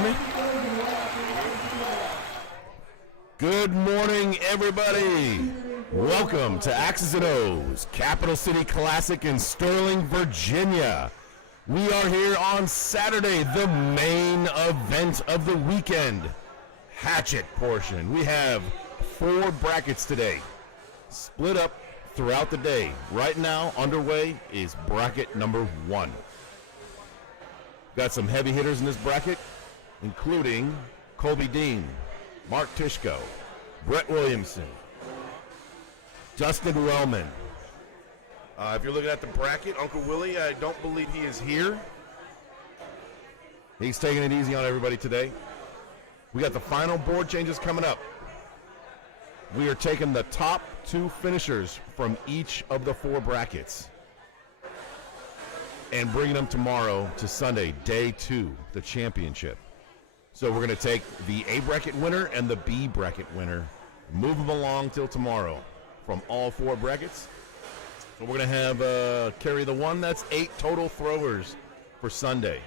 hear me? Good morning, everybody. Welcome to X's and O's, Capital City Classic in Sterling, Virginia. We are here on Saturday, the main event of the weekend, Hatchet portion. We have 4 brackets today, split up throughout the day. Right now, underway is bracket number 1. Got some heavy hitters in this bracket, including Colby Dean, Mark Tishko, Brett Williamson, Dustin Wellman. If you're looking at the bracket, Uncle Willie, I don't believe he is here. He's taking it easy on everybody today. We got the final board changes coming up. We are taking the top 2 finishers from each of the 4 brackets and bringing them tomorrow to Sunday, day 2, the championship. So we're going to take the A bracket winner and the B bracket winner, move them along till tomorrow from all 4 brackets. So we're going to have carry the one. That's 8 total throwers for Sunday.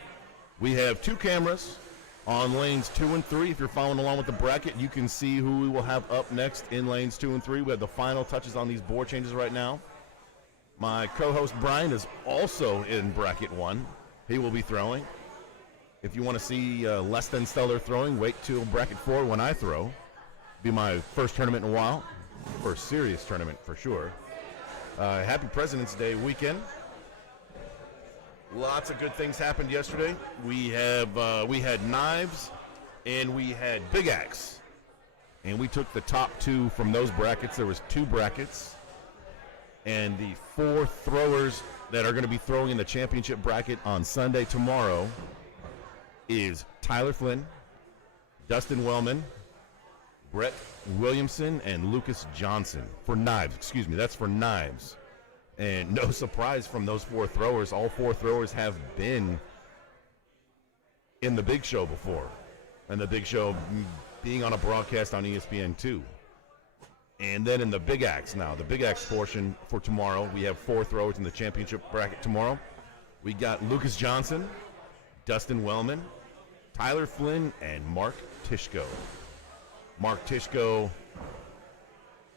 We have 2 cameras on lanes 2 and 3. If you're following along with the bracket, you can see who we will have up next in lanes 2 and 3. We have the final touches on these board changes right now. My co-host Brian is also in bracket 1. He will be throwing. If you want to see less than stellar throwing, wait till bracket 4 when I throw. Be my first tournament in a while. First serious tournament for sure. Happy President's Day weekend. Lots of good things happened yesterday. We had knives and we had big axe. And we took the top 2 from those brackets. There was 2 brackets. And the 4 throwers that are going to be throwing in the championship bracket on Sunday tomorrow is Tyler Flynn, Dustin Wellman, Brett Williamson, and Lucas Johnson. For knives, excuse me, that's for knives. And no surprise from those 4 throwers, all 4 throwers have been in the Big Show before. And the Big Show being on a broadcast on ESPN2. And then in the Big Axe now, the Big Axe portion for tomorrow, we have 4 throwers in the championship bracket tomorrow. We got Lucas Johnson, Dustin Wellman, Tyler Flynn, and Mark Tishko. Mark Tishko,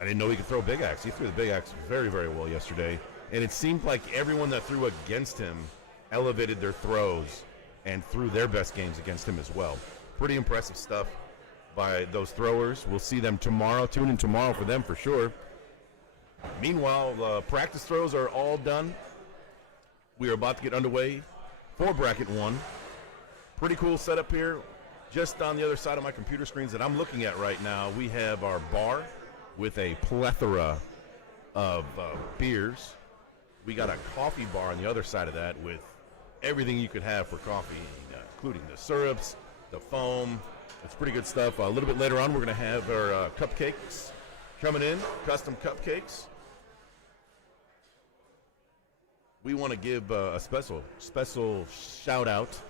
I didn't know he could throw Big Axe. He threw the Big Axe very, very well yesterday. And it seemed like everyone that threw against him elevated their throws and threw their best games against him as well. Pretty impressive stuff by those throwers. We'll see them tomorrow. Tune in tomorrow for them for sure. Meanwhile, practice throws are all done. We are about to get underway for bracket 1. Pretty cool setup here. Just on the other side of my computer screens that I'm looking at right now, we have our bar with a plethora of beers. We got a coffee bar on the other side of that with everything you could have for coffee, including the syrups, the foam. It's pretty good stuff. A little bit later on, we're going to have our cupcakes coming in, custom cupcakes. We want to give a special shout out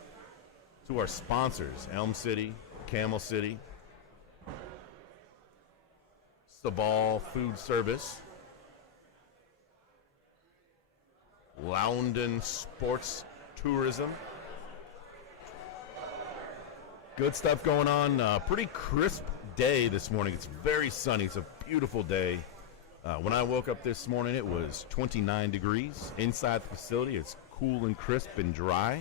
to our sponsors, Elm City, Camel City, Sabal Food Service, Loudoun Sports Tourism. Good stuff going on. Pretty crisp day this morning. It's very sunny. It's a beautiful day. When I woke up this morning, it was 29 degrees. Inside the facility, it's cool and crisp and dry.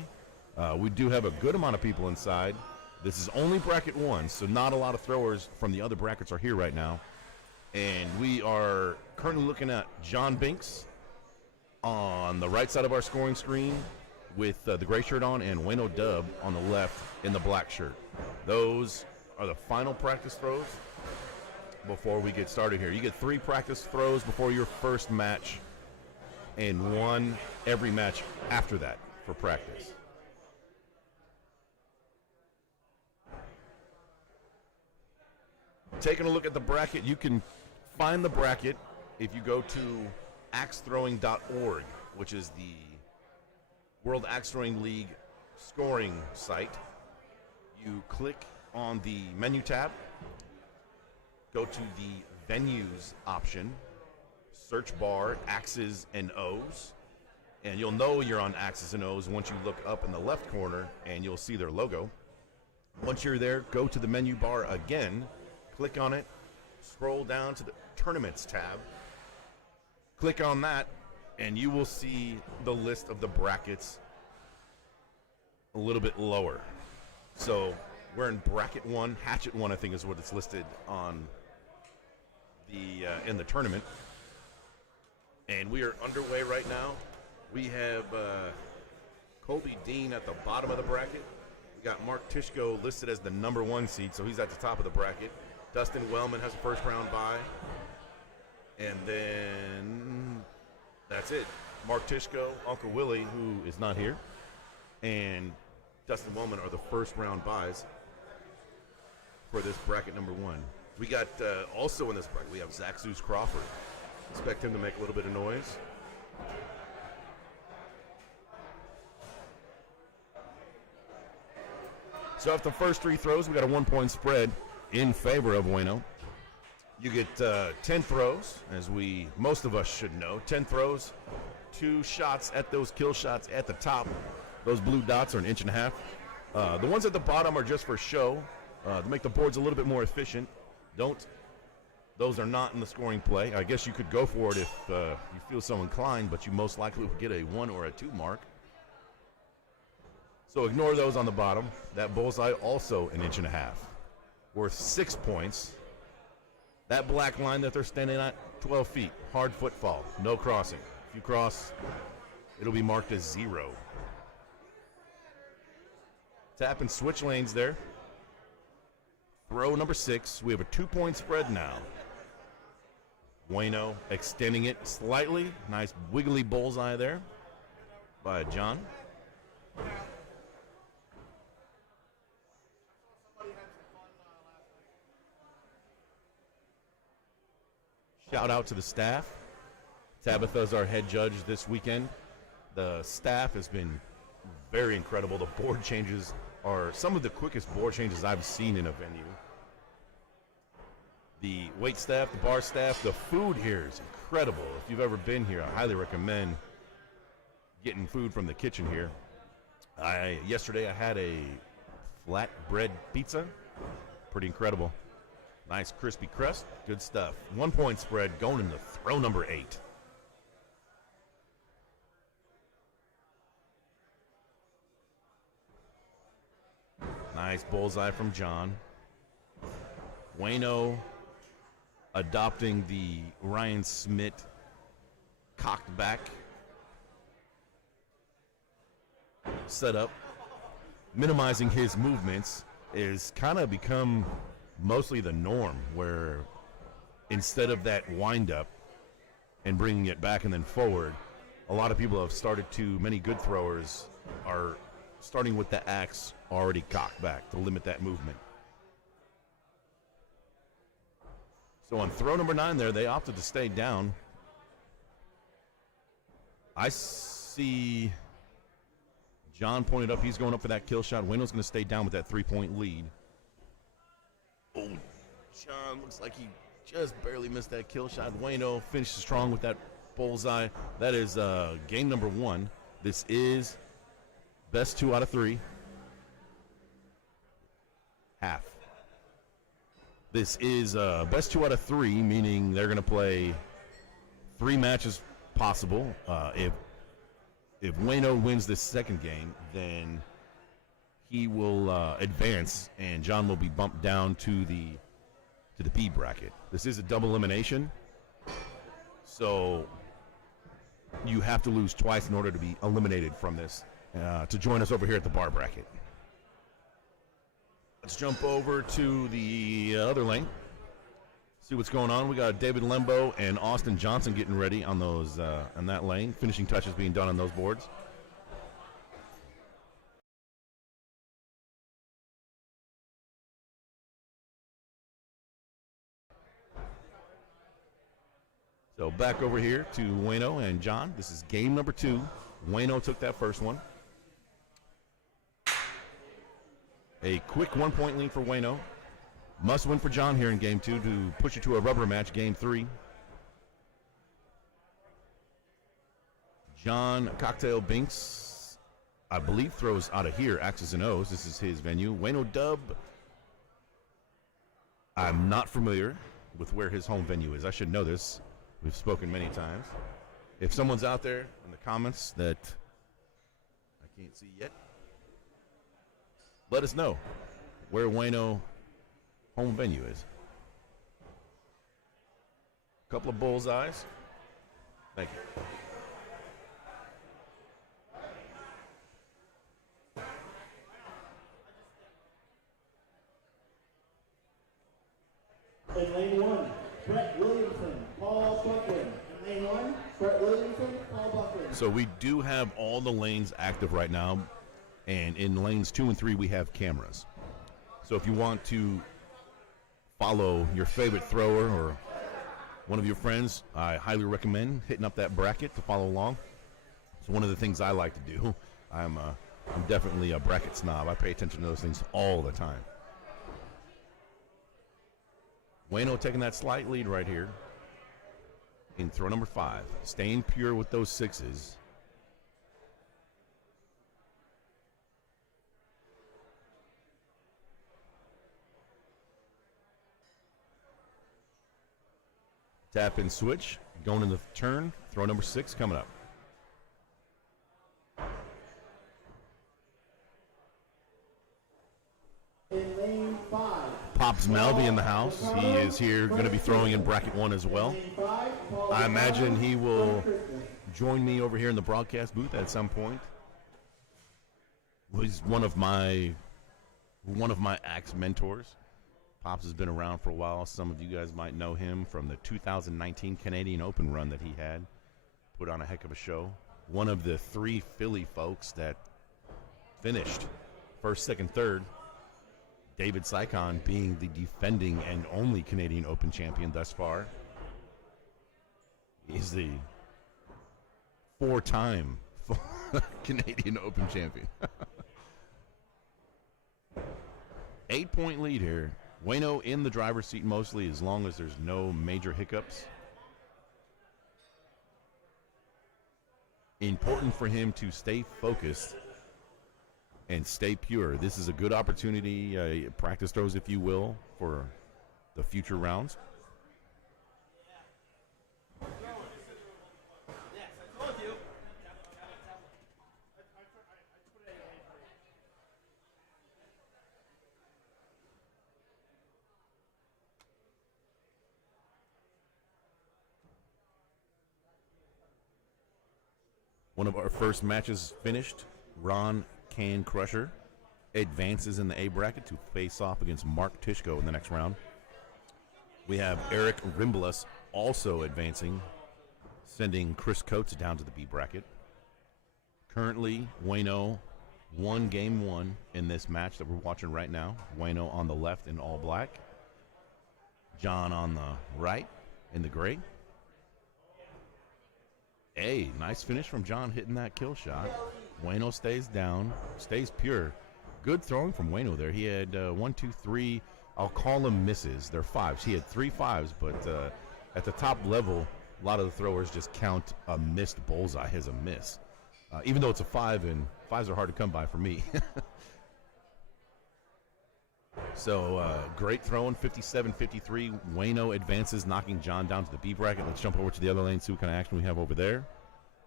We do have a good amount of people inside. This is only bracket 1, so not a lot of throwers from the other brackets are here right now. And we are currently looking at John Binks on the right side of our scoring screen with the gray shirt on, and Wayno Dub on the left in the black shirt. Those are the final practice throws before we get started here. You get 3 practice throws before your first match and 1 every match after that for practice. Taking a look at the bracket, you can find the bracket if you go to axethrowing.org, which is the World Axe Throwing League scoring site. You click on the menu tab, go to the venues option, search bar Axes and O's, and you'll know you're on Axes and O's once you look up in the left corner and you'll see their logo. Once you're there, go to the menu bar again, click on it, scroll down to the Tournaments tab, click on that, and you will see the list of the brackets a little bit lower. So we're in bracket 1, Hatchet 1, I think is what it's listed on the in the tournament. And we are underway right now. We have Colby Dean at the bottom of the bracket. We got Mark Tishko listed as the number 1 seed, so he's at the top of the bracket. Dustin Wellman has a first round bye. And then that's it. Mark Tishko, Uncle Willie, who is not here, and Dustin Wellman are the first round buys for this bracket number 1. We got also in this bracket, we have Zach Zeus Crawford. Expect him to make a little bit of noise. So after the first 3 throws, we got a 1-point spread in favor of Bueno. You get 10 throws, as most of us should know. 10 throws, 2 shots at those kill shots at the top. Those blue dots are 1.5 inches. The ones at the bottom are just for show, to make the boards a little bit more efficient. Those are not in the scoring play. I guess you could go for it if you feel so inclined, but you most likely will get a 1 or a 2 mark. So ignore those on the bottom. That bullseye also 1.5 inches, worth 6 points. That black line that they're standing at, 12 feet, hard footfall, no crossing. If you cross, it'll be marked as 0. Tap and switch lanes there. Throw number 6. We have a 2-point spread now. Bueno extending it slightly. Nice wiggly bullseye there by John. Shout out to the staff. Tabitha's our head judge this weekend. The staff has been very incredible. The board changes are some of the quickest board changes I've seen in a venue. The wait staff, the bar staff, the food here is incredible. If you've ever been here, I highly recommend getting food from the kitchen here. Yesterday I had a flatbread pizza. Pretty incredible. Nice crispy crust. Good stuff. 1-point spread going into throw number 8. Nice bullseye from John. Bueno adopting the Ryan Smith cocked back setup. Minimizing his movements is kind of become mostly the norm, where instead of that wind up and bringing it back and then forward, a lot of people have started to, many good throwers are starting with the axe already cocked back to limit that movement. So on throw number 9 there, they opted to stay down. I see John pointed up. He's going up for that kill shot. Wendell's going to stay down with that 3-point lead. Oh, John looks like he just barely missed that kill shot. Bueno finishes strong with that bullseye. That is game number 1. This is best 2 out of 3. Half. This is best 2 out of 3, meaning they're going to play 3 matches possible. If Bueno wins this second game, then he will advance, and John will be bumped down to the B bracket. This is a double elimination, so you have to lose twice in order to be eliminated from this to join us over here at the bar bracket. Let's jump over to the other lane, see what's going on. We got David Lembo and Austin Johnson getting ready on those on that lane. Finishing touches being done on those boards. So back over here to Bueno and John. This is game number 2. Bueno took that first one. A quick 1-point lead for Bueno. Must win for John here in game 2 to push it to a rubber match, game 3. John Cocktail Binks I believe throws out of here, X's and O's. This is his venue. Wayno Dub, I'm not familiar with where his home venue is. I should know this. We've spoken many times. If someone's out there in the comments that I can't see yet, let us know where Wayno home venue is. A couple of bullseyes. Thank you. In lane 1, Brett Williamson, Paul Buckland. In lane 1, Brett Williamson, Paul Buckland. So we do have all the lanes active right now, and in lanes 2 and 3 we have cameras. So if you want to follow your favorite thrower or one of your friends, I highly recommend hitting up that bracket to follow along. It's one of the things I like to do. I'm definitely a bracket snob. I pay attention to those things all the time. Wayno taking that slight lead right here in throw number 5. Staying pure with those 6s. Tap and switch. Going in the turn. Throw number 6 coming up. In lane 5. Pops Melby in the house. He is here, going to be throwing in bracket 1 as well. I imagine he will join me over here in the broadcast booth at some point. He's one of my axe mentors. Pops has been around for a while. Some of you guys might know him from the 2019 Canadian Open run that he had. Put on a heck of a show. One of the 3 Philly folks that finished first, second, third. David Sykon being the defending and only Canadian Open champion thus far. He's the 4-time Canadian Open champion. 8-point lead here. Wayno in the driver's seat mostly, as long as there's no major hiccups. Important for him to stay focused and stay pure. This is a good opportunity, practice throws, if you will, for the future rounds. One of our first matches finished. Ron Can Crusher advances in the A bracket to face off against Mark Tishko in the next round. We have Eric Rimblus also advancing, sending Chris Coates down to the B bracket. Currently, Wayno won game 1 in this match that we're watching right now. Wayno on the left in all black. John on the right in the gray. Hey, nice finish from John hitting that kill shot. Wayno stays down, stays pure. Good throwing from Wayno there. He had 1, 2, 3, I'll call them misses. They're 5s. He had 3 5s, but at the top level, a lot of the throwers just count a missed bullseye as a miss. Even though it's a 5, and 5s are hard to come by for me. So great throwing, 57-53. Wayno advances, knocking John down to the B bracket. Let's jump over to the other lane, see what kind of action we have over there.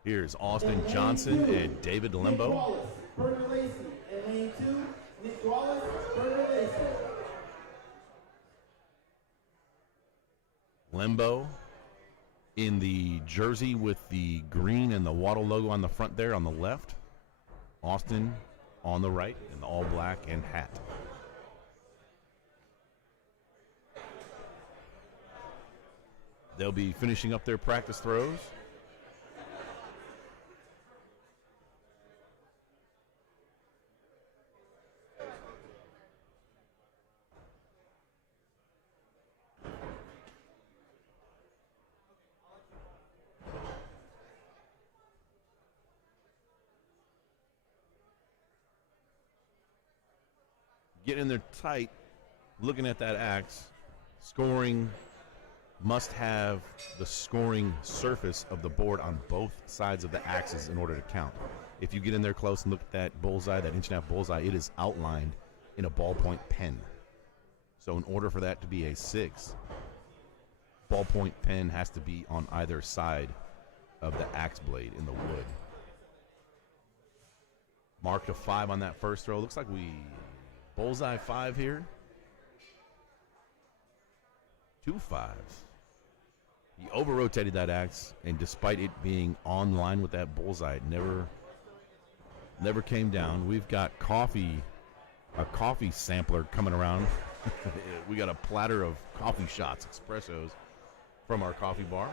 Here's Austin Johnson and David Lembo. Nick Wallace, Berger Lacey. In lane 2, Nick Wallace, Berger Lacey. Lembo in the jersey with the green and the Waddle logo on the front there on the left. Austin on the right in the all black and hat. They'll be finishing up their practice throws. Getting in there tight, looking at that axe, scoring must have the scoring surface of the board on both sides of the axes in order to count. If you get in there close and look at that bullseye, that 1.5-inch bullseye, it is outlined in a ballpoint pen. So in order for that to be a 6, ballpoint pen has to be on either side of the axe blade in the wood. Marked a 5 on that first throw. Looks like we bullseye 5 here. 2 5s. He over-rotated that axe, and despite it being on line with that bullseye, it never came down. We've got a coffee sampler coming around. We got a platter of coffee shots, espressos, from our coffee bar.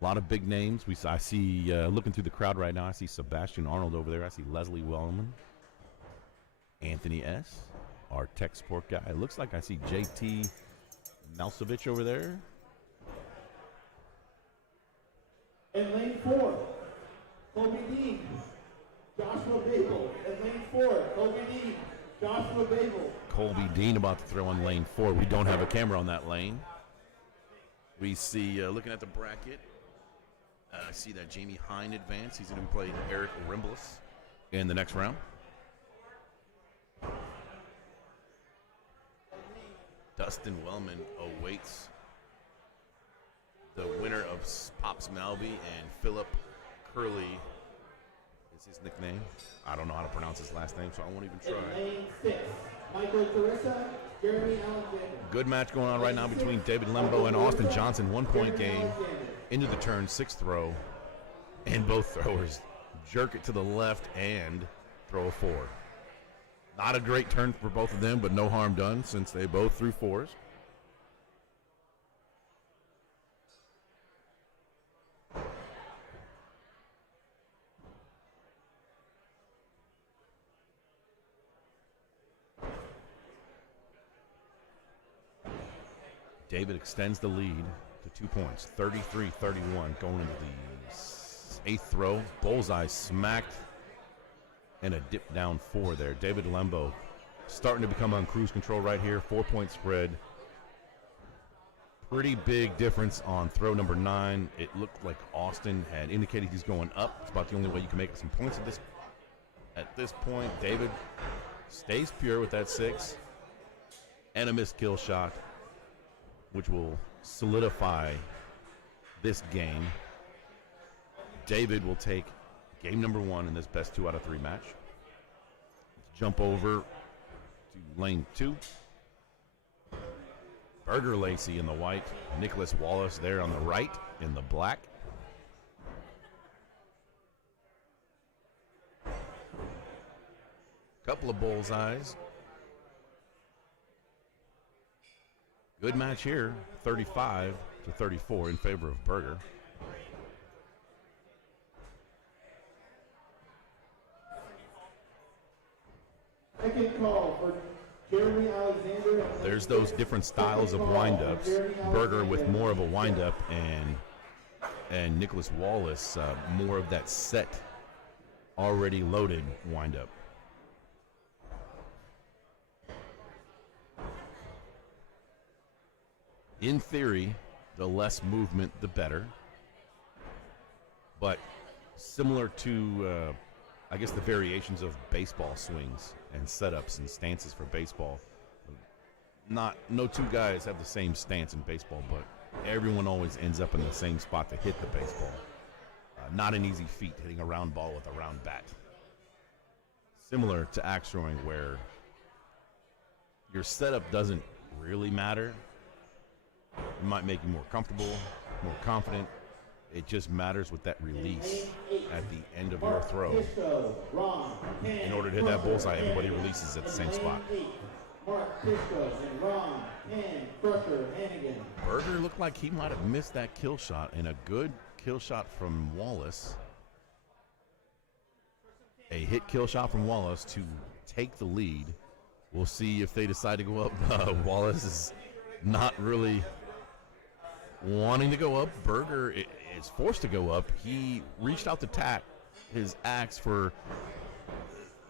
A lot of big names. I see, looking through the crowd right now, I see Sebastian Arnold over there. I see Leslie Wellman, Anthony S., our tech support guy. It looks like I see JT Malsevich over there. In lane 4, Kobe Dean, Joshua Babel. In lane 4, Kobe Dean, Joshua Babel. Colby Dean about to throw in lane 4. We don't have a camera on that lane. We see, looking at the bracket, I see that Jamie Hine advance. He's going to be playing Eric Rimbless in the next round. Dustin Wellman awaits the winner of Pops Malby, and Philip Curley is his nickname. I don't know how to pronounce his last name, so I won't even try. Lane 6, Michael Carissa, Jeremy Alexander. Good match going on right now between David Lembo and Austin Johnson. 1-point game. Into the turn, 6th throw, and both throwers jerk it to the left and throw a 4. Not a great turn for both of them, but no harm done since they both threw 4s. David extends the lead to 2 points, 33-31, going into the 8th throw. Bullseye smacked, and a dip down 4 there. David Lembo starting to become on cruise control right here. 4-point spread. Pretty big difference on throw number 9. It looked like Austin had indicated he's going up. It's about the only way you can make some points at this point. David stays pure with that 6 and a missed kill shot, which will solidify this game. David will take game number 1 in this best 2 out of 3 match. Let's jump over to lane 2. Berger Lacey in the white. Nicholas Wallace there on the right in the black. Couple of bullseyes. Good match here, 35-34 in favor of Berger. Second call for Jeremy Alexander. There's those different styles of windups. Berger with more of a windup, and Nicholas Wallace more of that set, already loaded windup. In theory, the less movement, the better. But similar to, I guess, the variations of baseball swings and setups and stances for baseball. No 2 guys have the same stance in baseball, but everyone always ends up in the same spot to hit the baseball. Not an easy feat, hitting a round ball with a round bat. Similar to axe throwing, where your setup doesn't really matter. It might make you more comfortable, more confident. It just matters with that release at the end of your throw. In order to hit that bullseye, everybody releases at the same spot. Berger looked like he might have missed that kill shot, and a good kill shot from Wallace. A hit kill shot from Wallace to take the lead. We'll see if they decide to go up. Wallace is not really wanting to go up. Berger is forced to go up. He reached out to tack his axe for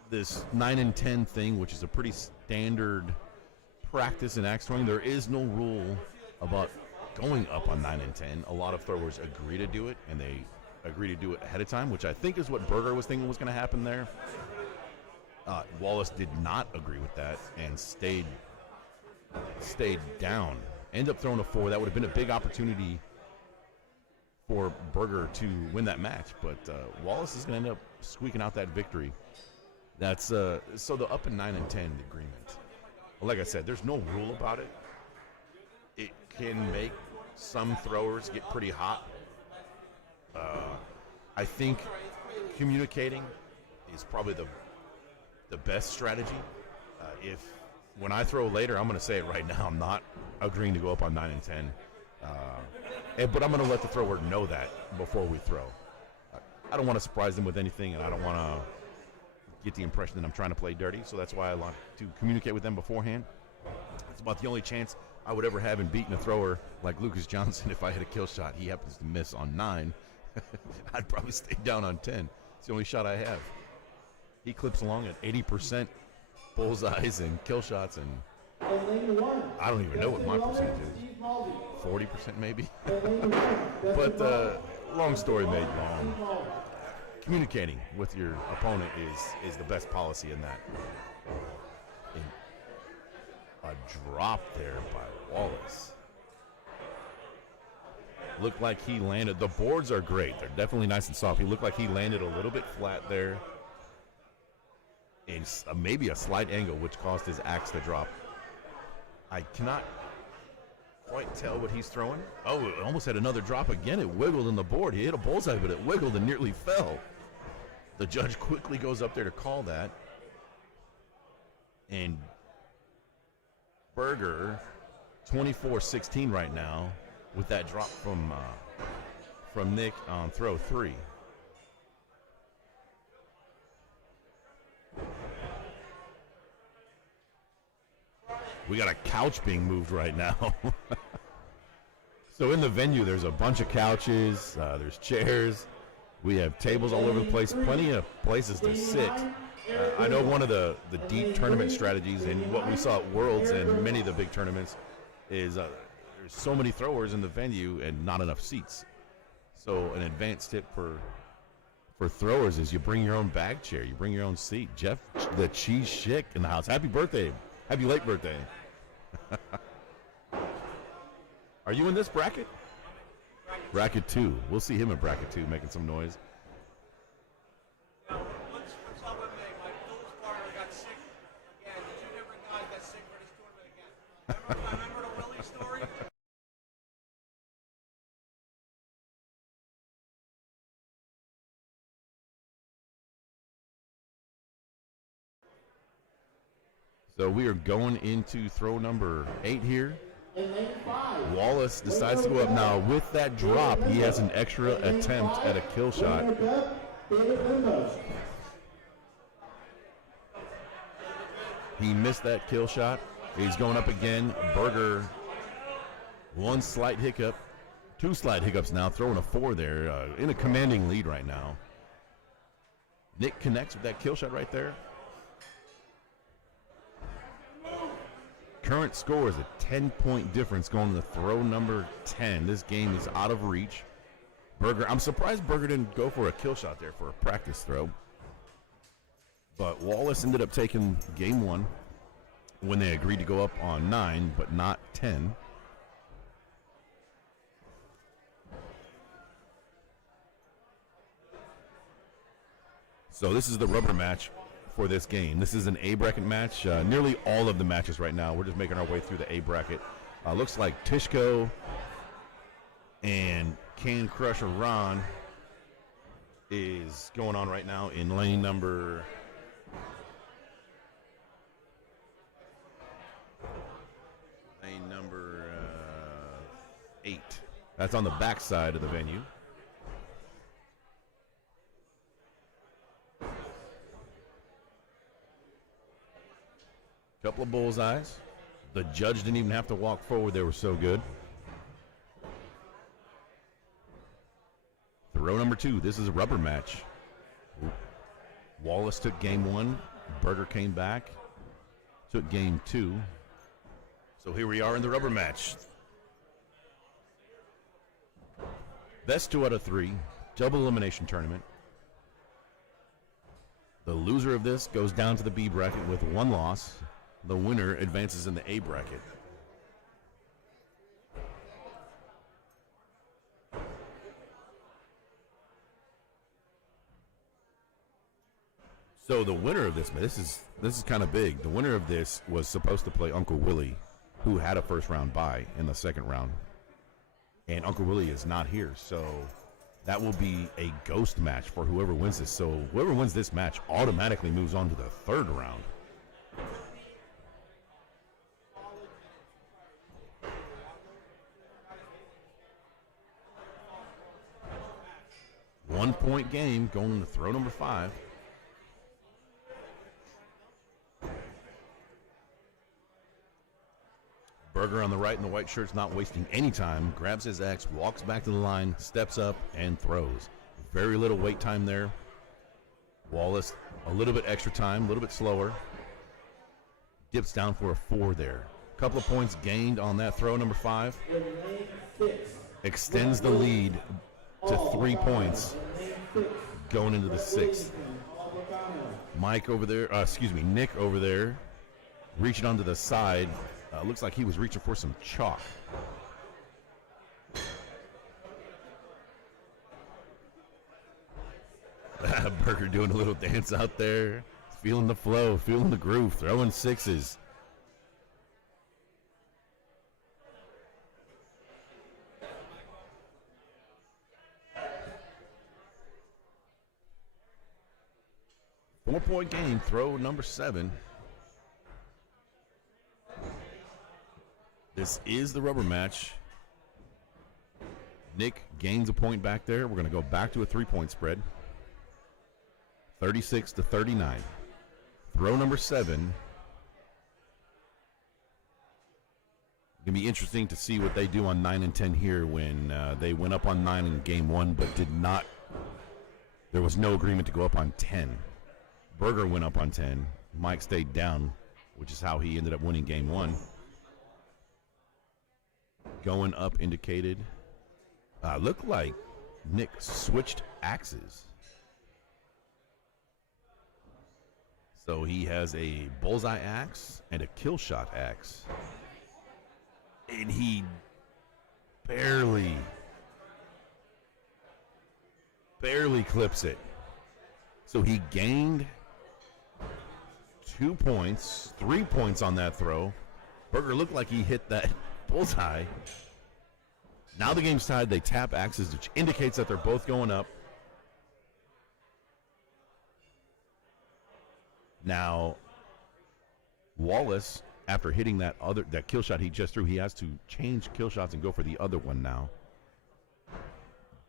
this 9 and 10 thing, which is a pretty standard practice in axe throwing. There is no rule about going up on 9 and 10. A lot of throwers agree to do it, and they agree to do it ahead of time, which I think is what Berger was thinking was going to happen there. Wallace did not agree with that and stayed down. Ended up throwing a 4. That would have been a big opportunity for Berger to win that match, but Wallace is going to end up squeaking out that victory. That's so the up in 9 and 10 agreement. Well, like I said, there's no rule about it. It can make some throwers get pretty hot. I think communicating is probably the best strategy. If when I throw later, I'm going to say it right now, I'm not agreeing to go up on 9 and 10. But I'm going to let the thrower know that before we throw. I don't want to surprise them with anything, and I don't want to get the impression that I'm trying to play dirty, so that's why I like to communicate with them beforehand. It's about the only chance I would ever have in beating a thrower like Lucas Johnson. If I hit a kill shot, he happens to miss on 9, I'd probably stay down on 10. It's the only shot I have. He clips along at 80% bullseyes and kill shots, and I don't even know what my percentage is. 40% maybe. But long story made long. Communicating with your opponent is the best policy in that. A drop there by Wallace. Looked like he landed. The boards are great. They're definitely nice and soft. He looked like he landed a little bit flat there. And maybe a slight angle, which caused his axe to drop. I cannot quite tell what he's throwing. Oh, it almost had another drop again. It wiggled in the board. He hit a bullseye, but it wiggled and nearly fell. The judge quickly goes up there to call that. And Berger, 24-16 right now, with that drop from Nick on throw 3. We got a couch being moved right now. So in the venue, there's a bunch of couches. There's chairs. We have tables all over the place. Plenty of places to sit. I know one of the deep tournament strategies and what we saw at Worlds and many of the big tournaments is there's so many throwers in the venue and not enough seats. So an advanced tip for throwers is you bring your own bag chair. You bring your own seat. Jeff, the cheese chick in the house. Happy birthday. Happy late birthday. Are you in this bracket? Bracket 2. We'll see him in bracket 2 making some noise. What's up with me? My Phillips partner got sick again. 2 different guys got sick for this tournament again. Remember the Willie story? So we are going into throw number 8 here. Wallace decides to go up now. With that drop, he has an extra attempt at a kill shot. He missed that kill shot. He's going up again. Berger, 1 slight hiccup. 2 slight hiccups now, throwing a 4 there. In a commanding lead right now. Nick connects with that kill shot right there. Current score is a 10-point difference going to throw number 10. This game is out of reach. Berger, I'm surprised Berger didn't go for a kill shot there for a practice throw. But Wallace ended up taking game 1 when they agreed to go up on 9, but not 10. So this is the rubber match for this game. This is an A bracket match. Nearly all of the matches right now, we're just making our way through the A bracket. Looks like Tishko and Can Crusher Ron is going on right now in lane number 8. That's on the back side of the venue. Couple of bullseyes. The judge didn't even have to walk forward. They were so good. Throw number 2. This is a rubber match. Wallace took game 1. Berger came back. Took game 2. So here we are in the rubber match. Best 2 out of 3. double elimination tournament. The loser of this goes down to the B bracket with 1 loss. The winner advances in the A bracket. So the winner of this, this is kind of big. The winner of this was supposed to play Uncle Willie, who had a first round bye in the second round. And Uncle Willie is not here, so that will be a ghost match for whoever wins this. So whoever wins this match automatically moves on to the third round. One-point game going to throw number 5. Berger on the right in the white shirt's not wasting any time. Grabs his axe, walks back to the line, steps up, and throws. Very little wait time there. Wallace, a little bit extra time, a little bit slower. Dips down for a 4 there. Couple of points gained on that throw, number 5. Extends the lead to 3 points going into the 6th. Nick over there, reaching onto the side. Looks like he was reaching for some chalk. Berger doing a little dance out there. Feeling the flow, feeling the groove, throwing 6s. Four-point game, throw number 7. This is the rubber match. Nick gains a point back there. We're going to go back to a 3-point spread. 36-39. Throw number 7. Going to be interesting to see what they do on 9 and 10 here when they went up on 9 in game 1 but did not. There was no agreement to go up on 10. Berger went up on 10. Mike stayed down, which is how he ended up winning game 1. Going up indicated. Looked like Nick switched axes. So he has a bullseye axe and a kill shot axe. And he barely clips it. So he gained 2 points, 3 points on that throw. Berger looked like he hit that bullseye. Now the game's tied. They tap axes, which indicates that they're both going up. Now, Wallace, after hitting that kill shot he just threw, he has to change kill shots and go for the other one now.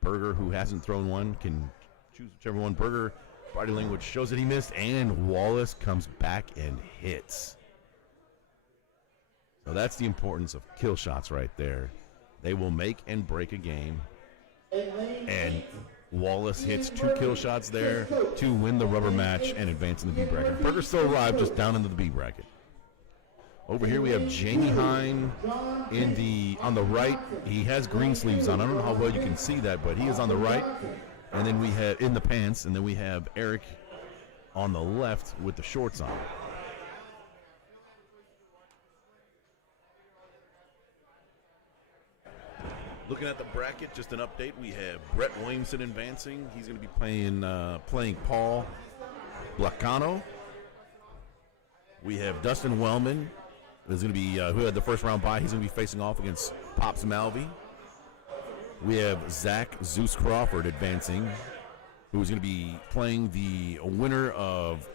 Berger, who hasn't thrown one, can choose whichever one. Berger, body language shows that he missed, and Wallace comes back and hits. So that's the importance of kill shots right there. They will make and break a game. And Wallace hits 2 kill shots there to win the rubber match and advance in the B bracket. Berger still alive, just down into the B bracket. Over here we have Jamie Hine on the right. He has green sleeves on. I don't know how well you can see that, but he is on the right. And then we have in the pants, and then we have Eric on the left with the shorts on. Looking at the bracket, just an update. We have Brett Williamson advancing. He's going to be playing Paul Blacano. We have Dustin Wellman, who's going to be who had the first round bye. He's going to be facing off against Pops Malvey. We have Zach Zeus Crawford advancing, who's going to be playing the winner of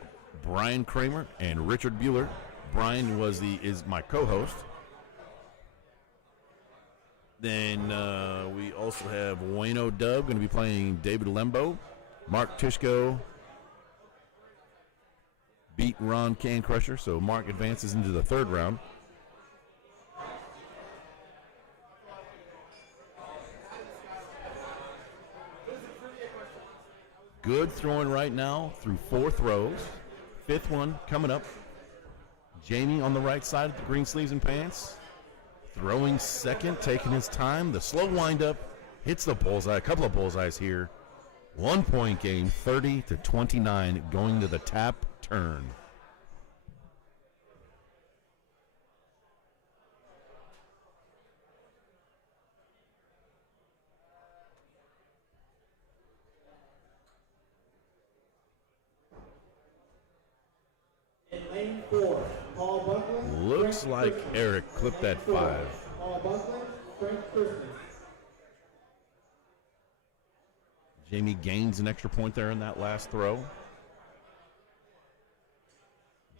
Brian Kramer and Richard Bueller. Brian is my co-host. Then we also have Wayno Dub going to be playing David Lembo. Mark Tishko beat Ron Can Crusher, so Mark advances into the third round. Good throwing right now through 4 throws. 5th one coming up. Jamie on the right side with the green sleeves and pants. Throwing second, taking his time. The slow windup hits the bullseye. A couple of bullseyes here. 1 point game, 30-29, going to the tap turn. In lane 4, Paul Buckland. Looks Frank like Christmas. Eric clipped that Lane 4, 5. Paul Buckland, Frank Christmas. Jamie gains an extra point there in that last throw.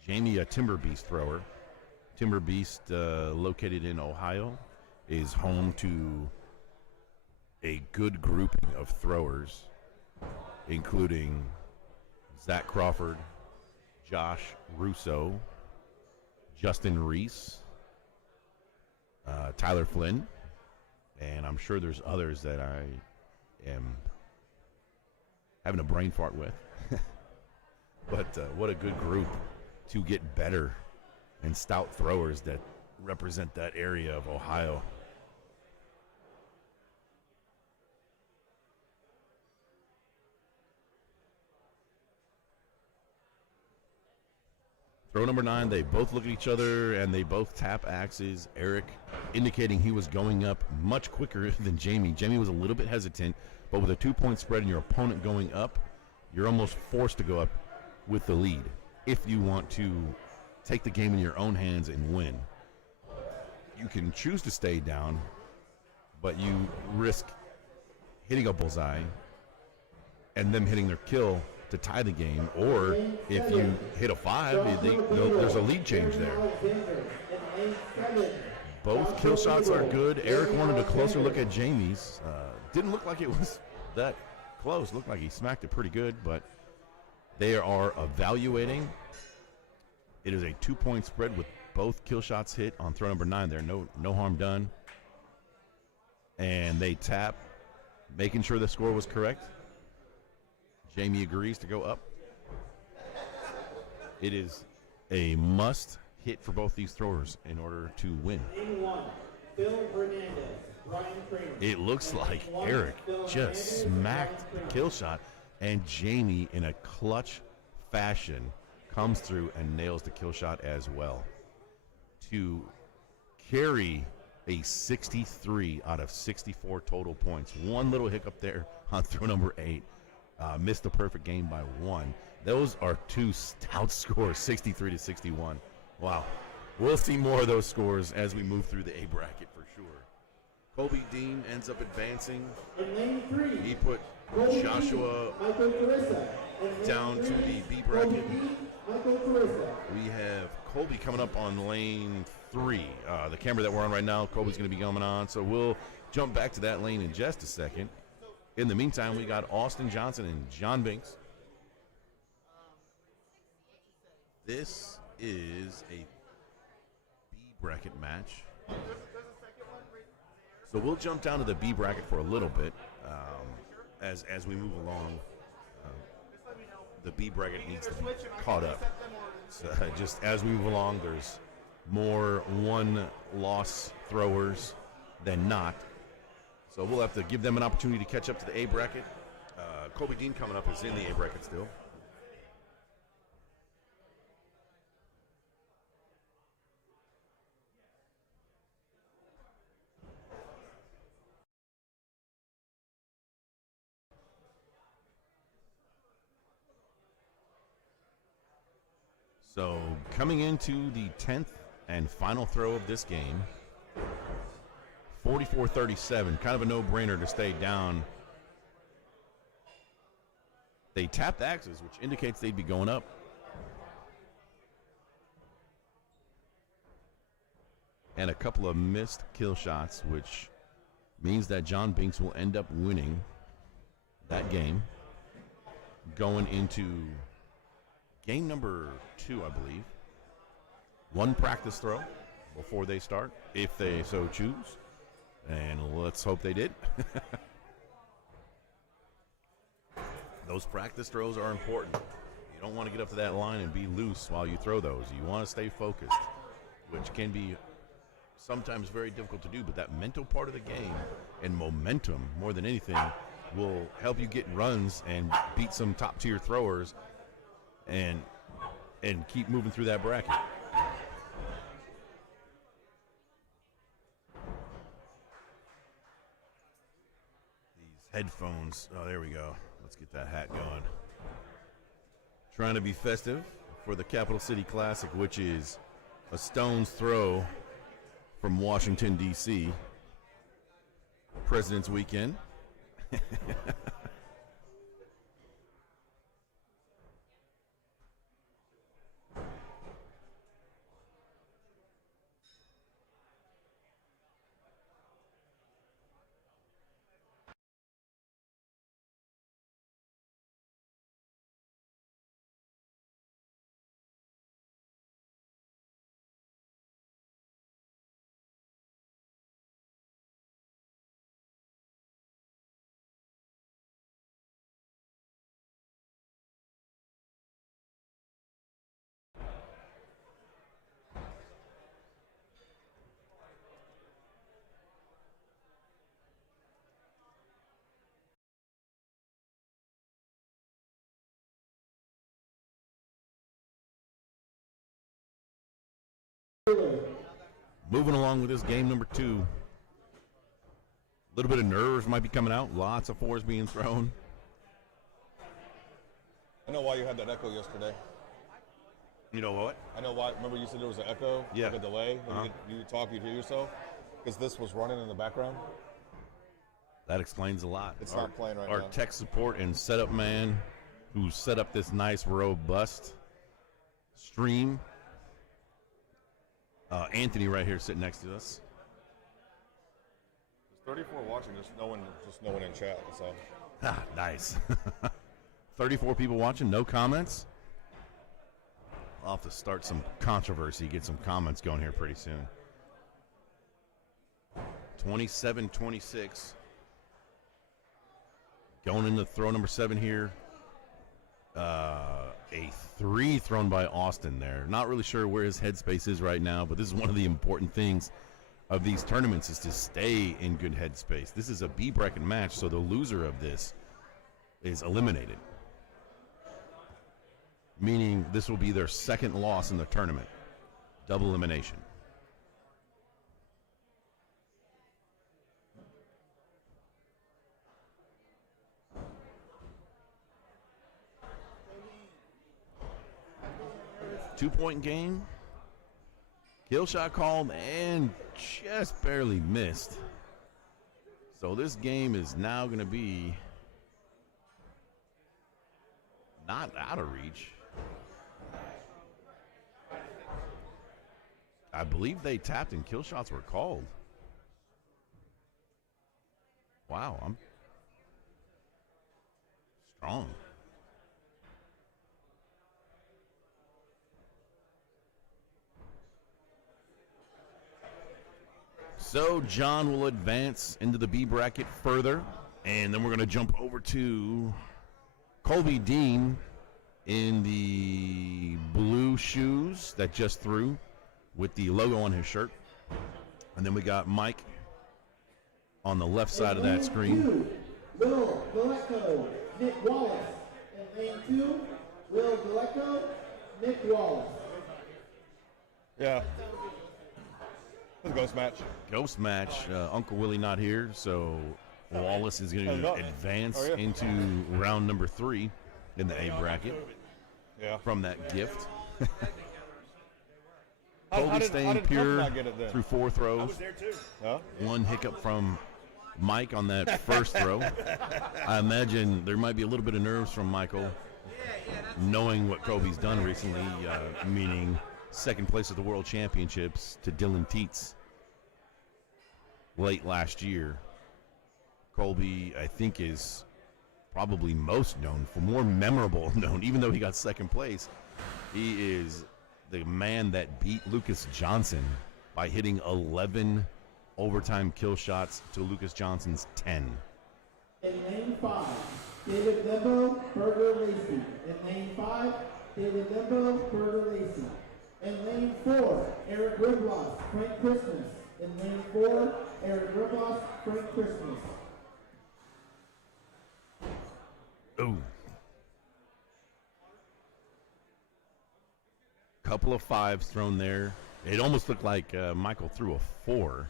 Jamie, a Timber Beast thrower. Timber Beast, located in Ohio, is home to a good grouping of throwers, including Zach Crawford, Josh Russo, Justin Reese, Tyler Flynn, and I'm sure there's others that I am having a brain fart with. But what a good group to get better and stout throwers that represent that area of Ohio. Throw number 9, they both look at each other and they both tap axes. Eric indicating he was going up much quicker than Jamie. Jamie was a little bit hesitant, but with a 2-point spread and your opponent going up, you're almost forced to go up with the lead if you want to take the game in your own hands and win. You can choose to stay down, but you risk hitting a bullseye and them hitting their kill to tie the game, or if you hit a 5, there's a lead change there. Both kill shots are good. Eric wanted a closer look at Jamie's. Didn't look like it was that close. Looked like he smacked it pretty good, but they are evaluating. It is a 2-point spread with both kill shots hit on throw number 9 there. No harm done. And they tap, making sure the score was correct. Jamie agrees to go up. It is a must hit for both these throwers in order to win. It looks like Eric just smacked the kill shot, and Jamie, in a clutch fashion, comes through and nails the kill shot as well to carry a 63 out of 64 total points. One little hiccup there on throw number 8. Missed the perfect game by 1. Those are 2 stout scores, 63-61. Wow. We'll see more of those scores as we move through the A bracket for sure. Kobe Dean ends up advancing. He put Joshua down to the B bracket. We have Colby coming up on lane 3. The camera that we're on right now, Colby's going to be coming on, so we'll jump back to that lane in just a second. In the meantime, we got Austin Johnson and John Binks. This is a B bracket match. So we'll jump down to the B bracket for a little bit as we move along. The B bracket needs to be caught up. So just as we move along, there's more one-loss throwers than not. So we'll have to give them an opportunity to catch up to the A bracket. Kobe Dean coming up is in the A bracket still. So coming into the 10th and final throw of this game, 44-37, kind of a no-brainer to stay down. They tapped axes, which indicates they'd be going up. And a couple of missed kill shots, which means that John Binks will end up winning that game, going into game number 2, I believe. One practice throw before they start, if they so choose. And let's hope they did. Those practice throws are important. You don't want to get up to that line and be loose while you throw those. You want to stay focused, which can be sometimes very difficult to do. But that mental part of the game and momentum, more than anything, will help you get runs and beat some top-tier throwers and keep moving through that bracket. These headphones. Oh, there we go. Let's get that hat going. Trying to be festive for the Capital City Classic, which is a stone's throw from Washington, D.C. President's Weekend. Moving along with this game number 2. A little bit of nerves might be coming out. Lots of fours being thrown. I know why you had that echo yesterday. You know what? I know why. Remember you said there was an echo? Yeah. Like a delay? When you talk, you'd hear yourself? Because this was running in the background? That explains a lot. It's not playing right Our now. tech support and setup man who set up this nice robust stream. Anthony right here sitting next to us. There's 34 watching, just no one in chat, that's all. Ah, nice. 34 people watching, no comments. I'll have to start some controversy, get some comments going here pretty soon. 27-26. Going into throw number 7 here. A 3 thrown by Austin there. Not really sure where his headspace is right now, but this is one of the important things of these tournaments is to stay in good headspace. This is a B bracket match, so the loser of this is eliminated. Meaning this will be their second loss in the tournament. Double elimination. Two-point game. Kill shot called and just barely missed. So this game is now going to be not out of reach. I believe they tapped and kill shots were called. Wow, I'm strong. So John will advance into the B bracket further, and then we're going to jump over to Colby Dean in the blue shoes that just threw with the logo on his shirt. And then we got Mike on the left side of that screen. Will Galecko, Nick Wallace. And lane 2, Will Galecko, Nick Wallace. Yeah. It was a ghost match. Ghost match. Uncle Willie not here, so Wallace is going to advance into round number 3 in the A bracket from that gift. Colby staying pure through 4 throws. I was there too. Huh? One hiccup from Mike on that first throw. I imagine there might be a little bit of nerves from Michael, knowing what Colby's done recently, meaning second place at the World Championships to Dylan Teets late last year. Colby, I think, is probably most known, for more memorable known, even though he got second place. He is the man that beat Lucas Johnson by hitting 11 overtime kill shots to Lucas Johnson's 10. In lane 5, David Lembo, Berger Lacey. In lane 5, David Lembo, Berger Lacey. In lane 4, Eric Riblos, Frank Christmas. In lane 4, Eric Riblos, Frank Christmas. couple of 5s thrown there. It almost looked like Michael threw a 4,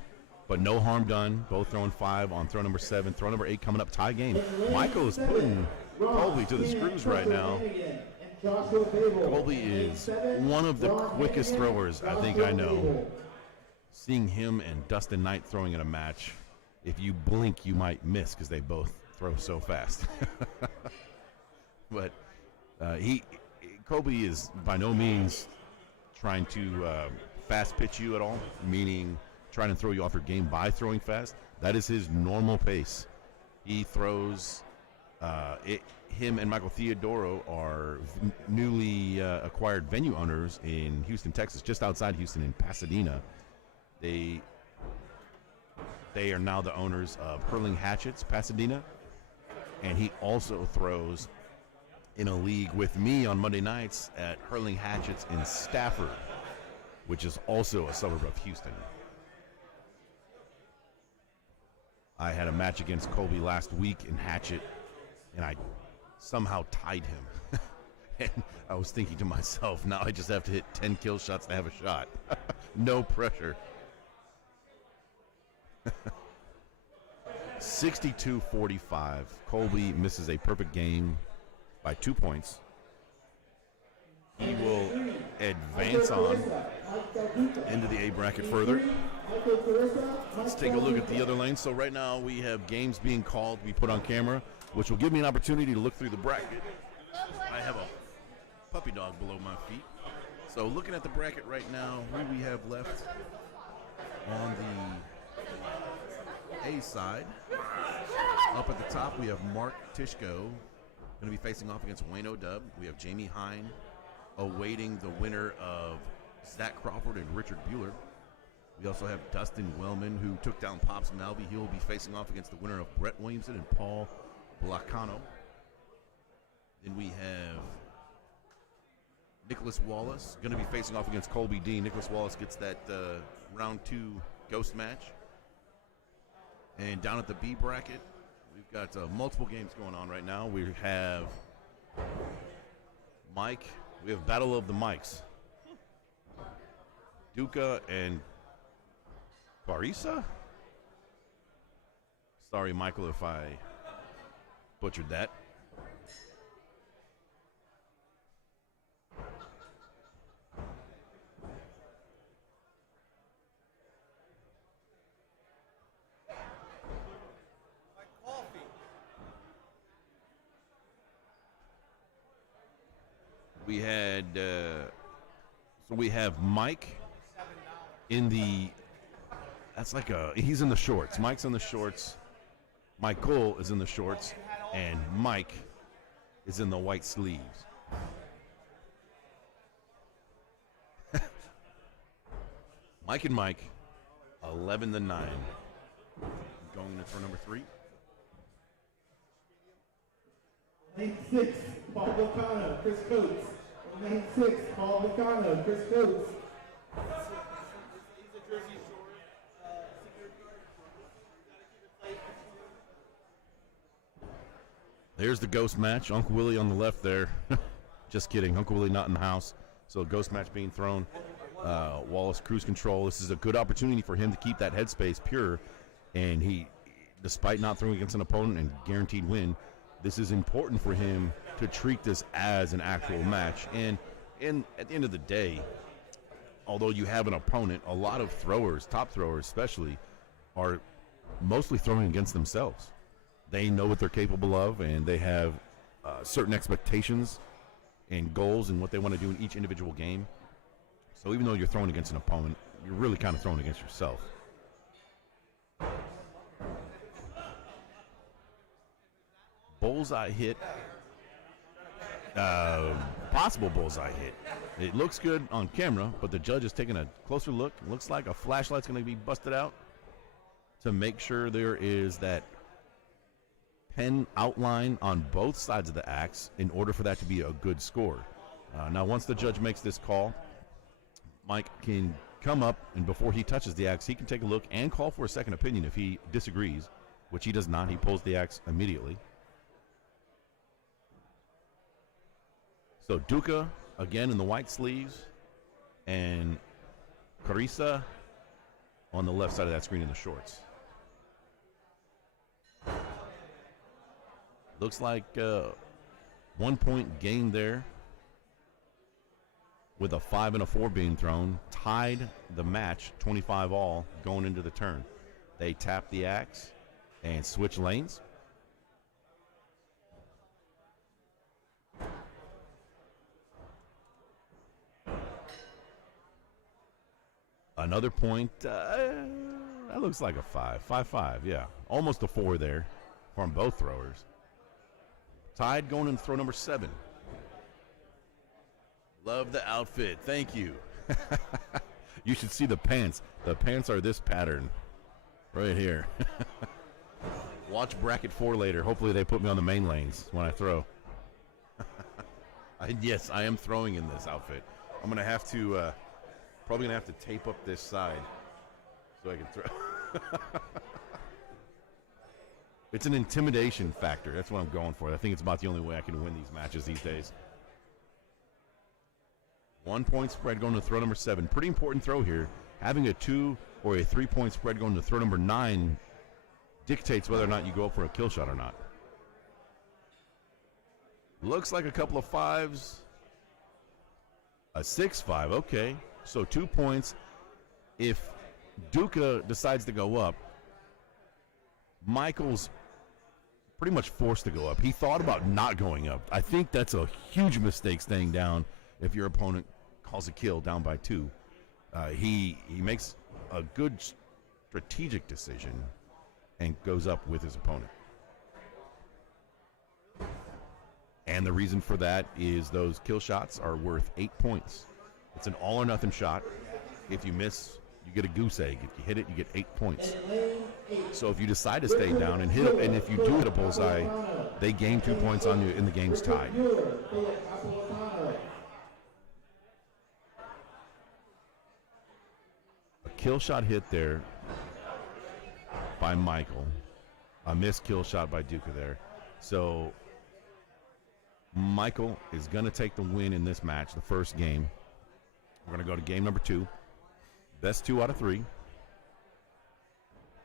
but no harm done. Both throwing 5 on throw number 7. Throw number 8 coming up, tie game. Michael is putting Colby to the screws right now. Colby is one of the quickest throwers I think I know. Seeing him and Dustin Knight throwing in a match, if you blink, you might miss because they both throw so fast. But Colby is by no means trying to fast pitch you at all, meaning trying to throw you off your game by throwing fast. That is his normal pace. He throws him and Michael Theodoro are newly acquired venue owners in Houston, Texas, just outside Houston in Pasadena. They are now the owners of Hurling Hatchets, Pasadena, and he also throws in a league with me on Monday nights at Hurling Hatchets in Stafford, which is also a suburb of Houston. I had a match against Colby last week in Hatchet, and I somehow tied him. And I was thinking to myself, now I just have to hit 10 kill shots to have a shot. No pressure. 62-45. Colby misses a perfect game by 2 points. He will advance on into the A bracket further. Let's take a look at the other lanes. So right now we have games being called, we put on camera, which will give me an opportunity to look through the bracket. I have a puppy dog below my feet. So looking at the bracket right now, who we have left on the A side. Up at the top, we have Mark Tishko going to be facing off against Wayne O'Dub. We have Jamie Hine awaiting the winner of Zach Crawford and Richard Bueller. We also have Dustin Wellman, who took down Pops Malby. He will be facing off against the winner of Brett Williamson and Paul Blacano. Then we have Nicholas Wallace going to be facing off against Colby Dean. Nicholas Wallace gets that round 2 ghost match. And down at the B bracket, we've got multiple games going on right now. We have Mike. We have Battle of the Mikes. Duca and Barisa? Sorry, Michael, if I butchered that. We had, so we have Mike in the, that's like he's in the shorts. Mike's in the shorts. Michael is in the shorts. And Mike is in the white sleeves. Mike and Mike, 11-9. Going to turn number 3. Lane 6, Paul Volcano, Chris Coates. Lane 6, Paul Volcano, Chris Coates. There's the ghost match. Uncle Willie on the left there. Just kidding. Uncle Willie not in the house. So ghost match being thrown. Wallace cruise control. This is a good opportunity for him to keep that headspace pure. And he, despite not throwing against an opponent and guaranteed win, this is important for him to treat this as an actual match. And at the end of the day, although you have an opponent, a lot of throwers, top throwers especially, are mostly throwing against themselves. They know what they're capable of, and they have certain expectations and goals and what they want to do in each individual game. So even though you're throwing against an opponent, you're really kind of throwing against yourself. Bullseye hit. Possible bullseye hit. It looks good on camera, but the judge is taking a closer look. It looks like a flashlight's going to be busted out to make sure there is that pen outline on both sides of the axe in order for that to be a good score. Now, once the judge makes this call, Mike can come up, and before he touches the axe, he can take a look and call for a second opinion if he disagrees, which he does not. He pulls the axe immediately. So Duca, again in the white sleeves, and Carissa on the left side of that screen in the shorts. Looks like 1 point gained there with a 5 and a 4 being thrown. Tied the match 25 all going into the turn. They tap the axe and switch lanes. Another point. That looks like a 5. 5-5, yeah. Almost a 4 there from both throwers. Tied going into throw number 7. Love the outfit. Thank you. You should see the pants. The pants are this pattern right here. Watch bracket 4 later. Hopefully they put me on the main lanes when I throw. Yes, I am throwing in this outfit. I'm going to have to, probably going to have to tape up this side so I can throw. It's an intimidation factor. That's what I'm going for. I think it's about the only way I can win these matches these days. 1 point spread going to throw number 7. Pretty important throw here. Having a 2 or a 3 point spread going to throw number 9 dictates whether or not you go up for a kill shot or not. Looks like a couple of 5s. A 6-5, okay. So 2 points. If Duca decides to go up, Michael's pretty much forced to go up. He thought about not going up. I think that's a huge mistake staying down if your opponent calls a kill down by 2. He makes a good strategic decision and goes up with his opponent. And the reason for that is those kill shots are worth 8 points. It's an all or nothing shot. If you miss, you get a goose egg. If you hit it, you get 8 points. So if you decide to stay down and hit it, and if you do hit a bullseye, they gain 2 points on you, and the game's tied. A kill shot hit there by Michael. A missed kill shot by Duca there. So Michael is going to take the win in this match, the first game. We're going to go to game number 2. Best 2 out of 3.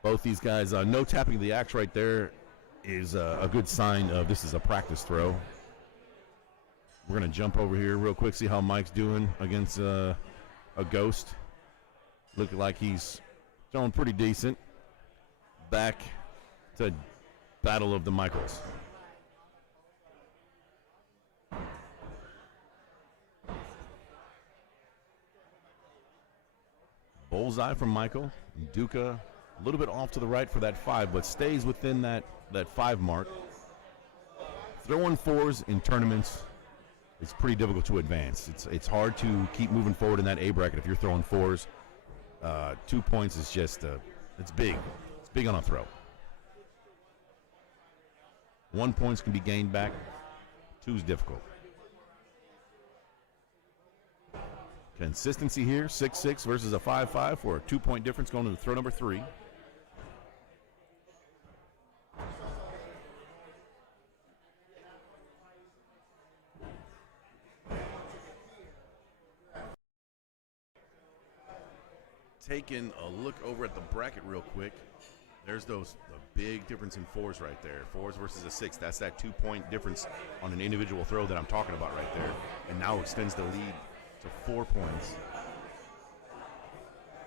Both these guys, no tapping the axe right there is a good sign of this is a practice throw. We're going to jump over here real quick, see how Mike's doing against a ghost. Looking like he's throwing pretty decent. Back to Battle of the Michaels. Bullseye from Michael. Duca a little bit off to the right for that 5, but stays within that 5 mark. Throwing 4s in tournaments is pretty difficult to advance. It's hard to keep moving forward in that A bracket if you're throwing 4s. 2 points is just, it's big. It's big on a throw. 1 points can be gained back. 2 is difficult. Consistency here, 6-6 versus a 5-5 for a 2 point difference going to throw number 3. Taking a look over at the bracket real quick. There's the big difference in 4s right there. 4s versus a 6. That's that 2 point difference on an individual throw that I'm talking about right there. And now extends the lead to 4 points.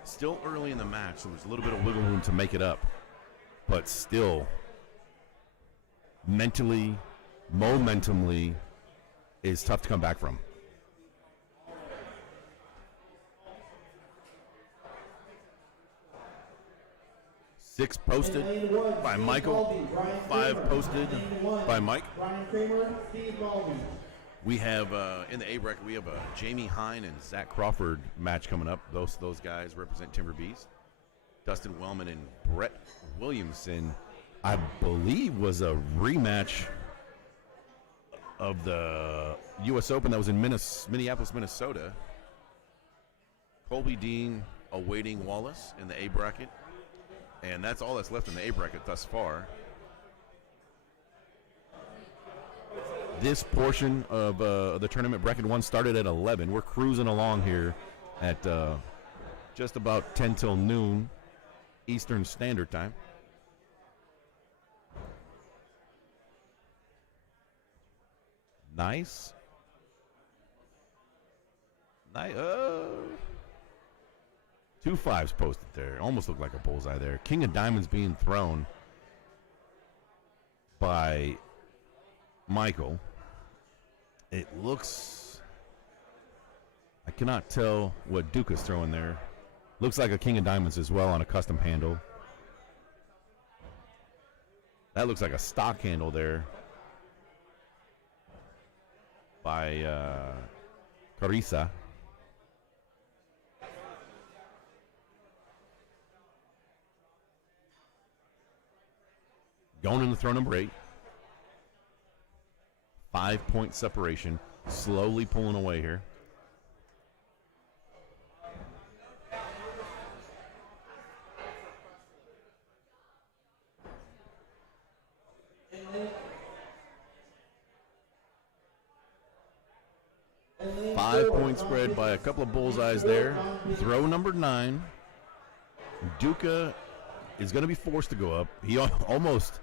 Still early in the match, so there's a little bit of wiggle room to make it up. But still, mentally, momentumly, is tough to come back from. Six posted by Michael, 5 posted by Mike. We have, in the A bracket, we have a Jamie Hine and Zach Crawford match coming up. Those guys represent Timber Beast. Dustin Wellman and Brett Williamson, I believe, was a rematch of the U.S. Open that was in Minneapolis, Minnesota. Colby Dean awaiting Wallace in the A bracket. And that's all that's left in the A bracket thus far. This portion of the tournament, bracket 1, started at 11. We're cruising along here at just about 10 till noon Eastern Standard Time. Nice. Nice. 2 5s posted there. Almost looked like a bullseye there. King of Diamonds being thrown by Michael. It looks, I cannot tell what Duke is throwing there. Looks like a King of Diamonds as well on a custom handle. That looks like a stock handle there by Carissa. Going into throw number 8. 5-point separation. Slowly pulling away here. Five-point spread by a couple of bullseyes there. Throw number 9. Duca is going to be forced to go up. He almost.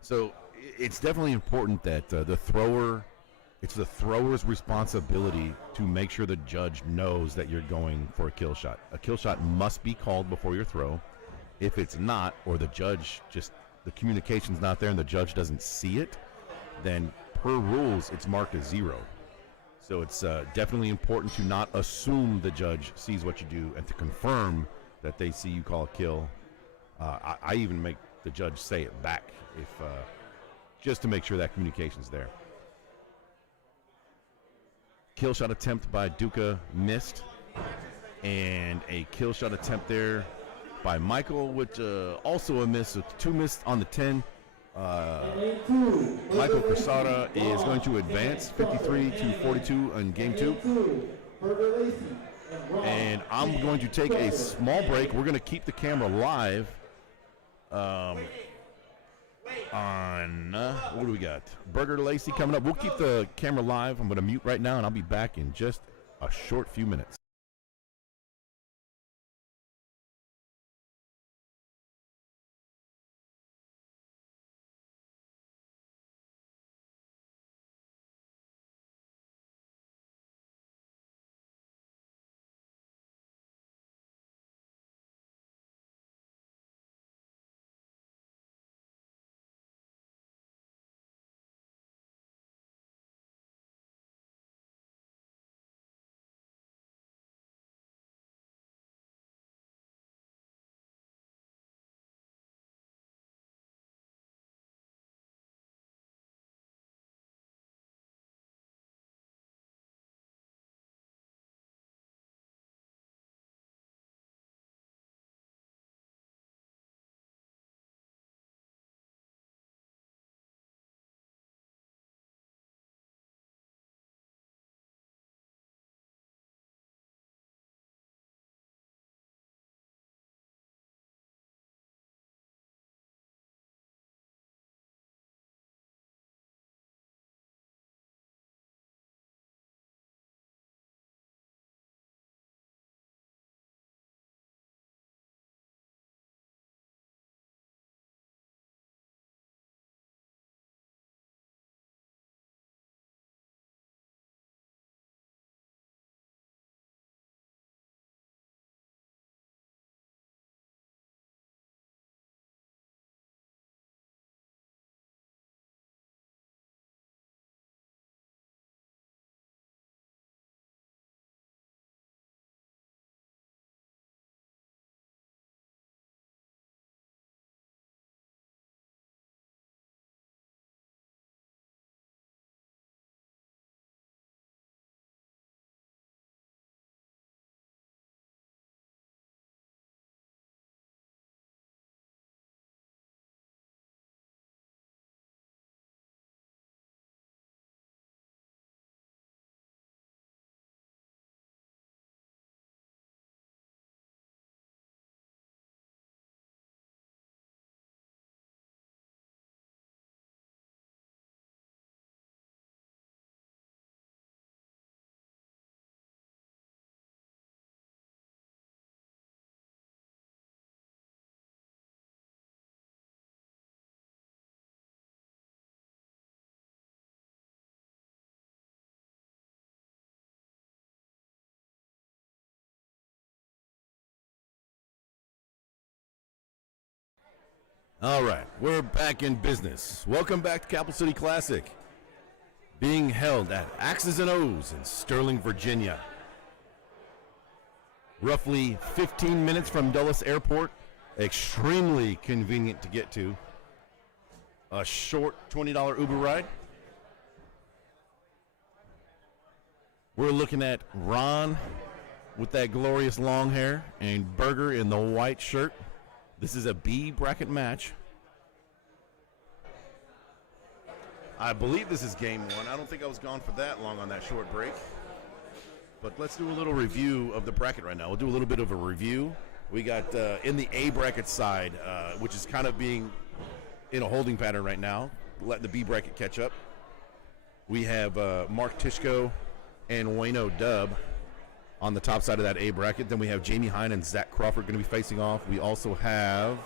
So it's definitely important that the thrower, it's the thrower's responsibility to make sure the judge knows that you're going for a kill shot. A kill shot must be called before your throw. If it's not, or the judge just, the communication's not there and the judge doesn't see it, then per rules, it's marked as 0. So it's definitely important to not assume the judge sees what you do and to confirm that they see you call a kill. I even make the judge say it back if just to make sure that communication's there. Kill shot attempt by Duca missed, and a kill shot attempt there by Michael, which also a miss. So 2 missed on the 10. Michael Cressada is going to advance 53-42 in game 2. And I'm going to take a small break. We're going to keep the camera live on, what do we got? Burger Lacey coming up. We'll keep the camera live. I'm going to mute right now, and I'll be back in just a short few minutes. All right, we're back in business. Welcome back to Capital City Classic, being held at X's and O's in Sterling, Virginia. Roughly 15 minutes from Dulles Airport, extremely convenient to get to. A short $20 Uber ride. We're looking at Ron with that glorious long hair and Burger in the white shirt. This is a B bracket match. I believe this is game one. I don't think I was gone for that long on that short break. But let's do a little review of the bracket right now. We'll do a little bit of a review. We got in the A bracket side, which is kind of being in a holding pattern right now, letting the B bracket catch up. We have Mark Tishko and Wayno Dub on the top side of that A bracket. Then we have Jamie Hine and Zach Crawford going to be facing off. We also have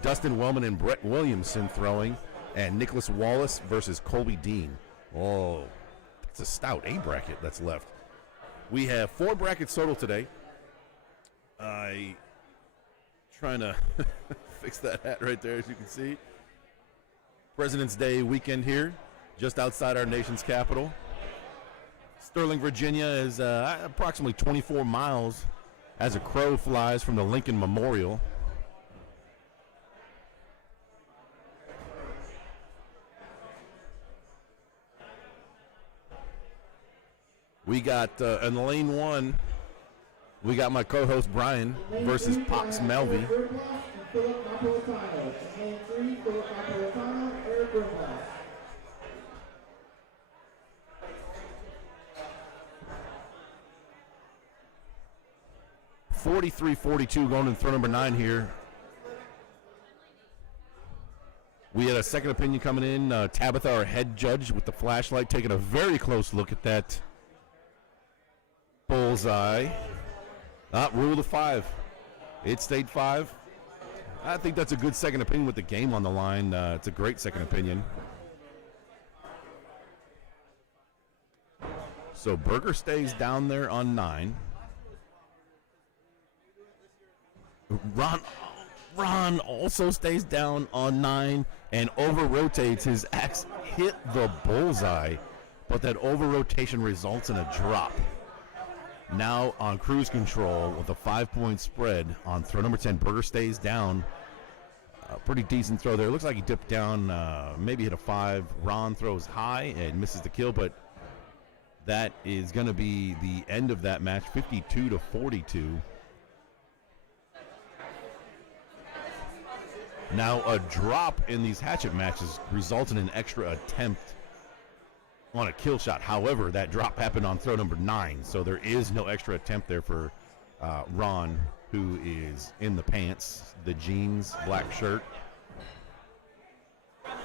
Dustin Wellman and Brett Williamson throwing, and Nicholas Wallace versus Colby Dean. Oh, it's a stout A bracket that's left. We have 4 brackets total today. I trying to fix that hat right there, as you can see. President's Day weekend here, just outside our nation's capital. Sterling, Virginia is approximately 24 miles as a crow flies from the Lincoln Memorial. We got in lane 1, we got my co-host Brian versus Pops Melvy. Philip Napolitano. Lane 3, Philip Napolitano, Eric Grimlass. 43-42 going in throw number 9 here. We had a second opinion coming in. Tabitha, our head judge, with the flashlight, taking a very close look at that bullseye. Rule of 5. It stayed 5. I think that's a good second opinion with the game on the line. It's a great second opinion. So Berger stays down there on 9. Ron also stays down on 9 and over-rotates. His axe hit the bullseye, but that over-rotation results in a drop. Now on cruise control with a 5-point spread on throw number 10. Berger stays down. A pretty decent throw there. It looks like he dipped down, maybe hit a 5. Ron throws high and misses the kill, but that is going to be the end of that match, 52-42. Now, a drop in these hatchet matches results in an extra attempt on a kill shot. However, that drop happened on throw number 9, so there is no extra attempt there for Ron, who is in the pants, the jeans, black shirt.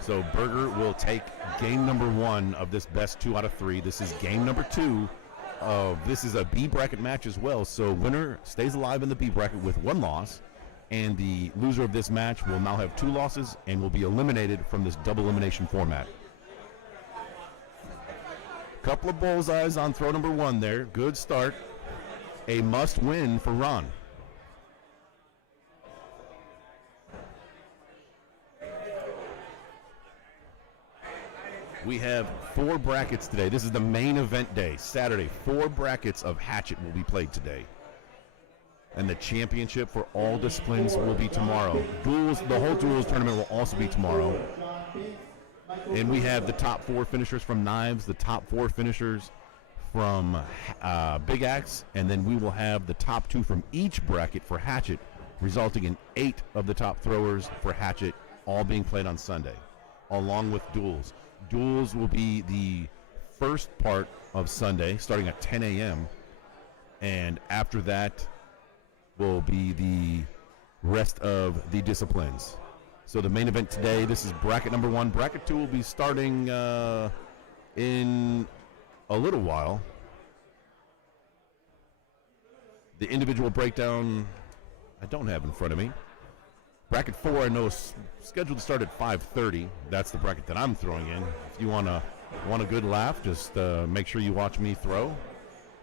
So Berger will take game number 1 of this best 2 out of 3. This is game number 2. This is a B bracket match as well, so winner stays alive in the B bracket with 1 loss. And the loser of this match will now have 2 losses and will be eliminated from this double elimination format. Couple of bullseyes on throw number 1 there. Good start. A must win for Ron. We have 4 brackets today. This is the main event day, Saturday. 4 brackets of hatchet will be played today. And the championship for all disciplines will be tomorrow. Duels, the whole duels tournament will also be tomorrow. And we have the top 4 finishers from knives, the top 4 finishers from big axe, and then we will have the top 2 from each bracket for hatchet, resulting in 8 of the top throwers for hatchet, all being played on Sunday, along with duels. Duels will be the first part of Sunday, starting at 10 a.m., and after that will be the rest of the disciplines. So the main event today, this is bracket number 1. Bracket 2 will be starting in a little while. The individual breakdown I don't have in front of me. Bracket 4 I know is scheduled to start at 5:30. That's the bracket that I'm throwing in. If you want a good laugh, just make sure you watch me throw,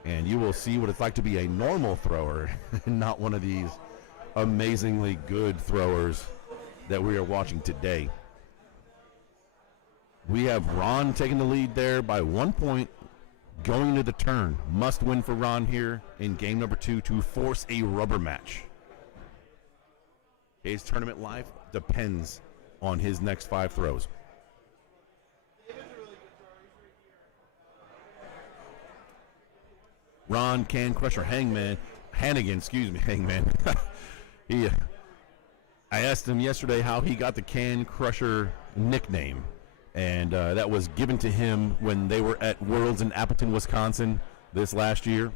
and you will see what it's like to be a normal thrower and not one of these amazingly good throwers that we are watching today. We have Ron taking the lead there by 1 point going into the turn. Must win for Ron here in game number 2 to force a rubber match. His tournament life depends on his next 5 throws. Ron Can Crusher Hangman. Hannigan, Hangman. I asked him yesterday how he got the Can Crusher nickname, and that was given to him when they were at Worlds in Appleton, Wisconsin this last year.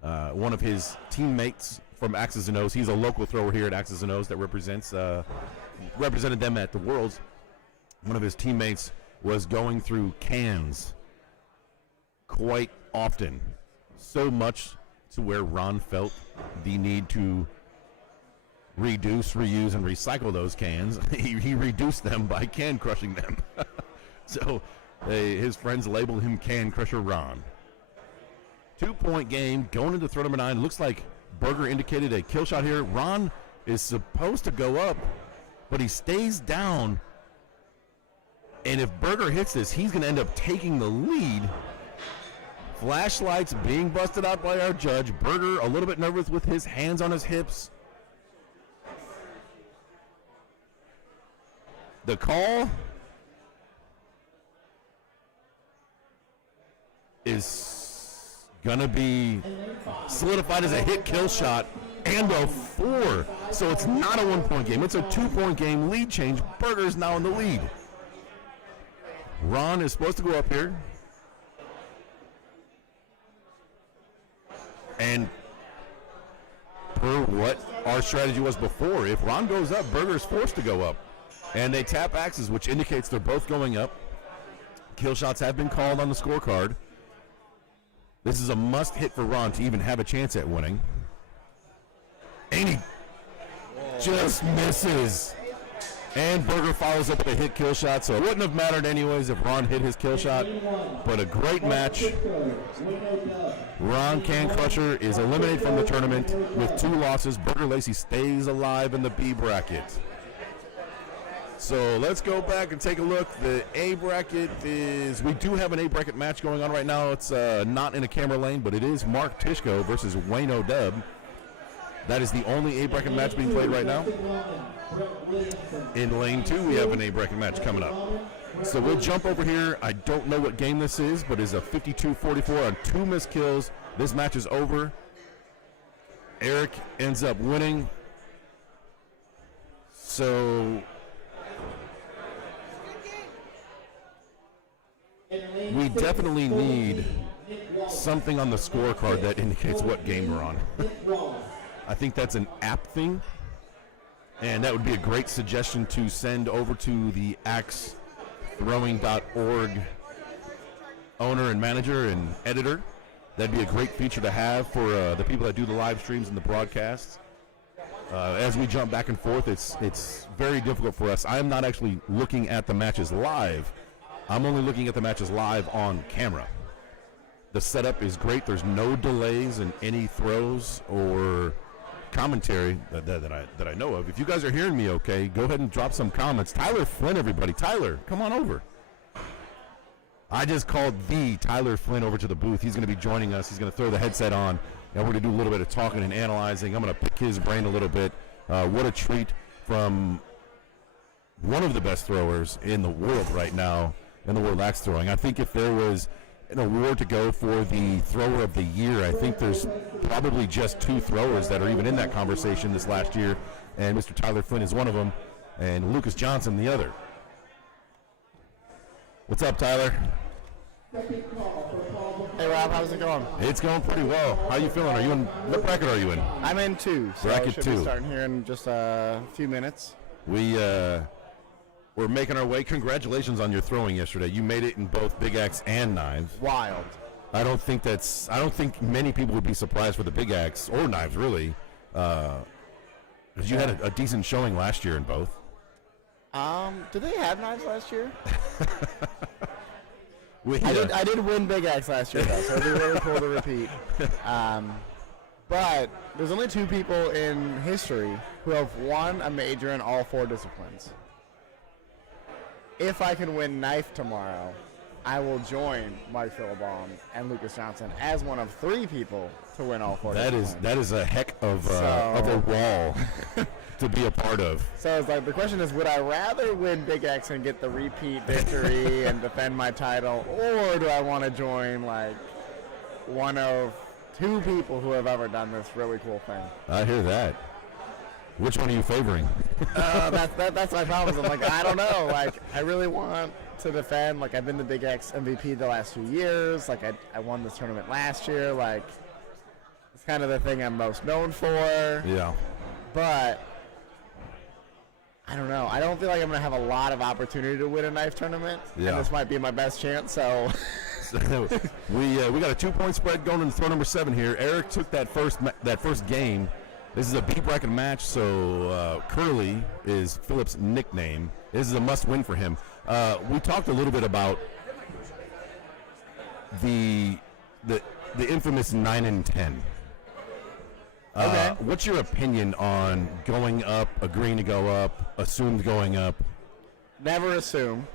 One of his teammates from X's and O's, he's a local thrower here at X's and O's that represented them at the Worlds. One of his teammates was going through cans quite often, so much to where Ron felt the need to reduce, reuse, and recycle those cans. He reduced them by can crushing them. So his friends labeled him Can Crusher Ron. 2-point game going into throw number 9. Looks like Berger indicated a kill shot here. Ron is supposed to go up, but he stays down. And if Berger hits this, he's going to end up taking the lead. Flashlights being busted out by our judge. Berger a little bit nervous with his hands on his hips. The call is going to be solidified as a hit kill shot and a 4. So it's not a 1-point game. It's a 2-point game. Lead change. Berger's now in the lead. Ron is supposed to go up here. And per what our strategy was before, if Ron goes up, Berger's forced to go up. And they tap axes, which indicates they're both going up. Kill shots have been called on the scorecard. This is a must hit for Ron to even have a chance at winning. And he just misses. And Berger follows up with a hit kill shot, so it wouldn't have mattered anyways if Ron hit his kill shot. But a great match. Ron Can Crusher is eliminated from the tournament with 2 losses. Berger Lacey stays alive in the B bracket. So let's go back and take a look. The A bracket is, we do have an A bracket match going on right now. It's not in a camera lane, but it is Mark Tishko versus Wayne O'Dub. That is the only A bracket match being played right now. In lane 2, we have an A bracket match coming up. So we'll jump over here. I don't know what game this is, but it's a 52-44 on 2 missed kills. This match is over. Eric ends up winning. So we definitely need something on the scorecard that indicates what game we're on. I think that's an app thing, and that would be a great suggestion to send over to the axethrowing.org owner and manager and editor. That'd be a great feature to have for the people that do the live streams and the broadcasts. As we jump back and forth, it's very difficult for us. I am not actually looking at the matches live. I'm only looking at the matches live on camera. The setup is great. There's no delays in any throws or commentary that I know of. If you guys are hearing me okay, go ahead and drop some comments. Tyler Flynn, everybody. Tyler, come on over. I just called the Tyler Flynn over to the booth. He's going to be joining us. He's going to throw the headset on, and we're going to do a little bit of talking and analyzing. I'm going to pick his brain a little bit. What a treat from one of the best throwers in the world right now in the world axe throwing. I think if there was an award to go for the thrower of the year, I think there's probably just 2 throwers that are even in that conversation this last year, and Mr. Tyler Flynn is one of them, and Lucas Johnson the other. What's up, Tyler? Hey Rob, how's it going? It's going pretty well. How you feeling? Are you in, what bracket are you in? I'm in 2, so Bracket I should 2. be starting here in just a few minutes. We're making our way. Congratulations on your throwing yesterday. You made it in both big axe and knives. Wild. I don't think many people would be surprised for the big axe or knives, really, because you had a decent showing last year in both. Did they have knives last year? I I did win big axe last year though, so it'd be really cool to repeat. But there's only 2 people in history who have won a major in all 4 disciplines. If I can win knife tomorrow, I will join Mike Philbaum and Lucas Johnson as one of 3 people to win all 4 disciplines. That is a heck of a wall to be a part of. So it's like the question is, would I rather win Big X and get the repeat victory and defend my title, or do I want to join like one of 2 people who have ever done this really cool thing? I hear that. Which one are you favoring? That's my problem. I'm like, I don't know. Like, I really want to defend. Like, I've been the Big X MVP the last 2 years. Like, I won this tournament last year. Like, it's kind of the thing I'm most known for. Yeah. But I don't know. I don't feel like I'm going to have a lot of opportunity to win a knife tournament. Yeah. And this might be my best chance. So we got a 2-point spread going into throw number 7 here. Eric took that first game. This is a B bracket match, so Curly is Philip's nickname. This is a must-win for him. We talked a little bit about the infamous 9 and 10. Okay. What's your opinion on going up, agreeing to go up, assumed going up? never assume.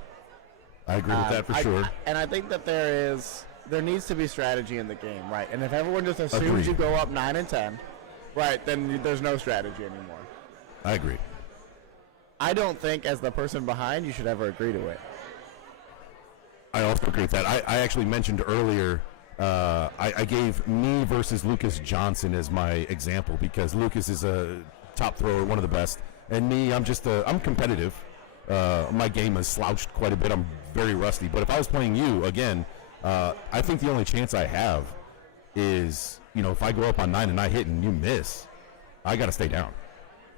I agree with that for sure. And I think that there needs to be strategy in the game, right? And if everyone just assumes Agreed. you go up 9 and 10, right, then there's no strategy anymore. I agree. I don't think, as the person behind, you should ever agree to it. I also agree with that. I actually mentioned earlier, I gave me versus Lucas Johnson as my example because Lucas is a top thrower, one of the best, and me, I'm competitive. My game has slouched quite a bit. I'm very rusty. But if I was playing you again, I think the only chance I have is, if I go up on 9 and I hit and you miss, I got to stay down.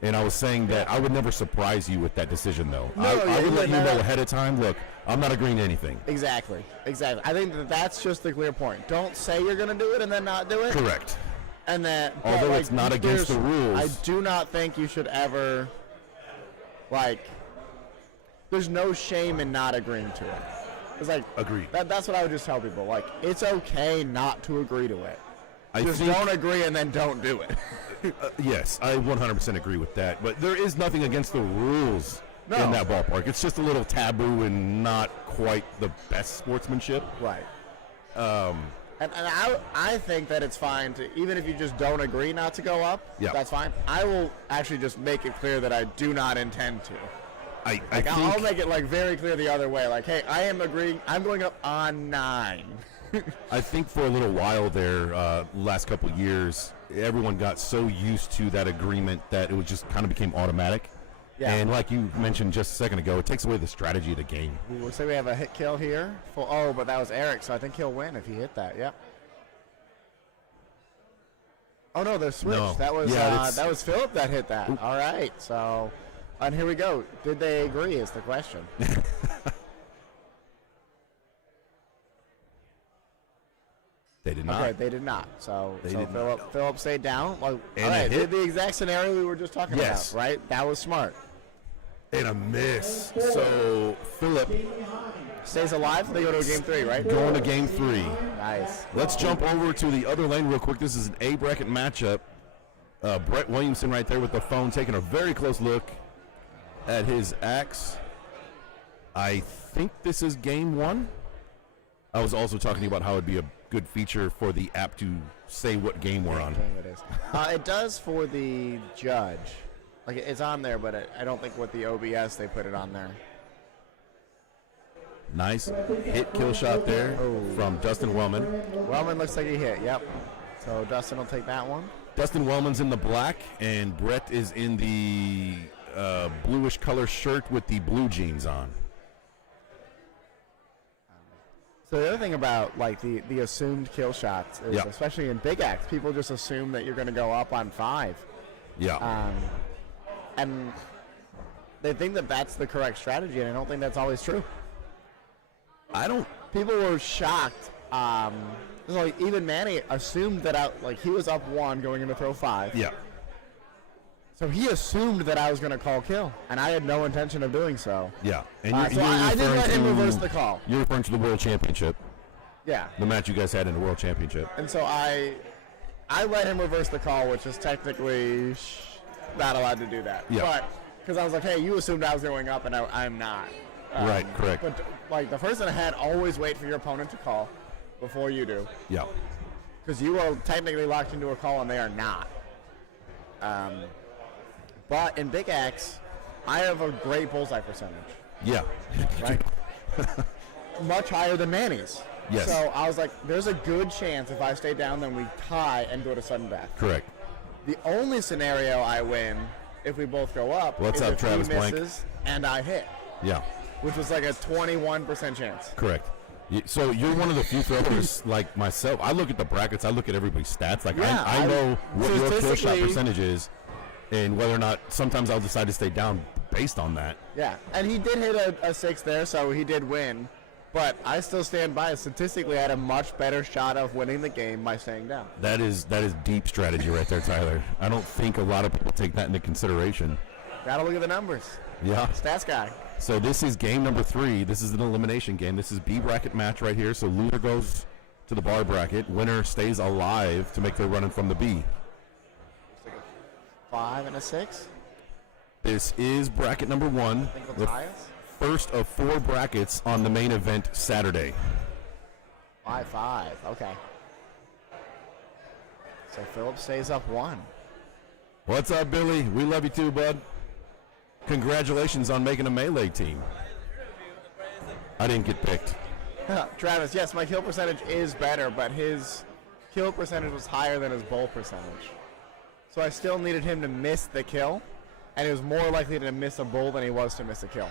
And I was saying that I would never surprise you with that decision, though. No, I would let you know ahead of time, look, I'm not agreeing to anything. Exactly. I think that's just the clear point. Don't say you're going to do it and then not do it. Correct. And that, although it's not against the rules. I do not think you should ever, there's no shame in not agreeing to it. It's like, agreed. That's what I would just tell people. It's okay not to agree to it. Just don't agree and then don't do it. Yes, I 100% agree with that. But there is nothing against the rules in that ballpark. It's just a little taboo and not quite the best sportsmanship. Right. And I think that it's fine to, even if you just don't agree not to go up, that's fine. I will actually just make it clear that I do not intend to. I'll make it very clear the other way. Hey, I am agreeing. I'm going up on 9. I think for a little while there, last couple of years, everyone got so used to that agreement that it was just kind of became automatic. Yeah. And like you mentioned just a second ago, it takes away the strategy of the game. We'll say we have a hit kill here. But that was Eric, so I think he'll win if he hit that. Yep. Oh no, they're switched. No. That was Philip that hit that. All right, so and here we go. Did they agree? Is the question. They did not. Okay, they did not. So Philip stayed down. All right, did the exact scenario we were just talking about, right? That was smart. And a miss. So Philip stays alive. They go to game 3, right? Going to game 3. Nice. Let's jump over to the other lane real quick. This is an A bracket matchup. Brett Williamson right there with the phone, taking a very close look at his axe. I think this is game 1. I was also talking about how it'd be a good feature for the app to say what game we're on. It is. It does for the judge. It's on there, but I don't think with the OBS they put it on there. Nice hit kill shot there from Dustin Wellman. Wellman looks like he hit, yep. So Dustin will take that one. Dustin Wellman's in the black, and Brett is in the bluish color shirt with the blue jeans on. So the other thing about the assumed kill shots is, especially in big acts, people just assume that you're going to go up on 5. Yeah. And they think that that's the correct strategy, and I don't think that's always true. People were shocked. Even Manny assumed that he was up 1 going into throw 5. Yeah. So he assumed that I was going to call kill, and I had no intention of doing so. Yeah. And I didn't let him reverse the call. You're referring to the World Championship. Yeah. The match you guys had in the World Championship. And so I I let him reverse the call, which is technically not allowed to do that. Yeah. But because I was like, hey, you assumed I was going up, and I'm not. Right, correct. But like the first ahead, always wait for your opponent to call before you do. Yeah. Because you are technically locked into a call, and they are not. But in Big X, I have a great bullseye percentage. Yeah. Right? Much higher than Manny's. Yes. So I was like, there's a good chance if I stay down, then we tie and go to sudden death. Correct. The only scenario I win if we both go up What's is up, if Travis he Blank? misses and I hit, Yeah. which was like a 21% chance. Correct. So you're one of the few throwers like myself. I look at the brackets. I look at everybody's stats. Like Yeah, I know what your kill shot statistically- percentage is, and whether or not sometimes I'll decide to stay down based on that. Yeah, and he did hit a 6 there, so he did win. But I still stand by it. Statistically, I had a much better shot of winning the game by staying down. That is deep strategy right there, Tyler. I don't think a lot of people take that into consideration. Gotta look at the numbers. Yeah. Stats guy. So this is game number 3. This is an elimination game. This is B bracket match right here. So loser goes to the bar bracket. Winner stays alive to make their run in from the B. 5 and a 6. This is bracket number 1. Think The they'll tie us? first of 4 brackets on the main event Saturday. 5-5. Okay. So Philip stays up 1. What's up, Billy? We love you too, bud. Congratulations on making a melee team. I didn't get picked. Travis, yes, my kill percentage is better, but his kill percentage was higher than his bowl percentage. So I still needed him to miss the kill, and he was more likely to miss a bowl than he was to miss a kill.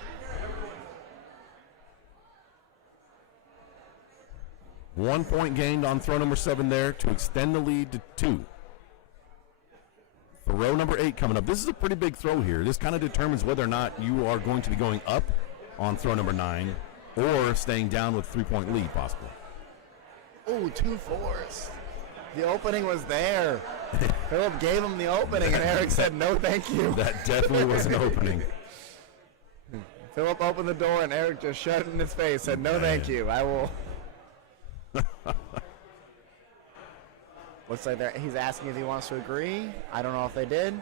1 point gained on throw number 7 there to extend the lead to 2. Throw number 8 coming up. This is a pretty big throw here. This kind of determines whether or not you are going to be going up on throw number 9 or staying down with 3-point lead possible. Ooh, 2 4s. The opening was there. Philip gave him the opening, and Eric said, no, thank you. That definitely was an opening. Philip opened the door, and Eric just shut it in his face, said, no, thank you. I will. Looks like he's asking if he wants to agree. I don't know if they did.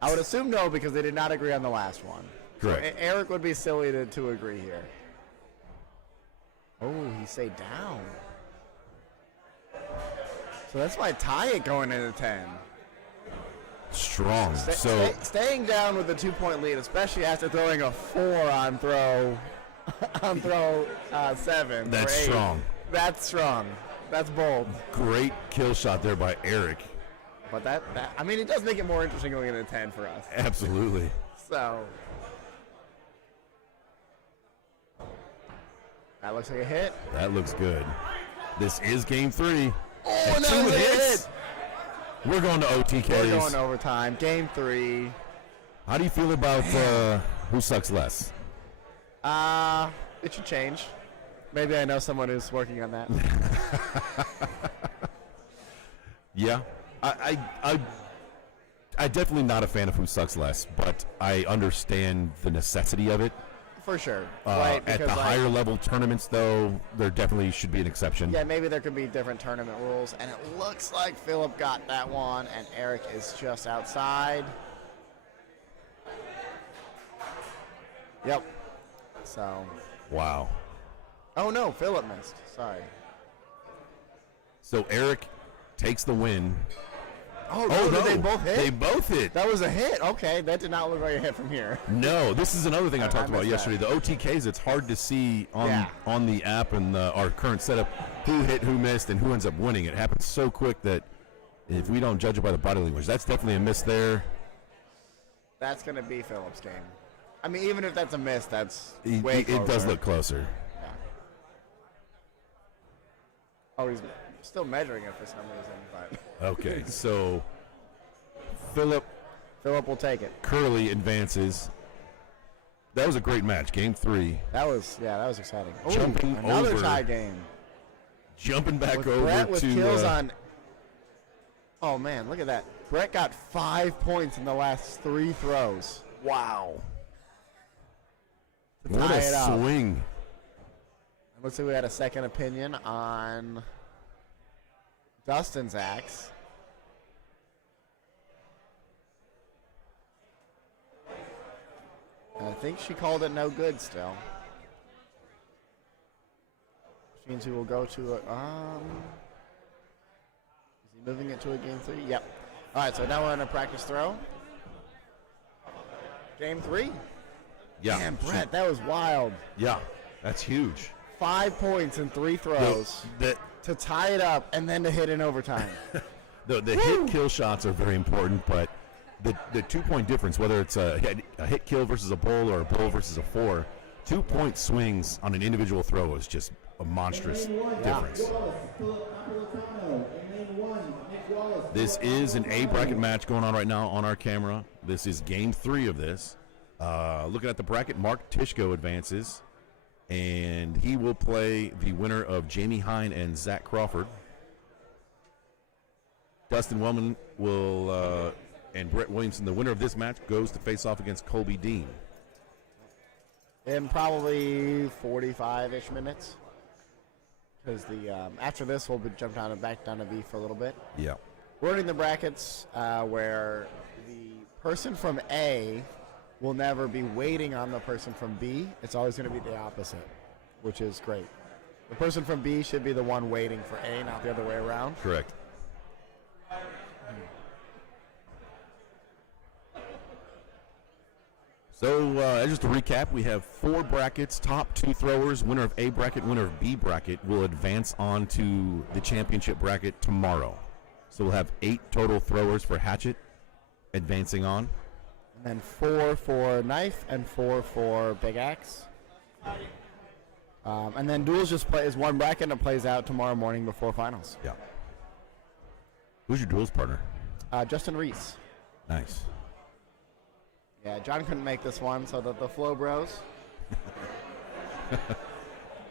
I would assume no, because they did not agree on the last one. Correct. So Eric would be silly to agree here. Oh, he say down. So that's why tie it going into 10. Strong. Staying down with a 2-point lead, especially after throwing a 4 on throw 7. That's or 8. strong. That's strong. That's bold. Great kill shot there by Eric. But that I mean, it does make it more interesting going into 10 for us. Absolutely. So that looks like a hit. That looks good. This is game 3. Oh, And no, 2 hits. hit. We're going to OTKs. We're going to overtime. Game 3. How do you feel about who sucks less? It should change. Maybe I know someone who's working on that. Yeah. I definitely not a fan of who sucks less, but I understand the necessity of it. For sure. Right, At the higher level tournaments, though, there definitely should be an exception. Yeah, maybe there could be different tournament rules. And it looks like Philip got that one, and Eric is just outside. Yep. So. Wow. Oh, no, Philip missed. Sorry. So Eric takes the win. Oh, no, did they both hit? They both hit. That was a hit. Okay, that did not look like a hit from here. No, this is another thing I talked about missed yesterday. that. The OTKs, it's hard to see on the app and our current setup who hit, who missed, and who ends up winning. It happens so quick that if we don't judge it by the body language, that's definitely a miss there. That's going to be Philip's game. I mean, even if that's a miss, that's It way closer. does look closer. Yeah. Oh, he's still measuring it for some reason, but Okay, so Philip will take it. Curley advances. That was a great match. Game 3. That was exciting. Ooh, Jumping another over. tie game. Jumping back With over Brett with to kills on. Oh man, look at that! Brett got 5 points in the last 3 throws. Wow. To what tie a it up. swing. Looks like we had a second opinion on Dustin's axe. I think she called it no good still. Which means he will go to a, is he moving it to a game 3? Yep. All right, so now we're in a practice throw. Game 3? Yeah. Man, Brett, that was wild. Yeah, that's huge. 5 points in 3 throws to tie it up and then to hit in overtime. The hit kill shots are very important, but the 2-point difference, whether it's a hit kill versus a bull or a bull versus a 4, 2-point swings on an individual throw is just a monstrous difference. This is an A bracket match going on right now on our camera. This is game 3 of this. Looking at the bracket, Mark Tishko advances, and he will play the winner of Jamie Hine and Zach Crawford. Dustin Wellman will, and Brett Williamson, the winner of this match, goes to face off against Colby Dean. In probably 45-ish minutes. Because after this, we'll be jump back down to B for a little bit. Yeah. We're in the brackets where the person from A will never be waiting on the person from B. It's always going to be the opposite, which is great. The person from B should be the one waiting for A, not the other way around. Correct. So, just to recap, we have 4 brackets, top 2 throwers, winner of A bracket, winner of B bracket, will advance on to the championship bracket tomorrow. So we'll have 8 total throwers for Hatchet advancing on. And then 4 for Knife and 4 for Big Axe. And then Duels just is one bracket and it plays out tomorrow morning before finals. Yeah. Who's your duels partner? Justin Reese. Nice. Yeah, John couldn't make this one, so the Flow Bros.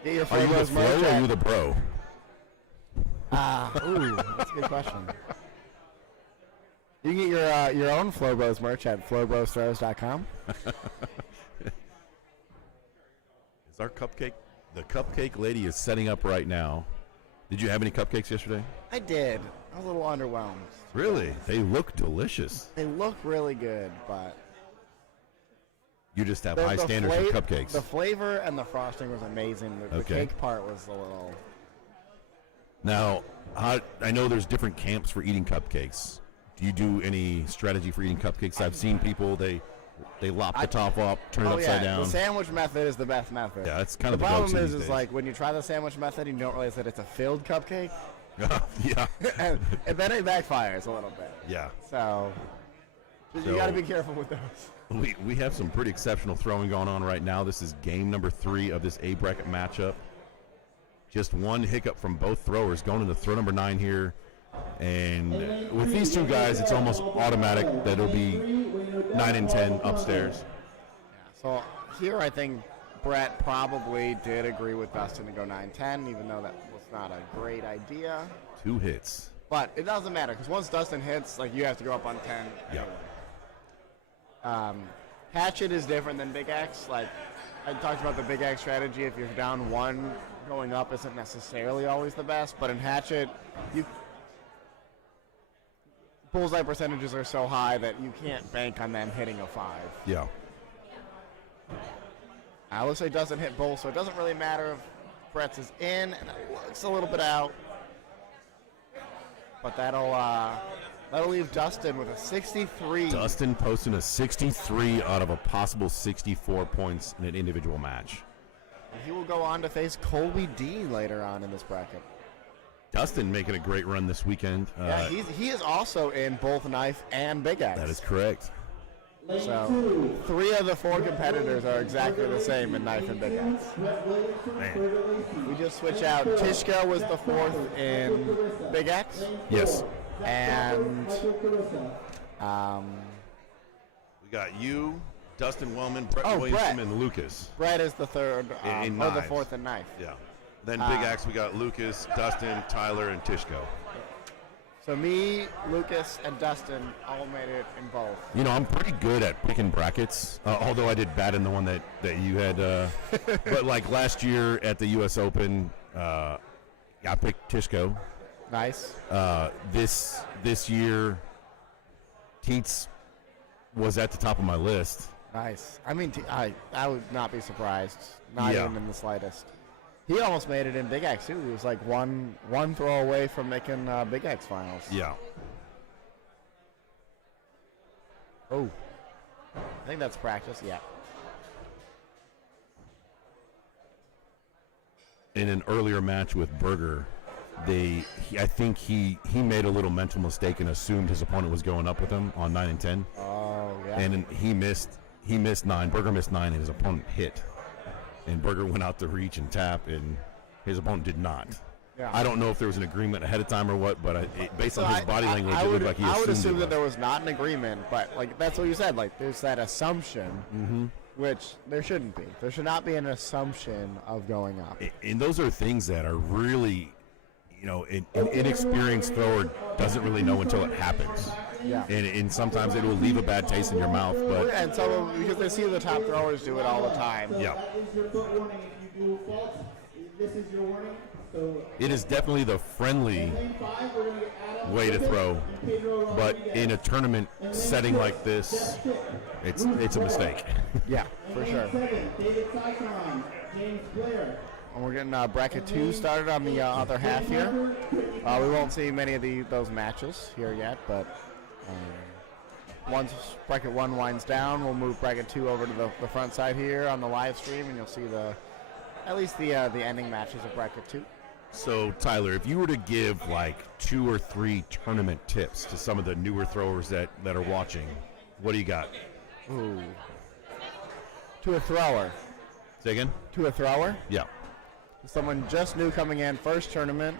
Get your Are you the Flow or are you the Bro? Ooh, that's a good question. You can get your own Flow Bros merch at flowbrosthrows.com. Is our cupcake? The cupcake lady is setting up right now. Did you have any cupcakes yesterday? I did. I was a little underwhelmed. Really? They look delicious. They look really good, but you just have high standards for cupcakes. The flavor and the frosting was amazing. The cake part was a little. Now, I know there's different camps for eating cupcakes. Do you do any strategy for eating cupcakes? I've seen people, they lop the top off, turn it upside down. The sandwich method is the best method. Yeah, that's kind of the problem go-to is these days. like when you try the sandwich method, you don't realize that it's a filled cupcake. Yeah. and then it backfires a little bit. Yeah. So you got to be careful with those. We have some pretty exceptional throwing going on right now. This is game number 3 of this A bracket matchup. Just one hiccup from both throwers going into throw number 9 here. And with these two guys, it's almost automatic that it'll be 9 and 10 upstairs. Yeah, so here I think Brett probably did agree with Dustin to go 9-10, even though that was not a great idea. 2 hits. But it doesn't matter, because once Dustin hits, like, you have to go up on 10. Yeah. Anyway. Hatchet is different than Big Axe. Like, I talked about the Big Axe strategy. If you're down 1, going up isn't necessarily always the best. But in Hatchet, bullseye percentages are so high that you can't bank on them hitting a 5. Yeah. I would say doesn't hit bull, so it doesn't really matter if Brett's is in, and it looks a little bit out. But that'll leave Dustin with a 63. Dustin posting a 63 out of a possible 64 points in an individual match. And he will go on to face Colby D later on in this bracket. Dustin making a great run this weekend. Yeah, he is also in both Knife and Big Axe. That is correct. So 3 of the 4 competitors are exactly the same in Knife and Big Axe. Man. We just switch out. Tishka was the 4th in Big Axe. Yes. And we got you, Dustin Wellman, Brett Williamson, and Lucas. Brett is the 3rd, or the 4th in Knife. Yeah. Then Big Axe, we got Lucas, Dustin, Tyler, and Tishko. So me, Lucas, and Dustin all made it in both. You know, I'm pretty good at picking brackets, although I did bad in the one that you had. But like last year at the U.S. Open, I picked Tishko. Nice. This year, Teets was at the top of my list. Nice. I mean, I would not be surprised. Not even in the slightest. He almost made it in Big X, too. He was like one throw away from making Big X finals. Yeah. Oh. I think that's practice, yeah. In an earlier match with Berger, I think he made a little mental mistake and assumed his opponent was going up with him on 9 and 10. Oh, yeah. And he missed 9. Berger missed 9, and his opponent hit. And Berger went out to reach and tap, and his opponent did not. Yeah. I don't know if there was an agreement ahead of time or what, but based on his body language, it looked like he assumed I would assume it that there was not an agreement, but like that's what you said. Like there's that assumption, which there shouldn't be. There should not be an assumption of going up. And those are things that are really, an inexperienced thrower doesn't really know until it happens. Yeah. And sometimes it will leave a bad taste in your mouth. But and because they see the top throwers do it all the time. Yeah. That is your foot warning. If you do false, this is your warning. So it is definitely the friendly way to throw. But in a tournament setting like this, it's a mistake. Yeah, for sure. 7, David Sycon, James Blair. And we're getting bracket 2 started on the other half here. We won't see many of those matches here yet, but once bracket 1 winds down, we'll move bracket 2 over to the front side here on the live stream, and you'll see at least the ending matches of bracket 2. So, Tyler, if you were to give like 2 or 3 tournament tips to some of the newer throwers that are watching, what do you got? Ooh. To a thrower. Say again? To a thrower? Yeah. Someone just new coming in, first tournament.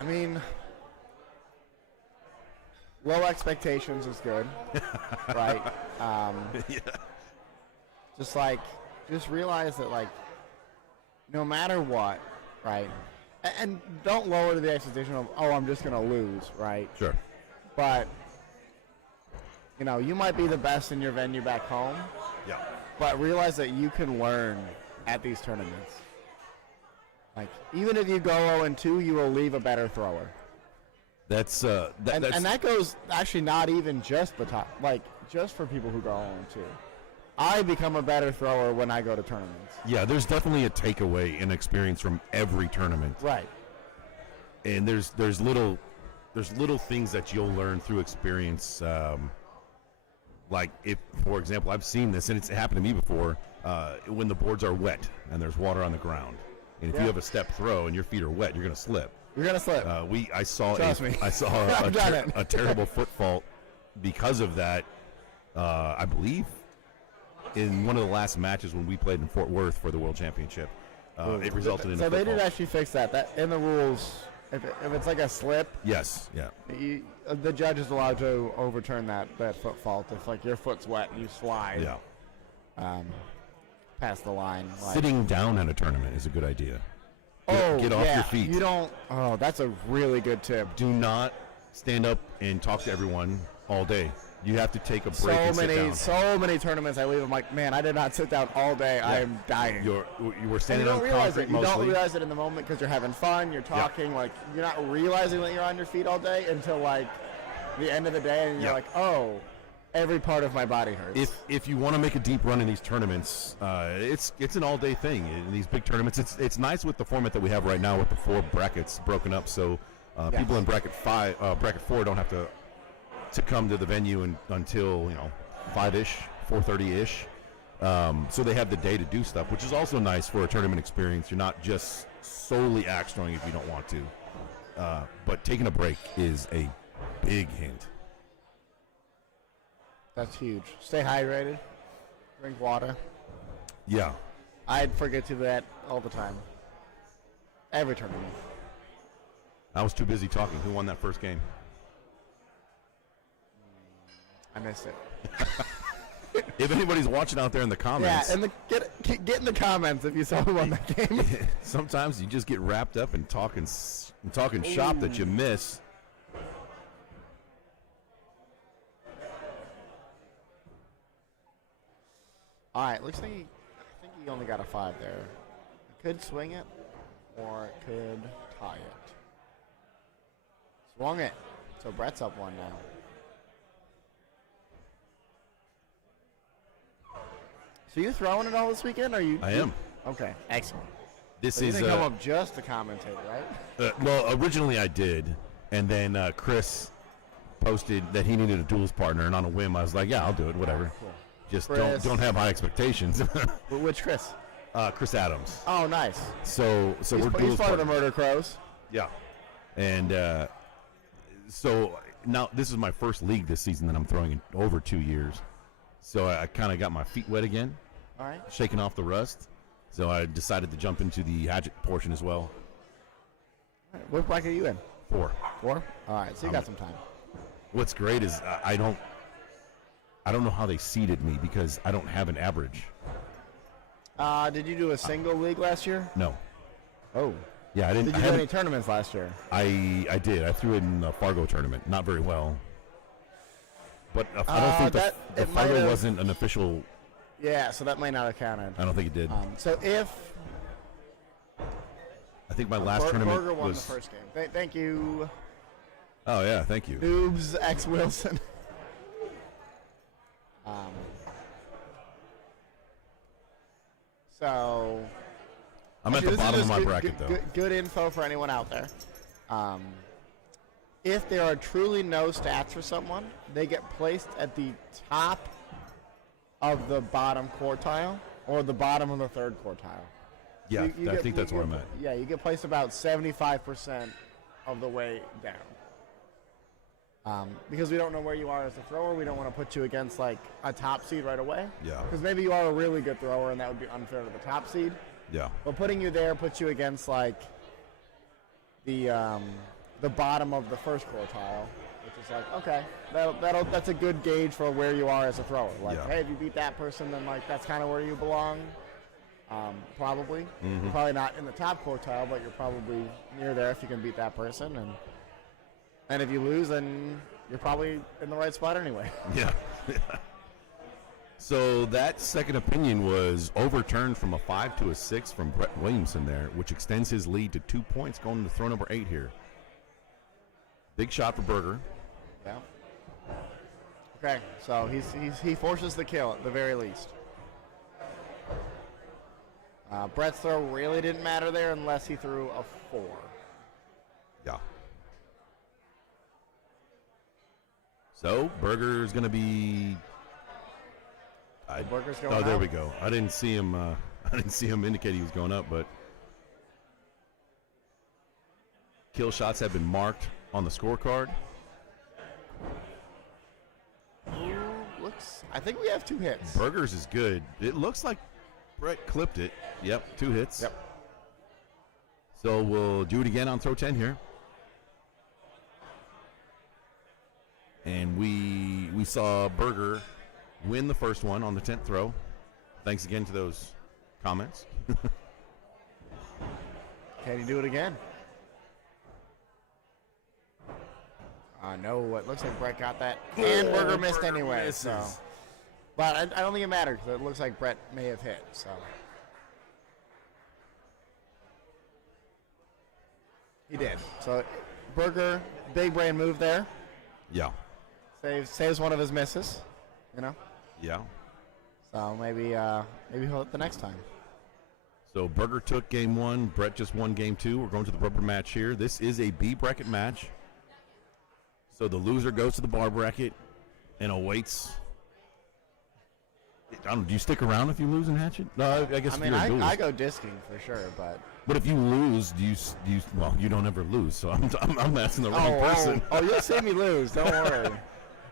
I mean, low expectations is good, right? Yeah. Just realize that, like, no matter what, right? And don't lower the expectation of, I'm just going to lose, right? Sure. But, you might be the best in your venue back home. Yeah. But realize that you can learn at these tournaments. Like, even if you go 0-2, you will leave a better thrower. That's and that goes actually not even just the top, like just for people who go 0-2. I become a better thrower when I go to tournaments. Yeah, there's definitely a takeaway and experience from every tournament. Right. And there's little things that you'll learn through experience. Like if, for example, I've seen this, and it's happened to me before. When the boards are wet and there's water on the ground, and if you have a step throw and your feet are wet, you're going to slip. You're going to slip. I saw a terrible foot fault because of that. I believe in one of the last matches when we played in Fort Worth for the World Championship, it resulted in a foot they fault. did actually fix that. That in the rules, if it's like a slip, Yes, yeah. The judge is allowed to overturn that foot fault if like your foot's wet and you slide. Yeah. Past the line. Sitting down at a tournament is a good idea. Get off your feet. You don't. Oh, that's a really good tip. Do not stand up and talk to everyone all day. You have to take a break and sit down. So many tournaments I leave. I'm like, man, I did not sit down all day. Yeah. I am dying. You were standing on concrete mostly. You don't realize it in the moment because you're having fun. You're talking. Like you're not realizing that you're on your feet all day until like the end of the day, and you're like, oh. Every part of my body hurts. If you want to make a deep run in these tournaments, it's an all-day thing. In these big tournaments, it's nice with the format that we have right now with the 4 brackets broken up, so people in bracket 4 don't have to come to the venue until 5-ish, 4:30-ish. So they have the day to do stuff, which is also nice for a tournament experience. You're not just solely axe throwing if you don't want to. But taking a break is a big hint. That's huge. Stay hydrated. Drink water. Yeah. I'd forget to do that all the time. Every tournament. I was too busy talking. Who won that first game? I missed it. If anybody's watching out there in the comments. Yeah, get in the comments if you saw who won that game. Sometimes you just get wrapped up in talking shop that you miss. All right, looks like I think he only got a 5 there. It could swing it, or it could tie it. Swung it. So Brett's up 1 now. So you throwing it all this weekend? Or you? I am. Okay, excellent. This So you is didn't come up just to commentate, right? well, originally I did, and then Chris posted that he needed a duels partner, and on a whim I was like, yeah, I'll do it, whatever. Cool. Just Chris. don't have high expectations. Which Chris? Chris Adams. Oh, nice. So we're He's duels part of the partners. Murder Crows. Yeah, and so now this is my first league this season that I'm throwing in over 2 years. So I kind of got my feet wet again, All right. shaking off the rust. So I decided to jump into the Hatchet portion as well. What bracket are you in? 4. 4? All right, so you got some time. What's great is I don't know how they seeded me because I don't have an average. Did you do a single league last year? No. Oh. Yeah, I didn't. Did you do any tournaments last year? I did. I threw it in the Fargo tournament. Not very well. But I don't think the Fargo wasn't an official. Yeah, so that might not have counted. I don't think it did. So if I think my last tournament Burger won was. the first game. Thank you, Oh yeah, thank you. Noobs X Wilson. So I'm at actually, the this is bottom of just my good, bracket though. Good info for anyone out there. If there are truly no stats for someone, they get placed at the top of the bottom quartile or the bottom of the third quartile. Yeah, I think that's where I'm at. Yeah, you get placed about 75% of the way down. Because we don't know where you are as a thrower, we don't want to put you against like a top seed right away. Yeah. Because maybe you are a really good thrower, and that would be unfair to the top seed. Yeah. But putting you there puts you against like the bottom of the first quartile, which is like, okay, that's a good gauge for where you are as a thrower. Like, Yeah. hey, if you beat that person, then like that's kind of where you belong. Probably. Mm-hmm. You're probably not in the top quartile, but you're probably near there if you can beat that person. And if you lose, then you're probably in the right spot anyway. Yeah. So that second opinion was overturned from a 5 to a 6 from Brett Williamson there, which extends his lead to 2 points going to throw number 8 here. Big shot for Berger. Yeah. Okay, so he forces the kill at the very least. Brett's throw really didn't matter there unless he threw a 4. Yeah. So Berger's going to be. Berger's going Oh, there out? we go. I didn't see him. I didn't see him indicate he was going up, but kill shots have been marked on the scorecard. I think we have 2 hits. Berger's is good. It looks like Brett clipped it. Yep, 2 hits. Yep. So we'll do it again on throw 10 here. And we saw Berger win the first one on the 10th throw. Thanks again to those comments. Can he do it again? No, it looks like Brett got that. And Berger missed Berger anyway. misses. So. But I don't think it mattered because it looks like Brett may have hit. So he did. So Berger, big brain move there. Yeah. Saves one of his misses. You know. Yeah. So maybe he'll hit the next time. So Berger took game 1. Brett just won game 2. We're going to the rubber match here. This is a B bracket match. So the loser goes to the bar bracket and awaits. I don't know, do you stick around if you lose in Hatchet? No, I guess I if mean, you're a duelist. I go disking for sure, but. But if you lose, do you? Well, you don't ever lose. So I'm asking the wrong person. Oh, you'll see me lose. Don't worry.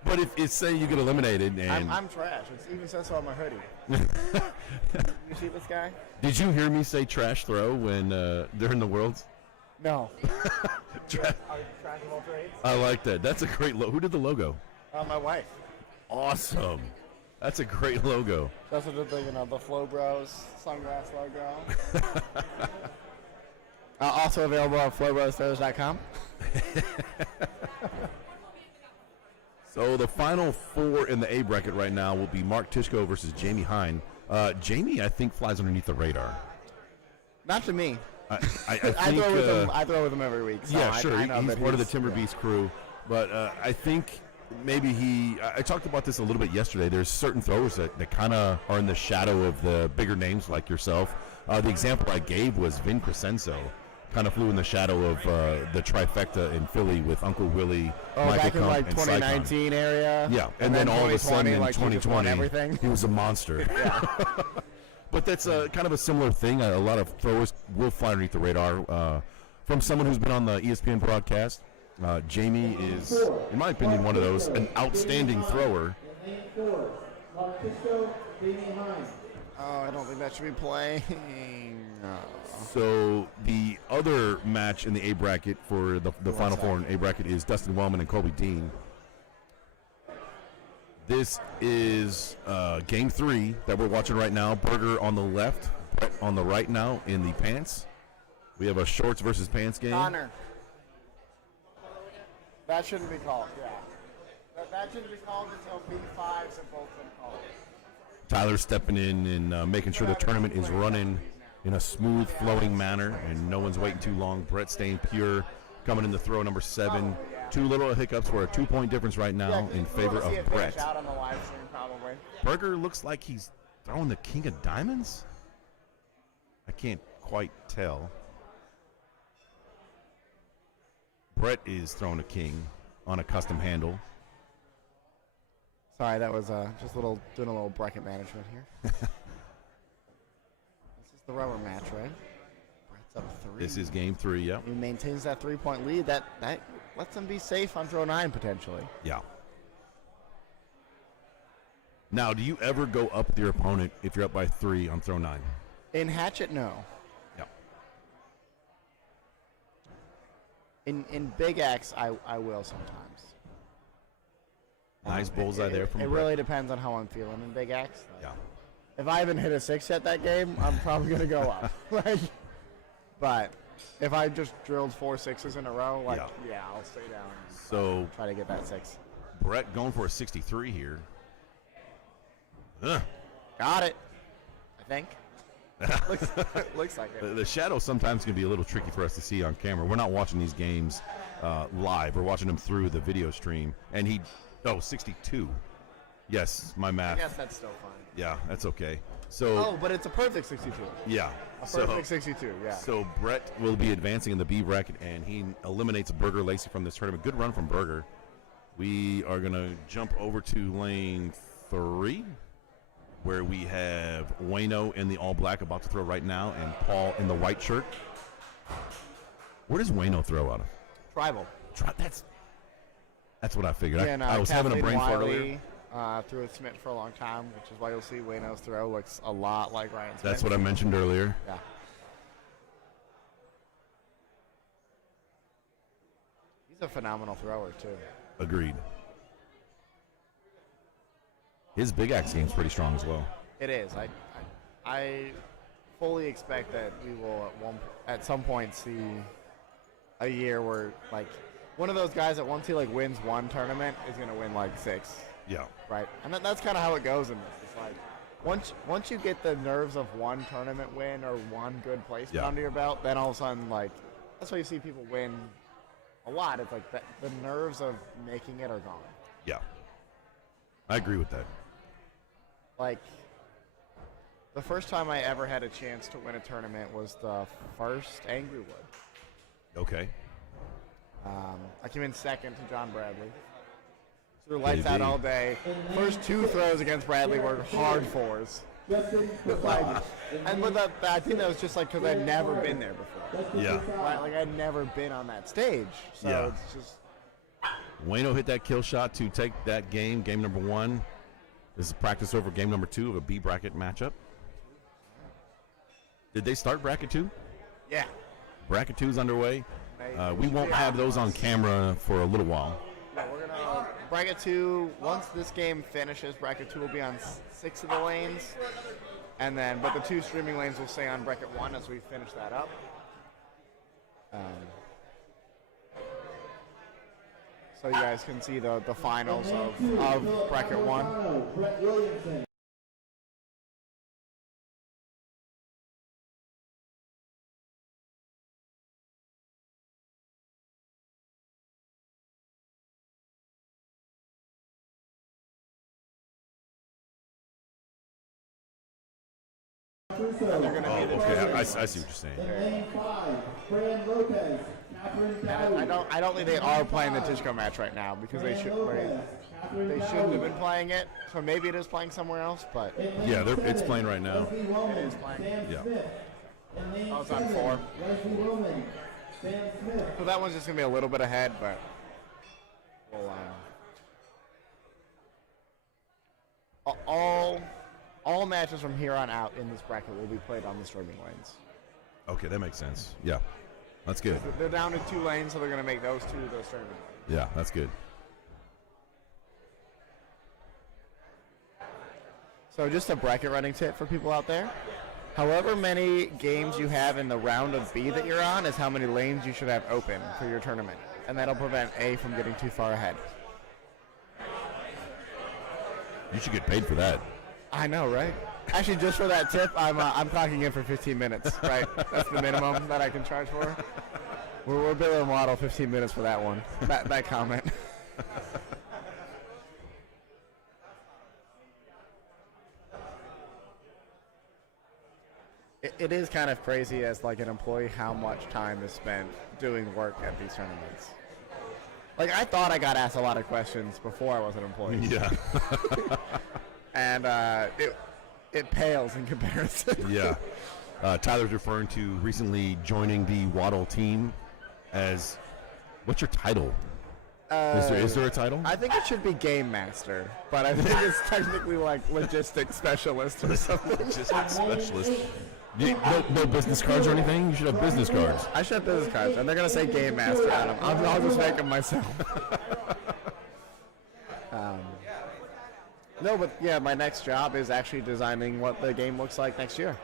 But if say you get eliminated and I'm trash. It even says so on my hoodie. You see this guy? Did you hear me say trash throw when they're in the Worlds? No. Trash Trash of all trades? I like that. That's a great logo. Who did the logo? My wife. Awesome. That's a great logo. That's what the Flow Bros sunglass logo. Also available at flowbrosthrows.com. So the final 4 in the A bracket right now will be Mark Tishko versus Jamie Hine. Jamie, I think, flies underneath the radar. Not to me. I I think, throw with him. I throw with him every week. So yeah, sure. I know He's that part of the Timber Beast crew. But I think maybe I talked about this a little bit yesterday. There's certain throwers that kind of are in the shadow of the bigger names like yourself. The example I gave was Vin Crescenzo. Kind of flew in the shadow of the trifecta in Philly with Uncle Willie, Michael back in Kump, like and 2019 area. Yeah, and then all of a sudden in like, 2020, everything. he was a monster. But that's kind of a similar thing. A lot of throwers will fly underneath the radar. From someone who's been on the ESPN broadcast, Jamie is, in my opinion, one of those, an outstanding thrower. Oh, I don't think that should be playing. So the other match in the A bracket for the Final Four in A bracket is Dustin Wellman and Colby Dean. This is game 3 that we're watching right now. Berger on the left, Brett on the right now in the pants. We have a shorts versus pants game. Connor. That shouldn't be called, yeah. That shouldn't be called until B5s have both been called. Tyler stepping in and making sure the tournament is running in a smooth, flowing manner, and no one's waiting too long. Brett staying pure, coming in the throw number 7. 2 little hiccups. We're a 2-point difference right now in favor of Brett. Out on the live stream, probably. Berger looks like he's throwing the king of diamonds. I can't quite tell. Brett is throwing a king on a custom handle. Sorry, that was just doing a little bracket management here. This is the rubber match, right? Brett's up 3. This is game 3, yep. He maintains that 3-point lead. That lets him be safe on throw 9 potentially. Yeah. Now, do you ever go up with your opponent if you're up by 3 on throw 9? In Hatchet, no. Yeah. In Big X, I will sometimes. Nice bullseye there from It Brett. really depends on how I'm feeling in Big X. Yeah. If I haven't hit a 6 yet that game, I'm probably going to go up. But if I just drilled 4 6s in a row, yeah I'll stay down and So try to get that 6. Brett going for a 63 here. Got it, I think. looks like it. The shadow sometimes can be a little tricky for us to see on camera. We're not watching these games live. We're watching them through the video stream. And 62. Yes, my math. I guess that's still fine. Yeah, that's okay. So. But it's a perfect 62. Yeah. A perfect 62, yeah. So Brett will be advancing in the B bracket, and he eliminates Berger Lacey from this tournament. Good run from Berger. We are going to jump over to lane 3, where we have Wayno in the all-black about to throw right now, and Paul in the white shirt. Where does Wayno throw out of? Tribal. That's what I figured. Yeah, I was having a brain fart earlier. Threw a Smith for a long time, which is why you'll see Wayno's throw looks a lot like Ryan Smith. That's what I mentioned earlier. Yeah. He's a phenomenal thrower, too. Agreed. His Big Axe game's pretty strong as well. It is. I fully expect that we will at some point see a year where one of those guys that once he wins one tournament is going to win 6. Yeah. Right. And that's kind of how it goes in this. It's once you get the nerves of one tournament win or one good placement under your belt, then all of a sudden that's why you see people win a lot. It's the nerves of making it are gone. Yeah. I agree with that. The first time I ever had a chance to win a tournament was the first Angrywood. Okay. I came in second to John Bradley. Threw lights out all day. First 2 throws against Bradley were hard 4s. I think that was just because I'd never been there before. Yeah. Right, I'd never been on that stage. So it's just. Wayno hit that kill shot to take that game number 1. This is practice over game number 2 of a B bracket matchup. Did they start bracket 2? Yeah. Bracket 2 is underway. We won't have those on camera for a little while. Yeah, we're gonna bracket 2. Once this game finishes, bracket 2 will be on 6 of the lanes, but the 2 streaming lanes will stay on bracket 1 as we finish that up. So you guys can see the finals of bracket 1. Russo. They're gonna Oh, be the okay. I chosen see what you're saying. In lane 5, Fran Lopez, Catherine Dowdy. I don't think they are playing the Tishko match right now because they shouldn't have been playing it. So maybe it is playing somewhere else, but Yeah, it's playing right now. Leslie Woman, playing. Sam Yeah. Smith. In lane Oh, it's on 7, 4. Leslie Woman, Sam Smith. so that one's just gonna be a little bit ahead, but we'll, all matches from here on out in this bracket will be played on the streaming lanes. Okay, that makes sense. Yeah, that's good. They're down to 2 lanes, so they're gonna make those 2 the streaming lanes. Yeah, that's good. So just a bracket running tip for people out there. However many games you have in the round of B that you're on is how many lanes you should have open for your tournament. And that'll prevent A from getting too far ahead. You should get paid for that. I know, right? Actually, just for that tip, I'm clocking in for 15 minutes, right? That's the minimum that I can charge for. We're billing Waddle 15 minutes for that one, that comment. It is kind of crazy as like an employee how much time is spent doing work at these tournaments. Like I thought I got asked a lot of questions before I was an employee. Yeah. And it pales in comparison. Yeah. Tyler's referring to recently joining the Waddle team as, what's your title? Is there a title? I think it should be Game Master, but I think it's technically like Logistics Specialist or something. Logistics specialist. No business cards or anything? You should have business cards. I should have business cards, and they're going to say Game Master on them. I'll just make them myself. No, but yeah, my next job is actually designing what the game looks like next year.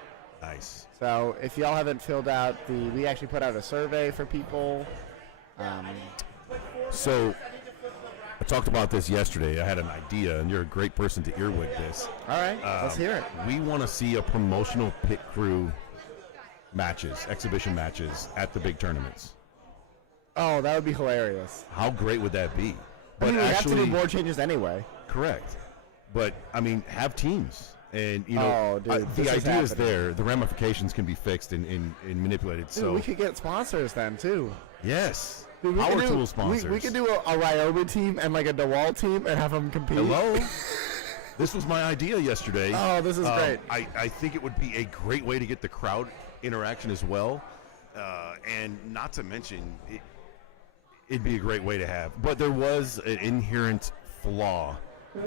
Nice. So if y'all haven't filled out we actually put out a survey for people. So I talked about this yesterday. I had an idea, and you're a great person to earwig this. All right, let's hear it. We want to see a promotional pit crew matches, exhibition matches at the big tournaments. Oh, that would be hilarious. How great would that be? But we have to do board changes anyway. Correct. But, I mean, have teams. And, you know, the idea is there. The ramifications can be fixed and manipulated. Dude, so we could get sponsors then, too. Yes. Dude, Power tool sponsors. We could do a Ryobi team and like a DeWalt team and have them compete. Hello? This was my idea yesterday. Oh, this is great. I think it would be a great way to get the crowd interaction as well. And not to mention, it'd be a great way to have. But there was an inherent flaw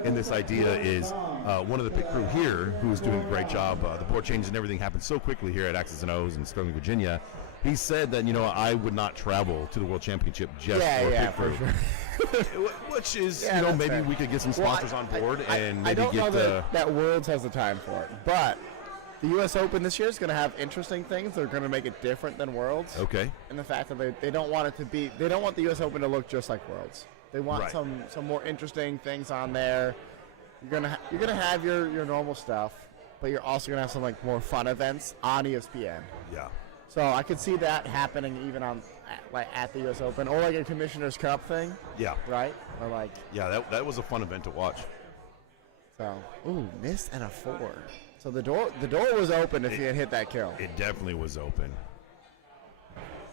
in this idea is one of the pit crew here, who is doing a great job, the board changes and everything happened so quickly here at X's and O's in Sterling, Virginia. He said that, you know, I would not travel to the World Championship just for pit crew. For sure. Which is, you know, maybe we could get some sponsors on board and maybe I don't get know that Worlds has the time for it, but the U.S. Open this year is going to have interesting things. They're going to make it different than Worlds. Okay. And the fact that they don't want it to be, they don't want the U.S. Open to look just like Worlds. They want some more interesting things on there. You're gonna have your normal stuff, but you're also gonna have some like more fun events on ESPN. Yeah. So I could see that happening even on at the U.S. Open or like a Commissioner's Cup thing. Yeah. Right. Or like. Yeah, that was a fun event to watch. So missed and a 4. So the door was open if you had hit that kill. It definitely was open.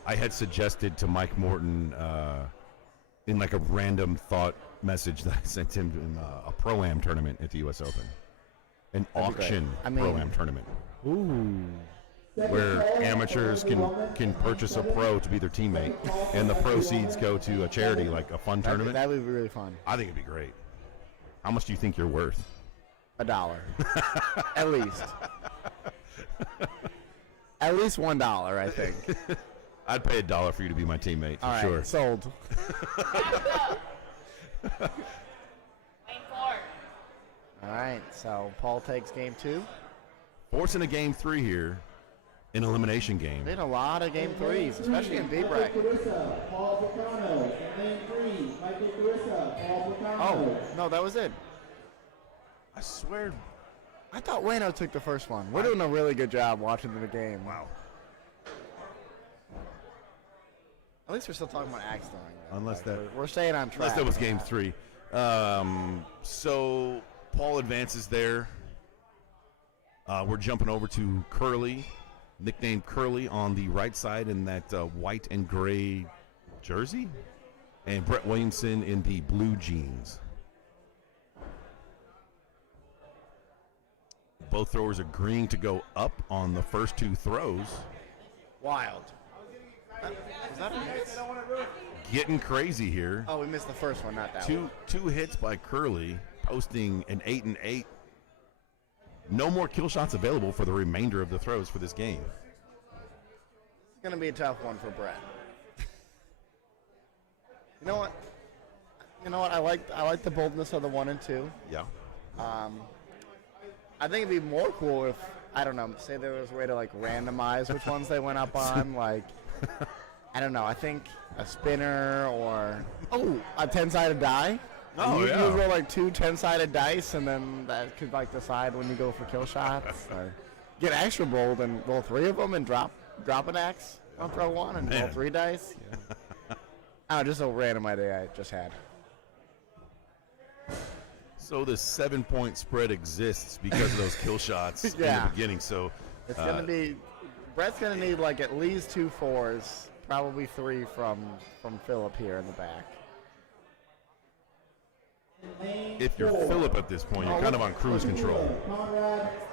I had suggested to Mike Morton in like a random thought message that I sent him in a Pro-Am tournament at the U.S. Open. An auction Pro-Am tournament. Ooh. Where amateurs can purchase a pro to be their teammate, and the proceeds go to a charity, like a fun tournament. That would be really fun. I think it'd be great. How much do you think you're worth? $1. At least. At least $1, I think. I'd pay $1 for you to be my teammate, for sure. All right, sold. Lane 4. All right, so Paul takes game 2. Forcing a game 3 here, an elimination game. Did a lot of game 3s, especially in B bracket. Paul Bacano. In lane 3, Michael Carissa, Paul Bacano. Oh, no, that was it. I swear. I thought Wayno took the first one. We're doing a really good job watching the game. Wow. At least we're still talking about axe throwing. Unless that we're staying on track. Unless that was game 3. So Paul advances there. We're jumping over to Curly, nicknamed Curly on the right side in that white and gray jersey, and Brett Williamson in the blue jeans. Both throwers agreeing to go up on the first two throws. Wild. Is that a miss? Getting crazy here. Oh, we missed the first one, not that one. Two hits by Curly, posting an 8 and 8. No more kill shots available for the remainder of the throws for this game. It's going to be a tough one for Brett. You know what? I like the boldness of the 1 and 2. Yeah. I think it'd be more cool if, I don't know, say there was a way to like randomize which ones they went up on. Like, I don't know. I think a spinner or a 10-sided die. Oh, you yeah. roll like 2 10-sided dice, and then that could like decide when you go for kill shots. Or get extra bold and roll 3 of them and drop an axe on throw 1 and roll 3 dice. Oh, just a random idea I just had. So the 7-point spread exists because of those kill shots in the beginning. So it's gonna be Brett's gonna need like at least 2 4s, probably 3 from Philip here in the back. If you're Philip at this point, you're kind of on cruise control.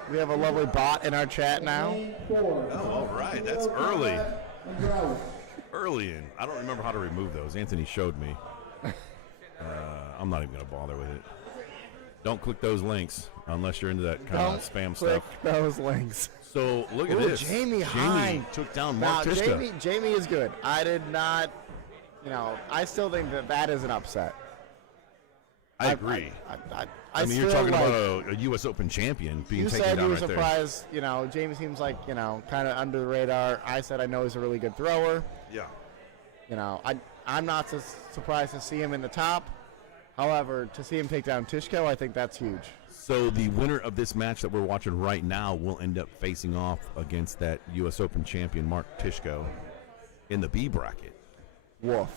We have a lovely bot in our chat now. Oh, all right. That's early. Early in. I don't remember how to remove those. Anthony showed me. I'm not even going to bother with it. Don't click those links unless you're into that kind of spam stuff. Those links. So look at this. Jamie Hine took down Mark Tishka. Jamie is good. I did not, I still think that is an upset. I agree. I mean, you're talking about a U.S. Open champion being taken down right there. You said you were surprised. Jamie seems like, kind of under the radar. I said I know he's a really good thrower. Yeah. I'm not so surprised to see him in the top. However, to see him take down Tishko, I think that's huge. So the winner of this match that we're watching right now will end up facing off against that U.S. Open champion, Mark Tishko, in the B bracket. Woof.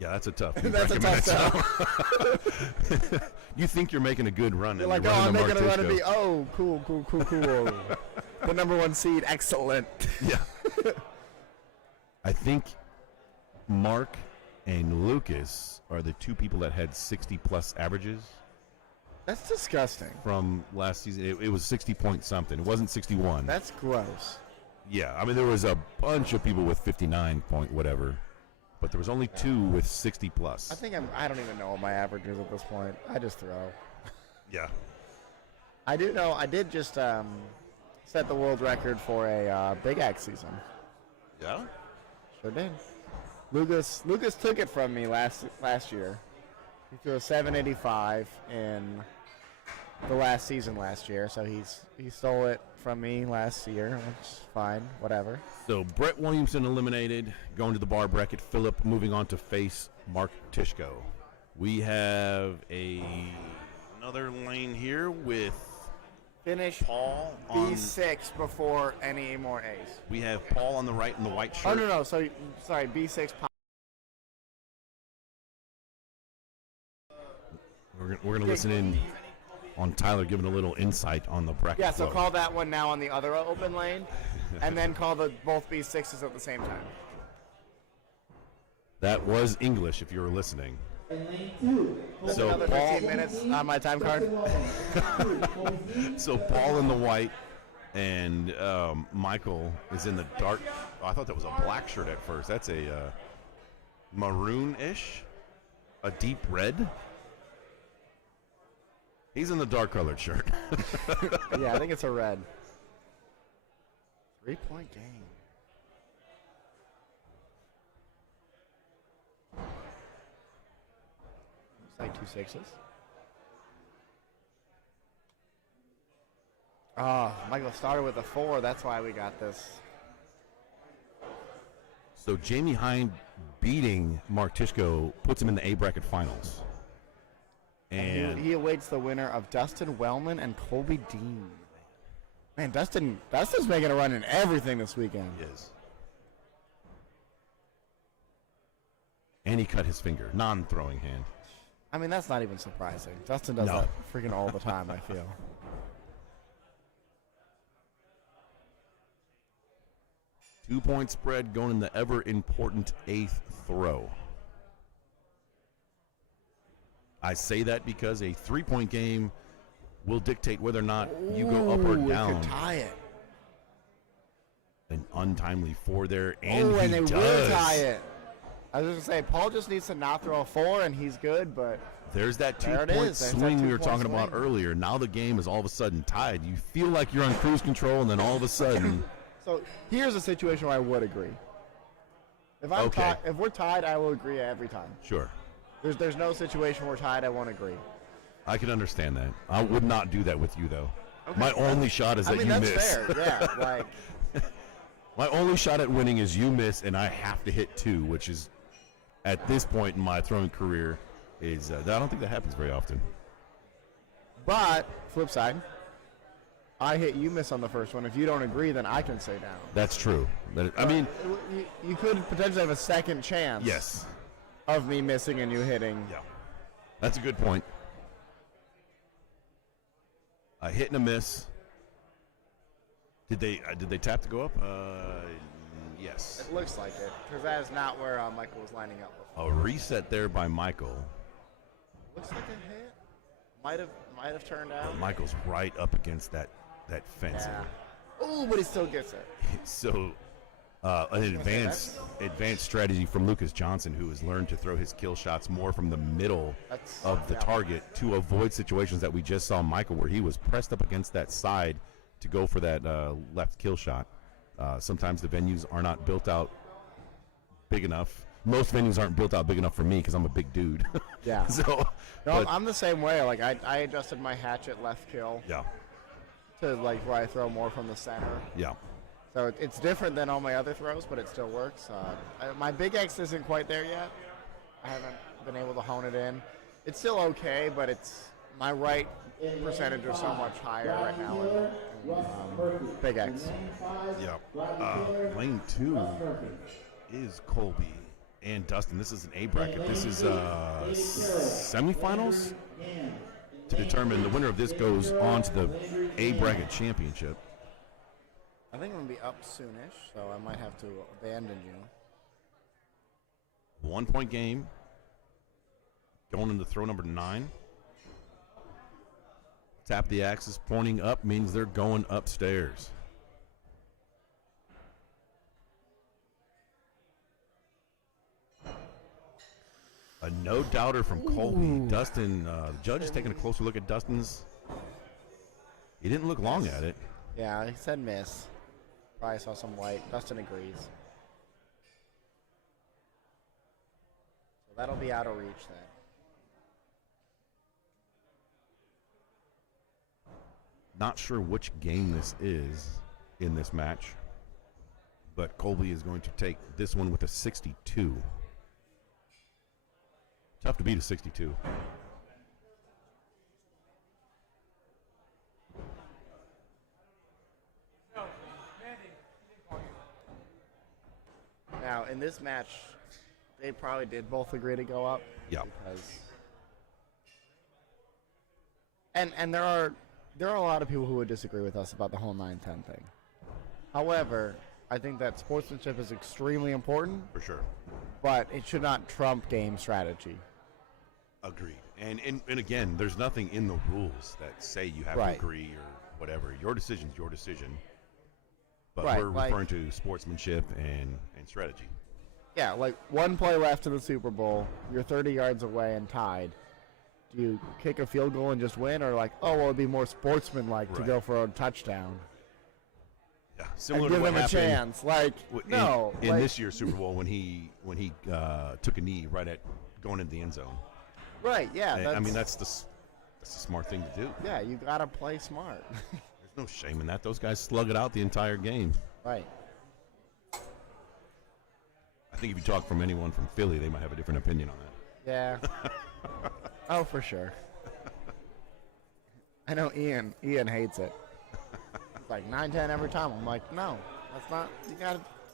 Yeah, that's a tough. That's a tough sell. You think you're making a good run. You're like, I'm making a run and be, cool. The number 1 seed, excellent. Yeah. I think Mark and Lucas are the 2 people that had 60-plus averages. That's disgusting. From last season. It was 60-point something. It wasn't 61. That's gross. Yeah, I mean, there was a bunch of people with 59 point whatever. But there was only 2 with 60-plus. I don't even know what my average is at this point. I just throw. Yeah. I do know. I did just set the world record for a Big Axe season. Yeah? Sure did. Lucas took it from me last year. He threw a 785 in the last season last year, so he stole it from me last year, which is fine, whatever. So Brett Williamson eliminated, going to the bar bracket. Philip moving on to face Mark Tishko. We have another lane here with finish Paul B6 before any more A's. We have Paul on the right in the white shirt. Oh no, sorry, B6. We're gonna listen in on Tyler giving a little insight on the bracket. Yeah, so call that one now on the other open lane, and then call both B6s at the same time. That was English, if you were listening. So another 15 minutes on my time card. So Paul in the white, and Michael is in the dark. Oh, I thought that was a black shirt at first. That's a maroon-ish, a deep red. He's in the dark-colored shirt. Yeah, I think it's a red. 3-point game. It's like 2 6s. Michael started with a 4. That's why we got this. So Jamie Hine beating Mark Tishko puts him in the A bracket finals. And he awaits the winner of Dustin Wellman and Colby Dean. Man, Dustin's making a run in everything this weekend. He is. And he cut his finger, non-throwing hand. I mean, that's not even surprising. Dustin does that freaking all the time, I feel. 2-point spread going in the ever-important 8th throw. I say that because a 3-point game will dictate whether or not you go up or down. It could tie it. An untimely 4 there, and and he they does. will tie it. I was just going to say, Paul just needs to not throw a 4, and he's good, but... There's that There it 2-point is. There's swing that we were 2-point talking about swing. earlier. Now the game is all of a sudden tied. You feel like you're on cruise control, and then all of a sudden... So here's a situation where I would agree. If I'm Okay. if we're tied, I will agree every time. Sure. There's no situation where we're tied, I won't agree. I can understand that. I would not do that with you, though. My only shot is I that mean, you that's miss. fair. Yeah, like... My only shot at winning is you miss, and I have to hit 2, which is, at this point in my throwing career, is I don't think that happens very often. But, flip side, I hit, you miss on the first one. If you don't agree, then I can say down. That's true. I mean, You could potentially have a second chance yes. of me missing and you hitting. Yeah. That's a good point. A hit and a miss. Did they tap to go up? Yes. It looks like it, because that is not where Michael was lining up before. A reset there by Michael. Looks like a hit. Might have turned out. Michael's right up against that fence. Yeah. Oh, but he still gets it. So, an advanced strategy from Lucas Johnson, who has learned to throw his kill shots more from the middle of the target to avoid situations that we just saw Michael, where he was pressed up against that side to go for that left kill shot. Sometimes the venues are not built out big enough. Most venues aren't built out big enough for me because I'm a big dude. Yeah. So, No, I'm the same way. Like I adjusted my hatchet left kill yeah, to like where I throw more from the center. yeah. So it's different than all my other throws, but it still works. My big X isn't quite there yet. I haven't been able to hone it in. It's still okay, but it's my right percentage is so much higher right now in big X. Yeah. Lane 2 is Colby and Dustin. This is an A bracket. This is semifinals to determine the winner of this goes on to the A bracket championship. I think I'm going to be up soonish, so I might have to abandon you. 1-point game. Going into throw number 9. Tap the axis pointing up means they're going upstairs. A no doubter from Colby. Dustin, the judge is taking a closer look at Dustin's. He didn't look long at it. Yeah, he said miss. Probably saw some white. Dustin agrees. So that'll be out of reach then. Not sure which game this is in this match, but Colby is going to take this one with a 62. Tough to beat a 62. Now, in this match, they probably did both agree to go up. Yeah. Because and there are a lot of people who would disagree with us about the whole 9-10 thing. However, I think that sportsmanship is extremely important, For sure. but it should not trump game strategy. Agreed. And again, there's nothing in the rules that say you have Right. to agree or whatever. Your decision's your decision. But Right, we're like- referring to sportsmanship and strategy. Yeah, like one play left in the Super Bowl, you're 30 yards away and tied. Do you kick a field goal and just win, or like, oh, well, it'd be more sportsmanlike to Right. go for a touchdown Yeah. and Similar give to what them a happened chance? Like, no, in like, this year's Super Bowl when he took a knee right at going into the end zone. right? Yeah, I mean, that's the smart thing to do. yeah, you gotta play smart, There's no shame in that. Those guys slug it out the entire game. right? I think if you talk from anyone from Philly, they might have a different opinion on that. Yeah. Oh, for sure. I know Ian hates it. It's like 9-10 every time. I'm like, no, that's not.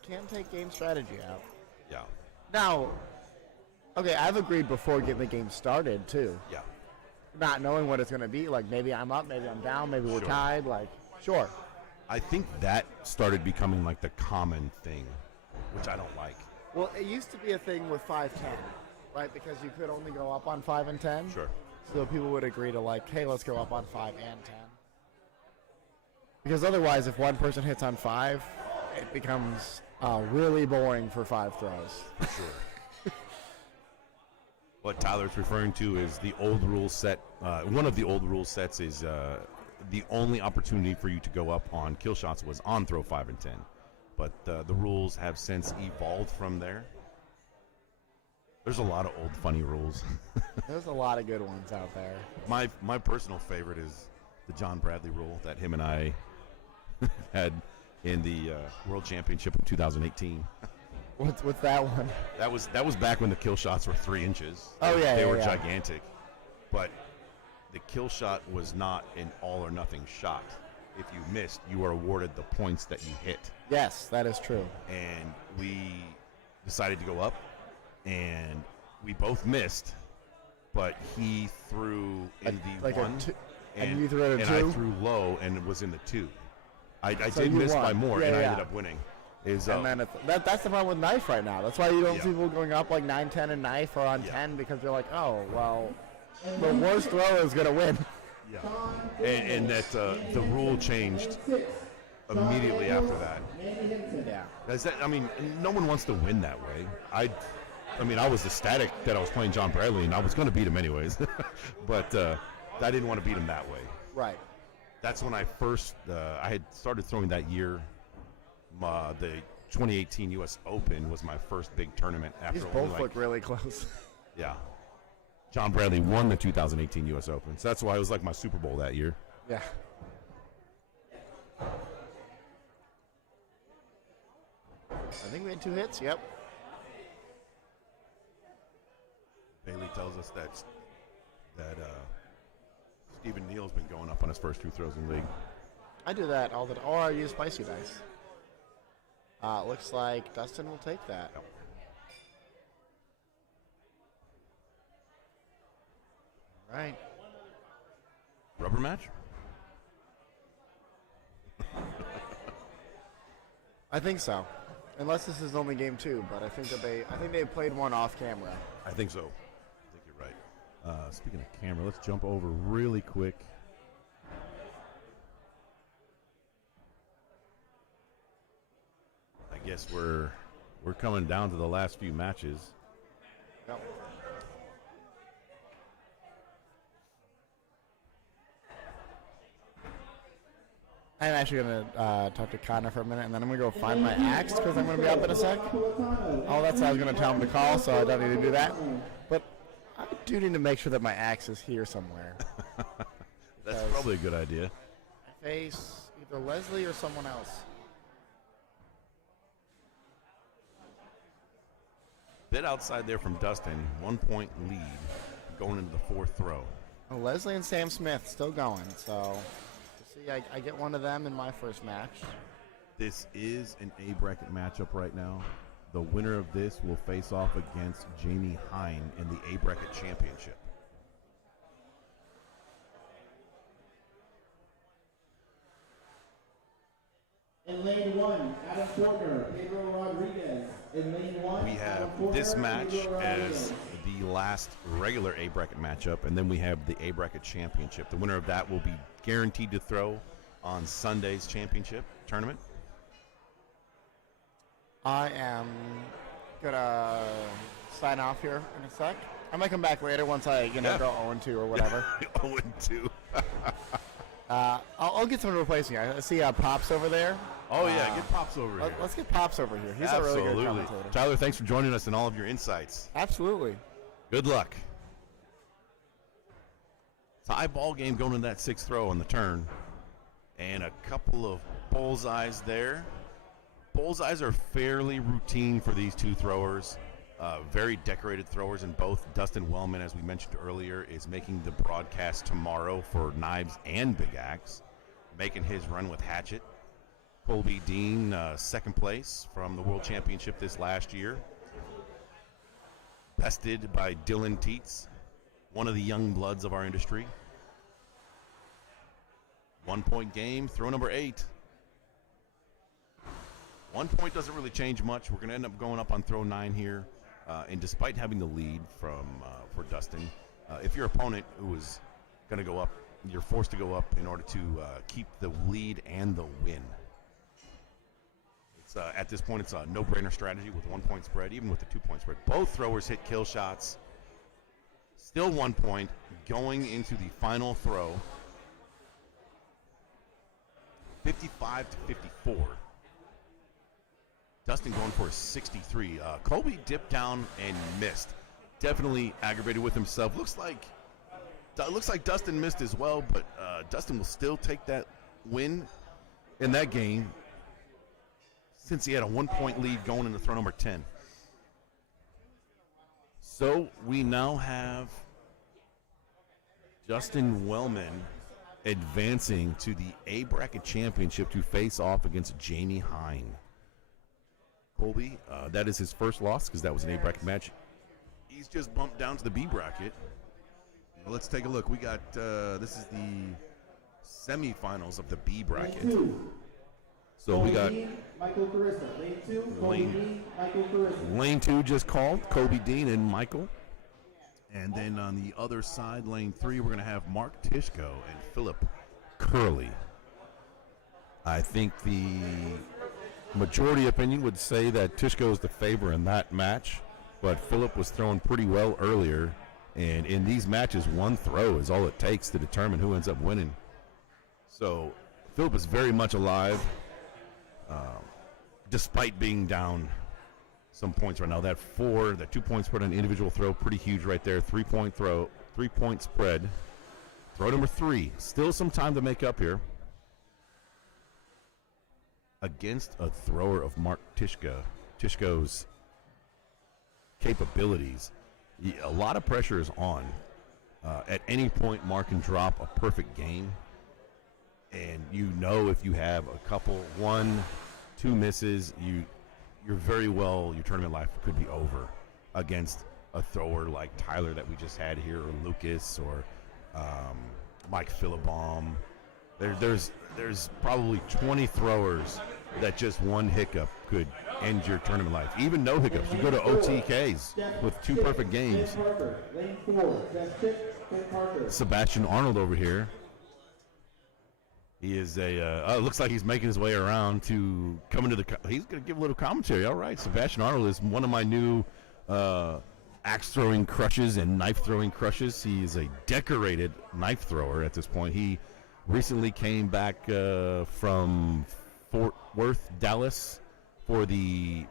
Can't take game strategy out. Yeah. Now, okay, I've agreed before getting the game started too. Yeah. Not knowing what it's going to be. Like maybe I'm up, maybe I'm down, maybe we're Sure. tied. Like, sure. I think that started becoming like the common thing, which I don't like. Well, it used to be a thing with 5-10, right? Because you could only go up on 5 and 10. Sure. So people would agree to like, hey, let's go up on 5 and 10. Because otherwise, if one person hits on 5, it becomes really boring for 5 throws. Sure. What Tyler's referring to is the old rule set. One of the old rule sets is the only opportunity for you to go up on kill shots was on throw 5 and 10. But the rules have since evolved from there. There's a lot of old funny rules. There's a lot of good ones out there. My personal favorite is the John Bradley rule that him and I had in the World Championship in 2018. What's that one? That was back when the kill shots were 3 inches. They were gigantic. But the kill shot was not an all or nothing shot. If you missed, you were awarded the points that you hit. Yes, that is true. And we decided to go up, and we both missed, but he threw in the 1, and you threw it at 2? I threw low, and it was in the 2. I So did you miss won. by more, Yeah, and I yeah. ended up winning. And then that's the problem with knife right now. That's why you don't Yeah. see people going up like 9, 10 and knife or on Yeah. 10 because they're like, oh, well, the worst thrower is going to win. Yeah. And that the rule changed immediately after that. Yeah. I mean, no one wants to win that way. I mean, I was ecstatic that I was playing John Bradley, and I was going to beat him anyways. But I didn't want to beat him that way. Right. That's when I first I had started throwing that year. The 2018 U.S. Open was my first big tournament. After These only both look really close. Yeah. John Bradley won the 2018 U.S. Open, so that's why it was like my Super Bowl that year. Yeah. I think we had 2 hits. Yep. Bailey tells us that Stephen Neal's been going up on his first 2 throws in the league. I do that all the time. Or I use spicy dice. Looks like Dustin will take that. Yep. Right. Rubber match? I think so. Unless this is only game 2, but I think they played one off camera. I think so. I think you're right. Speaking of camera, let's jump over really quick. I guess we're coming down to the last few matches. Yep. I'm actually going to talk to Connor for a minute, and then I'm going to go find my axe because I'm going to be up in a sec. Oh, that's I was going to tell him to call, so I don't need to do that. But I do need to make sure that my axe is here somewhere. That's probably a good idea. I face either Leslie or someone else. Bit outside there from Dustin. 1 point lead going into the 4th throw. Well, Leslie and Sam Smith still going, so see, I get one of them in my first match. This is an A bracket matchup right now. The winner of this will face off against Jamie Hine in the A bracket championship. In lane 1, Adam Fortner, Pedro Rodriguez. In lane 1, We have Adam Fortner, this match Pedro as Rodriguez. the last regular A bracket matchup, and then we have the A bracket championship. The winner of that will be guaranteed to throw on Sunday's championship tournament. I am gonna sign off here in a sec. I might come back later once I go 0-2 or whatever. 0-2. I'll get someone to replace me. I see Pops over there. Oh, yeah, get Pops over here. Let's get Pops over here. He's Absolutely. a really good commentator. Tyler, thanks for joining us and all of your insights. Absolutely. Good luck. Tie ball game going into that 6th throw on the turn. And a couple of bullseyes there. Bullseyes are fairly routine for these 2 throwers. Very decorated throwers in both. Dustin Wellman, as we mentioned earlier, is making the broadcast tomorrow for Knives and Big Axe, making his run with Hatchet. Colby Dean, 2nd place from the World Championship this last year. Bested by Dylan Teets, one of the young bloods of our industry. 1 point game, throw number 8. 1 point doesn't really change much. We're going to end up going up on throw 9 here. And despite having the lead for Dustin, if your opponent who is going to go up, you're forced to go up in order to keep the lead and the win. It's at this point, it's a no-brainer strategy with 1 point spread, even with the 2 point spread. Both throwers hit kill shots. Still 1 point going into the final throw. 55 to 54. Dustin going for a 63. Colby dipped down and missed. Definitely aggravated with himself. Looks like Dustin missed as well, but Dustin will still take that win in that game since he had a 1 point lead going into throw number 10. So we now have Justin Wellman advancing to the A bracket championship to face off against Jamie Hine. Colby, that is his first loss because that was an A bracket match. He's just bumped down to the B bracket. Well, let's take a look. We got this is the semifinals of the B bracket. So we got Michael Carissa. Lane 2, Kobe Dean, Michael Carissa. Lane 2 just called, Kobe Dean and Michael. And then on the other side, lane 3, we're going to have Mark Tishko and Philip Curley. I think the majority opinion would say that Tishko is the favor in that match, but Philip was throwing pretty well earlier. And in these matches, one throw is all it takes to determine who ends up winning. So Philip is very much alive, despite being down some points right now. That 2 points spread on individual throw, pretty huge right there. 3 point throw, 3 point spread. Throw number 3, still some time to make up here. Against a thrower of Mark Tishko's capabilities, a lot of pressure is on. At any point, Mark can drop a perfect game. And if you have a couple, 1, 2 misses, your tournament life could be over against a thrower like Tyler that we just had here, or Lucas, or Mike Philibom. There's probably 20 throwers that just one hiccup could end your tournament life. Even no hiccups, you go to OTKs with 2 perfect games. Sebastian Arnold over here. He is looks like he's making his way around to come into he's going to give a little commentary. All right, Sebastian Arnold is one of my new axe throwing crushes and knife throwing crushes. He is a decorated knife thrower at this point. He recently came back from Fort Worth, Dallas for the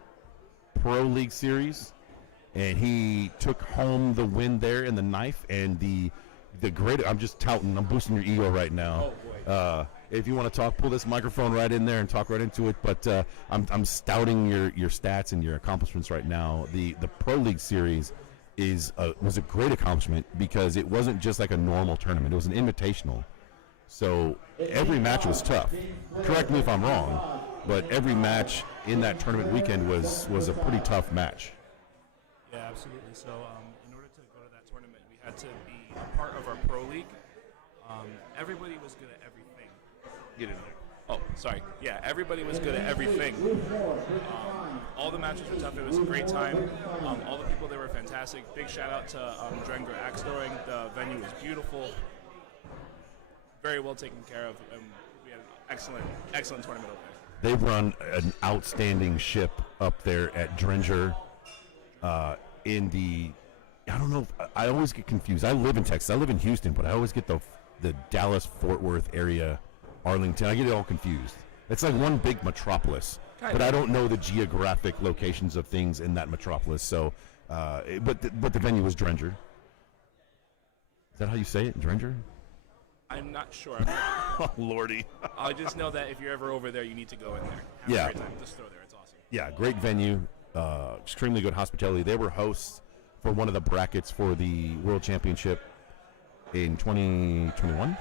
Pro League Series, and he took home the win there in the knife. And the great, I'm just touting, I'm boosting your ego right now. Oh boy. If you want to talk, pull this microphone right in there and talk right into it. But I'm stouting your stats and your accomplishments right now. The Pro League Series was a great accomplishment because it wasn't just like a normal tournament. It was an invitational. So every match was tough. Correct me if I'm wrong, but every match in that tournament weekend was a pretty tough match. Yeah, absolutely. So in order to go to that tournament, we had to be a part of our Pro League. Everybody was good at everything. Get in there. Oh, sorry. Yeah, everybody was good at everything. All the matches were tough. It was a great time. All the people there were fantastic. Big shout out to Drenger Axe Throwing. The venue was beautiful. Very well taken care of. And we had an excellent tournament over there. They've run an outstanding ship up there at Drenger. I don't know. I always get confused. I live in Texas. I live in Houston, but I always get the Dallas-Fort Worth area, Arlington. I get it all confused. It's like one big metropolis, but I don't know the geographic locations of things in that metropolis. So, but the venue was Drenger. Is that how you say it, Drenger? I'm not sure. Oh, Lordy. I just know that if you're ever over there, you need to go in there. Have Yeah. a great time. Just throw there. It's awesome. Yeah, great venue. Extremely good hospitality. They were hosts for one of the brackets for the World Championship in 2021.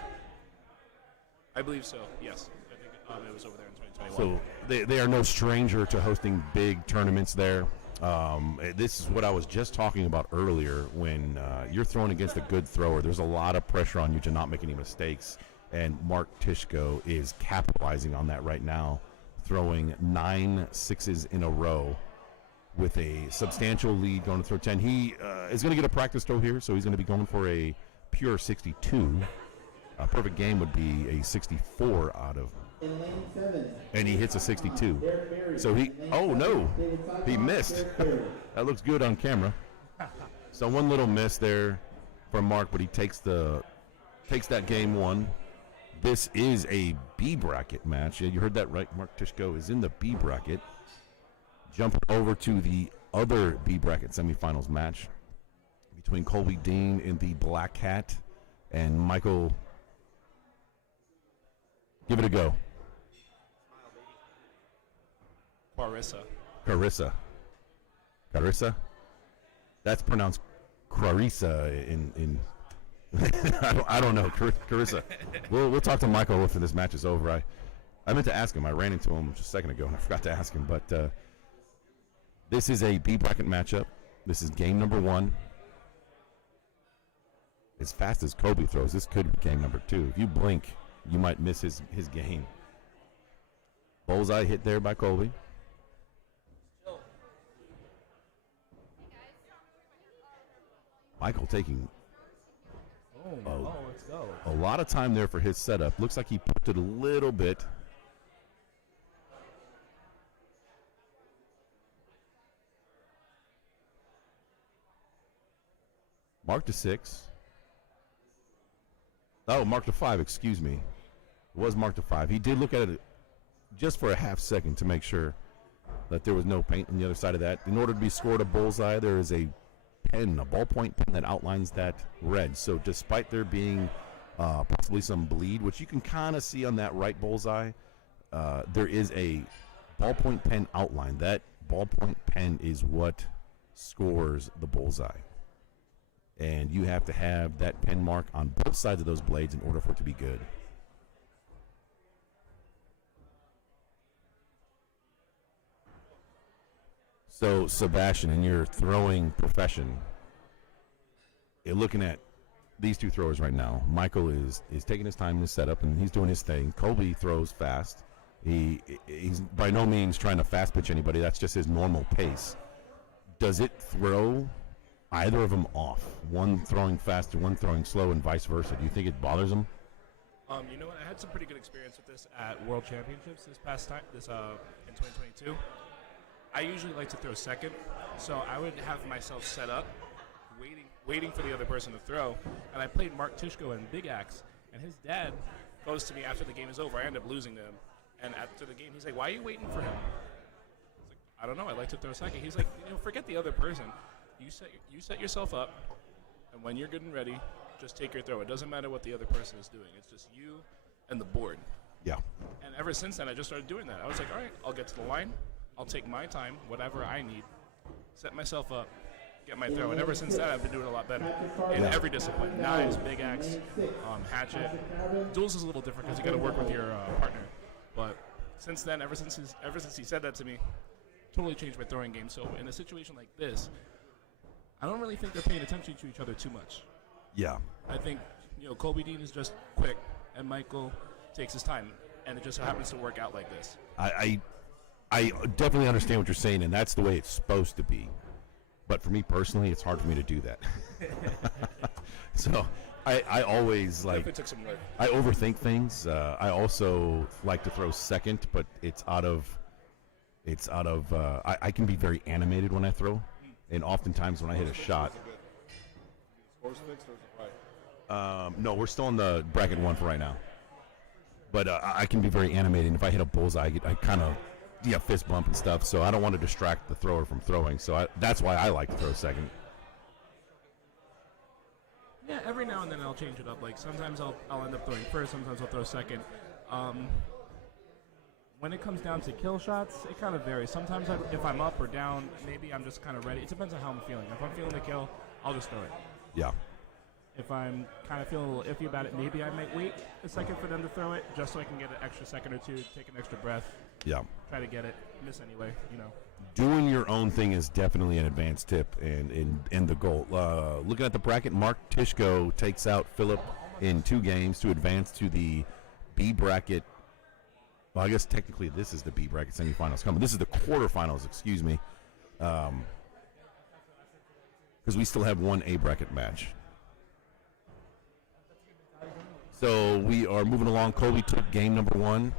I believe so, yes. I think it was over there in 2021. So they are no stranger to hosting big tournaments there. This is what I was just talking about earlier. When you're throwing against a good thrower, there's a lot of pressure on you to not make any mistakes. And Mark Tishko is capitalizing on that right now, throwing 9 6s in a row with a substantial lead going to throw 10. He is going to get a practice throw here, so he's going to be going for a pure 62. A perfect game would be a 64 out of, and he hits a 62. So oh no, he missed. That looks good on camera. So one little miss there from Mark, but he takes that game one. This is a B bracket match. Yeah, you heard that right. Mark Tishko is in the B bracket. Jumping over to the other B bracket semifinals match between Colby Dean in the black hat and Michael. Give it a go. Carissa. That's pronounced Clarissa in I don't know. Carissa. We'll talk to Michael after this match is over. I meant to ask him. I ran into him just a second ago and I forgot to ask him. But this is a B bracket matchup. This is game number 1. As fast as Kobe throws, this could be game number 2. If you blink, you might miss his game. Bullseye hit there by Colby. Michael taking a lot of time there for his setup. Looks like he put it a little bit. Mark to 6. Oh, Mark to 5, excuse me. It was Mark to 5. He did look at it just for a half second to make sure that there was no paint on the other side of that. In order to be scored a bullseye, there is a pen, a ballpoint pen that outlines that red. So despite there being possibly some bleed, which you can kind of see on that right bullseye, there is a ballpoint pen outline. That ballpoint pen is what scores the bullseye. And you have to have that pen mark on both sides of those blades in order for it to be good. So, Sebastian, in your throwing profession, you're looking at these two throwers right now. Michael is taking his time in his setup, and he's doing his thing. Colby throws fast. He's by no means trying to fast pitch anybody. That's just his normal pace. Does it throw either of them off? One throwing fast and one throwing slow, and vice versa. Do you think it bothers them? You know what? I had some pretty good experience with this at World Championships this past time. In 2022. I usually like to throw second, so I would have myself set up, waiting for the other person to throw. And I played Mark Tishko and Big Axe, and his dad goes to me after the game is over. I end up losing to him, and after the game, he's like, "Why are you waiting for him?" I was like, "I don't know. I like to throw second." He's like, "Forget the other person. You set yourself up, and when you're good and ready, just take your throw. It doesn't matter what the other person is doing. It's just you and the board." Yeah. And ever since then, I just started doing that. I was like, "All right, I'll get to the line. I'll take my time, whatever I need, set myself up, get my throw." And ever since that, I've been doing a lot better in every discipline. Knives, Big Axe, Hatchet. Duels is a little different because you got to work with your partner. But since then, ever since he said that to me, totally changed my throwing game. So in a situation like this, I don't really think they're paying attention to each other too much. Yeah. I think Colby Dean is just quick, and Michael takes his time, and it just happens to work out like this. I definitely understand what you're saying, and that's the way it's supposed to be. But for me personally, it's hard for me to do that. So I always took some work. I overthink things. I also like to throw second, but it's out of I can be very animated when I throw, and oftentimes when I hit a shot. No, we're still in the bracket 1 for right now. But I can be very animated, and if I hit a bullseye, I kind of fist bump and stuff, so I don't want to distract the thrower from throwing. So that's why I like to throw second. Yeah, every now and then I'll change it up. Like sometimes I'll end up throwing first, sometimes I'll throw second. When it comes down to kill shots, it kind of varies. Sometimes if I'm up or down, maybe I'm just kind of ready. It depends on how I'm feeling. If I'm feeling the kill, I'll just throw it. Yeah. If I'm kind of feeling a little iffy about it, maybe I might wait a second for them to throw it, just so I can get an extra second or two, take an extra breath. Yeah. Try to get it. Miss anyway, Doing your own thing is definitely an advanced tip and the goal. Looking at the bracket, Mark Tishko takes out Philip in 2 games to advance to the B bracket Well, I guess technically this is the B bracket semifinals coming. This is the quarterfinals, excuse me. Because we still have one A bracket match. So we are moving along. Colby took game number 1.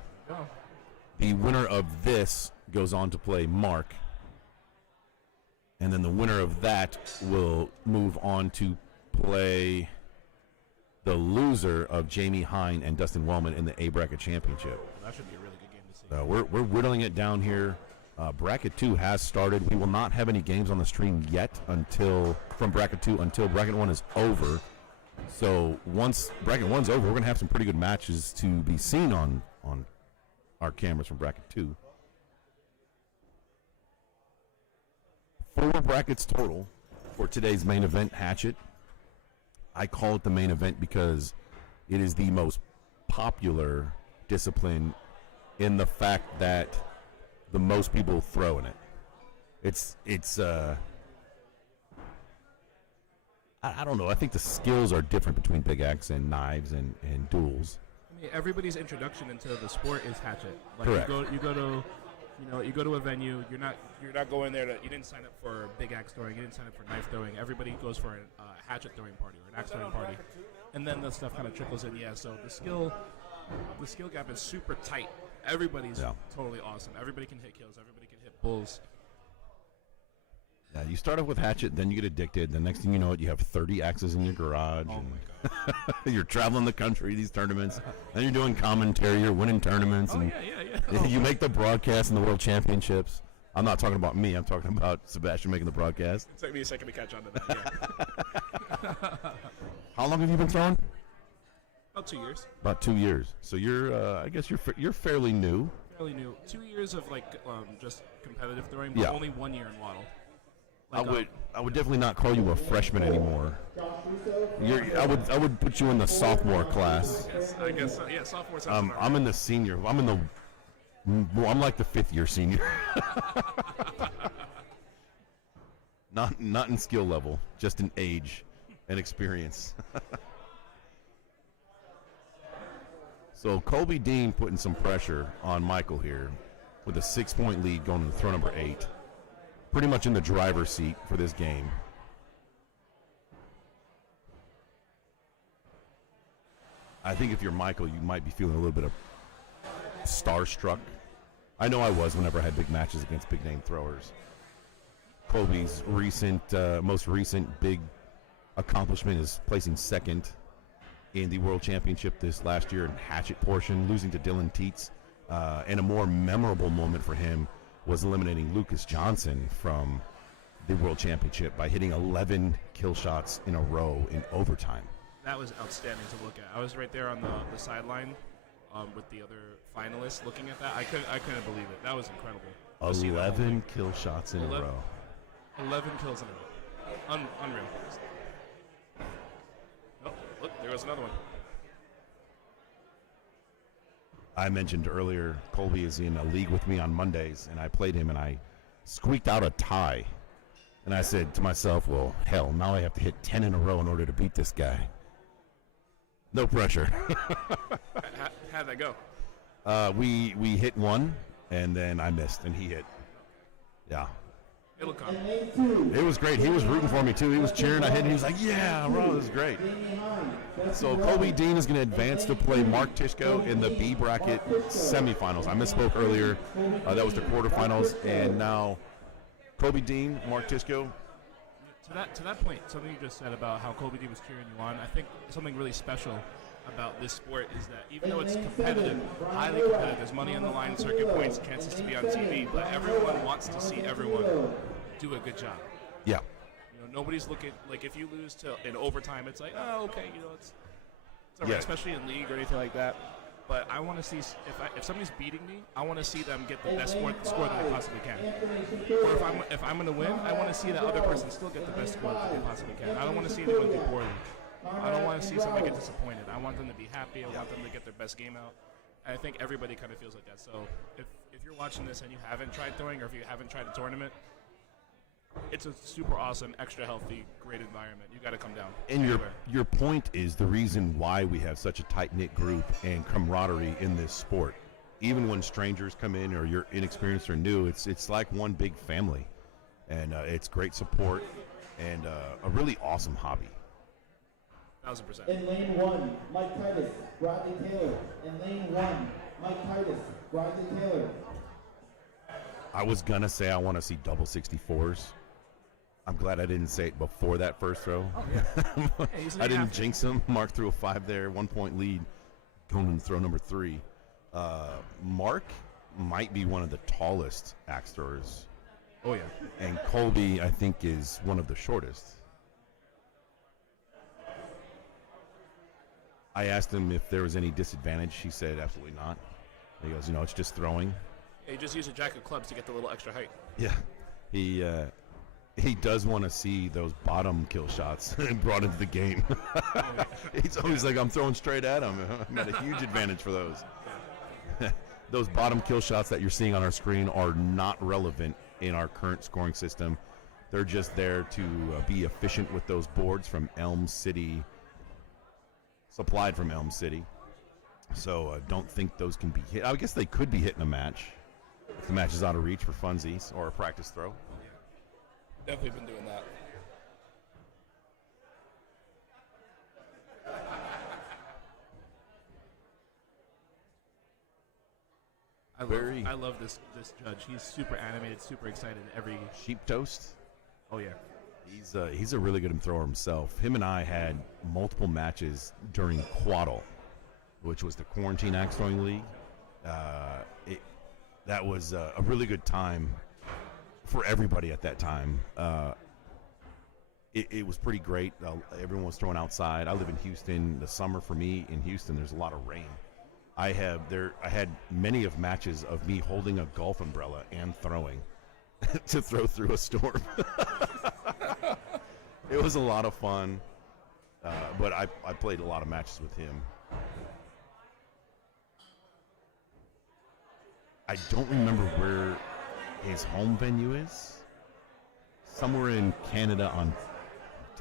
The winner of this goes on to play Mark. And then the winner of that will move on to play the loser of Jamie Hine and Dustin Wellman in the A bracket championship. That should be a really good game to see. We're whittling it down here. Bracket 2 has started. We will not have any games on the stream yet from Bracket 2 until Bracket 1 is over. So once Bracket 1's over, we're going to have some pretty good matches to be seen on our cameras from Bracket 2. 4 brackets total for today's main event, Hatchet. I call it the main event because it is the most popular discipline in the fact that the most people throw in it. I don't know. I think the skills are different between big axe and knives and duels. I mean, everybody's introduction into the sport is Hatchet. Like Correct. You go to a venue. You're not going there you didn't sign up for big axe throwing. You didn't sign up for knife throwing. Everybody goes for a hatchet throwing party or an axe throwing party, and then the stuff kind of trickles in. Yeah. So the skill gap is super tight. Everybody's totally awesome. Everybody can hit kills. Everybody can hit bulls. Yeah, you start off with Hatchet, then you get addicted. The next thing you know, you have 30 axes in your garage. Oh my god! You're traveling the country, these tournaments. Then you're doing commentary. You're winning tournaments. Oh and yeah. You make the broadcast in the World Championships. I'm not talking about me. I'm talking about Sebastian making the broadcast. It took me a second to catch on to that. Yeah. How long have you been throwing? About 2 years. About 2 years. So you're, I guess you're fairly new. Fairly new. 2 years of just competitive throwing, but only 1 year in Waddle. I would definitely not call you a freshman anymore. I would put you in the sophomore class. Yes, I guess so. Yeah, sophomore. Sounds I'm in the senior. I'm like the 5th year senior. Not in skill level, just in age and experience. So Colby Dean putting some pressure on Michael here with a 6-point lead going into throw number 8. Pretty much in the driver's seat for this game. I think if you're Michael, you might be feeling a little bit of starstruck. I know I was whenever I had big matches against big name throwers. Colby's most recent big accomplishment is placing second in the World Championship this last year in Hatchet portion, losing to Dylan Teets. And a more memorable moment for him was eliminating Lucas Johnson from the World Championship by hitting 11 kill shots in a row in overtime. That was outstanding to look at. I was right there on the sideline with the other finalists looking at that. I couldn't believe it. That was incredible. 11 kill shots in a row. 11 kills in a row. Unreal. Oh, look, there was another one. I mentioned earlier, Colby is in a league with me on Mondays, and I played him, and I squeaked out a tie. And I said to myself, well, hell, now I have to hit 10 in a row in order to beat this guy. No pressure. How'd that go? We hit one, and then I missed, and he hit. Yeah. It'll come. It was great. He was rooting for me, too. He was cheering. I hit, and he was like, yeah, bro, this is great. So Colby Dean is going to advance to play Mark Tishko in the B bracket semifinals. I misspoke earlier. That was the quarterfinals, and now Colby Dean, Mark Tishko. To that point, something you just said about how Colby Dean was cheering you on, I think something really special about this sport is that even though it's competitive, highly competitive, there's money on the line, circuit points, chances to be on TV, but everyone wants to see everyone do a good job. Yeah. You know, nobody's looking, like if you lose in overtime, it's like, oh, okay, it's all right, especially in league or anything like that. But I want to see, if somebody's beating me, I want to see them get the best score that they possibly can. Or if I'm going to win, I want to see that other person still get the best score that they possibly can. I don't want to see anyone do poorly. I don't want to see somebody get disappointed. I want them to be happy. I want them to get their best game out. And I think everybody kind of feels like that. So if you're watching this and you haven't tried throwing, or if you haven't tried a tournament, it's a super awesome, extra healthy, great environment. You got to come down. And your point is the reason why we have such a tight-knit group and camaraderie in this sport. even when strangers come in or you're inexperienced or new, it's like one big family, and it's great support and a really awesome hobby. 1,000%. In lane 1, Mike Titus, Bradley Taylor. In lane 1, Mike Titus, Bradley Taylor. I was gonna say I want to see double 64s. I'm glad I didn't say it before that first throw. Oh, yeah. Hey, I didn't jinx him. Mark threw a 5 there, 1 point lead, going into throw number 3. Mark might be one of the tallest axe throwers. Oh, yeah. And Colby, I think, is one of the shortest. I asked him if there was any disadvantage. He said absolutely not. He goes, it's just throwing. Yeah, you just use a jack of clubs to get the little extra height. Yeah. He does want to see those bottom kill shots brought into the game. He's always like, I'm throwing straight at him. I'm at a huge advantage for those. Those bottom kill shots that you're seeing on our screen are not relevant in our current scoring system. They're just there to be efficient with those boards from Elm City, supplied from Elm City. So don't think those can be hit. I guess they could be hit in a match if the match is out of reach for funsies or a practice throw. Definitely been doing that. I love this judge. He's super animated, super excited every Sheep Toast. Oh yeah. He's a really good thrower himself. Him and I had multiple matches during Quaddle, which was the Quarantine Axe Throwing League. That was a really good time for everybody at that time. It was pretty great. Everyone was throwing outside. I live in Houston. The summer for me in Houston, there's a lot of rain. I had many of matches of me holding a golf umbrella and throwing to throw through a storm. It was a lot of fun, but I played a lot of matches with him. I don't remember where his home venue is. Somewhere in Canada,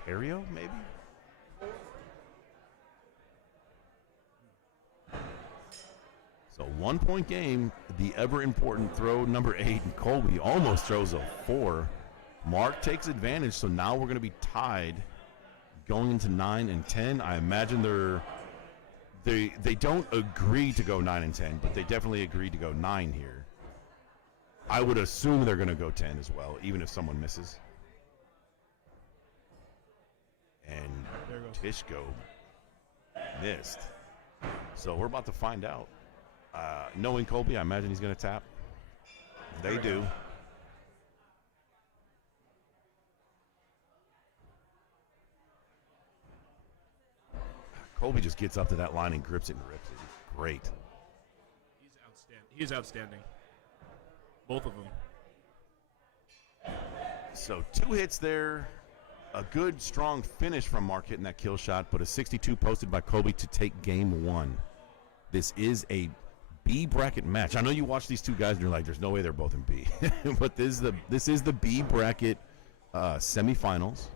Ontario, maybe? So 1 point game, the ever important throw number 8, and Colby almost throws a 4. Mark takes advantage, so now we're going to be tied going into 9 and 10. I imagine they don't agree to go 9 and 10, but they definitely agreed to go 9 here. I would assume they're going to go 10 as well, even if someone misses. And Tishko missed. So we're about to find out. Knowing Colby, I imagine he's going to tap. They do. Colby just gets up to that line and grips it and rips it. It's great. He's outstanding. He's outstanding. Both of them. So 2 hits there. A good, strong finish from Mark hitting that kill shot, but a 62 posted by Colby to take game 1. This is a B bracket match. I know you watch these two guys and you're like, there's no way they're both in B. But this is the B bracket semifinals.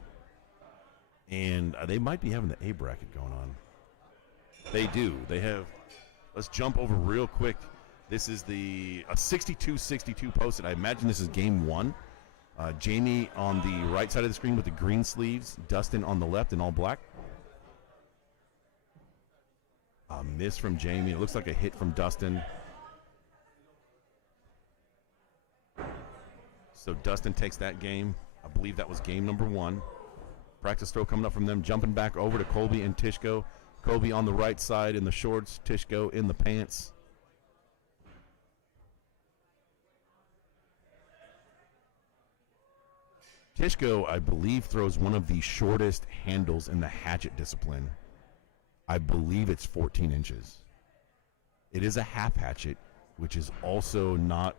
And they might be having the A bracket going on. They do. They have. Let's jump over real quick. This is a 62-62 posted. I imagine this is game 1. Jamie on the right side of the screen with the green sleeves. Dustin on the left in all black. A miss from Jamie. It looks like a hit from Dustin. So Dustin takes that game. I believe that was game number 1. Practice throw coming up from them. Jumping back over to Colby and Tishko. Colby on the right side in the shorts. Tishko in the pants. Tishko, I believe, throws one of the shortest handles in the hatchet discipline. I believe it's 14 inches. It is a half hatchet, which is also not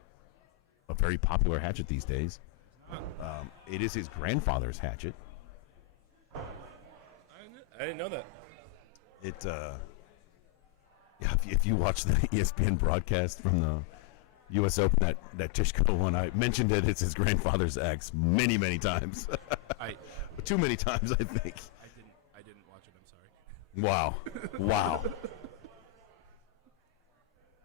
a very popular hatchet these days. It is his grandfather's hatchet. I didn't know that. If you watch the ESPN broadcast from the U.S. Open that Tishko won, I mentioned it. It's his grandfather's axe many, many times. Too many times, I think. I didn't watch it. I'm sorry. Wow.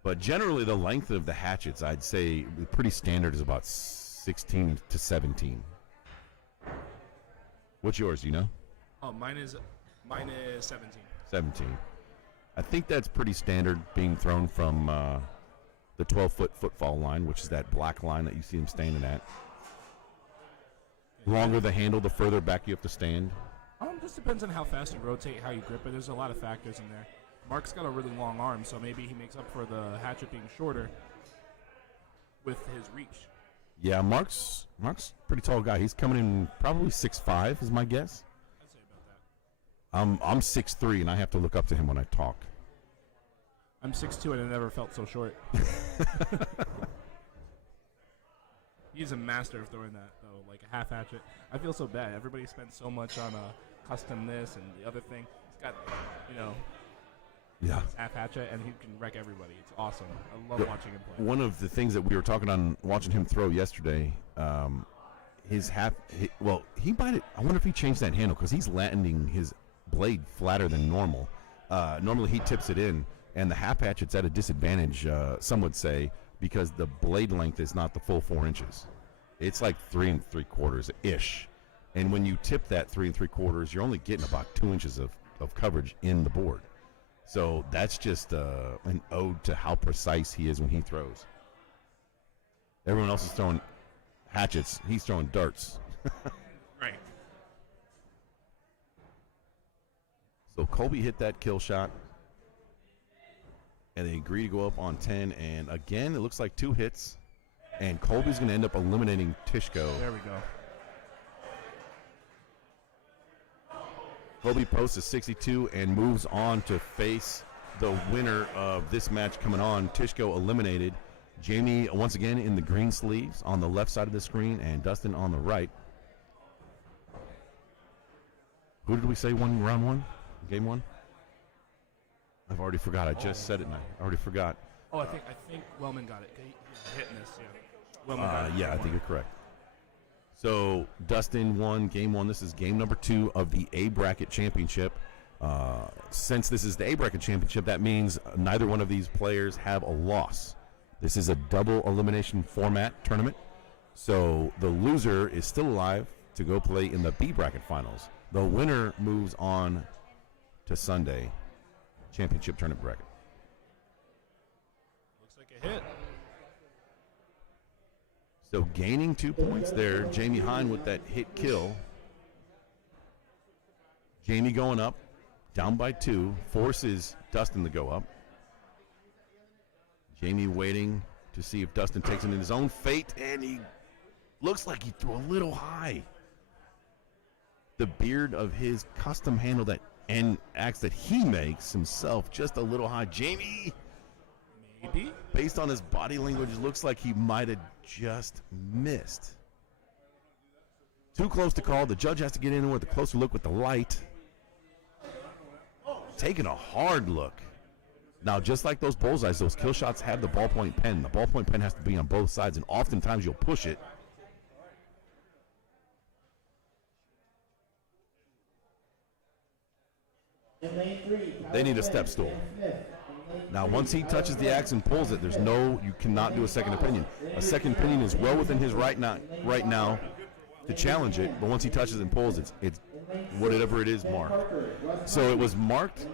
But generally, the length of the hatchets, I'd say, pretty standard is about 16 to 17. What's yours? Do you know? Oh, mine is 17. 17. I think that's pretty standard, being thrown from the 12-foot footfall line, which is that black line that you see him standing at. Longer the handle, the further back you have to stand. Just depends on how fast you rotate, how you grip it. There's a lot of factors in there. Mark's got a really long arm, so maybe he makes up for the hatchet being shorter with his reach. Yeah, Mark's a pretty tall guy. He's coming in probably 6'5", is my guess. I'd say about that. I'm 6'3", and I have to look up to him when I talk. I'm 6'2", and I never felt so short. He's a master of throwing that, though, like a half hatchet. I feel so bad. Everybody spends so much on custom this and the other thing. He's got, Yeah. half hatchet, and he can wreck everybody. It's awesome. I love watching him play. One of the things that we were talking on watching him throw yesterday, he might have, I wonder if he changed that handle, because he's landing his blade flatter than normal. Normally he tips it in, and the half hatchet's at a disadvantage, some would say, because the blade length is not the full 4 inches. It's like 3 3/4-ish. And when you tip that 3 3/4, you're only getting about 2 inches of coverage in the board. So that's just an ode to how precise he is when he throws. Everyone else is throwing hatchets. He's throwing darts. Right. So Colby hit that kill shot. And they agree to go up on 10. And again, it looks like 2 hits. And Colby's going to end up eliminating Tishko. There we go. Colby posts a 62 and moves on to face the winner of this match coming on. Tishko eliminated. Jamie, once again, in the green sleeves on the left side of the screen, and Dustin on the right. Who did we say won round 1? Game 1? I've already forgot. I just said it now. I already forgot. Oh, I think Wellman got it. He's hitting this, yeah. Wellman got it. Yeah, I think you're correct. So Dustin won game 1. This is game number 2 of the A Bracket Championship. Since this is the A Bracket Championship, that means neither one of these players have a loss. This is a double elimination format tournament. So the loser is still alive to go play in the B Bracket Finals. The winner moves on to Sunday championship tournament bracket. Looks like a hit. So gaining 2 points there. Jamie Hine with that hit kill. Jamie going up, down by 2, forces Dustin to go up. Jamie waiting to see if Dustin takes it in his own fate, and he looks like he threw a little high. The beard of his custom handle and axe that he makes himself just a little high. Jamie, Maybe. based on his body language, looks like he might have just missed. Too close to call. The judge has to get in with a closer look with the light. Taking a hard look. Now, just like those bullseyes, those kill shots have the ballpoint pen. The ballpoint pen has to be on both sides, and oftentimes you'll push it. They need a step stool. Now, once he touches the axe and pulls it, you cannot do a second opinion. A second opinion is well within his right now to challenge it, but once he touches and pulls it, it's whatever it is marked. So it was marked.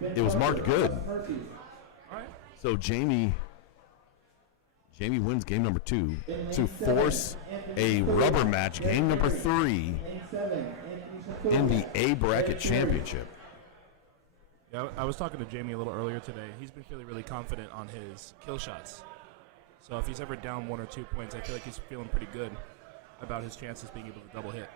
It was marked good. So Jamie wins game number 2 to force a rubber match, game number 3 in the A Bracket Championship. Yeah, I was talking to Jamie a little earlier today. He's been feeling really confident on his kill shots. So if he's ever down 1 or 2 points, I feel like he's feeling pretty good about his chances being able to double hit.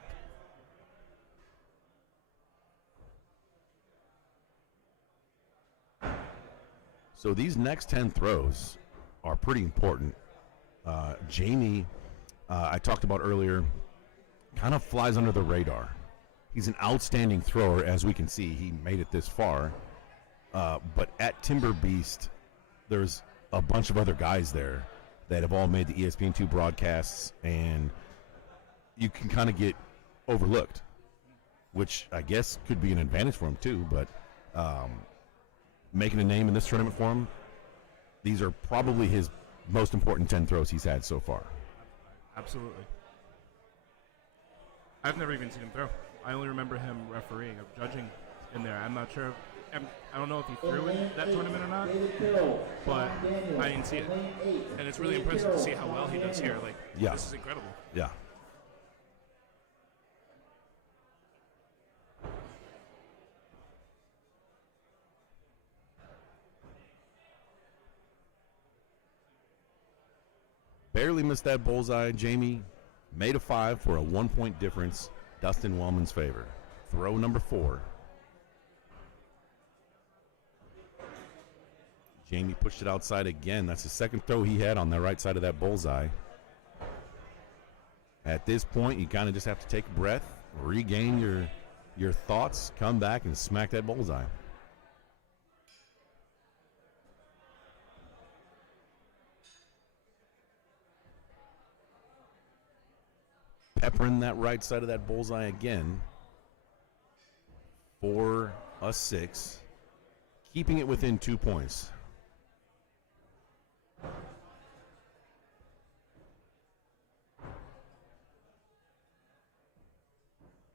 So these next 10 throws are pretty important. Jamie, I talked about earlier, kind of flies under the radar. He's an outstanding thrower, as we can see. He made it this far. But at Timber Beast, there's a bunch of other guys there that have all made the ESPN2 broadcasts, and you can kind of get overlooked, which I guess could be an advantage for him too. But making a name in this tournament for him, these are probably his most important 10 throws he's had so far. Absolutely. I've never even seen him throw. I only remember him refereeing or judging in there. I'm not sure. I don't know if he threw in that tournament or not, but I didn't see it. And it's really impressive to see how well he does here. Like, this is incredible. Yeah. Barely missed that bullseye. Jamie made a 5 for a 1-point difference. Dustin Wellman's favor. Throw number 4. Jamie pushed it outside again. That's the second throw he had on the right side of that bullseye. At this point, you kind of just have to take a breath, regain your thoughts, come back and smack that bullseye. Peppering that right side of that bullseye again for a 6, keeping it within 2 points.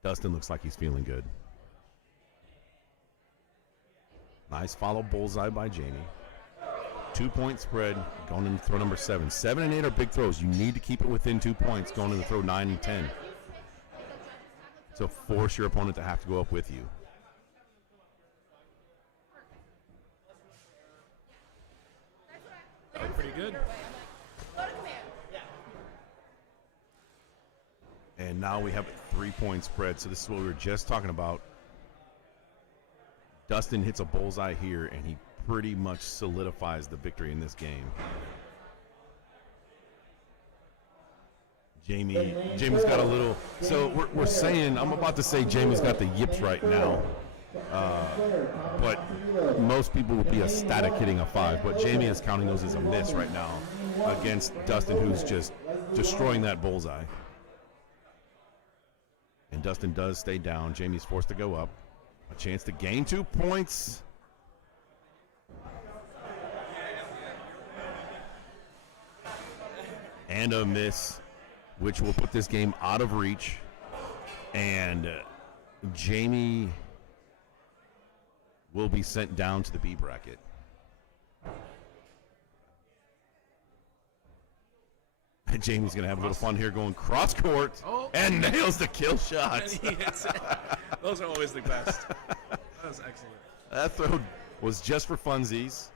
Dustin looks like he's feeling good. Nice follow bullseye by Jamie. 2-point spread going into throw number 7. 7 and 8 are big throws. You need to keep it within 2 points going into throw 9 and 10. So force your opponent to have to go up with you. That was pretty good. And now we have a 3-point spread. So this is what we were just talking about. Dustin hits a bullseye here, and he pretty much solidifies the victory in this game. Jamie's got a little. So we're saying, I'm about to say Jamie's got the yips right now. But most people would be ecstatic hitting a 5. But Jamie is counting those as a miss right now against Dustin, who's just destroying that bullseye. And Dustin does stay down. Jamie's forced to go up. A chance to gain 2 points. And a miss, which will put this game out of reach. And Jamie will be sent down to the B bracket. Jamie's going to have a little fun here going cross court and nails the kill shot. Those are always the best. That was excellent. That throw was just for funsies.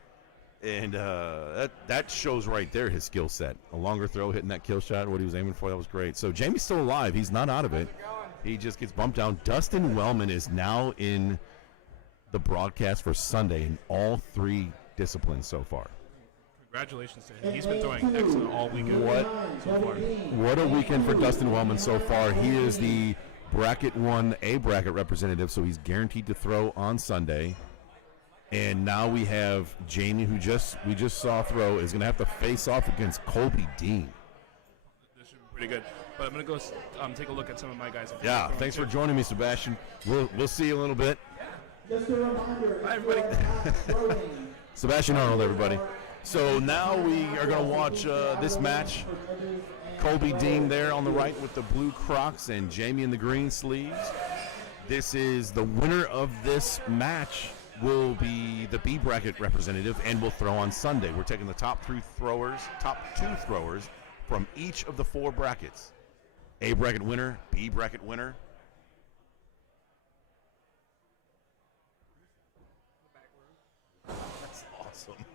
And that shows right there his skill set. A longer throw, hitting that kill shot, what he was aiming for, that was great. So Jamie's still alive. He's not out of it. He just gets bumped down. Dustin Wellman is now in the broadcast for Sunday in all 3 disciplines so far. Congratulations to him. He's been throwing excellent all weekend so far. What a weekend for Dustin Wellman so far. He is the bracket 1A bracket representative, so he's guaranteed to throw on Sunday. And now we have Jamie, who we just saw throw, is going to have to face off against Colby Dean. This should be pretty good. But I'm going to go take a look at some of my guys. Yeah, thanks for joining me, Sebastian. We'll see you a little bit. Just a reminder. Bye, everybody. Sebastian Arnold, everybody. So now we are going to watch this match. Colby Dean there on the right with the blue Crocs and Jamie in the green sleeves. This is the winner of this match will be the B bracket representative and will throw on Sunday. We're taking the top 2 throwers from each of the 4 brackets. A bracket winner, B bracket winner. That's awesome.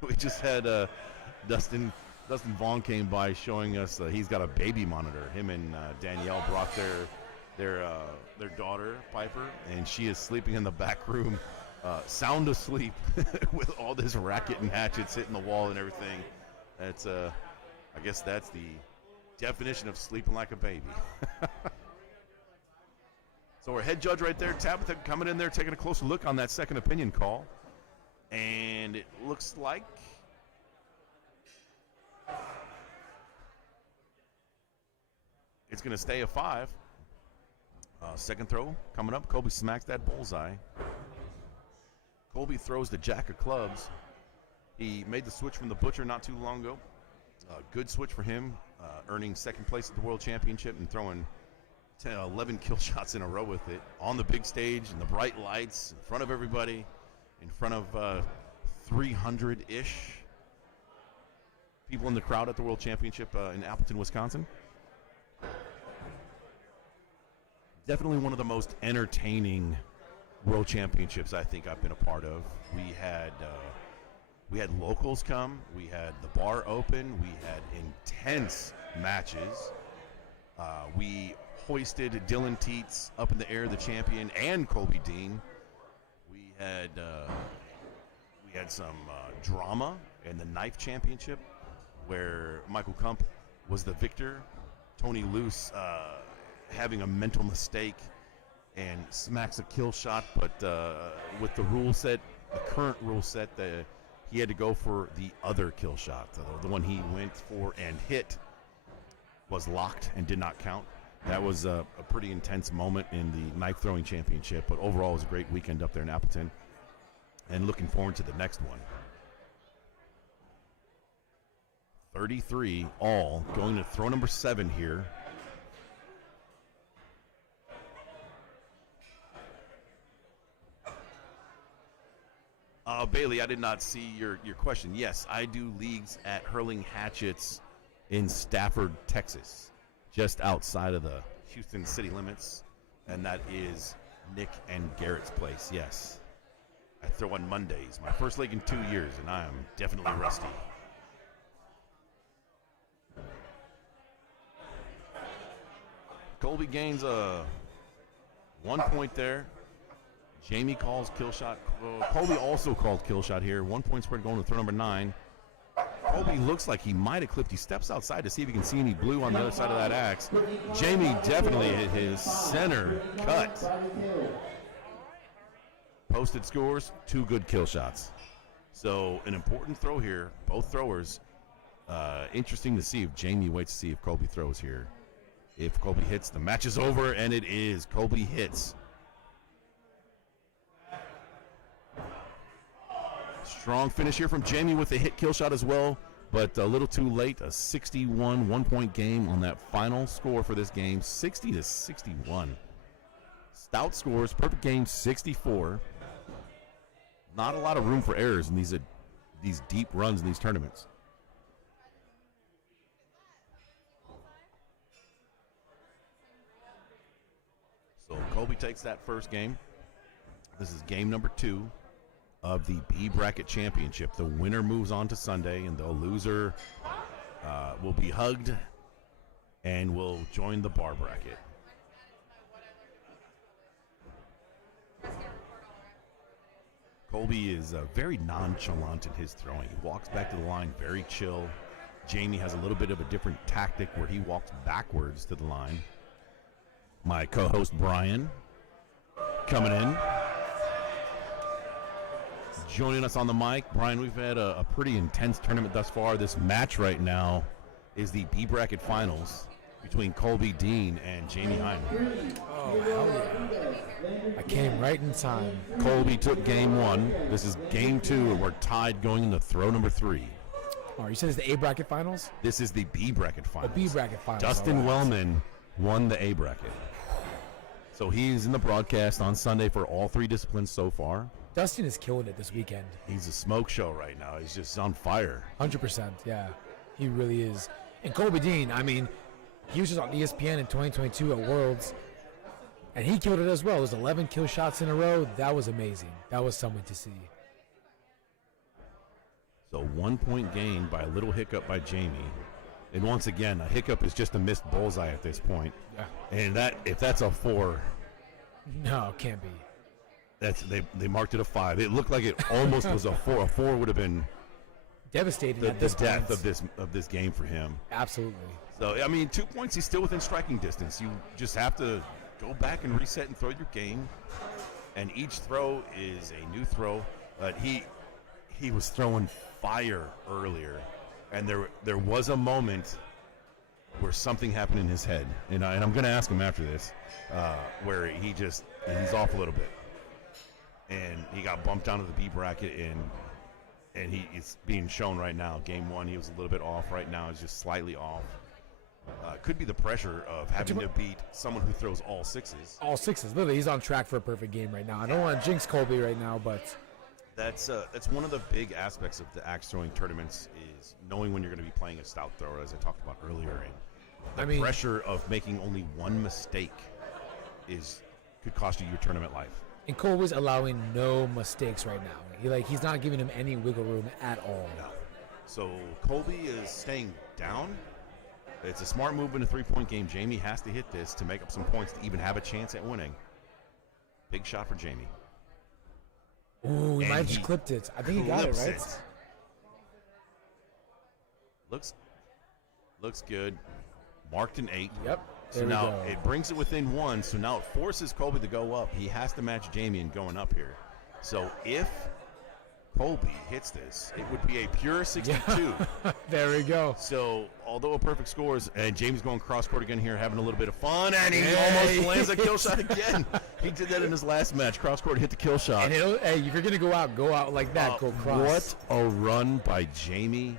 We just had Dustin Vaughn came by showing us he's got a baby monitor. Him and Danielle brought their daughter Piper, and she is sleeping in the back room, sound asleep with all this racket and hatchets hitting the wall and everything. That's I guess that's the definition of sleeping like a baby. So our head judge right there, Tabitha, coming in there, taking a closer look on that second opinion call. And it looks like it's going to stay a 5. Second throw coming up. Colby smacks that bullseye. Colby throws the jack of clubs. He made the switch from the Butcher not too long ago. Good switch for him, earning second place at the World Championship and throwing 10, 11 kill shots in a row with it on the big stage and the bright lights in front of everybody, in front of 300-ish people in the crowd at the World Championship in Appleton, Wisconsin. Definitely one of the most entertaining World Championships I think I've been a part of. We had locals come. We had the bar open. We had intense matches. We hoisted Dylan Teets up in the air, the champion, and Colby Dean. We had some drama in the knife championship where Michael Kump was the victor. Tony Luce having a mental mistake and smacks a kill shot, but with the rule set, the current rule set, he had to go for the other kill shot. The one he went for and hit was locked and did not count. That was a pretty intense moment in the knife throwing championship, but overall it was a great weekend up there in Appleton, and looking forward to the next one. 33 all, going to throw number 7 here. Bailey, I did not see your question. Yes, I do leagues at Hurling Hatchets in Stafford, Texas, just outside of the Houston city limits, and that is Nick and Garrett's place, yes. I throw on Mondays. My first league in 2 years, and I am definitely rusty. Colby gains 1 point there. Jamie calls kill shot. Colby also called kill shot here. 1 point spread going to throw number 9. Colby looks like he might have clipped. He steps outside to see if he can see any blue on the other side of that axe. Jamie definitely hit his center cut. Posted scores, 2 good kill shots. So an important throw here. Both throwers. Interesting to see if Jamie waits to see if Colby throws here. If Colby hits, the match is over, and it is. Colby hits. Strong finish here from Jamie with a hit kill shot as well, but a little too late. A 61 1-point game on that final score for this game, 60-61. Stout scores, perfect game, 64. Not a lot of room for errors in these deep runs in these tournaments. So Colby takes that first game. This is game number 2 of the B Bracket Championship. The winner moves on to Sunday, and the loser will be hugged and will join the bar bracket. Colby is very nonchalant in his throwing. He walks back to the line very chill. Jamie has a little bit of a different tactic where he walks backwards to the line. My co-host Brian coming in. Joining us on the mic. Brian, we've had a pretty intense tournament thus far. This match right now is the B Bracket Finals between Colby Dean and Jamie Hyman. Oh, hell yeah. I came right in time. Colby took game 1. This is game 2, and we're tied going into throw number 3. Oh, you said it's the A bracket finals? This is the B Bracket Finals. The B bracket finals. Dustin Wellman won the A bracket. So he's in the broadcast on Sunday for all 3 disciplines so far. Dustin is killing it this weekend. He's a smoke show right now. He's just on fire. 100%, yeah. He really is. And Colby Dean, I mean, he was just on ESPN in 2022 at Worlds, and he killed it as well. It was 11 kill shots in a row. That was amazing. That was something to see. So 1 point gain by a little hiccup by Jamie. And once again, a hiccup is just a missed bullseye at this point. Yeah. And if that's a 4. No, it can't be. They marked it a 5. It looked like it almost was a 4. A 4 would have been devastating at the this death point. of this game for him. Absolutely. So I mean, 2 points. He's still within striking distance. You just have to go back and reset and throw your game. And each throw is a new throw. But he was throwing fire earlier, and there was a moment where something happened in his head, and I'm going to ask him after this, where he's off a little bit. And he got bumped down to the B bracket, and and it's being shown right now. Game 1, he was a little bit off. Right now, he's just slightly off. Could be the pressure of having to beat someone who throws all sixes. All sixes. Literally, he's on track for a perfect game right now. I don't want to jinx Colby right now, but that's one of the big aspects of the axe throwing tournaments is knowing when you're going to be playing a stout thrower, as I talked about earlier. And the pressure of making only one mistake could cost you your tournament life. And Colby's allowing no mistakes right now. He's not giving him any wiggle room at all. No. So Colby is staying down. It's a smart move in a three-point game. Jamie has to hit this to make up some points to even have a chance at winning. Big shot for Jamie. Ooh, he might have just clipped it. I think he got it, right? Looks good. Marked an 8. Yep. So now it brings it within 1. So now it forces Colby to go up. He has to match Jamie in going up here. So if Colby hits this, it would be a pure 62. There we go. So although a perfect scores, and Jamie's going cross court again here, having a little bit of fun, and he almost lands a kill shot again. He did that in his last match. Cross court, hit the kill shot. And hey, if you're gonna go out like that. Go cross. What a run by Jamie.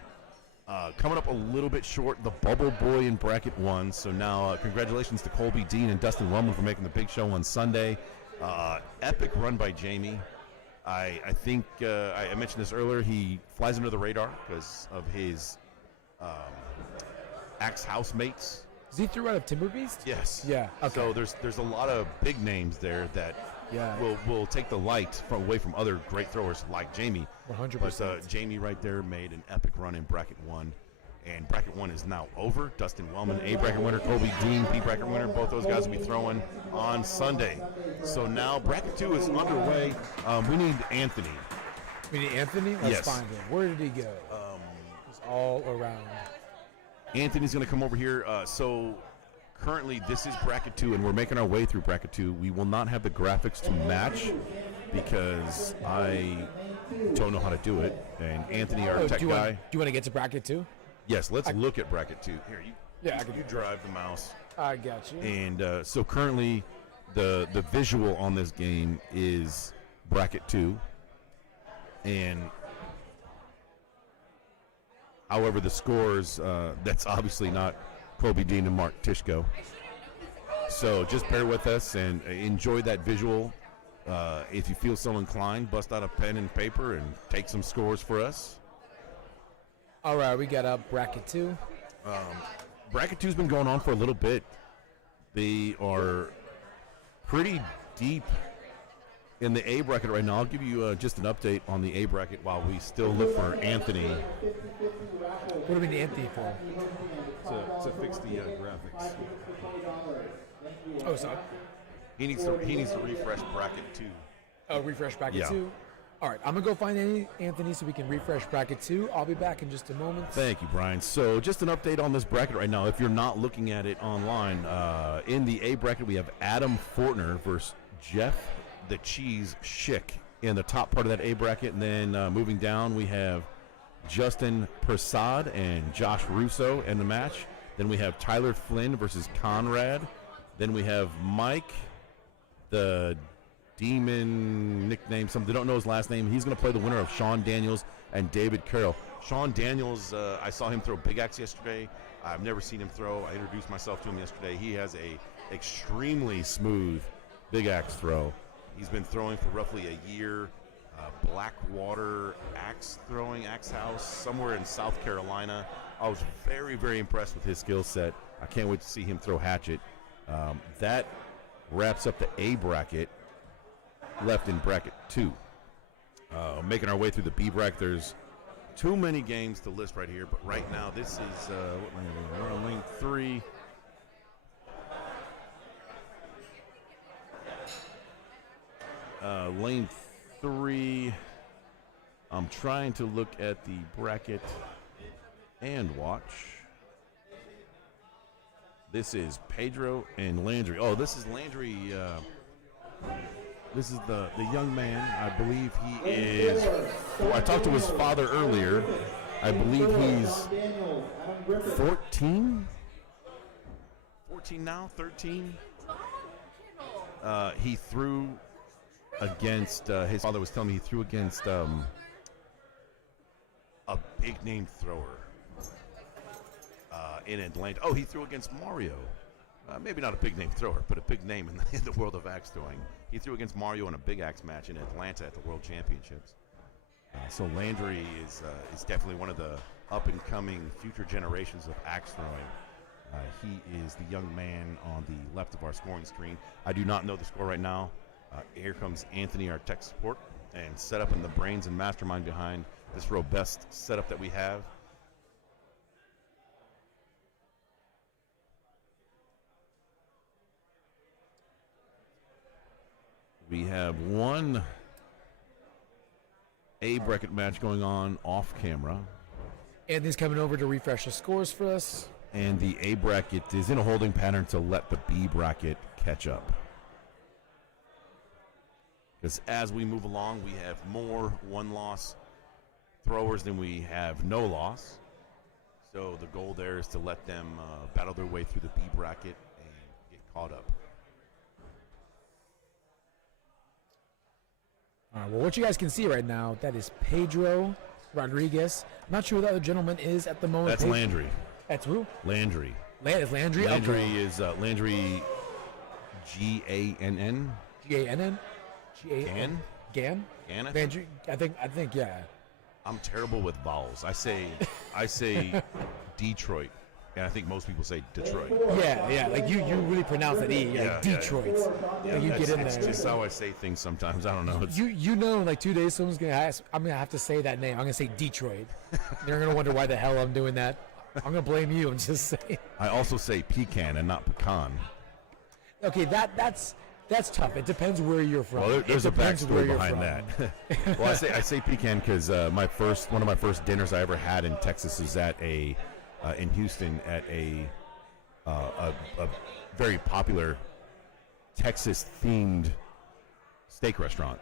Coming up a little bit short, the bubble boy in bracket 1. So now congratulations to Colby Dean and Dustin Wellman for making the big show on Sunday. Epic run by Jamie. I think I mentioned this earlier. He flies under the radar because of his axe housemates. Is he through out of Timber Beast? Yes. Yeah. Okay. So there's a lot of big names there that will take the light away from other great throwers like Jamie. 100%. But Jamie right there made an epic run in bracket 1. And bracket 1 is now over. Dustin Wellman, A bracket winner. Colby Dean, B bracket winner. Both those guys will be throwing on Sunday. So now bracket 2 is underway. We need Anthony. We need Anthony? Let's find him. Where did he go? He's all around. Anthony's going to come over here. So currently this is bracket 2, and we're making our way through bracket 2. We will not have the graphics to match because I don't know how to do it. And Anthony, our tech guy. Do you want to get to bracket 2? Yes, let's look at bracket 2. Here, you you drive the mouse. I got you. And so currently the visual on this game is bracket 2. And however, the scores, that's obviously not Colby Dean and Mark Tishko. So just bear with us and enjoy that visual. If you feel so inclined, bust out a pen and paper and take some scores for us. All right, we got up bracket 2. Bracket 2's been going on for a little bit. They are pretty deep in the A bracket right now. I'll give you just an update on the A bracket while we still look for Anthony. What do we need Anthony for? To fix the graphics. Oh, sorry. He needs to refresh bracket 2. Oh, refresh bracket 2? All right, I'm going to go find Anthony so we can refresh bracket 2. I'll be back in just a moment. Thank you, Brian. So just an update on this bracket right now. If you're not looking at it online, in the A bracket, we have Adam Fortner versus Jeff the Cheese Schick in the top part of that A bracket. And then moving down, we have Justin Prasad and Josh Russo in the match. Then we have Tyler Flynn versus Conrad. Then we have Mike, the Demon nickname, some they don't know his last name. He's going to play the winner of Sean Daniels and David Carroll. Sean Daniels, I saw him throw big axe yesterday. I've never seen him throw. I introduced myself to him yesterday. He has a extremely smooth big axe throw. He's been throwing for roughly a year. Blackwater axe house, somewhere in South Carolina. I was very, very impressed with his skill set. I can't wait to see him throw Hatchet. That wraps up the A bracket. Left in bracket 2. Making our way through the B bracket. There's too many games to list right here, but right now this is we're on lane 3. Lane 3. I'm trying to look at the bracket and watch. This is Pedro and Landry. Oh, this is Landry. This is the young man. I believe he is. I talked to his father earlier. I believe he's 14. 14 now, 13. He threw against his father was telling me he threw against big name thrower in Atlanta. Oh, he threw against Mario. Maybe not a big name thrower, but a big name in the world of axe throwing. He threw against Mario in a big axe match in Atlanta at the World Championships. So Landry is definitely one of the up-and-coming future generations of axe throwing. He is the young man on the left of our scoring screen. I do not know the score right now. Here comes Anthony, our tech support, and set up in the brains and mastermind behind this robust setup that we have. We have one A bracket match going on off camera. Anthony's coming over to refresh the scores for us. And the A bracket is in a holding pattern to let the B bracket catch up. Because as we move along, we have more one-loss throwers than we have no loss. So the goal there is to let them battle their way through the B bracket and get caught up. All right, well, what you guys can see right now, that is Pedro Rodriguez. I'm not sure who the other gentleman is at the moment. That's Landry. That's who? Landry. Is Landry? Landry Okay. is Landry Gann. Gann? Gann? Gann? Gann, I think. Landry, I think, yeah. I'm terrible with vowels. I say Detroit, and I think most people say Detroit. Yeah, like you really pronounce that E, like Detroit. Yeah, Like you get in it's there. just how I say things sometimes. I don't know. It's, You know, in like 2 days, someone's gonna ask. I'm gonna have to say that name. I'm gonna say Detroit. They're gonna wonder why the hell I'm doing that. I'm gonna blame you. I'm just saying. I also say pecan and not pecan. Okay, that's tough. It depends where you're from. Well, there's a depends where backstory you're behind from. that. Well, I say pecan because one of my first dinners I ever had in Texas is at in Houston at a very popular Texas-themed steak restaurant,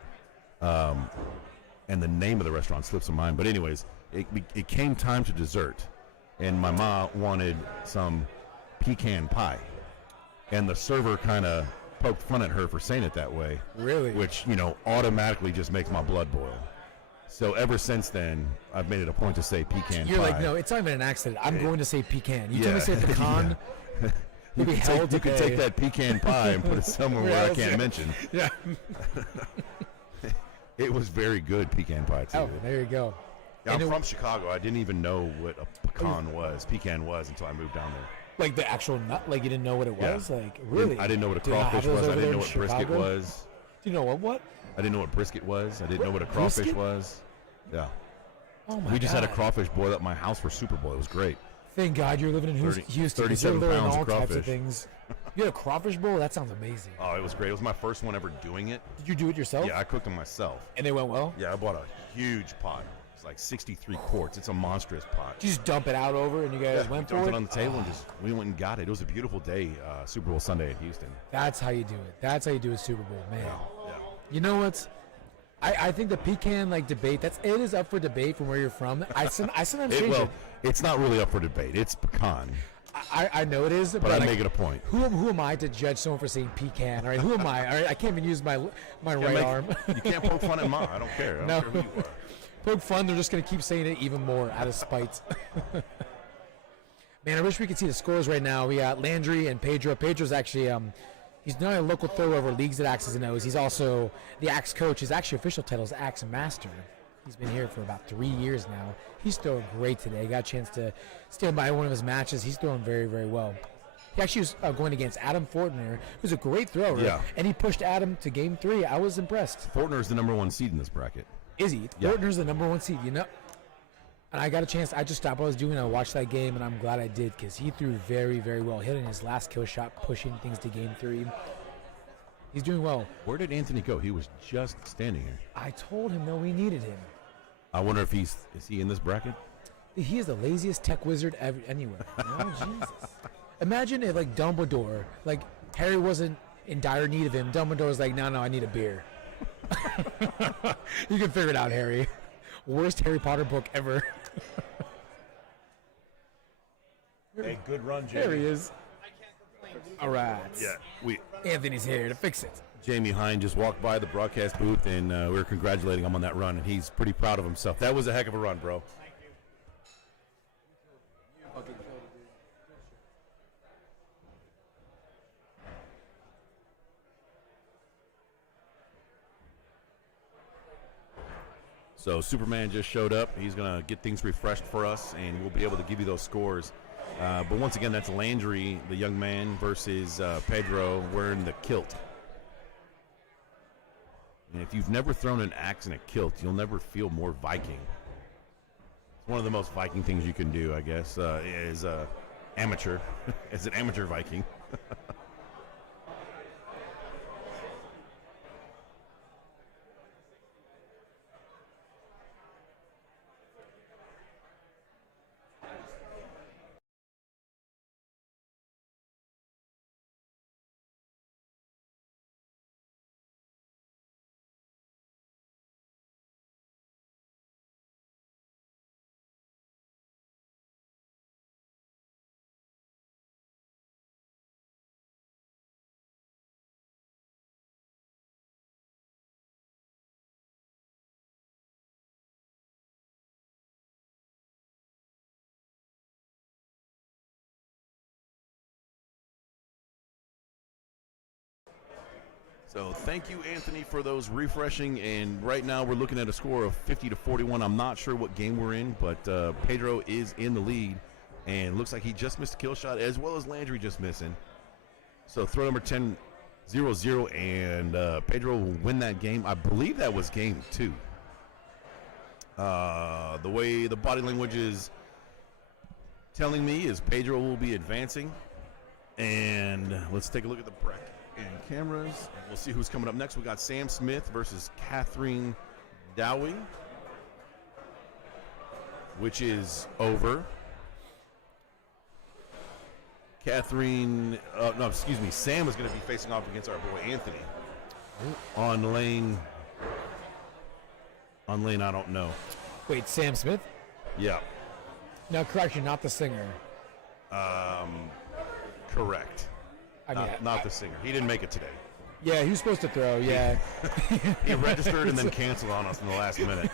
and the name of the restaurant slips my mind. But anyways, it came time to dessert, and my mom wanted some pecan pie, and the server kind of poked fun at her for saying it that way. Really? Which, automatically just makes my blood boil. So ever since then, I've made it a point to say pecan You're pie. like, no, it's not even an accident. I'm going to say pecan. You Yeah. told me to say pecan. You be can held take, you can today. take that pecan pie and put it somewhere where I else? can't Yeah. mention. Yeah. It was very good pecan pie, too. Oh, there you go. Yeah, And I'm it- from Chicago. I didn't even know what a pecan was until I moved down there. Like the actual nut, like you didn't know what it Yeah. was, like really. I didn't know what a Do you not have crawfish those was. I over didn't there know in what brisket Chicago? was. Do you know what? I didn't know what brisket was. I didn't know what a crawfish Brisket? was. Yeah. Oh my We just had a God. crawfish boil at my house for Super Bowl. It was great. Thank God you're living in 30 Houston. 'Cause 37 you're learning pounds all of types of crawfish. things. You had a crawfish bowl? That sounds amazing. Oh, it was great. It was my first one ever doing it. Did you do it yourself? Yeah, I cooked them myself. And it went well? Yeah, I bought a huge pot. It's like 63 quarts. It's a monstrous pot. Did you just dump it out over and you guys We went dumped for it on the table and we went and got it. It was a beautiful day, Super Bowl Sunday in Houston. That's how you do it. That's how you do a Super Bowl, man. Yeah. You know what? I think the pecan debate, it is up for debate from where you're from. I sometimes change it. It's not really up for debate. It's pecan, I know it is, but I make it a point. Who am I to judge someone for saying pecan? All right, who am I? All right, I can't even use my right arm. You can't poke fun at Ma. I don't care. I don't care who you are. Poke fun. They're just gonna keep saying it even more out of spite. Man, I wish we could see the scores right now. We got Landry and Pedro. Pedro's actually he's not only a local thrower over leagues at Axes and O's. He's also the Axe coach. His actual official title is Axe Master. He's been here for about 3 years now. He's throwing great today. Got a chance to stand by one of his matches. He's throwing very, very well. He actually was going against Adam Fortner, who's a great thrower, Yeah. and he pushed Adam to game 3. I was impressed. Fortner's the number 1 seed in this bracket. Is he? Yeah. Fortner's the number 1 seed, you know? And I got a chance. I just stopped what I was doing. I watched that game, and I'm glad I did because he threw very, very well. Hitting his last kill shot, pushing things to game 3. He's doing well. Where did Anthony go? He was just standing here. I told him, no, we needed him. I wonder if is he in this bracket? He is the laziest tech wizard ever, anywhere. Oh, Jesus. Imagine if, like, Dumbledore, like, Harry wasn't in dire need of him. Dumbledore's like, no, I need a beer. You can figure it out, Harry. Worst Harry Potter book ever. Hey, good run, Jamie. There he is. All right. Yeah, Anthony's here to fix it. Jamie Hine just walked by the broadcast booth, and we were congratulating him on that run, and he's pretty proud of himself. That was a heck of a run, bro. So Superman just showed up. He's going to get things refreshed for us, and we'll be able to give you those scores. But once again, that's Landry, the young man, versus Pedro wearing the kilt. And if you've never thrown an axe in a kilt, you'll never feel more Viking. It's one of the most Viking things you can do, I guess, is amateur, as an amateur Viking. So thank you, Anthony, for those refreshing. And right now we're looking at a score of 50-41. I'm not sure what game we're in, but Pedro is in the lead. And looks like he just missed a kill shot, as well as Landry just missing. So throw number 10, 0-0, and Pedro will win that game. I believe that was game 2. The way the body language is telling me is Pedro will be advancing. And let's take a look at the bracket and cameras. And we'll see who's coming up next. We got Sam Smith versus Catherine Dowie, which is over. Sam is going to be facing off against our boy Anthony. On lane, I don't know. Wait, Sam Smith? Yeah. No, correction, not the singer. Correct. Not the singer. He didn't make it today. Yeah, he was supposed to throw, yeah. He registered and then canceled on us in the last minute.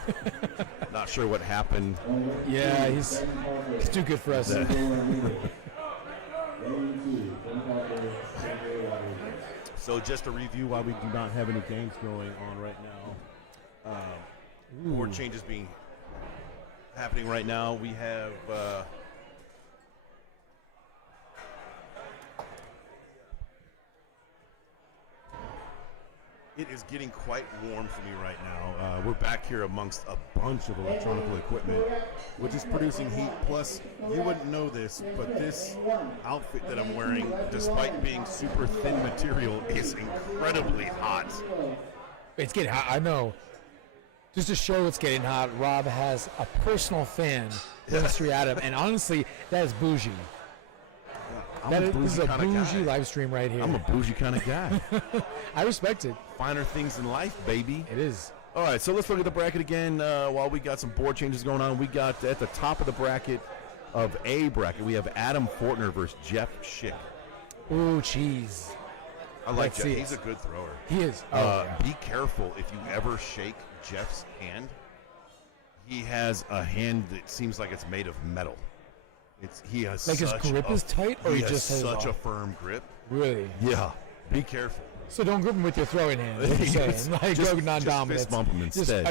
Not sure what happened. Yeah, he's too good for us. So just to review why we do not have any games going on right now. Board changes happening right now. We have it is getting quite warm for me right now. We're back here amongst a bunch of electronic equipment, which is producing heat. Plus, you wouldn't know this, but this outfit that I'm wearing, despite being super thin material, is incredibly hot. It's getting hot, I know. Just to show it's getting hot, Rob has a personal fan, Mystery Adam, and honestly, that is bougie. This is a bougie live stream right here. I'm a bougie kind of guy. I respect it. Finer things in life, baby. It is. All right, so let's look at the bracket again while we got some board changes going on. We got at the top of the bracket of A bracket, we have Adam Fortner versus Jeff Schick. Ooh, cheese. I like Jeff. He's a good thrower. He is. Be careful if you ever shake Jeff's hand. He has a hand that seems like it's made of metal. He has like his grip is tight, or he just has such a firm grip. Really? Yeah. Be careful. So don't grip him with your throwing hand. Go non-dominant. Just bump him instead.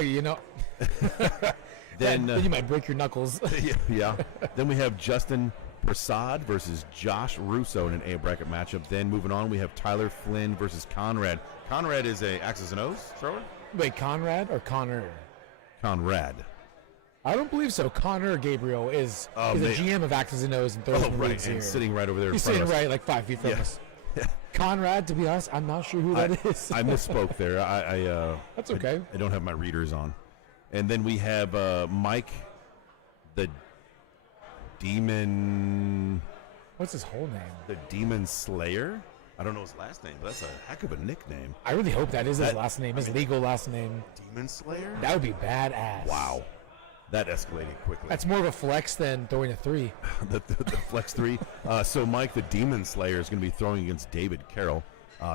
Then you might break your knuckles. Yeah. Then we have Justin Prasad versus Josh Russo in an A bracket matchup. Then moving on, we have Tyler Flynn versus Conrad. Conrad is a X's and O's thrower. Wait, Conrad or Connor? Conrad. I don't believe so. Connor Gabriel is a GM of Axis and O's and throws in right, leagues and here. Sitting right over there. He's sitting right like 5 feet from us. Conrad, to be honest, I'm not sure who that is. I misspoke there. That's okay. I don't have my readers on. And then we have Mike, the Demon. What's his whole name? The Demon Slayer. I don't know his last name, but that's a heck of a nickname. I really hope that is his last name, his legal last name. Demon Slayer? That would be badass. Wow. That escalated quickly. That's more of a flex than throwing a 3. the flex 3. So Mike, the Demon Slayer, is going to be throwing against David Carroll.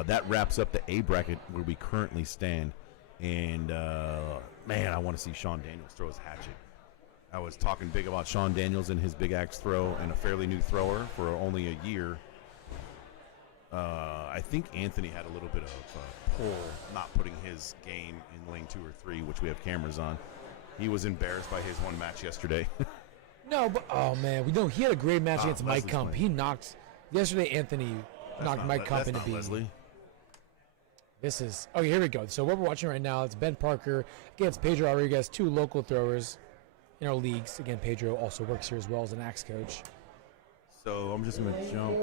That wraps up the A bracket where we currently stand. And, man, I want to see Sean Daniels throw his hatchet. I was talking big about Sean Daniels and his big axe throw, and a fairly new thrower for only a year. I think Anthony had a little bit of pull not putting his game in lane 2 or 3, which we have cameras on. he was embarrassed by his one match yesterday. No, but oh man, we know he had a great match against Mike Leslie's Kump. playing. He knocked yesterday. Anthony knocked Mike Kump into being. Leslie. This is here we go. So what we're watching right now, it's Ben Parker against Pedro Rodriguez, 2 local throwers in our leagues. Again, Pedro also works here as well as an axe coach. So I'm just going to jump.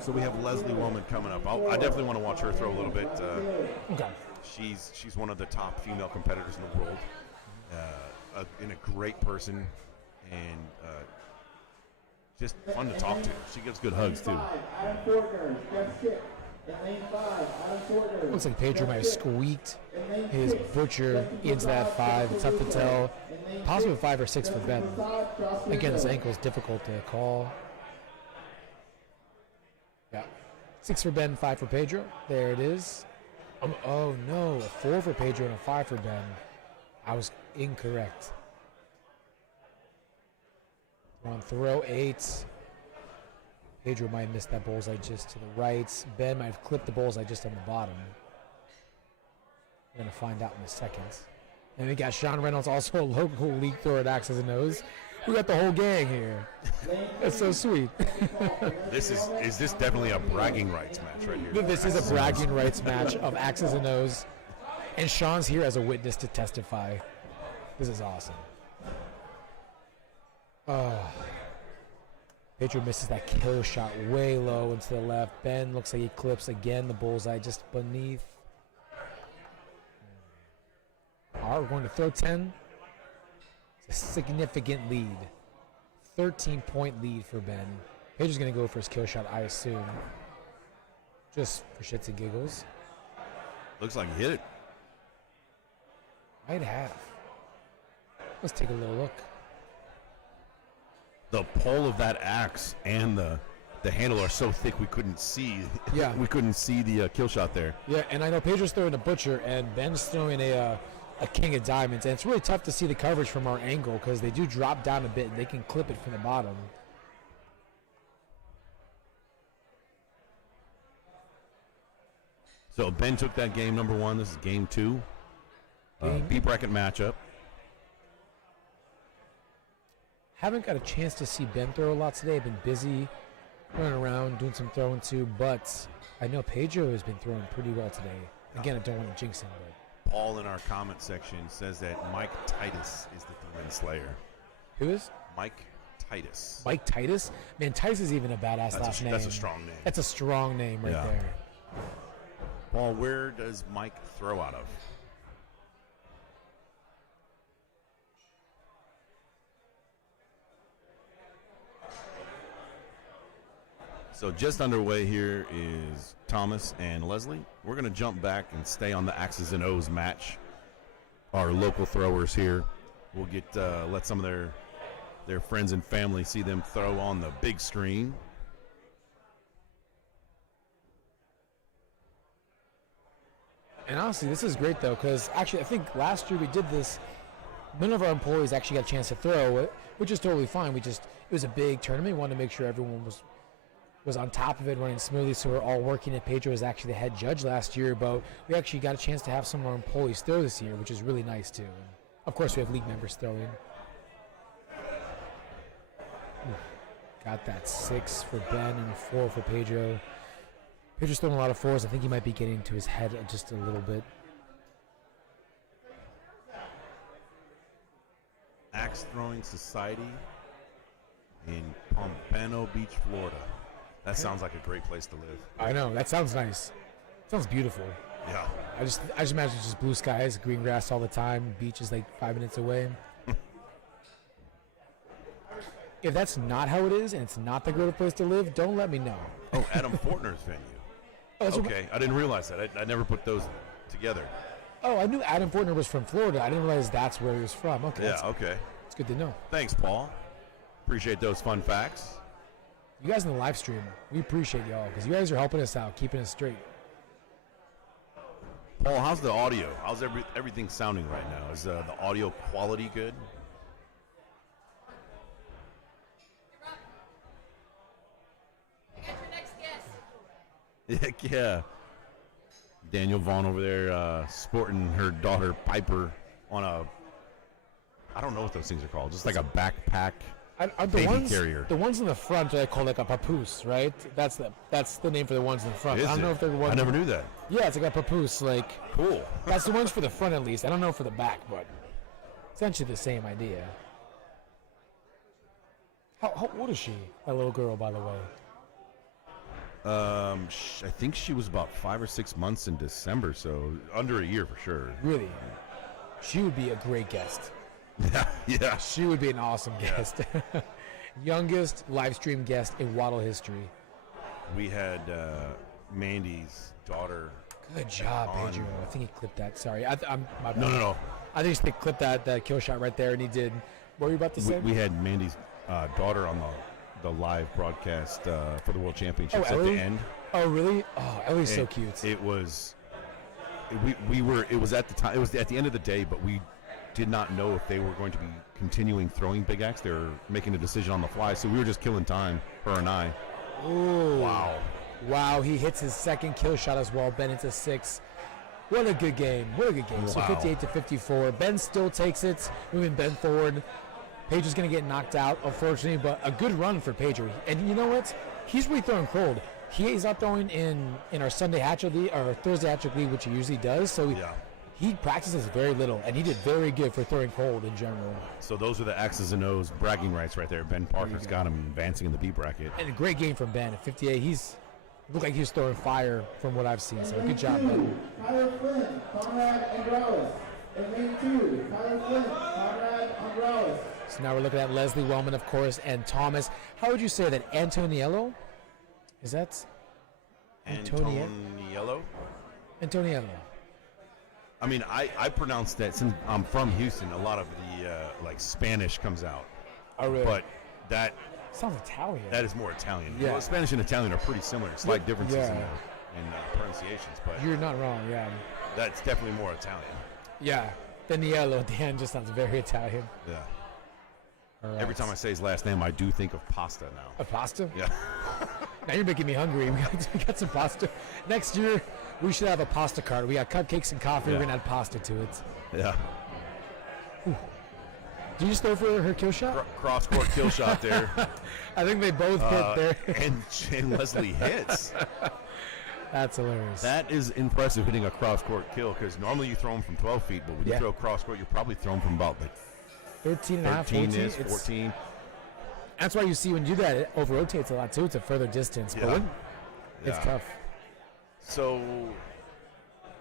So we have Leslie Woman coming up. I definitely want to watch her throw a little bit. Okay. She's one of the top female competitors in the world, and a great person, and just fun to talk to. She gives good hugs too. Looks like Pedro might have squeaked his butcher into that 5. It's tough to tell. Possibly 5 or 6 for Ben. Again, this ankle is difficult to call. Yeah. 6 for Ben, 5 for Pedro. There it is. Oh no, a 4 for Pedro and a 5 for Ben. I was incorrect. We're on throw 8. Pedro might have missed that bullseye just to the right. Ben might have clipped the bullseye just on the bottom. We're going to find out in a second. And we got Sean Reynolds, also a local league thrower at Axes and O's. We got the whole gang here. That's so sweet. Is this definitely a bragging rights match right here? This is a bragging rights match of Axes and O's. And Sean's here as a witness to testify. This is awesome. Pedro misses that kill shot way low into the left. Ben looks like he clips again the bullseye just beneath. All right, we're going to throw 10. It's a significant lead. 13-point lead for Ben. Pedro's going to go for his kill shot, I assume. Just for shits and giggles. Looks like he hit it. Might have. Let's take a little look. The pole of that axe and the handle are so thick we couldn't see. Yeah. We couldn't see the kill shot there. Yeah, and I know Pedro's throwing a butcher and Ben's throwing a king of diamonds, and it's really tough to see the coverage from our angle because they do drop down a bit and they can clip it from the bottom. So Ben took that game number 1. This is game 2. B bracket matchup. Haven't got a chance to see Ben throw a lot today. I've been busy running around doing some throwing too, but I know Pedro has been throwing pretty well today. Again, I don't want to jinx him, but Paul in our comment section says that Mike Titus is the Thorn Slayer. who is? Mike Titus. Mike Titus? Man, Titus is even a badass last name. That's a strong name. That's a strong name right there. Paul, where does Mike throw out of? So just underway here is Thomas and Leslie. We're going to jump back and stay on the Axes and O's match. Our local throwers here. We'll get let some of their friends and family see them throw on the big screen. And honestly, this is great, though, because actually I think last year we did this. None of our employees actually got a chance to throw it, which is totally fine. It was a big tournament. We wanted to make sure everyone was on top of it, running smoothly, so we're all working. And Pedro was actually the head judge last year, but we actually got a chance to have some of our employees throw this year, which is really nice, too. And of course, we have league members throwing. Got that 6 for Ben and a 4 for Pedro. Pedro's throwing a lot of 4s. I think he might be getting to his head just a little bit. Axe Throwing Society in Pompano Beach, Florida. That sounds like a great place to live. I know. That sounds nice. Sounds beautiful. Yeah. I just imagine just blue skies, green grass all the time. Beach is like 5 minutes away. If that's not how it is and it's not the greatest place to live, don't let me know. Oh, Adam Fortner's venue. Oh, okay, I didn't realize that. I never put those together. Oh, I knew Adam Fortner was from Florida. I didn't realize that's where he was from. Okay. Yeah, okay. It's good to know. Thanks, Paul. Appreciate those fun facts. You guys in the live stream, we appreciate y'all because you guys are helping us out, keeping us straight. Paul, how's the audio? How's everything sounding right now? Is the audio quality good? Heck yeah. Daniel Vaughn over there sporting her daughter Piper on a I don't know what those things are called. Just like a backpack The baby ones, carrier. the ones in the front are called like a papoose, right? That's the name for the ones in the front. Is I don't it? know if they're the ones. I never knew that. Yeah, it's like a papoose. Like Cool. that's the ones for the front at least. I don't know for the back, but essentially the same idea. How old is she? That little girl, by the way. I think she was about 5 or 6 months in December, so under a year for sure. Really, she would be a great guest. Yeah. She would be an awesome guest. Youngest live stream guest in Waddle history. We had Mandy's daughter. Good job, on- Pedro. I think he clipped that. Sorry, I'm my bad. No. I think he clipped that kill shot right there, and he did. What were you about to say? We had Mandy's daughter on the live broadcast for the World Championships at Ellie? the end. Oh, really? Oh, Ellie's so cute. It was. It was at the time. It was at the end of the day, but we did not know if they were going to be continuing throwing Big Axe. They were making a decision on the fly, so we were just killing time, her and I. Ooh. Wow. He hits his second kill shot as well. Ben hits a 6. What a good game. So Wow. 58-54. Ben still takes it, moving Ben forward. Pedro's going to get knocked out, unfortunately, but a good run for Pedro. And you know what? He's really throwing cold. He is out throwing in our Sunday Hatchet League, or Thursday Hatchet League, which he usually does. So Yeah. he practices very little, and he did very good for throwing cold in general. So those are the X's and O's bragging rights right there. Ben Parker's got him advancing in the B bracket. And a great game from Ben at 58. He's looked like he's throwing fire from what I've seen. So good job, Ben. Tyler Flynn, Conrad Andralis. In lane 2, Tyler Flynn, Conrad Andralis. So now we're looking at Leslie Wellman, of course, and Thomas. How would you say that? Antoniello? Is that Antoniello? Antoniello? I mean, I pronounce that, since I'm from Houston, a lot of the like Spanish comes out. Oh, really? But that Sounds Italian. is more Italian. Yeah. Well, Spanish and Italian are pretty similar. Slight differences Yeah. in pronunciations, but You're not wrong, yeah. that's definitely more Italian. Yeah. Daniello at the end just sounds very Italian. Yeah. All right. Every time I say his last name, I do think of pasta now. A pasta? Yeah. Now you're making me hungry. We got some pasta. Next year, we should have a pasta cart. We got cupcakes and coffee. Yeah. We're going to add pasta to it. Yeah. Did you just go for her kill shot? Cross court kill shot there. I think they both hit there. and Leslie hits. That's hilarious. That is impressive, hitting a cross court kill, because normally you throw them from 12 feet, but when Yeah. you throw cross court, you're probably throwing from about like 13 and a half, 13 14. is 14. That's why you see when you do that, it over rotates a lot too. It's a further distance. Yeah. But when, it's Yeah. tough. So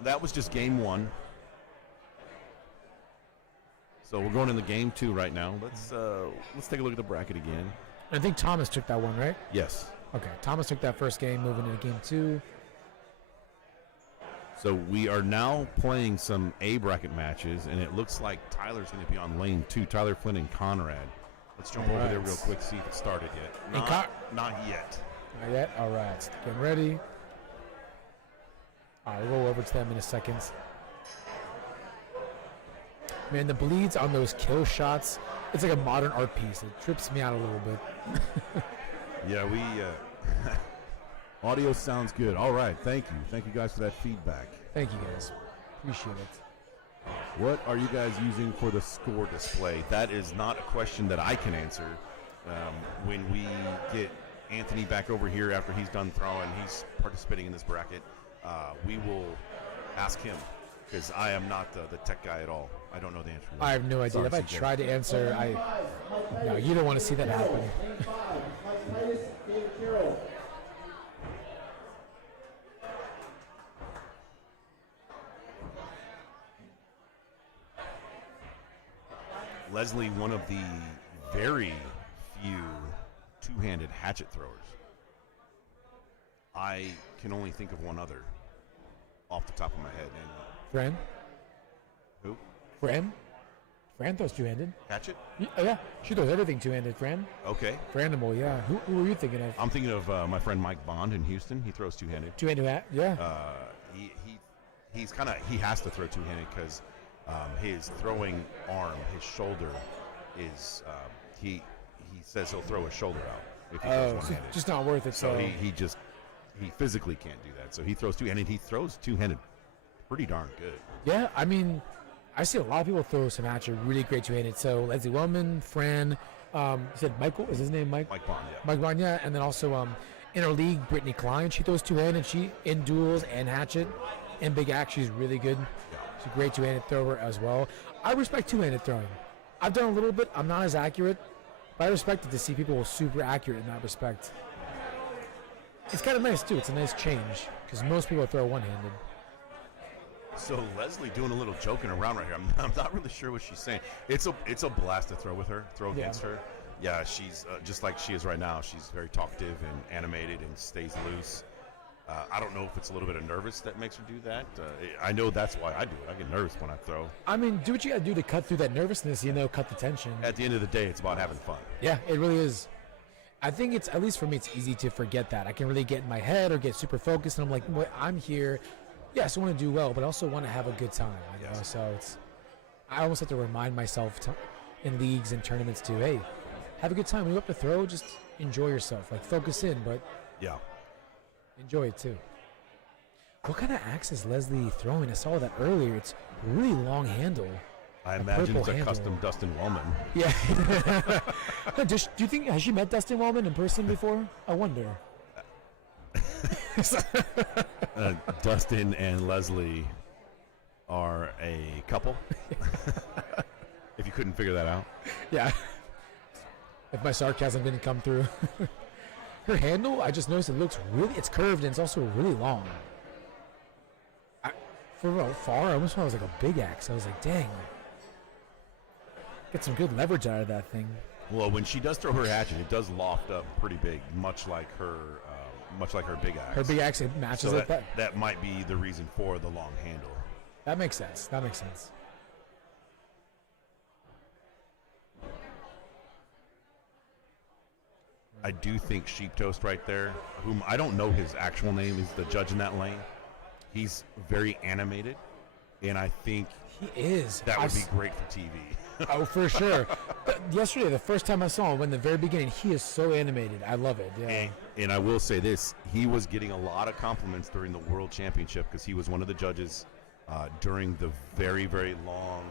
that was just game 1. So we're going into game 2 right now. Let's take a look at the bracket again. I think Thomas took that one, right? Yes. Okay. Thomas took that first game, moving into game 2. So we are now playing some A bracket matches, and it looks like Tyler's going to be on lane 2. Tyler Flynn and Conrad. Let's jump over there real quick, see if it started yet. And Not yet. Not yet? All right. Getting ready. All right, we'll go over to them in a second. Man, the bleeds on those kill shots, it's like a modern art piece. It trips me out a little bit. Yeah, we audio sounds good. All right, thank you guys for that feedback. Thank you, guys. Appreciate it. What are you guys using for the score display? That is not a question that I can answer. When we get Anthony back over here after he's done throwing, he's participating in this bracket, we will ask him, because I am not the tech guy at all. I don't know the answer to that. I have no idea. Sorry, If I CJ. tried to answer, no, you don't want to see that happen. Lane 5, Mike Titus, David Carroll. Leslie, one of the very few two-handed hatchet throwers. I can only think of one other off the top of my head. And Fran? who? Fran throws two-handed. Hatchet? Yeah, she throws everything two-handed, Fran. Okay. Frandimal, yeah. Who were you thinking of? I'm thinking of my friend Mike Bond in Houston. He throws two-handed. Two-handed hat, yeah. He has to throw two-handed because his throwing arm, his shoulder, is he says he'll throw his shoulder out if he throws So one-handed. just not worth it. So he physically can't do that. So he throws two-handed. He throws two-handed pretty darn good. Yeah, I mean, I see a lot of people throw some Hatchet really great two-handed. So Leslie Wellman, Fran, you said Michael, is his name Mike? Mike Bond, yeah. Mike Bond, yeah. And then also in our league, Brittany Klein, she throws two-handed. She in duels and Hatchet. And Big Axe, she's really good. She's a great two-handed thrower as well. I respect two-handed throwing. I've done a little bit. I'm not as accurate, but I respect it to see people super accurate in that respect. It's kind of nice, too. It's a nice change because most people throw one-handed. So Leslie doing a little joking around right here. I'm not really sure what she's saying. It's a blast to throw with her, against her. Yeah, she's just like she is right now. She's very talkative and animated and stays loose. I don't know if it's a little bit of nervous that makes her do that. I know that's why I do it. I get nervous when I throw. I mean, do what you got to do to cut through that nervousness, cut the tension. At the end of the day, it's about having fun. Yeah, it really is. I think it's, at least for me, it's easy to forget that. I can really get in my head or get super focused, and I'm like, well, I'm here. Yes, I want to do well, but I also want to have a good time. You know? So I almost have to remind myself in leagues and tournaments to, hey, have a good time. When you go up to throw, just enjoy yourself. Like, focus in, but yeah, enjoy it too. What kind of axe is Leslie throwing? I saw that earlier. It's really long handle. I imagine it's a custom Dustin Wellman. Yeah. Do you think, has she met Dustin Wellman in person before? I wonder. Dustin and Leslie are a couple. If you couldn't figure that out. Yeah. If my sarcasm didn't come through. Her handle, I just noticed it looks it's curved and it's also really long. From afar, I almost thought it was like a big axe. I was like, dang. Get some good leverage out of that thing. Well, when she does throw her hatchet, it does loft up pretty big, much like her big axe. Her big axe, it matches so like that. That might be the reason for the long handle. That makes sense. I do think Sheep Toast right there, whom I don't know his actual name, is the judge in that lane. He's very animated, and I think he is. That would be great for TV. Oh, for sure. Yesterday, the first time I saw him, in the very beginning, he is so animated. I love it. Yeah. And I will say this: he was getting a lot of compliments during the World Championship because he was one of the judges during the very, very long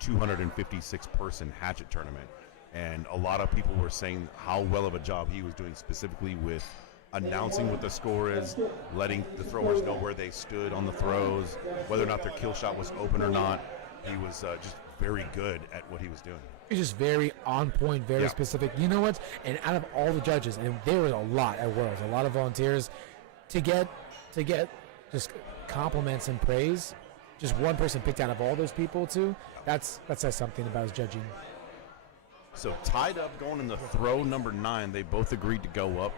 256-person Hatchet tournament. And a lot of people were saying how well of a job he was doing, specifically with announcing what the score is, letting the throwers know where they stood on the throws, whether or not their kill shot was open or not. He was just very good at what he was doing. He's just very on point, very specific. You know what? And out of all the judges, and there was a lot at Worlds, a lot of volunteers, to get just compliments and praise, just one person picked out of all those people too. That says something about his judging. So tied up going in the throw number 9. They both agreed to go up.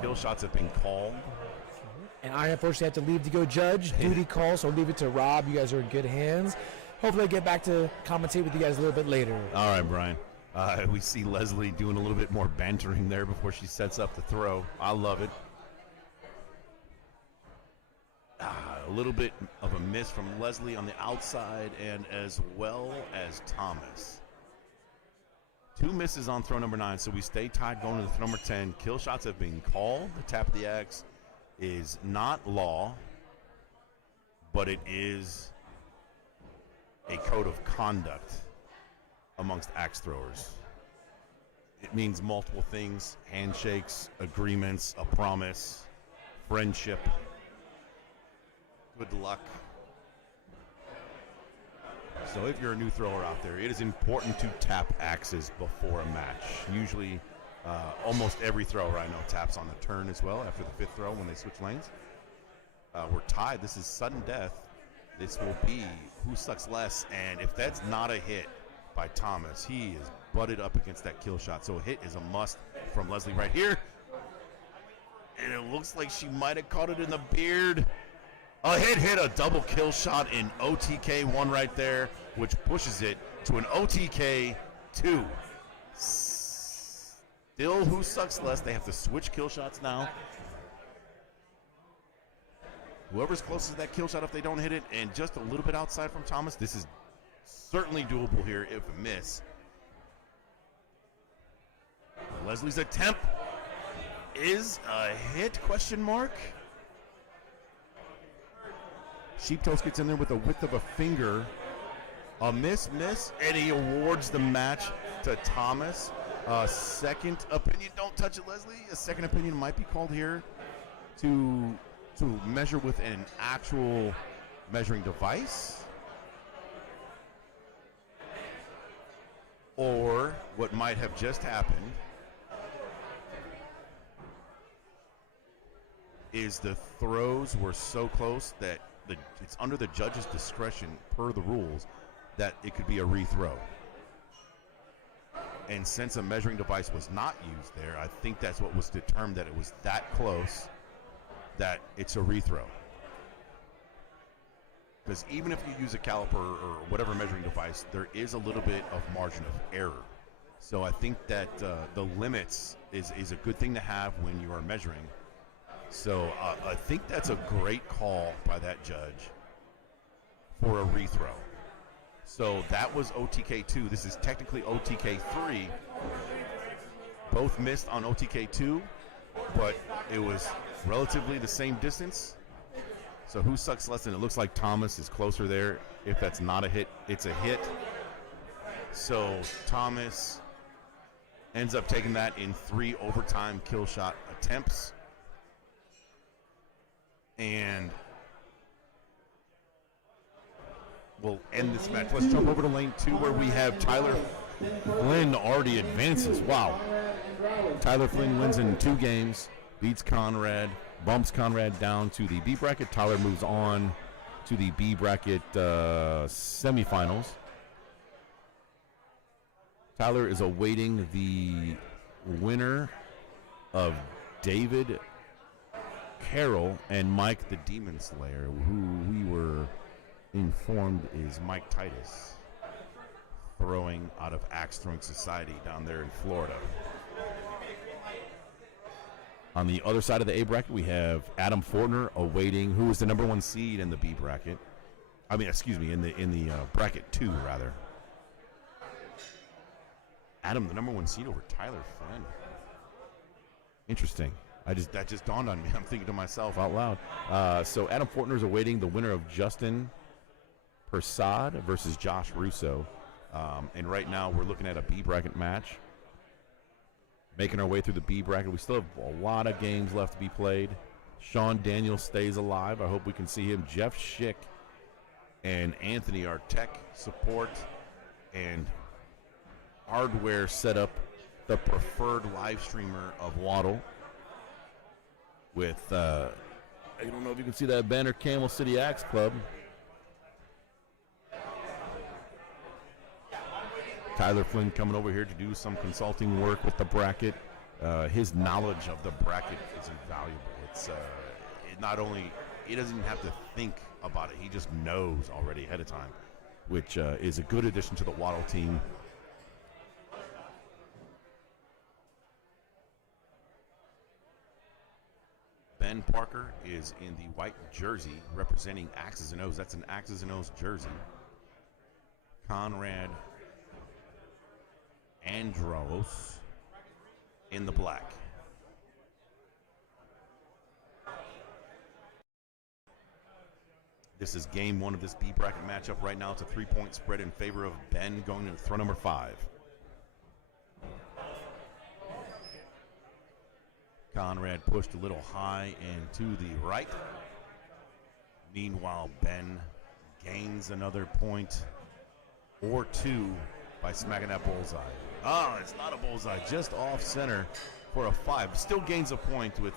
Kill shots have been called. And I unfortunately have to leave to go judge. Duty call, so I'll leave it to Rob. You guys are in good hands. Hopefully I get back to commentate with you guys a little bit later. All right, Brian. We see Leslie doing a little bit more bantering there before she sets up the throw. I love it. A little bit of a miss from Leslie on the outside, and as well as Thomas. 2 misses on throw number 9, so we stay tied going to the throw number 10. Kill shots have been called. The tap of the axe is not law, but it is a code of conduct amongst axe throwers. It means multiple things: handshakes, agreements, a promise, friendship, good luck. So if you're a new thrower out there, it is important to tap axes before a match. Usually, almost every thrower I know taps on the turn as well after the 5th throw when they switch lanes. We're tied. This is sudden death. This will be who sucks less. And if that's not a hit by Thomas, he is butted up against that kill shot. So a hit is a must from Leslie right here. And it looks like she might have caught it in the beard. A hit a double kill shot in OTK 1 right there, which pushes it to an OTK 2. Still who sucks less. They have to switch kill shots now. Whoever's closest to that kill shot, if they don't hit it, and just a little bit outside from Thomas, this is certainly doable here if a miss. Leslie's attempt is a hit, question mark. Sheeptoes gets in there with a width of a finger. A miss, and he awards the match to Thomas. Second opinion, don't touch it, Leslie. A second opinion might be called here to measure with an actual measuring device. Or what might have just happened is the throws were so close that it's under the judge's discretion per the rules that it could be a rethrow. And since a measuring device was not used there, I think that's what was determined, that it was that close that it's a rethrow. Because even if you use a caliper or whatever measuring device, there is a little bit of margin of error. So I think that the limits is a good thing to have when you are measuring. So I think that's a great call by that judge for a rethrow. So that was OTK 2. This is technically OTK 3. Both missed on OTK 2, but it was relatively the same distance. So who sucks less? And it looks like Thomas is closer there. If that's not a hit, it's a hit. So Thomas ends up taking that in 3 overtime kill shot attempts. And we'll end this match. Let's jump over to lane 2 where we have Tyler Flynn already advances. Wow. Tyler Flynn wins in 2 games, beats Conrad, bumps Conrad down to the B bracket. Tyler moves on to the B bracket semifinals. Tyler is awaiting the winner of David Carroll and Mike the Demon Slayer, who we were informed is Mike Titus, throwing out of Axe Throwing Society down there in Florida. On the other side of the A bracket, we have Adam Fortner awaiting, who is the number 1 seed in the B bracket. I mean, excuse me, in the bracket 2 rather. Adam, the number 1 seed over Tyler Flynn. Interesting. That just dawned on me. I'm thinking to myself out loud. So Adam Fortner is awaiting the winner of Justin Persad versus Josh Russo. And right now we're looking at a B bracket match. Making our way through the B bracket. We still have a lot of games left to be played. Sean Daniels stays alive. I hope we can see him. Jeff Schick and Anthony, our tech support and hardware setup, the preferred live streamer of Waddle. With, I don't know if you can see that banner, Camel City Axe Club. Tyler Flynn coming over here to do some consulting work with the bracket. His knowledge of the bracket is invaluable. It's not only, he doesn't even have to think about it. He just knows already ahead of time, which is a good addition to the Waddle team. Ben Parker is in the white jersey representing Axes and O's. That's an Axes and O's jersey. Conrad Andros in the black. This is game 1 of this B bracket matchup. Right now it's a 3-point spread in favor of Ben going into throw number 5. Conrad pushed a little high and to the right. Meanwhile, Ben gains another point or 2 by smacking that bullseye. Oh, it's not a bullseye, just off center for a 5. Still gains a point with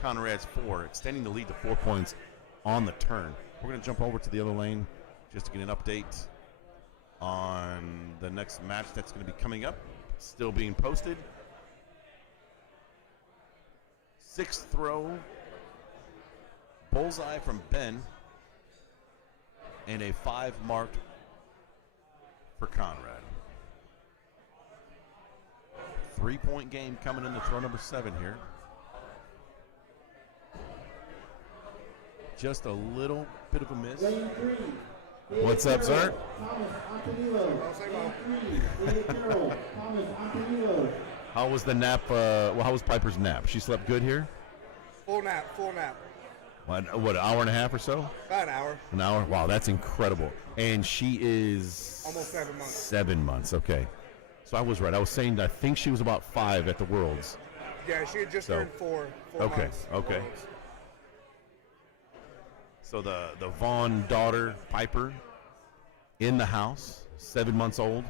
Conrad's 4, extending the lead to 4 points on the turn. We're going to jump over to the other lane just to get an update on the next match that's going to be coming up. Still being posted. 6th throw, bullseye from Ben, and a 5 marked for Conrad. 3-point game coming in the throw number 7 here. Just a little bit of a miss. What's up, sir? How was the nap? How was Piper's nap? She slept good here? Full nap. What, an hour and a half or so? About an hour. An hour? Wow, that's incredible. And she is Almost 7 months. 7 months, okay. So I was right. I was saying I think she was about 5 at the Worlds. Yeah, she had just turned 4 Okay, months. okay. So the Vaughn daughter, Piper, in the house, 7 months old,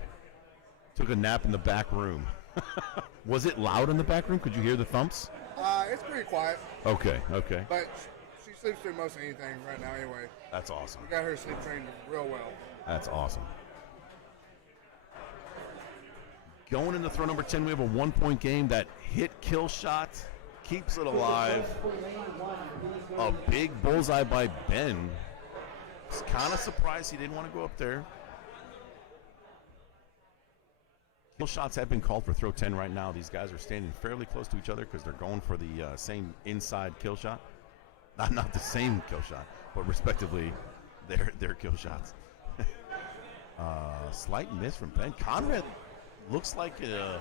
took a nap in the back room. Was it loud in the back room? Could you hear the thumps? It's pretty quiet, Okay. but she sleeps through most anything right now anyway. That's awesome. We got her sleep trained real well. That's awesome. Going into throw number 10, we have a 1-point game. That hit kill shot keeps it alive. A big bullseye by Ben. Was kind of surprised he didn't want to go up there. Kill shots have been called for throw 10 right now. These guys are standing fairly close to each other because they're going for the same inside kill shot. Not the same kill shot, but respectively their kill shots. Slight miss from Ben. Conrad looks like a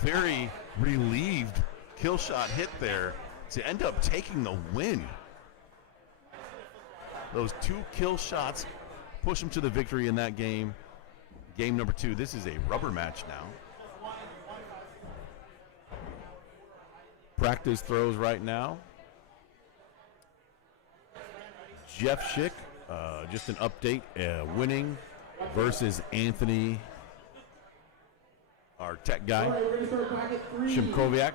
very relieved kill shot hit there to end up taking the win. Those 2 kill shots push him to the victory in that game. Game number 2. This is a rubber match now. Practice throws right now. Jeff Schick, just an update, winning versus Anthony, our tech guy, Shimkoviak.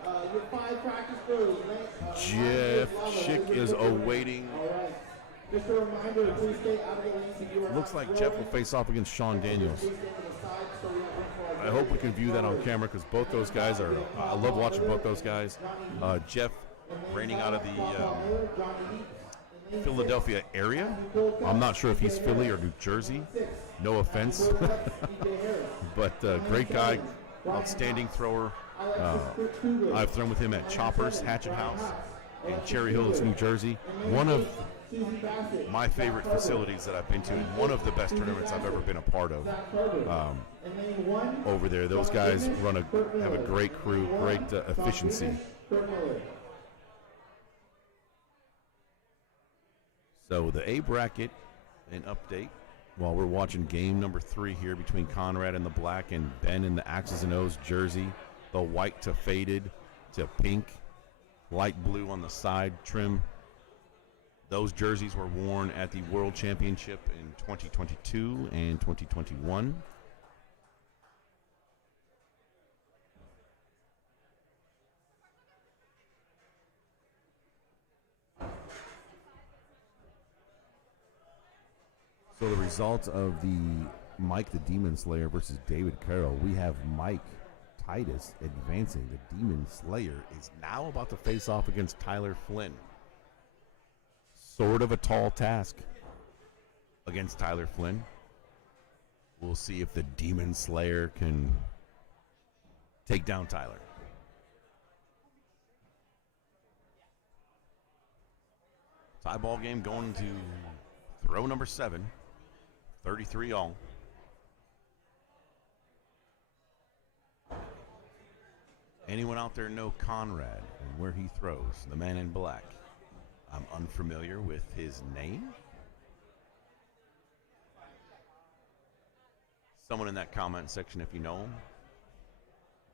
Jeff Schick is awaiting. Just a reminder, please stay out of the lanes if you are Looks like Jeff will face off against Sean Daniels. I hope we can view that on camera because both those guys are. I love watching both those guys. Jeff, reigning out of the Philadelphia area. I'm not sure if he's Philly or New Jersey. No offense, but great guy, outstanding thrower. I've thrown with him at Choppers Hatchet House in Cherry Hills, New Jersey. One of my favorite facilities that I've been to, and one of the best tournaments I've ever been a part of. Over there, those guys have a great crew, great efficiency. So the A bracket, an update while we're watching game number 3 here between Conrad in the black and Ben in the X's and O's jersey. The white to faded to pink, light blue on the side trim. Those jerseys were worn at the World Championship in 2022 and 2021. So the results of the Mike the Demon Slayer versus David Carroll, we have Mike Titus advancing. The Demon Slayer is now about to face off against Tyler Flynn. Sort of a tall task against Tyler Flynn. We'll see if the Demon Slayer can take down Tyler. Tie ball game going to throw number 7, 33 all. Anyone out there know Conrad and where he throws? The man in black. I'm unfamiliar with his name. Someone in that comment section, if you know him,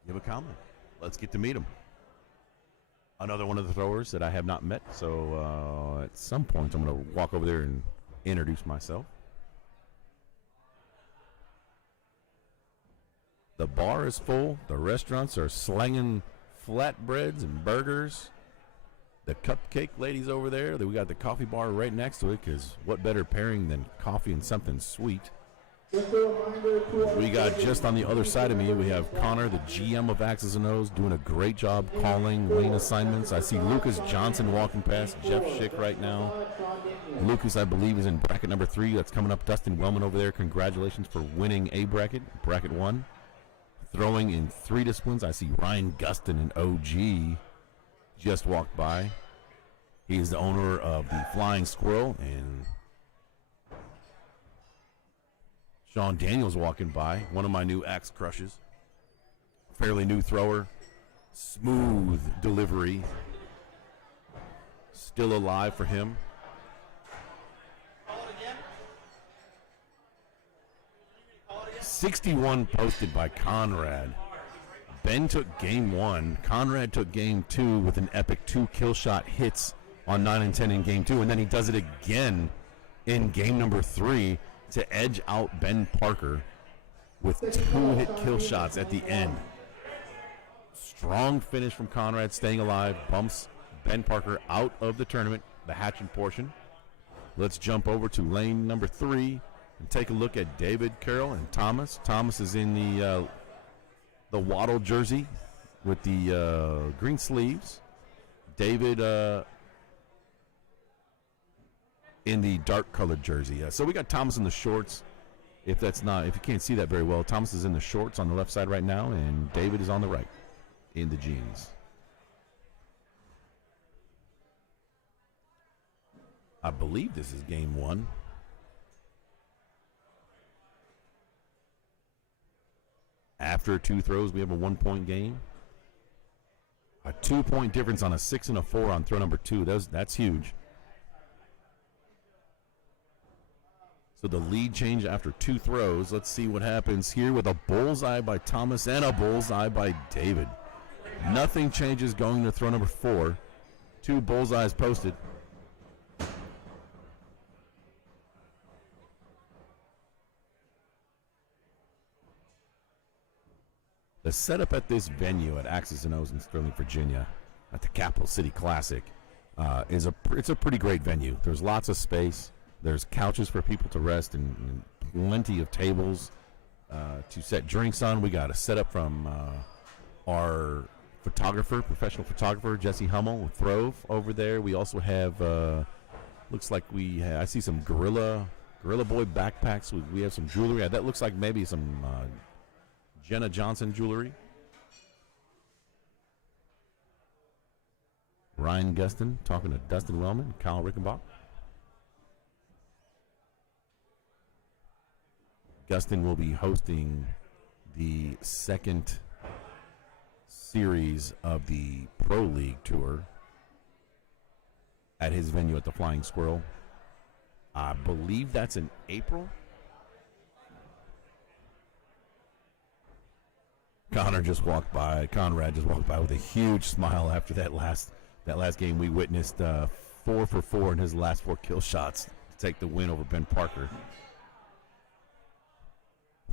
give a comment. Let's get to meet him. Another one of the throwers that I have not met, so at some point I'm going to walk over there and introduce myself. The bar is full. The restaurants are slanging flatbreads and burgers. The cupcake ladies over there. We got the coffee bar right next to it because what better pairing than coffee and something sweet? We got just on the other side of me, we have Connor, the GM of X's and O's, doing a great job calling lane assignments. I see Lucas Johnson walking past Jeff Schick right now. Lucas, I believe, is in bracket number 3. That's coming up. Dustin Wellman over there. Congratulations for winning A bracket, bracket 1. Throwing in 3 disciplines, I see Ryan Gustin, an OG, just walked by. He is the owner of the Flying Squirrel, and Sean Daniels walking by, one of my new axe crushes. Fairly new thrower, smooth delivery, still alive for him. 61 posted by Conrad. Ben took game 1. Conrad took game 2 with an epic 2 kill shot hits on 9 and 10 in game 2, and then he does it again in game number 3 to edge out Ben Parker with 2 hit kill shots at the end. Strong finish from Conrad, staying alive, bumps Ben Parker out of the tournament, the Hatchet portion. Let's jump over to lane number 3 and take a look at David, Carroll, and Thomas. Thomas is in the Waddle jersey with the green sleeves. David in the dark colored jersey. So we got Thomas in the shorts. If you can't see that very well, Thomas is in the shorts on the left side right now, and David is on the right in the jeans. I believe this is game 1. After 2 throws, we have a 1-point game. A 2-point difference on a 6 and a 4 on throw number 2. That's huge. So the lead change after 2 throws. Let's see what happens here with a bullseye by Thomas and a bullseye by David. Nothing changes going to throw number 4. 2 bullseyes posted. The setup at this venue at Axis and O's in Sterling, Virginia, at the Capital City Classic, it's a pretty great venue. There's lots of space. There's couches for people to rest and plenty of tables to set drinks on. We got a setup from our professional photographer, Jesse Hummel with Throve over there. We also have, looks like I see some Gorilla Boy backpacks. We have some jewelry. That looks like maybe some Jenna Johnson jewelry. Ryan Gustin talking to Dustin Wellman, Kyle Rickenbach. Gustin will be hosting the second series of the Pro League Tour at his venue at the Flying Squirrel. I believe that's in April. Conrad just walked by with a huge smile after that last game. We witnessed 4 for 4 in his last 4 kill shots to take the win over Ben Parker.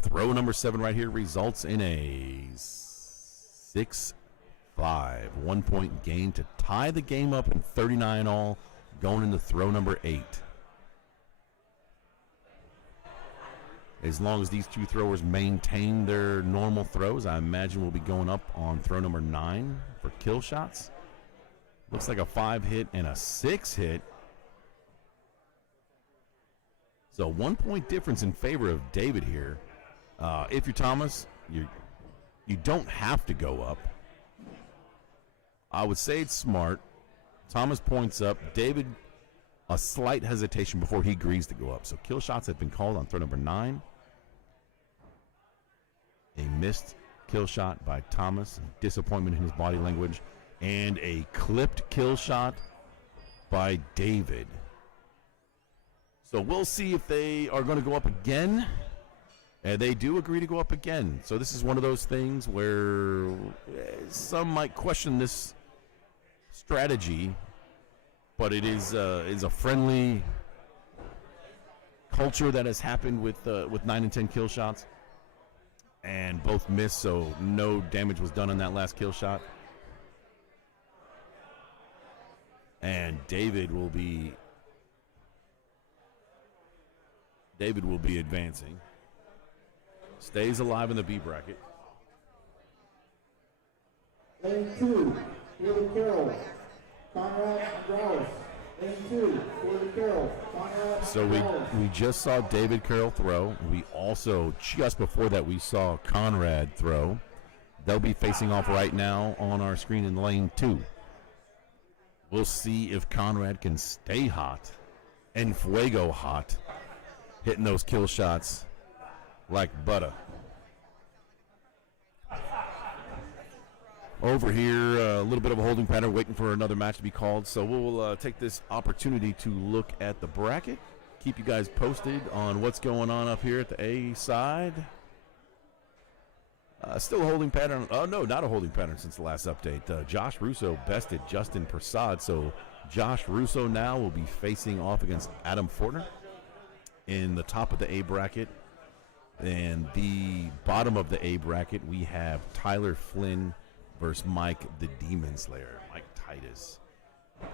Throw number 7 right here results in a 6-5 1-point game to tie the game up in 39 all, going into throw number 8. As long as these 2 throwers maintain their normal throws, I imagine we'll be going up on throw number 9 for kill shots. Looks like a 5 hit and a 6 hit. So 1-point difference in favor of David here. If you're Thomas, you don't have to go up. I would say it's smart. Thomas points up. David, a slight hesitation before he agrees to go up. So kill shots have been called on throw number 9. A missed kill shot by Thomas, disappointment in his body language, and a clipped kill shot by David. So we'll see if they are going to go up again. And they do agree to go up again. So this is one of those things where some might question this strategy, but it is a friendly culture that has happened with 9 and 10 kill shots. And both missed, so no damage was done on that last kill shot. And David will be advancing. Stays alive in the B bracket. Lane 2, David Carroll, Conrad Rouse. Lane 2, David Carroll, Conrad So we just saw David Carroll throw. We also, just before that, we saw Conrad throw. They'll be facing off right now on our screen in lane 2. We'll see if Conrad can stay hot and fuego hot, hitting those kill shots like butter. over here. A little bit of a holding pattern, waiting for another match to be called. So we'll take this opportunity to look at the bracket. Keep you guys posted on what's going on up here at the A side. Still a holding pattern. Oh, no, not a holding pattern since the last update. Josh Russo bested Justin Prasad. So Josh Russo now will be facing off against Adam Fortner in the top of the A bracket. And the bottom of the A bracket, we have Tyler Flynn versus Mike the Demon Slayer, Mike Titus.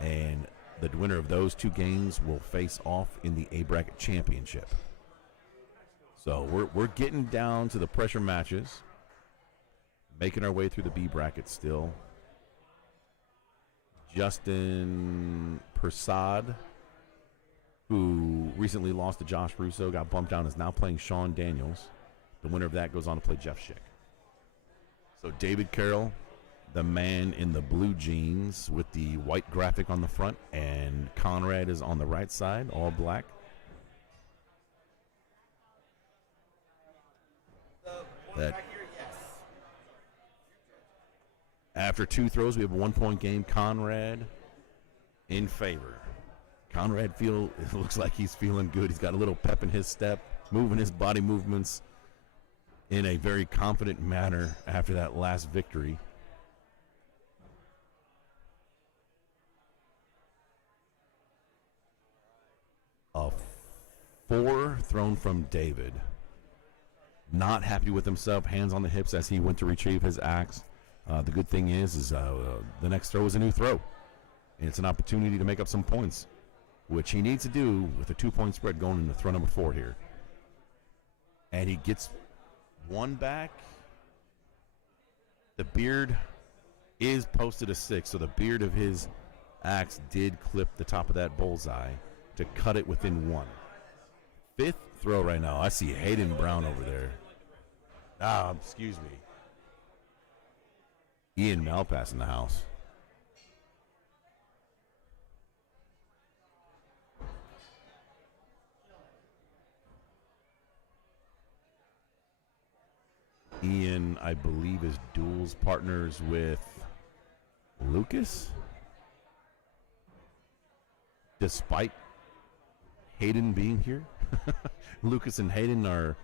And the winner of those two games will face off in the A bracket championship. So we're getting down to the pressure matches. Making our way through the B bracket still. Justin Prasad, who recently lost to Josh Russo, got bumped down, is now playing Sean Daniels. The winner of that goes on to play Jeff Schick. So David Carroll, the man in the blue jeans with the white graphic on the front, and Conrad is on the right side, all black. That after two throws, we have a 1 point game. Conrad in favor. Conrad it looks like he's feeling good. He's got a little pep in his step, moving his body movements in a very confident manner after that last victory. A 4 thrown from David. Not happy with himself, hands on the hips as he went to retrieve his axe. The good thing is the next throw is a new throw. And it's an opportunity to make up some points, which he needs to do with a 2-point spread going into throw number 4 here. And he gets one back. The beard is posted a 6, so the beard of his axe did clip the top of that bullseye to cut it within 1. 5th throw right now. I see Hayden Brown over there. Excuse me. Ian Malpass in the house. Ian, I believe, is duels partners with Lucas. Despite Hayden being here. Lucas and Hayden are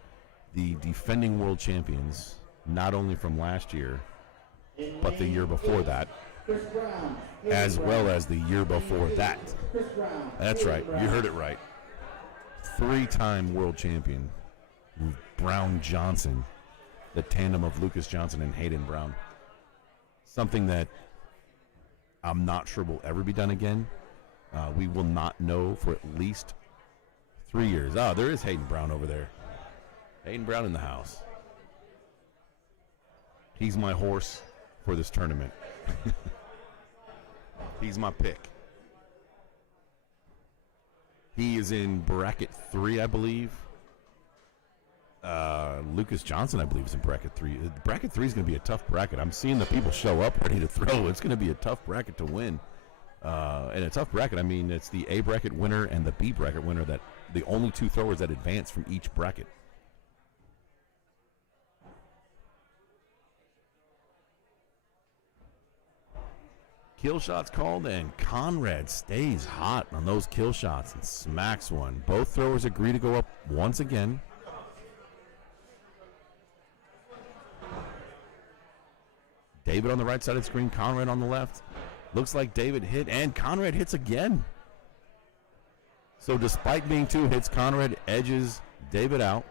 the defending world champions, not only from last year, but the year before that, as well as the year before that. That's right. You heard it right. 3-time world champion, Brown Johnson, the tandem of Lucas Johnson and Hayden Brown. Something that I'm not sure will ever be done again. We will not know for at least 3 years. There is Hayden Brown over there. Hayden Brown in the house. He's my horse for this tournament. He's my pick. He is in bracket 3, I believe. Lucas Johnson, I believe, is in bracket 3. Bracket 3 is going to be a tough bracket. I'm seeing the people show up ready to throw. It's going to be a tough bracket to win. And a tough bracket, I mean, it's the A bracket winner and the B bracket winner, that the only 2 throwers that advance from each bracket. Kill shots called, and Conrad stays hot on those kill shots and smacks one. Both throwers agree to go up once again. David on the right side of the screen, Conrad on the left. Looks like David hit, and Conrad hits again. So despite being 2 hits, Conrad edges David out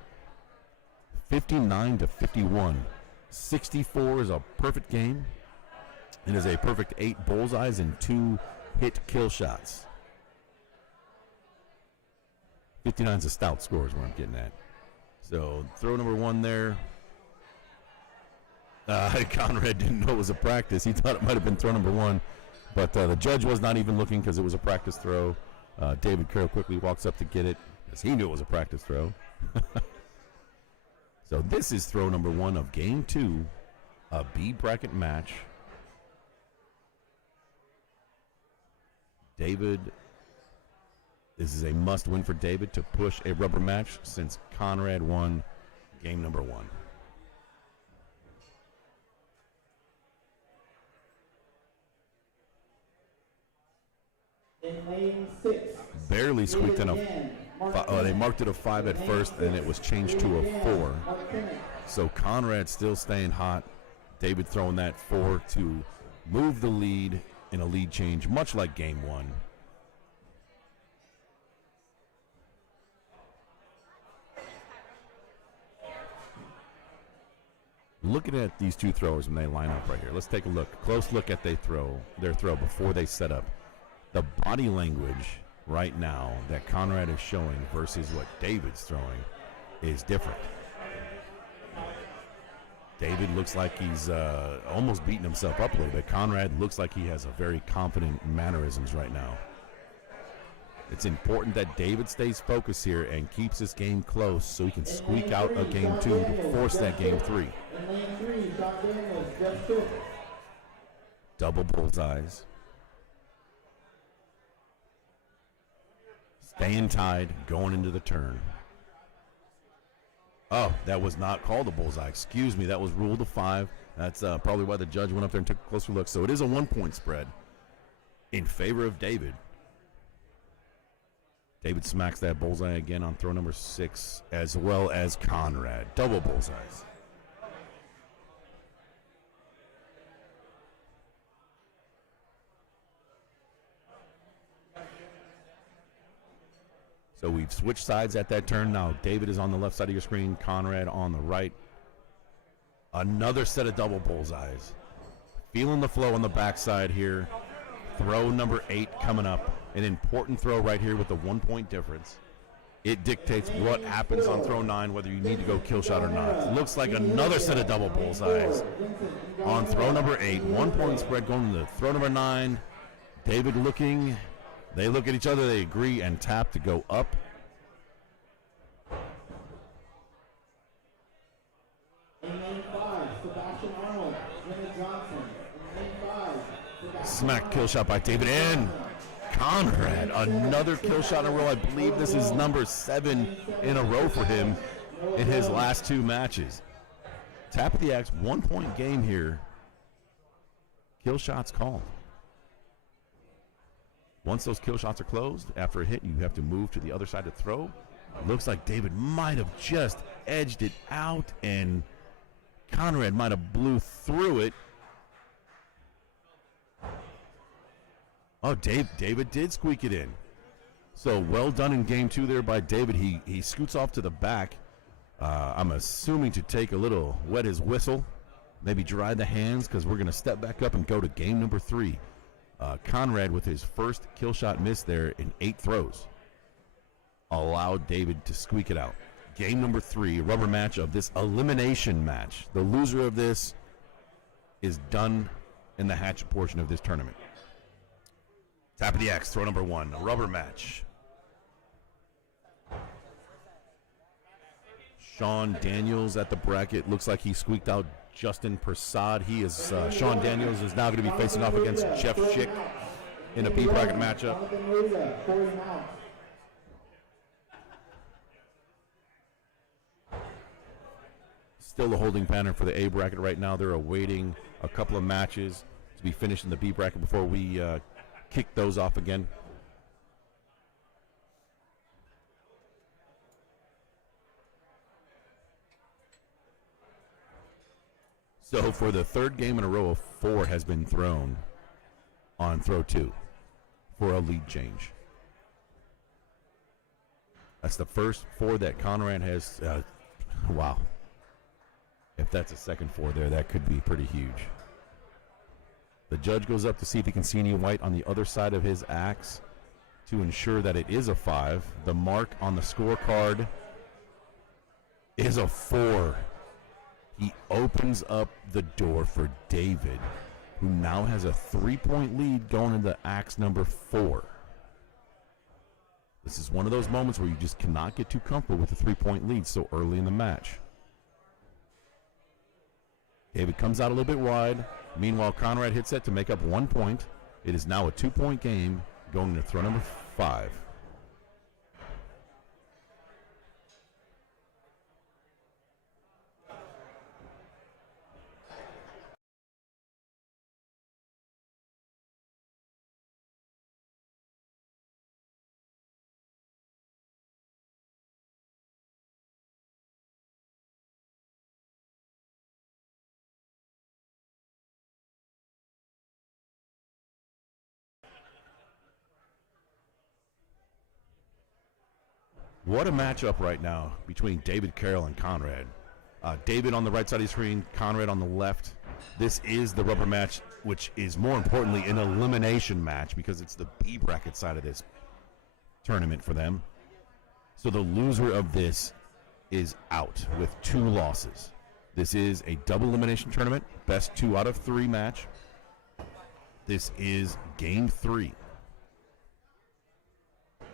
59-51. 64 is a perfect game. It is a perfect 8 bullseyes and 2 hit kill shots. 59 is a stout score is where I'm getting at. So throw number 1 there. Conrad didn't know it was a practice. He thought it might have been throw number 1. But the judge was not even looking because it was a practice throw. David Carroll quickly walks up to get it because he knew it was a practice throw. So this is throw number 1 of game 2, a B bracket match. David, this is a must win for David to push a rubber match since Conrad won game number 1. In lane 6, Barely squeaked in a. David They marked it a 5 at first, and it was changed to a 4. Martinez. So Conrad still staying hot. David throwing that 4 to move the lead in a lead change, much like game 1. Looking at these two throwers when they line up right here. Let's take a look. Close look at their throw before they set up. The body language right now that Conrad is showing versus what David's throwing is different. David looks like he's almost beating himself up a little bit. Conrad looks like he has a very confident mannerisms right now. It's important that David stays focused here and keeps this game close so he can squeak out a game 2 to force that game 3. In lane 3, Sean Daniels, Jeff Schick. Double bullseyes. Staying tied, going into the turn. Oh, that was not called a bullseye. Excuse me, that was ruled a 5. That's probably why the judge went up there and took a closer look. So it is a 1-point spread in favor of David. David smacks that bullseye again on throw number 6, as well as Conrad. Double bullseyes. So we've switched sides at that turn. Now David is on the left side of your screen, Conrad on the right. Another set of double bullseyes. Feeling the flow on the backside here. Throw number 8 coming up. An important throw right here with the 1-point difference. It dictates what happens on throw 9, whether you need to go kill shot or not. Looks like another set of double bullseyes on throw number 8. 1-point spread going to throw number 9. David looking. They look at each other. They agree and tap to go up. In lane 5, Sebastian Arnold, Jimmy Johnson. In lane 5, Sebastian Smack kill shot by David and Conrad. Another kill shot in a row. I believe this is number 7 in a row for him in his last 2 matches. Tap of the axe, 1-point game here. Kill shots called. Once those kill shots are closed, after a hit, you have to move to the other side to throw. Looks like David might have just edged it out, and Conrad might have blew through it. Oh, David did squeak it in. So well done in game 2 there by David. He scoots off to the back. I'm assuming to take a little, wet his whistle, maybe dry the hands, because we're going to step back up and go to game number 3. Conrad with his first kill shot miss there in 8 throws allowed David to squeak it out. Game number 3, rubber match of this elimination match. The loser of this is done in the Hatchet portion of this tournament. Tap of the axe, throw number 1, a rubber match. Sean Daniels at the bracket. Looks like he squeaked out Justin Prasad. He is Sean Daniels is now going to be facing off against Jeff Schick in a B bracket matchup. Still a holding pattern for the A bracket right now. They're awaiting a couple of matches to be finished in the B bracket before we kick those off again. So for the 3rd game in a row, a 4 has been thrown on throw 2 for a lead change. That's the first 4 that Conrad has. Wow. If that's a second 4 there, that could be pretty huge. The judge goes up to see if he can see any white on the other side of his axe to ensure that it is a 5. The mark on the scorecard is a 4. He opens up the door for David, who now has a 3-point lead going into axe number 4. This is one of those moments where you just cannot get too comfortable with a 3-point lead so early in the match. David comes out a little bit wide. Meanwhile, Conrad hits it to make up 1 point. It is now a 2-point game going into throw number 5. What a matchup right now between David Carroll and Conrad. David on the right side of the screen, Conrad on the left. This is the rubber match, which is more importantly an elimination match because it's the B bracket side of this tournament for them. So the loser of this is out with 2 losses. This is a double elimination tournament, best 2 out of 3 match. This is game 3.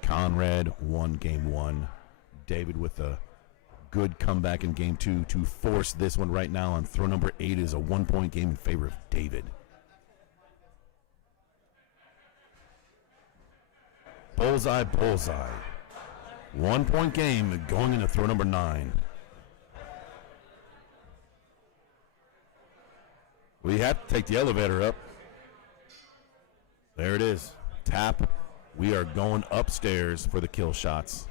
Conrad won game 1. David with a good comeback in game 2 to force this one right now on throw number 8 is a 1-point game in favor of David. Bullseye, bullseye. 1-point game going into throw number 9. We have to take the elevator up. There it is. Tap. We are going upstairs for the kill shots.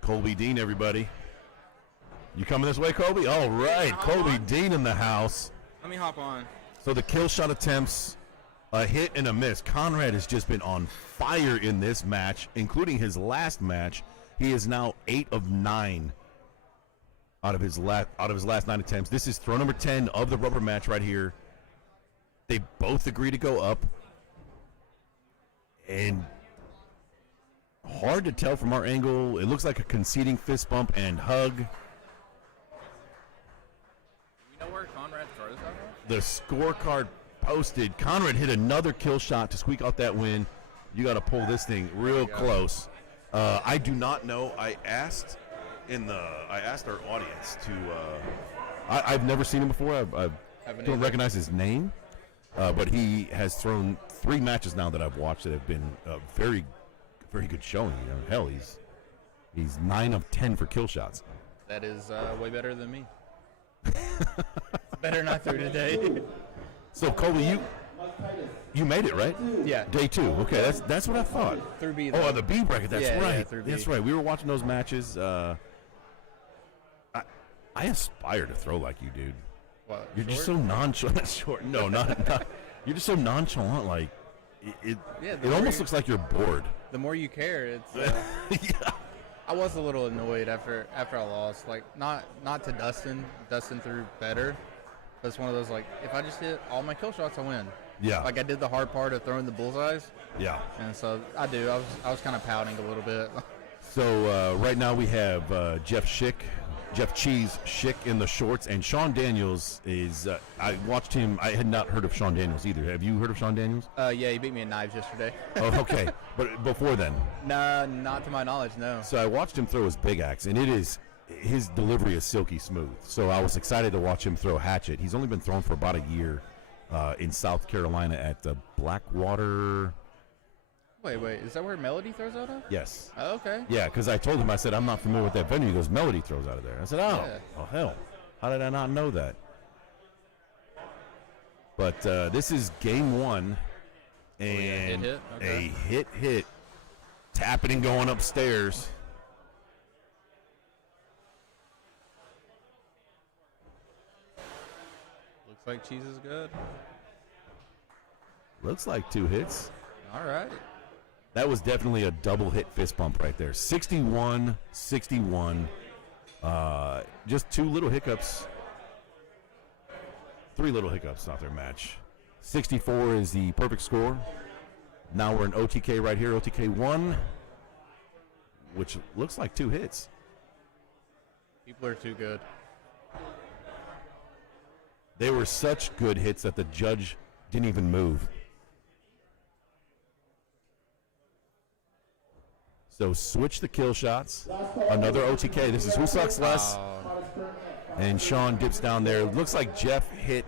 Colby Dean, everybody. You coming this way, Colby? All right. Colby Dean in the house. Let me hop on. So the kill shot attempts, a hit and a miss. Conrad has just been on fire in this match, including his last match. He is now 8 of 9 out of his last 9 attempts. This is throw number 10 of the rubber match right here. They both agree to go up. And hard to tell from our angle. It looks like a conceding fist bump and hug. Do we know where Conrad throws that one? The scorecard posted. Conrad hit another kill shot to squeak out that win. You got to pull this thing real close. I do not know. I asked our audience to. I've never seen him before. I don't recognize his name, but he has thrown 3 matches now that I've watched that have been very, very good showing. You know, hell, he's 9 of 10 for kill shots. That is way better than me. Better than I threw today. So Colby, you made it, right? Yeah. Day 2. Okay, that's what I thought. Through B. Oh, the B bracket. That's Yeah, right. yeah, through B. That's right. We were watching those matches. I aspire to throw like you, dude. What, You're just short? so nonchalant. Short. No, not. You're just so nonchalant. Like it almost looks like you're bored. The more you care, it's. Yeah. I was a little annoyed after I lost. Like not to Dustin. Dustin threw better. But it's one of those like if I just hit all my kill shots, I win. Yeah. Like I did the hard part of throwing the bullseyes. Yeah. And so I was kind of pouting a little bit. So right now we have Jeff Cheese Schick in the shorts, and Sean Daniels is. I watched him. I had not heard of Sean Daniels either. Have you heard of Sean Daniels? Yeah, he beat me in knives yesterday. Oh, okay. But before then? Nah, not to my knowledge, no. So I watched him throw his big axe, and his delivery is silky smooth. So I was excited to watch him throw Hatchet. He's only been thrown for about a year in South Carolina at the Blackwater. Wait, is that where Melody throws out of? Yes. Oh, okay. Yeah, because I told him, I said, I'm not familiar with that venue. He goes, Melody throws out of there. I said, oh, Yeah. oh hell. How did I not know that? But this is game 1. And hit? Okay. a hit. Tapping and going upstairs. Looks like cheese is good. Looks like 2 hits. All right. That was definitely a double hit fist bump right there. 61-61. Just 2 little hiccups. 3 little hiccups off their match. 64 is the perfect score. Now we're in OTK right here. OTK 1, which looks like 2 hits. People are too good. They were such good hits that the judge didn't even move. So switch the kill shots. Another OTK. This is who sucks less. And Sean dips down there. Looks like Jeff hit.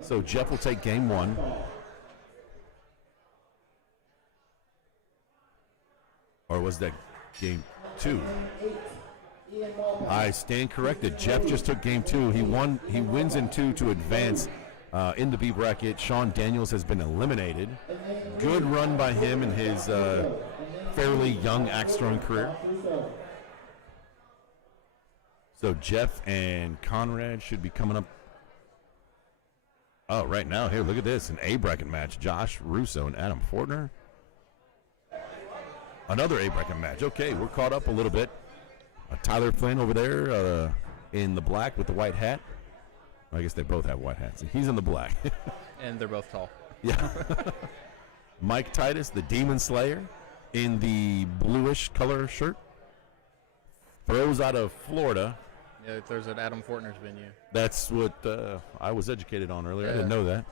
So Jeff will take game 1. Or was that game 2? I stand corrected. Jeff just took game 2. He wins in 2 to advance in the B bracket. Sean Daniels has been eliminated. Good run by him in his fairly young axe throwing career. So Jeff and Conrad should be coming up Oh, right now, here, look at this. An A bracket match. Josh Russo and Adam Fortner. Another A bracket match. Okay, we're caught up a little bit. Tyler Flynn over there in the black with the white hat. I guess they both have white hats. He's in the black. And they're both tall. Yeah. Mike Titus, the Demon Slayer, in the bluish color shirt. Throws out of Florida. Yeah, it throws at Adam Fortner's venue. That's what I was educated on earlier. Yeah. I didn't know that.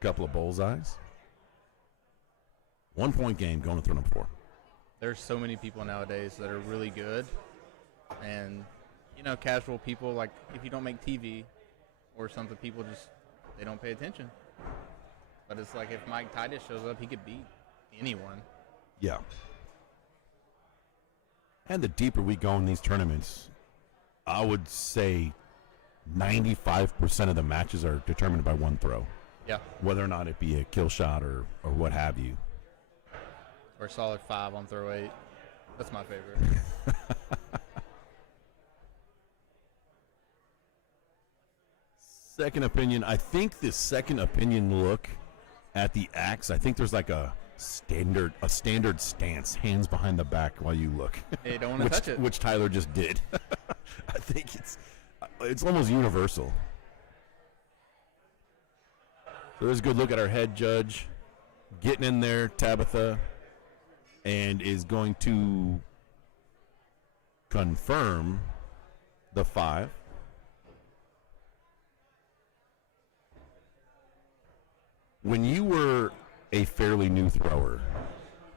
Couple of bullseyes. 1 point game going to throw number 4. There's so many people nowadays that are really good. And, you know, casual people, like if you don't make TV or something, people just, they don't pay attention. But it's like if Mike Titus shows up, he could beat anyone. Yeah. And the deeper we go in these tournaments, I would say 95% of the matches are determined by one throw. Yeah. Whether or not it be a kill shot or what have you. Or solid 5 on throw 8. That's my favorite. Second opinion. I think the second opinion look at the axe, I think there's like a standard stance, hands behind the back while you look. Hey, don't want to touch it. Which Tyler just did. I think it's almost universal. So there's a good look at our head judge getting in there, Tabitha, and is going to confirm the 5. When you were a fairly new thrower,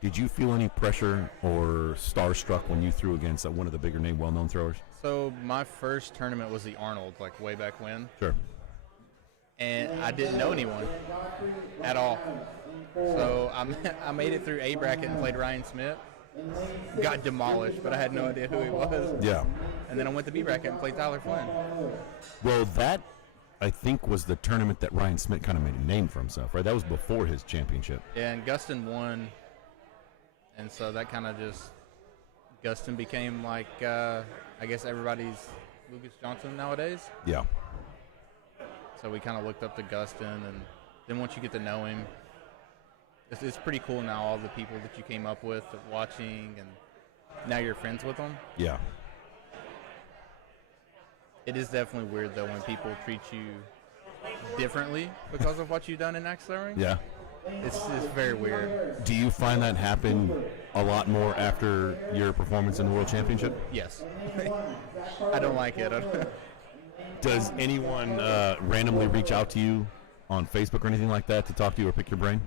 did you feel any pressure or starstruck when you threw against one of the bigger name, well-known throwers? So my first tournament was the Arnold, like way back when. Sure. And I didn't know anyone at all. So I made it through A bracket and played Ryan Smith. Got demolished, but I had no idea who he was. Yeah. And then I went to B bracket and played Tyler Flynn. Well, that, I think, was the tournament that Ryan Smith kind of made a name for himself, right? That was before his championship. Yeah, and Gustin won. And so that kind of just, Gustin became like, I guess everybody's Lucas Johnson nowadays. Yeah. So we kind of looked up to Gustin, and then once you get to know him, it's pretty cool now, all the people that you came up with watching, and now you're friends with them. Yeah. It is definitely weird, though, when people treat you differently because of what you've done in axe throwing. Yeah. It's very weird. Do you find that happen a lot more after your performance in the World Championship? Yes. I don't like it. Does anyone randomly reach out to you on Facebook or anything like that to talk to you or pick your brain?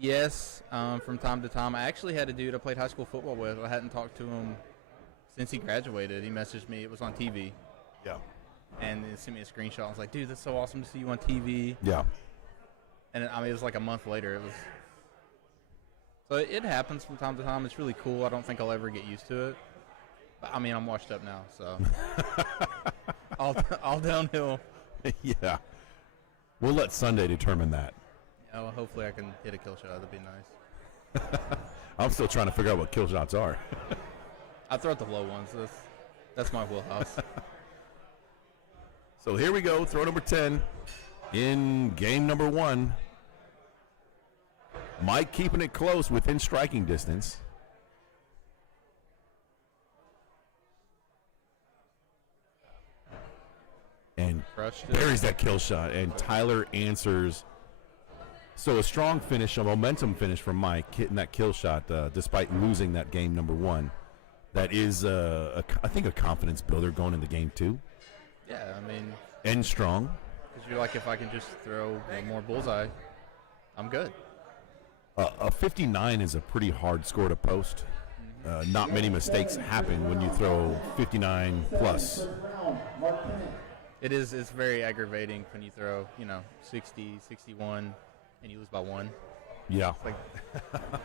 Yes, from time to time. I actually had a dude I played high school football with. I hadn't talked to him since he graduated. He messaged me. It was on TV. Yeah. And he sent me a screenshot. I was like, dude, that's so awesome to see you on TV. Yeah. And I mean, it was like a month later. It was. So it happens from time to time. It's really cool. I don't think I'll ever get used to it. But, I mean, I'm washed up now, so all downhill. Yeah. We'll let Sunday determine that. Yeah, well, hopefully I can hit a kill shot. That'd be nice. I'm still trying to figure out what kill shots are. I throw out the low ones. That's my wheelhouse. So here we go. Throw number 10 in game number 1. Mike keeping it close within striking distance. And buries that kill shot, and Tyler answers. So a strong finish, a momentum finish from Mike, hitting that kill shot despite losing that game number 1. That is, I think, a confidence builder going into game 2. Yeah, I mean. And strong. Because you're like, if I can just throw one more bullseye, I'm good. A 59 is a pretty hard score to post. Not many mistakes happen when you throw 59 plus. It is. It's very aggravating when you throw, 60, 61, and you lose by 1. Yeah. It's like, I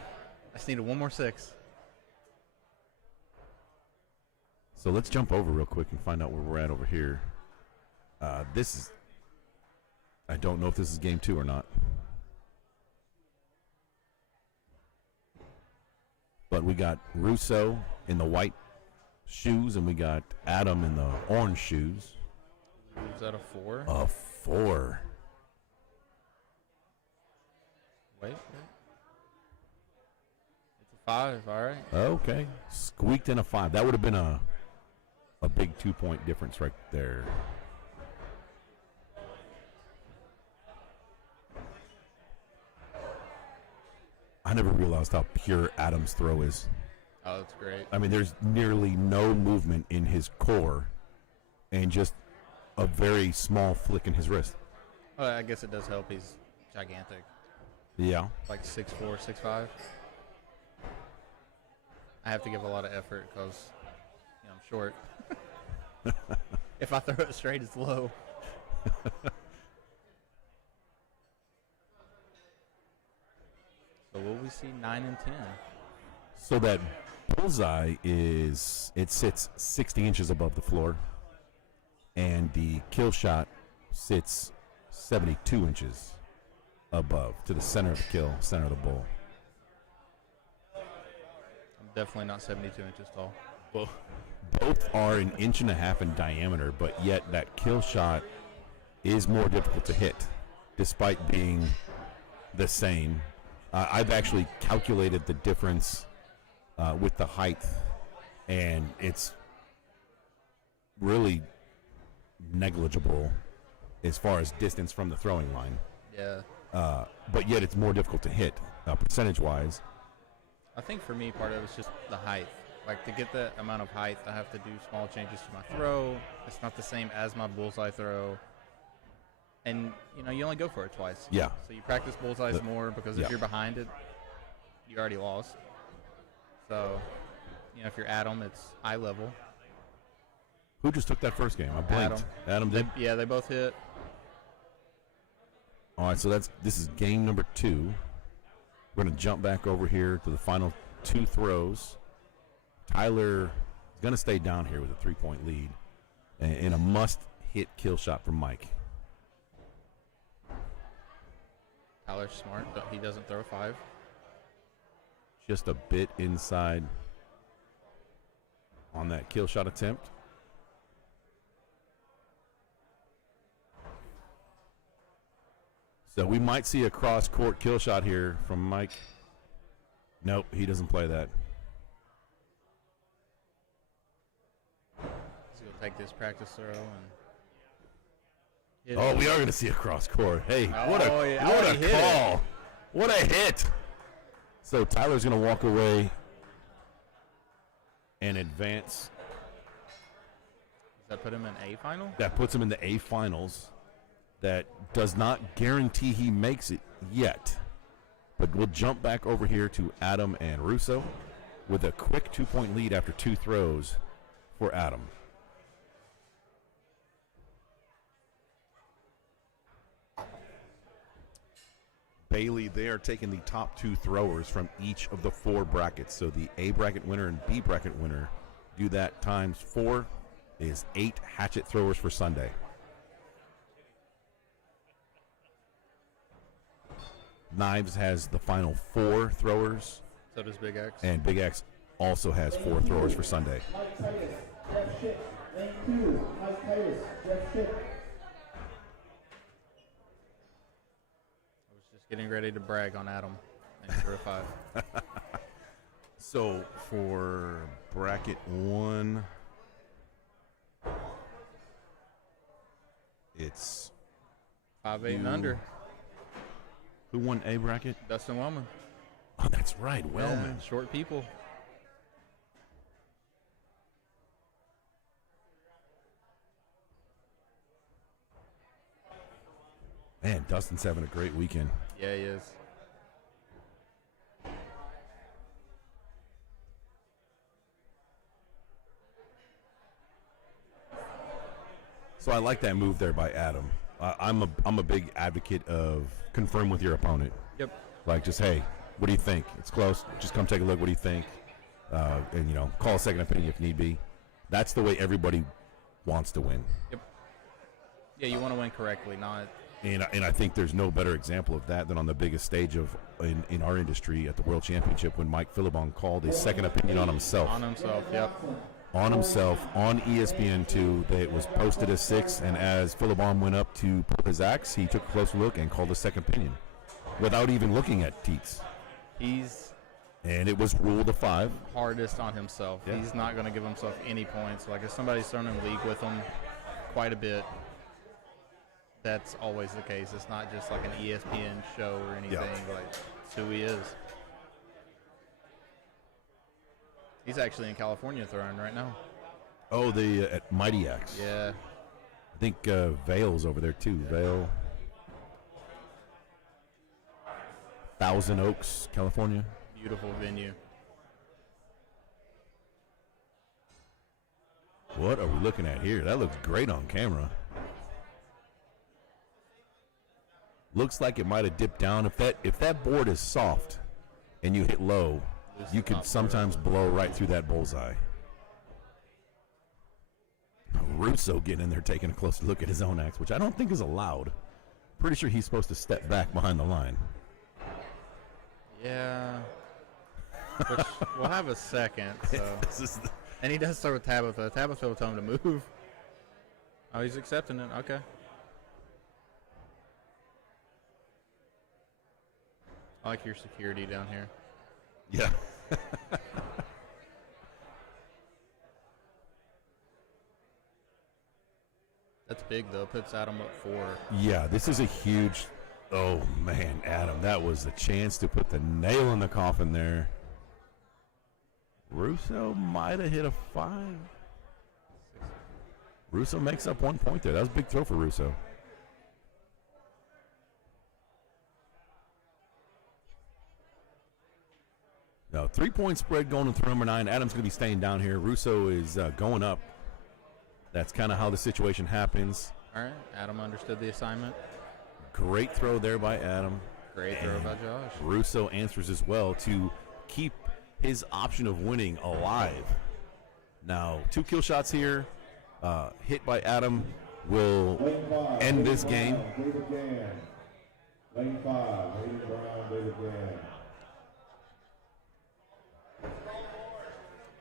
just needed one more 6. So let's jump over real quick and find out where we're at over here. This is, I don't know if this is game 2 or not. But we got Russo in the white shoes, and we got Adam in the orange shoes. Is that a 4? A 4. Wait. It's a 5, all right. Okay. Squeaked in a 5. That would have been a big 2-point difference right there. I never realized how pure Adam's throw is. Oh, that's great. I mean, there's nearly no movement in his core and just a very small flick in his wrist. Oh, I guess it does help. He's gigantic. Yeah. Like 6'4", 6'5". I have to give a lot of effort because I'm short. If I throw it straight, it's low. So will we see 9 and 10? So that bullseye sits 60 inches above the floor, and the kill shot sits 72 inches above to the center of the kill, center of the bull. I'm definitely not 72 inches tall. Well, both are an inch and a half in diameter, but yet that kill shot is more difficult to hit, despite being the same. I've actually calculated the difference with the height, and it's really negligible as far as distance from the throwing line. Yeah. But yet it's more difficult to hit percentage-wise. I think for me, part of it is just the height. Like, to get that amount of height, I have to do small changes to my throw. It's not the same as my bullseye throw. And, you only go for it twice. Yeah. So you practice bullseyes more because if you're behind it, you already lost. So, if you're at them, it's eye level. Who just took that first game? I blinked. Adam did? Yeah, they both hit. All right, so this is game number 2. We're going to jump back over here to the final 2 throws. Tyler is going to stay down here with a 3-point lead and a must-hit kill shot from Mike. Tyler's smart, but he doesn't throw 5. Just a bit inside on that kill shot attempt. So we might see a cross-court kill shot here from Mike. Nope, he doesn't play that. He's going to take this practice throw and... Oh, we are going to see a cross-court. Hey, what a call. What a hit. So Tyler's going to walk away and advance. Does that put him in A final? That puts him in the A finals. That does not guarantee he makes it yet. But we'll jump back over here to Adam and Russo with a quick 2-point lead after 2 throws for Adam. Bailey, they are taking the top 2 throwers from each of the 4 brackets. So the A bracket winner and B bracket winner, do that times 4 is 8 hatchet throwers for Sunday. Knives has the final 4 throwers. So does Big X. And Big X also has 4 throwers for Sunday. Mike Titus, Jeff Schick. Lane 2, Mike Titus, Jeff Schick. I was just getting ready to brag on Adam and throw 5. So for bracket 1, it's 5, 8, and under. Who won A bracket? Dustin Wellman. Oh, that's right, Wellman. Yeah, short people. Man, Dustin's having a great weekend. Yeah, he is. So I like that move there by Adam. I'm a big advocate of confirm with your opponent. Yep. Like, just, hey, what do you think? It's close. Just come take a look. What do you think? And, call a second opinion if need be. That's the way everybody wants to win. Yep. Yeah, you want to win correctly, not... And I think there's no better example of that than on the biggest stage in our industry at the World Championship when Mike Philibon called his second opinion on himself. On himself, yep. on himself on ESPN2. It was posted as 6, and as Philibom went up to pull his axe, he took a close look and called a second opinion without even looking at Teats. And it was ruled a 5. Hardest on himself. Yeah. He's not going to give himself any points. Like, if somebody's thrown in league with him quite a bit, that's always the case. It's not just like an ESPN show or anything. Yeah. Like, it's who he is. He's actually in California throwing right now. Oh, at Mighty Axe. Yeah. I think Vale's over there too. Vale. Thousand Oaks, California. Beautiful venue. What are we looking at here? That looks great on camera. Looks like it might have dipped down. If that board is soft and you hit low, you could sometimes blow right through that bullseye. Russo getting in there taking a closer look at his own axe, which I don't think is allowed. Pretty sure he's supposed to step back behind the line. Yeah. Which we'll have a second. So. And he does start with Tabitha. Tabitha will tell him to move. Oh, he's accepting it. Okay. I like your security down here. Yeah. That's big, though. Puts Adam up 4. Yeah, this is a huge... Oh, man, Adam, that was the chance to put the nail in the coffin there. Russo might have hit a 5. Russo makes up 1 point there. That was a big throw for Russo. Now, 3-point spread going to throw number 9. Adam's going to be staying down here. Russo is going up. That's kind of how the situation happens. All right. Adam understood the assignment. Great throw there by Adam. Great throw by Josh. Russo answers as well to keep his option of winning alive. Now, 2 kill shots here. Hit by Adam will end this game. Lane 5, Hayden Brown, David Gann.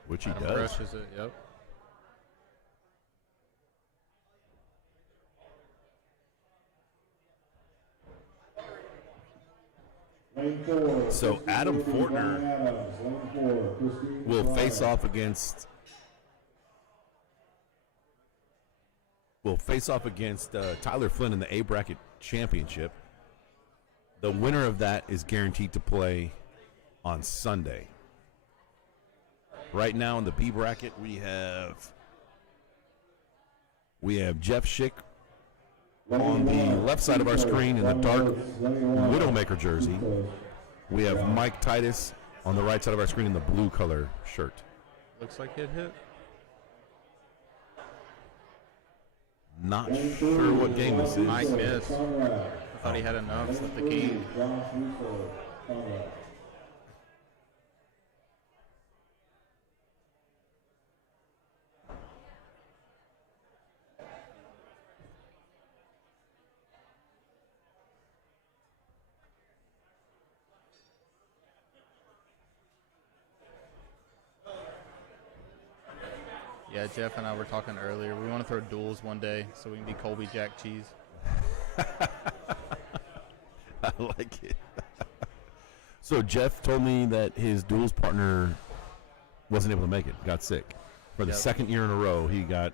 Which he Adam does. Brushes it, yep. So Adam Fortner will face off against Tyler Flynn in the A bracket championship. The winner of that is guaranteed to play on Sunday. Right now in the B bracket, we have Jeff Schick on the left side of our screen in the dark Widowmaker jersey. We have Mike Titus on the right side of our screen in the blue color shirt. Looks like it hit. Not sure what game this is. Mike missed. I thought he had enough with the king. Yeah, Jeff and I were talking earlier. We want to throw duels one day so we can be Colby Jack Cheese. I like it. So Jeff told me that his duels partner wasn't able to make it, got sick. For the second year in a row, he got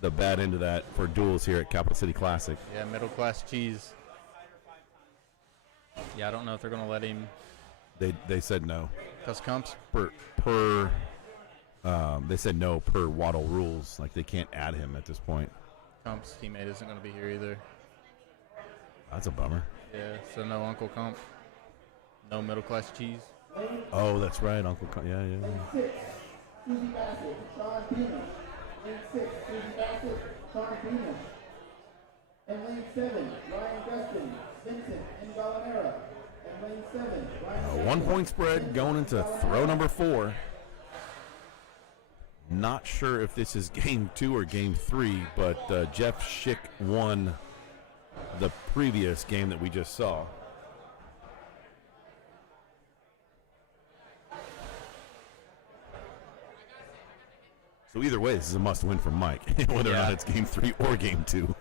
the bad end of that for duels here at Capital City Classic. Yeah, middle class cheese. Yeah, I don't know if they're going to let him. They said no. Because comps? They said no per Waddle rules. Like, they can't add him at this point. Comp's teammate isn't going to be here either. That's a bummer. Yeah, so no Uncle Comp. No middle class cheese. Oh, that's right, Uncle Comp. Yeah. Lane 6, Susie Bassett, Sean Pino. Lane 6, Susie Bassett, Sean Pino. And lane 7, Ryan Gustin, Vincent Ingalanera. And lane 7, Ryan. A 1 point spread going into throw number 4. Not sure if this is game 2 or game 3, but Jeff Schick won the previous game that we just saw. So either way, this is a must-win for Mike, whether or not it's game 3 or game 2.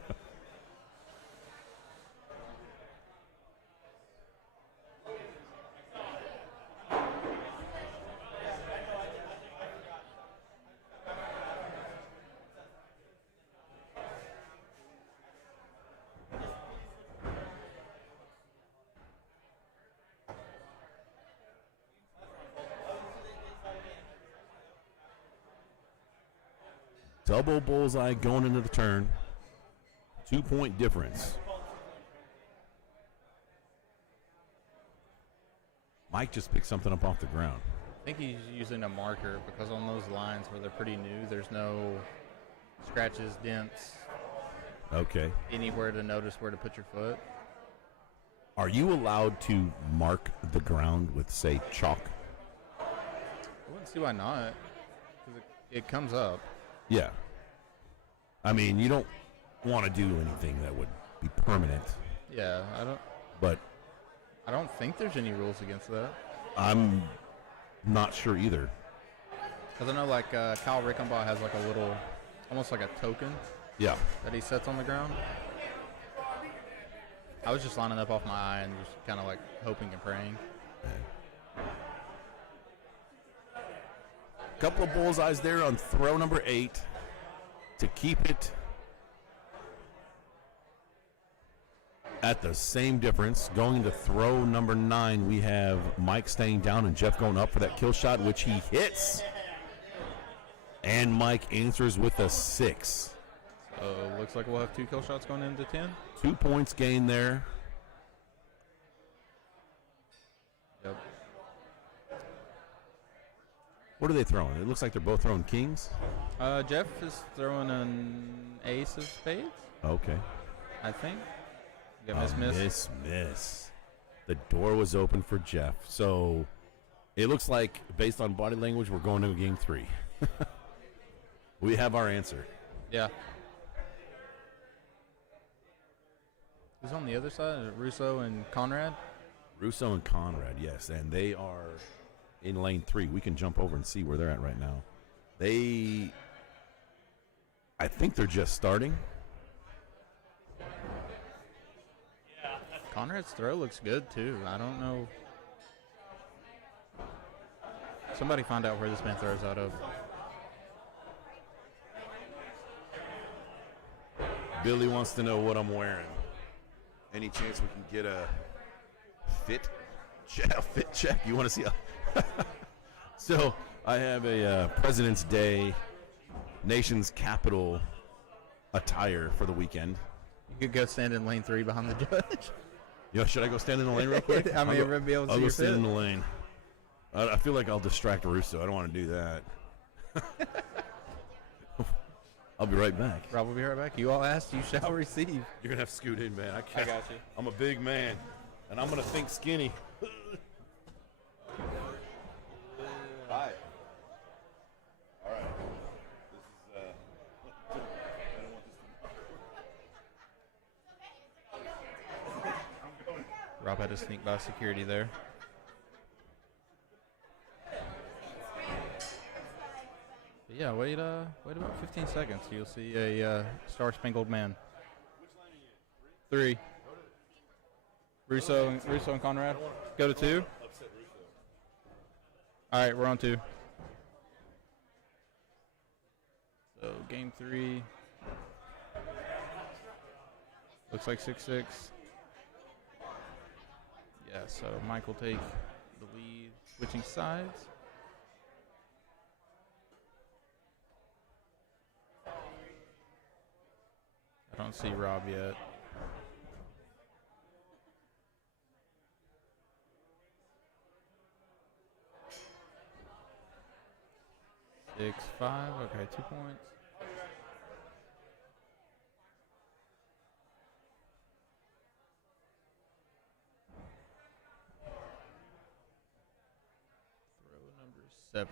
Double bullseye going into the turn. 2-point difference. Mike just picked something up off the ground. I think he's using a marker because on those lines where they're pretty new, there's no scratches, dents. Okay. Anywhere to notice where to put your foot. Are you allowed to mark the ground with, say, chalk? I wouldn't see why not. Because it comes up. Yeah. I mean, you don't want to do anything that would be permanent. Yeah, But I don't think there's any rules against that. I'm not sure either. Because I know, like, Kyle Rickenbaugh has, like, a little, almost like a token. Yeah. That he sets on the ground. I was just lining up off my eye and just kind of, like, hoping and praying. Couple of bullseyes there on throw number 8 to keep it at the same difference. Going to throw number 9, we have Mike staying down and Jeff going up for that kill shot, which he hits. And Mike answers with a 6. So looks like we'll have 2 kill shots going into 10. 2 points gained there. Yep. What are they throwing? It looks like they're both throwing kings. Jeff is throwing an ace of spades. Okay. I think. You got miss. Miss. The door was open for Jeff. So it looks like, based on body language, we're going to game 3. We have our answer. Yeah. Who's on the other side? Russo and Conrad? Russo and Conrad, yes. And they are in lane 3. We can jump over and see where they're at right now. I think they're just starting. Conrad's throw looks good, too. I don't know. Somebody find out where this man throws out of. Billy wants to know what I'm wearing. Any chance we can get a fit check? You want to see a So I have a President's Day nation's capital attire for the weekend. You could go stand in lane 3 behind the judge. Should I go stand in the lane real quick? I mean, everybody be able to I'll see go your stand fit. in the lane. I feel like I'll distract Russo. I don't want to do that. I'll be right back. Rob will be right back. You all asked, you shall receive. You're going to have to scoot in, man. I got you. I'm a big man, and I'm going to think skinny. Hi. All right. This is, Rob had to sneak by security there. But yeah, wait about 15 seconds. You'll see a star-spangled man. 3. Russo and Conrad. Go to 2. All right, we're on 2. So game 3. Looks like 6-6. Yeah, so Mike will take the lead, switching sides. I don't see Rob yet. Six, 5. Okay, 2 points. Throw number 7.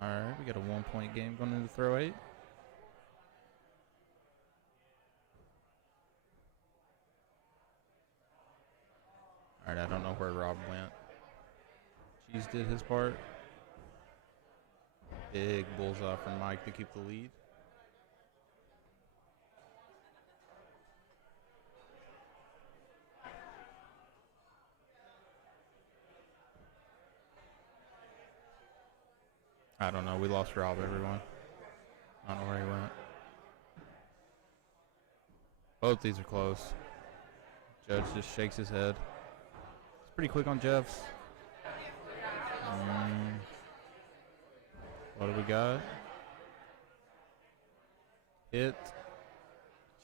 All right, we got a 1-point game going into throw 8. All right, I don't know where Rob went. Cheese did his part. Big bullseye from Mike to keep the lead. I don't know. We lost Rob, everyone. I don't know where he went. Both these are close. Judge just shakes his head. It's pretty quick on Jeff's. What do we got? Hit.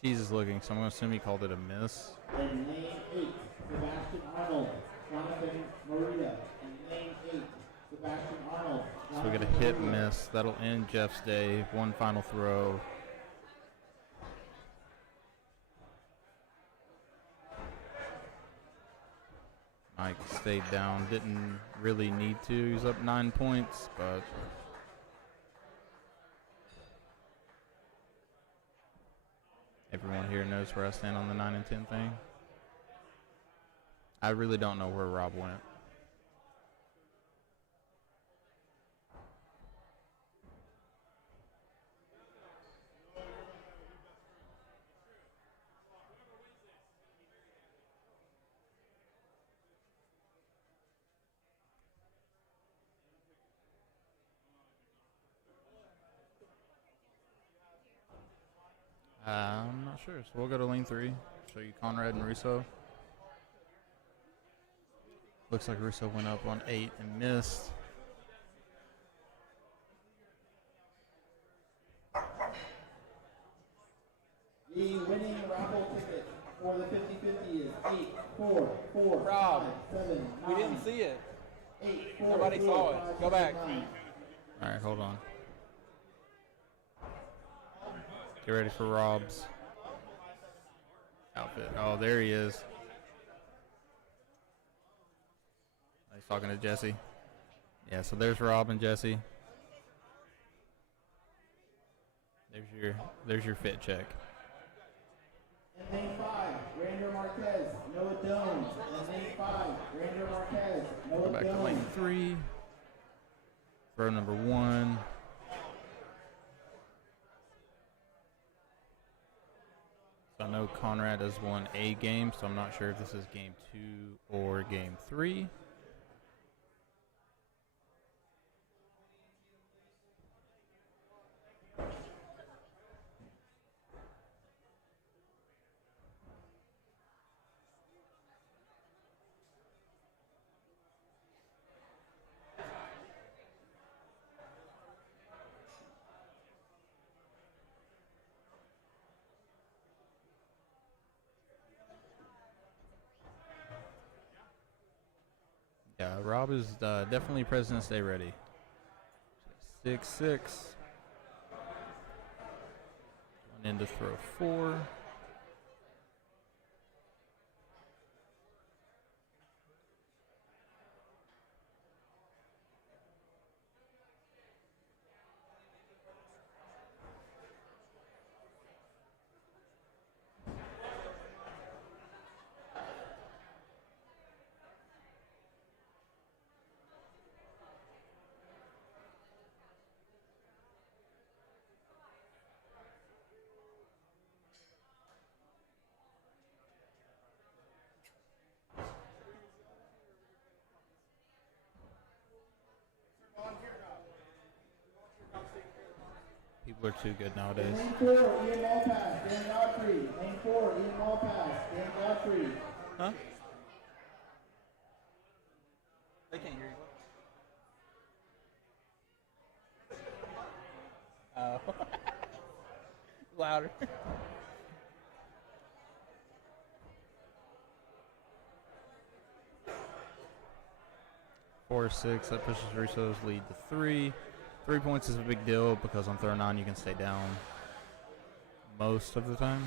Cheese is looking, so I'm going to assume he called it a miss. In lane 8, Sebastian Arnold, Jonathan Morita. In lane 8, Sebastian Arnold. So we get a hit miss. That'll end Jeff's day. One final throw. Mike stayed down. Didn't really need to. He was up 9 points, but everyone here knows where I stand on the 9 and 10 thing. I really don't know where Rob went. I'm not sure, so we'll go to lane 3. Show you Conrad and Russo. Looks like Russo went up on 8 and missed. The winning raffle ticket for the 50-50 is 8, 4, 4, Rob, 5, 7, 9. We didn't see it. 8, 4, Nobody 4, saw it. 5, Go back. 9. All right, hold on. Get ready for Rob's outfit. Oh, there he is. He's talking to Jesse. Yeah, so there's Rob and Jesse. There's your fit check. In lane 5, Rander Marquez, Noah Jones. In lane 5, Rander Marquez, Noah Go back Jones. to lane 3. Throw number 1. So I know Conrad has won a game, so I'm not sure if this is game 2 or game 3. Yeah, Rob is definitely President's Day ready. 6-6. Going in to throw 4. People are too good nowadays. Lane 4, Ian Malpass, Dan Godfrey. Lane 4, Ian Malpass, Dan Godfrey. Huh? They can't hear you. Oh. Louder. 4-6. That pushes Russo's lead to 3. 3 points is a big deal because on third 9 you can stay down most of the time.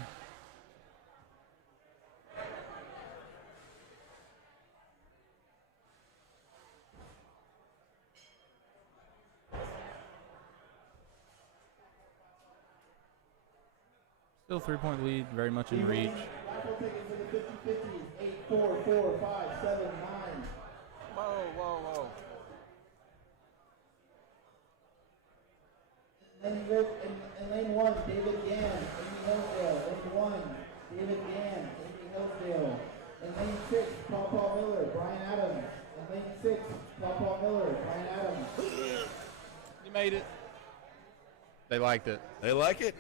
Still 3-point lead, very much in reach. Raffle ticket for the 50-50 is 4, 4, 5, 7, 9. Whoa. In lane 1, David Gann, Amy Hillsdale. Lane 1, David Gann, Amy Hillsdale. In lane 6, Paul Miller, Brian Adams. In lane 6, Paul Miller, Brian Adams. You made it. They liked it. They like it?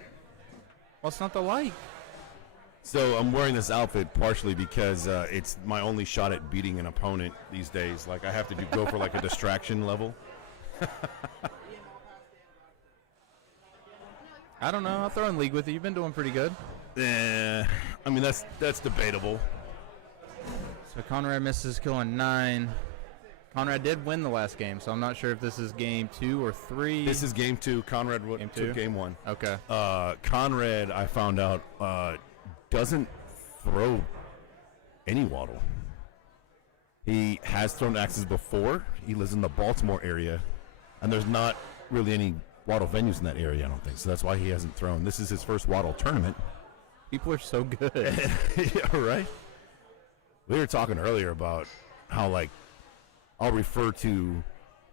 What's not to like? So I'm wearing this outfit partially because it's my only shot at beating an opponent these days. Like I have to go for like a distraction level. I don't know. I'll throw in league with you. You've been doing pretty good. I mean that's debatable. So Conrad misses kill on 9. Conrad did win the last game, so I'm not sure if this is game 2 or 3. This is game 2. Conrad took game 1. Okay. Conrad, I found out, doesn't throw any waddle. He has thrown axes before. He lives in the Baltimore area, and there's not really any waddle venues in that area, I don't think. So that's why he hasn't thrown. This is his first waddle tournament. People are so good. Yeah, right? We were talking earlier about how, like, I'll refer to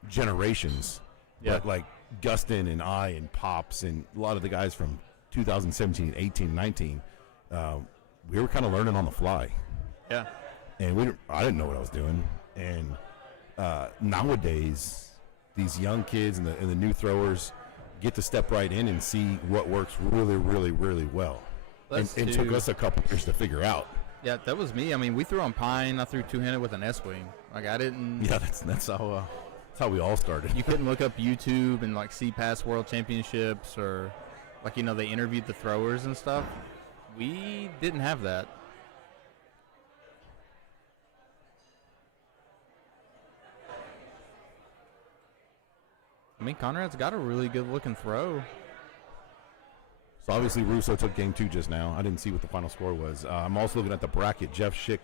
generations. Yeah. But, like, Gustin and I and Pops and a lot of the guys from 2017, 18, 19, we were kind of learning on the fly. Yeah. And I didn't know what I was doing. And nowadays, these young kids and the new throwers get to step right in and see what works really, really, really well. And took us a couple years to figure out. Yeah, that was me. I mean, we threw on Pine. I threw two-handed with an S-wing. Like, I didn't... Yeah, that's how we all started. You couldn't look up YouTube and, like, see past World Championships or, like, you know, they interviewed the throwers and stuff. We didn't have that. I mean, Conrad's got a really good-looking throw. So, obviously, Russo took game 2 just now. I didn't see what the final score was. I'm also looking at the bracket. Jeff Schick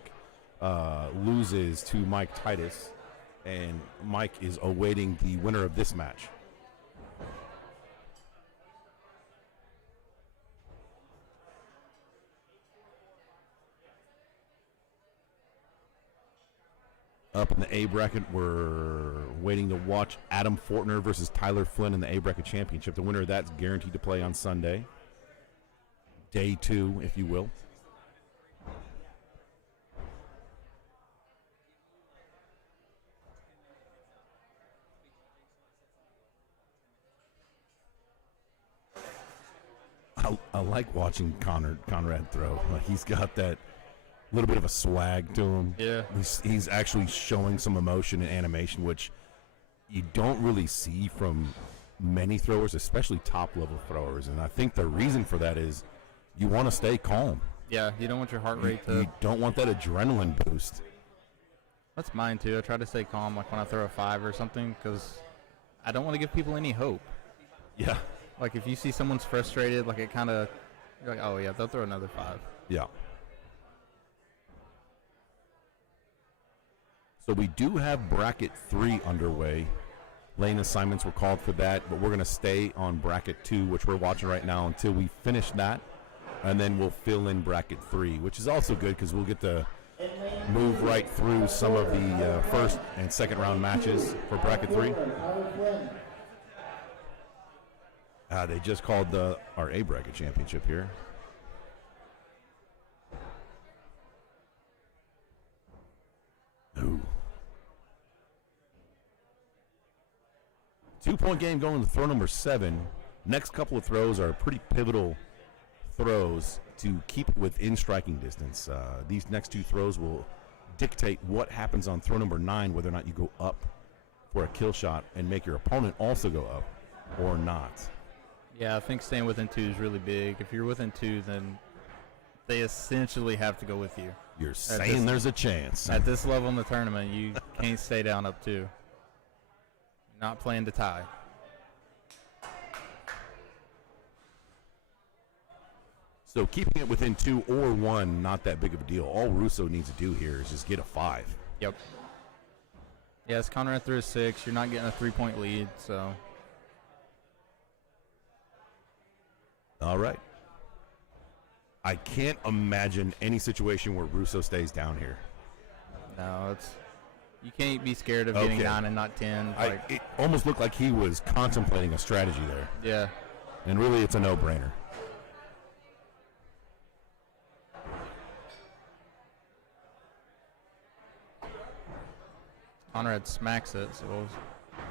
loses to Mike Titus, and Mike is awaiting the winner of this match. Up in the A bracket, we're waiting to watch Adam Fortner versus Tyler Flynn in the A bracket championship. The winner of that's guaranteed to play on Sunday. Day 2, if you will. I like watching Conrad throw. He's got that little bit of a swag to him. Yeah. He's actually showing some emotion and animation, which you don't really see from many throwers, especially top-level throwers. And I think the reason for that is you want to stay calm. Yeah, you don't want your heart rate to... You don't want that adrenaline boost. That's mine, too. I try to stay calm, like when I throw a 5 or something, because I don't want to give people any hope. Yeah. Like, if you see someone's frustrated, like, it kind of... You're like, oh, yeah, they'll throw another 5. Yeah. So we do have bracket 3 underway. Lane assignments were called for that, but we're going to stay on bracket 2, which we're watching right now, until we finish that, and then we'll fill in bracket 3, which is also good because we'll get to move right through some of the first and second round matches for bracket 3. They just called our A bracket championship here. Ooh. 2-point game going to throw number 7. Next couple of throws are pretty pivotal throws to keep it within striking distance. These next 2 throws will dictate what happens on throw number 9, whether or not you go up for a kill shot and make your opponent also go up or not. Yeah, I think staying within 2 is really big. If you're within 2, then they essentially have to go with you. You're saying there's a chance. At this level in the tournament, you can't stay down up 2. Not playing to tie. So keeping it within 2 or 1, not that big of a deal. All Russo needs to do here is just get a 5. Yep. Yes, Conrad threw a 6. You're not getting a 3-point lead, so. All right. I can't imagine any situation where Russo stays down here. No, you can't be scared of getting 9 and not 10. It almost looked like he was contemplating a strategy there. Yeah. And really, it's a no-brainer. Conrad smacks it, so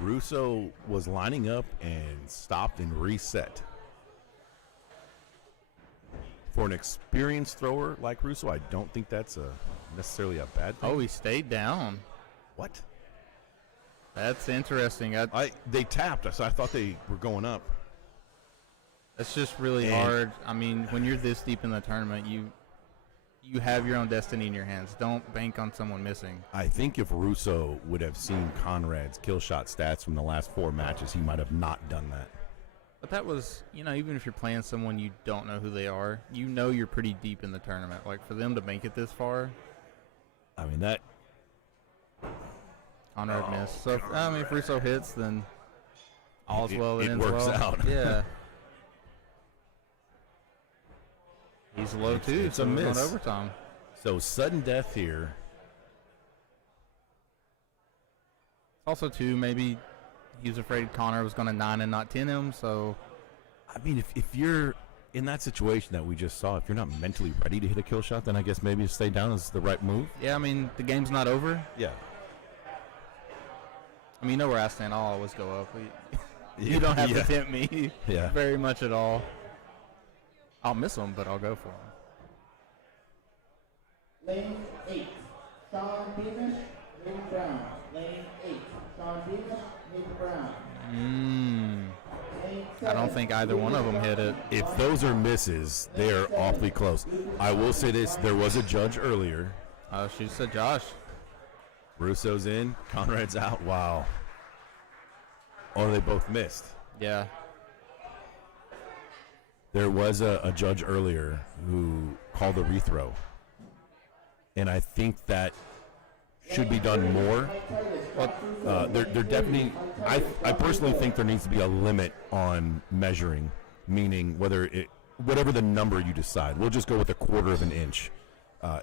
Russo was lining up and stopped and reset. For an experienced thrower like Russo, I don't think that's necessarily a bad thing. Oh, he stayed down. What? That's interesting. They tapped, so I thought they were going up. That's just really hard. I mean, when you're this deep in the tournament, you have your own destiny in your hands. Don't bank on someone missing. I think if Russo would have seen Conrad's kill shot stats from the last 4 matches, he might have not done that. But that was, even if you're playing someone you don't know who they are, you're pretty deep in the tournament. Like, for them to make it this far. I mean, that. Conrad missed. So, if Russo hits, then all's well that it ends works well. out. Yeah. He's low, too. It's a miss. On overtime. So, sudden death here. Also, too, maybe he was afraid Connor was going to 9 and not 10 him, so. I mean, if you're in that situation that we just saw, if you're not mentally ready to hit a kill shot, then I guess maybe stay down is the right move. Yeah, I mean, the game's not over. Yeah. I mean, where I stand, I'll always go up. You don't have to tempt me very much at all. I'll miss them, but I'll go for them. Lane 8, Sean Beamish, Nathan Brown. Lane 8, Sean Beamish, Nathan Brown. I don't think either one of them hit it. If those are misses, they are awfully close. I will say this, there was a judge earlier. She said Josh. Russo's in, Conrad's out. Wow. Oh, they both missed. Yeah. There was a judge earlier who called a rethrow. And I think that should be done more. They're definitely, I personally think there needs to be a limit on measuring, meaning whatever the number you decide. We'll just go with 1/4 of an inch.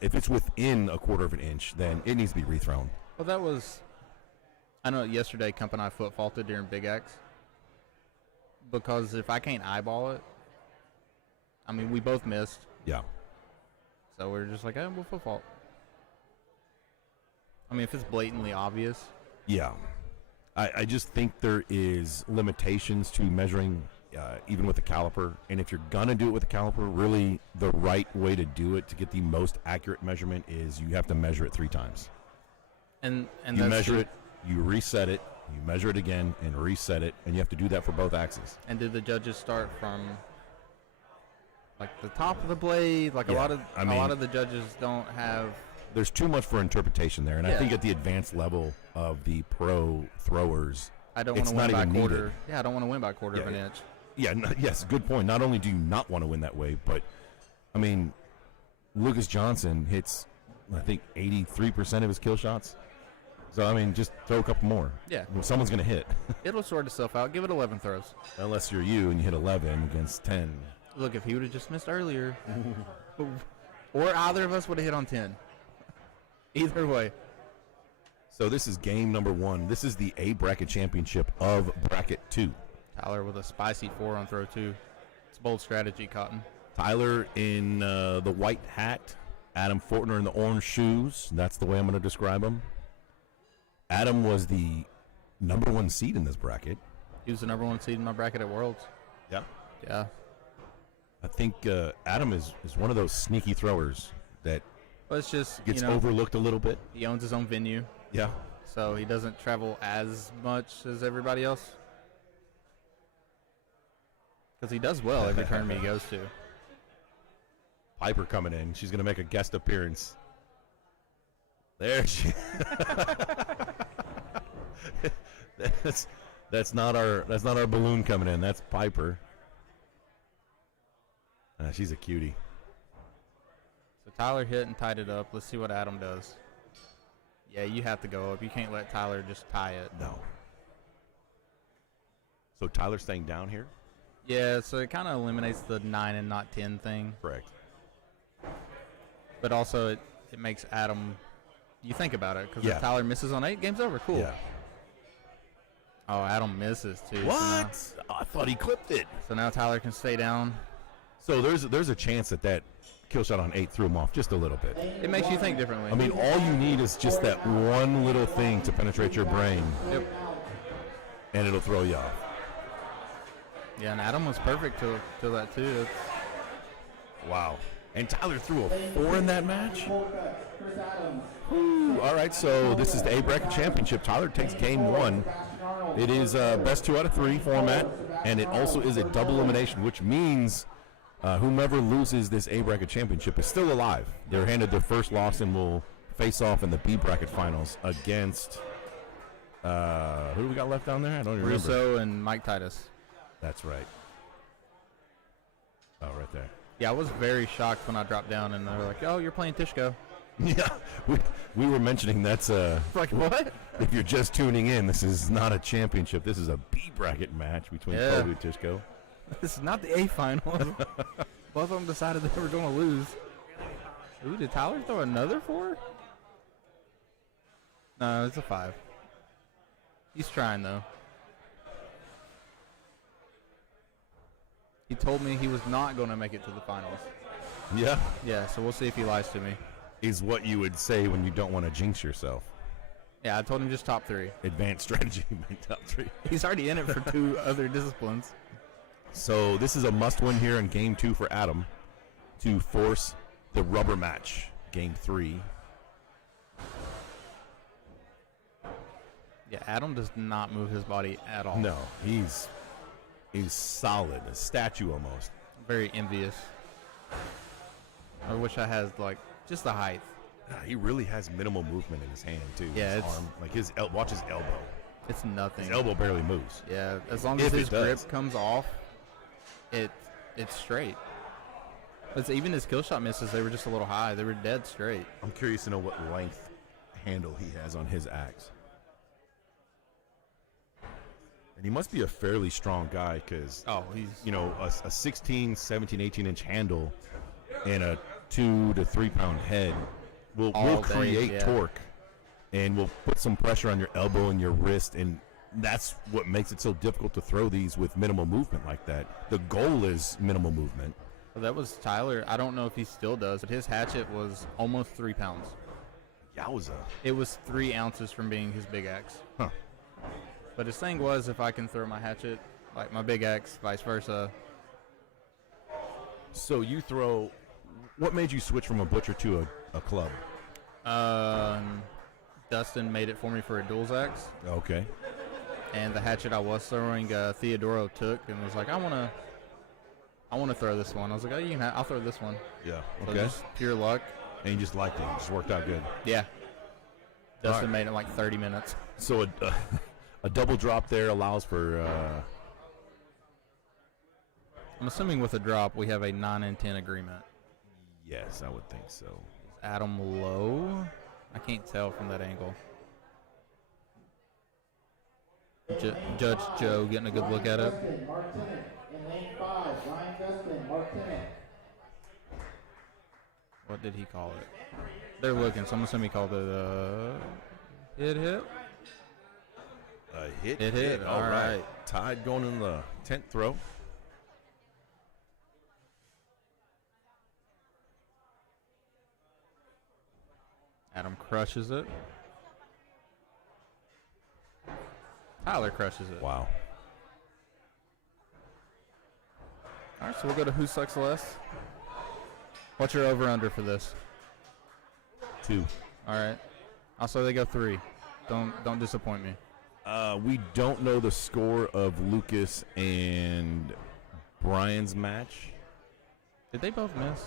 If it's within 1/4 of an inch, then it needs to be rethrown. Well, that was, I know yesterday Kump and I foot faulted during Big X. Because if I can't eyeball it, I mean, we both missed. Yeah. So we're just like, we'll foot fault. I mean, if it's blatantly obvious. Yeah. I just think there is limitations to measuring even with a caliper. And if you're going to do it with a caliper, really the right way to do it to get the most accurate measurement is you have to measure it 3 times. And you measure it, you reset it, you measure it again and reset it, and you have to do that for both axes. And did the judges start from like the top of the blade? Like a lot of the judges don't have. There's too much for interpretation there, and I think at the advanced level of the pro throwers, I don't want to win by 1/4. Yeah, I don't want to win by 1/4 of an inch. Yeah, yes, good point. Not only do you not want to win that way, but I mean, Lucas Johnson hits, I think, 83% of his kill shots. So, I mean, just throw a couple more. Yeah. Someone's going to hit. It'll sort itself out. Give it 11 throws. Unless you're you and you hit 11 against 10. Look, if he would have just missed earlier, or either of us would have hit on 10. Either way. So this is game number 1. This is the A bracket championship of bracket 2. Tyler with a spicy 4 on throw 2. It's bold strategy, Cotton. Tyler in the white hat. Adam Fortner in the orange shoes. That's the way I'm going to describe him. Adam was the number 1 seed in this bracket. He was the number 1 seed in my bracket at Worlds. Yeah. Yeah. I think Adam is one of those sneaky throwers that it's just gets overlooked a little bit. He owns his own venue. Yeah. So he doesn't travel as much as everybody else. Because he does well every tournament he goes to. Piper coming in. She's going to make a guest appearance. There she. that's not our balloon coming in. That's Piper. She's a cutie. So Tyler hit and tied it up. Let's see what Adam does. Yeah, you have to go up. You can't let Tyler just tie it. No. So Tyler's staying down here? Yeah, so it kind of eliminates the 9 and not 10 thing. Correct. But also it makes Adam you think about it, because Yeah. if Tyler misses on 8, game's over. Cool. Yeah. Oh, Adam misses too. What? So Oh, I thought he clipped it. now Tyler can stay down. So there's a chance that kill shot on 8 threw him off just a little bit. It makes you think differently. I mean, all you need is just that one little thing to penetrate your brain, Yep. and it'll throw you off. Yeah, and Adam was perfect till that too. It's, Wow. And Tyler threw a 4 in that match? Chris Adams. Ooh, all right, so this is the A Bracket Championship. Tyler takes game 1. It is best 2 out of 3 format, and it also is a double elimination, which means whomever loses this A Bracket Championship is still alive. They're handed their first loss and will face off in the B Bracket Finals against who do we got left down there? I don't even remember. Russo and Mike Titus. That's right. Oh, right there. Yeah, I was very shocked when I dropped down and they were like, "Oh, you're playing Tishko." Yeah, we were mentioning that's Like what? if you're just tuning in, this is not a championship. This is a B bracket match between Yeah. Kobe and Tishko. This is not the A final. Both of them decided they were going to lose. Ooh, did Tyler throw another 4? No, it's a 5. He's trying though. He told me he was not going to make it to the finals. Yeah, Yeah, so we'll see if he lies to me. is what you would say when you don't want to jinx yourself. Yeah, I told him just top 3. Advanced strategy, top 3. He's already in it for 2 other disciplines. So this is a must-win here in Game 2 for Adam to force the rubber match, Game 3. Yeah, Adam does not move his body at all. No, he's solid, a statue almost. Very envious. I wish I had like just the height. He really has minimal movement in his hand too. Yeah, his it's- arm, like watch his elbow. It's nothing. His elbow barely moves. Yeah, as long If as it his grip does. comes off, it's straight. But even his kill shot misses, they were just a little high. They were dead straight. I'm curious to know what length handle he has on his axe. And he must be a fairly strong guy because, Oh, he's a 16, 17, 18-inch handle and a 2 to 3 pound head will All day, create yeah. torque and will put some pressure on your elbow and your wrist, and that's what makes it so difficult to throw these with minimal movement like that. The goal is minimal movement. Well, that was Tyler. I don't know if he still does, but his hatchet was almost 3 pounds. Yowza. It was 3 ounces from being his big axe. Huh. But his thing was, if I can throw my hatchet, like my big axe, vice versa. So you throw. What made you switch from a butcher to a club? Dustin made it for me for a duals axe, Okay. and the hatchet I was throwing, Theodoro took and was like, I want to throw this one. I was like, oh, you can. I'll throw this one. Yeah. So Okay. just pure luck. And you just liked it. It just worked out good. Yeah. Dustin right. made it in like 30 minutes. So a double drop there allows for. I'm assuming with a drop we have a 9 and 10 agreement. Yes, I would think so. Is Adam low? I can't tell from that angle. Judge Joe getting a good look at it. Dustin, Mark Tennant. In lane 5, Ryan Dustin, Mark Tennant. What did he call it? They're looking, so I'm assuming he called it a hit. A hit. Hit. All All right. right. Tied going in the 10th throw. Adam crushes it. Tyler crushes it. Wow. All right, so we'll go to Who Sucks Less. What's your over-under for this? 2. All right. Also, they go 3. Don't disappoint me. We don't know the score of Lucas and Brian's match. Did they both miss?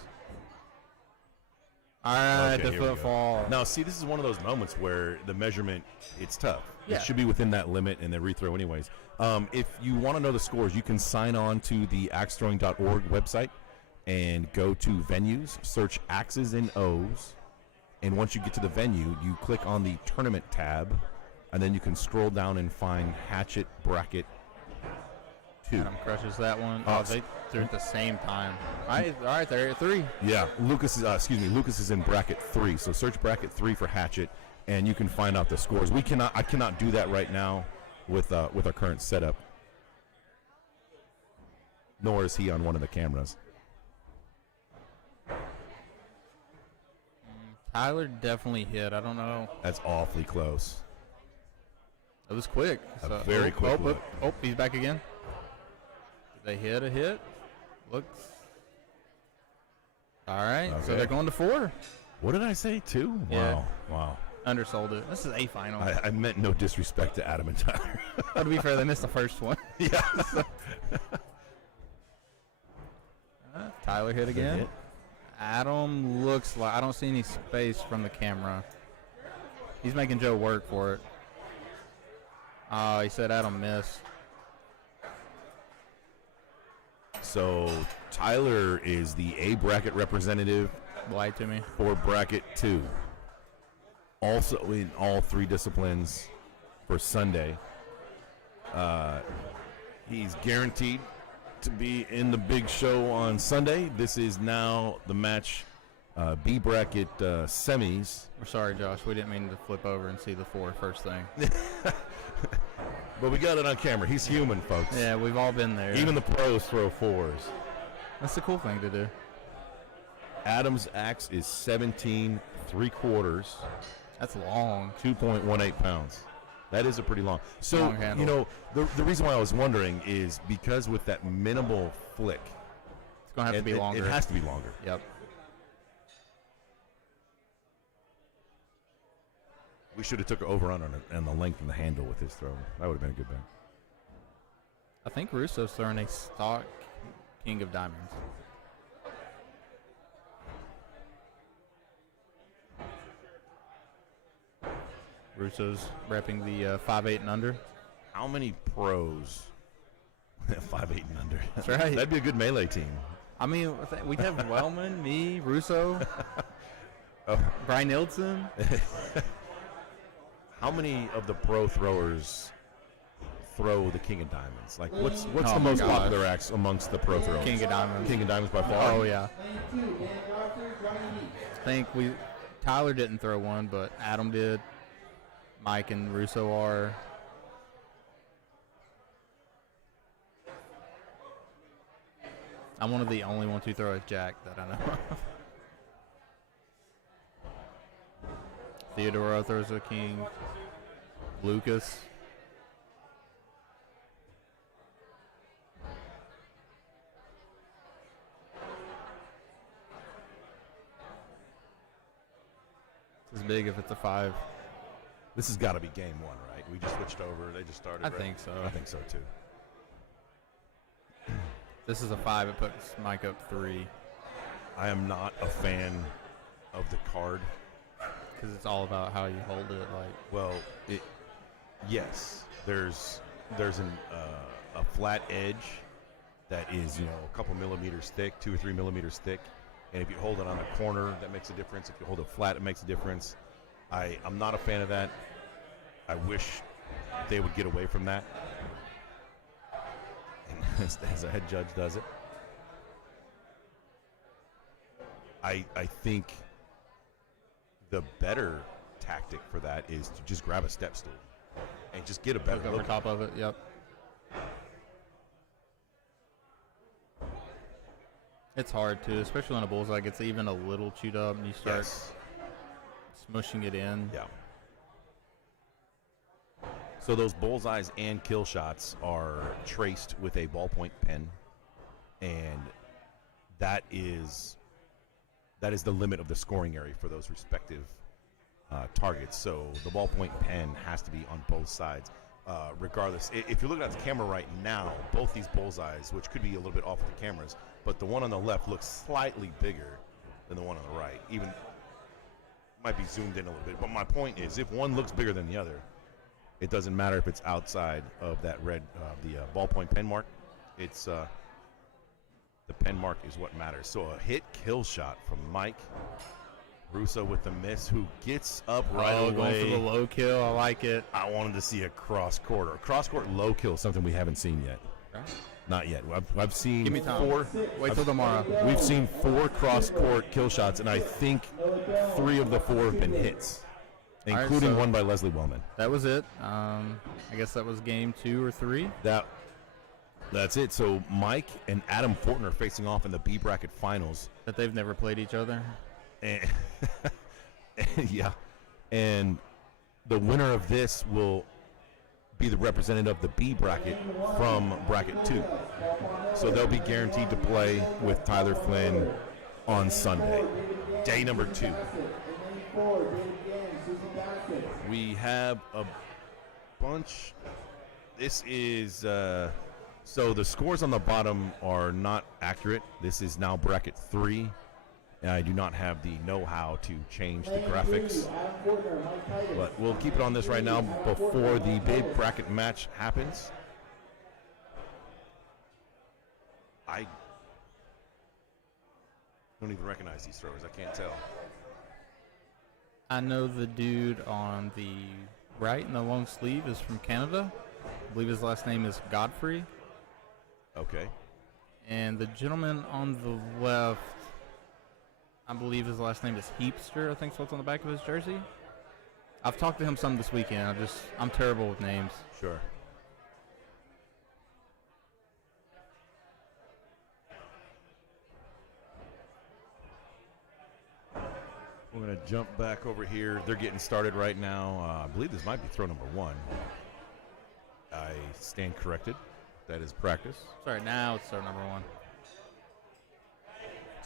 All right, Okay, the here we go. footfall. Now, see, this is one of those moments where the measurement, it's tough. Yeah. It should be within that limit and then rethrow anyways. If you want to know the scores, you can sign on to the axthrowing.org website and go to venues, search Axes and O's, and once you get to the venue, you click on the tournament tab, and then you can scroll down and find Hatchet Bracket 2. Adam crushes that one. They threw at the same time. All right, they're at 3. Yeah, Lucas is in bracket 3. So search bracket 3 for Hatchet, and you can find out the scores. I cannot do that right now with our current setup. Nor is he on one of the cameras. Tyler definitely hit. I don't know. That's awfully close. It was quick. Very quick. He's back again. Did they hit a hit? Looks. All right, Okay. so they're going to 4. What did I say, 2? Yeah. Wow. Undersold it. This is a final. I meant no disrespect to Adam and Tyler. To be fair, they missed the first one. Yeah. Tyler hit again. Hit. Adam looks like I don't see any space from the camera. He's making Joe work for it. Oh, he said Adam missed. So Tyler is the A bracket representative. Lied to me. For bracket 2. Also in all 3 disciplines for Sunday. He's guaranteed to be in the big show on Sunday. This is now the match B bracket semis. We're sorry, Josh. We didn't mean to flip over and see the 4 first thing. But we got it on camera. He's human, folks. Yeah, we've all been there. Even the pros throw 4s. That's the cool thing to do. Adam's axe is 17 3/4. That's long. 2.18 pounds. That is a pretty long. So, Long handle. you know, the reason why I was wondering is because with that minimal flick, It's going to have to be longer. It has to be longer. Yep. We should have took an over on the length and the handle with his throw. That would have been a good bet. I think Russo's throwing a stock King of Diamonds. Russo's repping the 5'8" and under. How many pros? 5'8" and under. That's right. That'd be a good melee team. I mean, we'd have Wellman, me, Russo, Oh. Brian Nilsson. How many of the pro throwers throw the King of Diamonds? Like, what's Oh the my most gosh. popular axe amongst the pro throwers? King of Diamonds. King of Diamonds by far. Oh, yeah. I think Tyler didn't throw one, but Adam did. Mike and Russo are. I'm one of the only ones who throw a jack that I know of. Theodoro throws a king. Lucas. This is big if it's a 5. This has got to be game 1, right? We just switched over. They just started. I right? think so. I think so too. This is a 5. It puts Mike up 3. I am not a fan of the card. Because it's all about how you hold it. Well, yes, there's a flat edge that is, you know, a couple millimeters thick, 2 or 3 millimeters thick, and if you hold it on a corner, that makes a difference. If you hold it flat, it makes a difference. I'm not a fan of that. I wish they would get away from that. And as a head judge does it, I think the better tactic for that is to just grab a step stool and just get a better Look over look. top of it, yep. It's hard too, especially on a bullseye. It gets even a little chewed up and you start smushing it in. Yeah. So those bullseyes and kill shots are traced with a ballpoint pen, and that is the limit of the scoring area for those respective targets. So the ballpoint pen has to be on both sides. Regardless, if you're looking at the camera right now, both these bullseyes, which could be a little bit off of the cameras, but the one on the left looks slightly bigger than the one on the right. Even might be zoomed in a little bit. But my point is, if one looks bigger than the other, it doesn't matter if it's outside of that red, the ballpoint pen mark. It's the pen mark is what matters. So a hit kill shot from Mike Russo with the miss, who gets up right away. Going for the low kill. I like it. I wanted to see a cross court low kill, something we haven't seen yet. Right. Not yet. I've seen Give me time. 4. Wait till tomorrow. We've seen 4 cross-court kill shots, and I think 3 of the 4 have been hits, including so one by Leslie Wellman. That was it. I guess that was game 2 or 3. That's it. So Mike and Adam Fortin are facing off in the B bracket finals. But they've never played each other. And yeah. And the winner of this will be the representative of the B bracket from bracket 2. So they'll be guaranteed to play with Tyler Flynn on Sunday, day number 2. We have a bunch. This is so the scores on the bottom are not accurate. This is now bracket 3. And I do not have the know-how to change the graphics, but we'll keep it on this right now before the big bracket match happens. I don't even recognize these throwers. I can't tell. I know the dude on the right in the long sleeve is from Canada. I believe his last name is Godfrey. Okay. And the gentleman on the left, I believe his last name is Heapster, I think is what's on the back of his jersey. I've talked to him some this weekend. I'm terrible with names. Sure. We're going to jump back over here. They're getting started right now. I believe this might be throw number 1. I stand corrected. That is practice. Sorry, now it's throw number 1.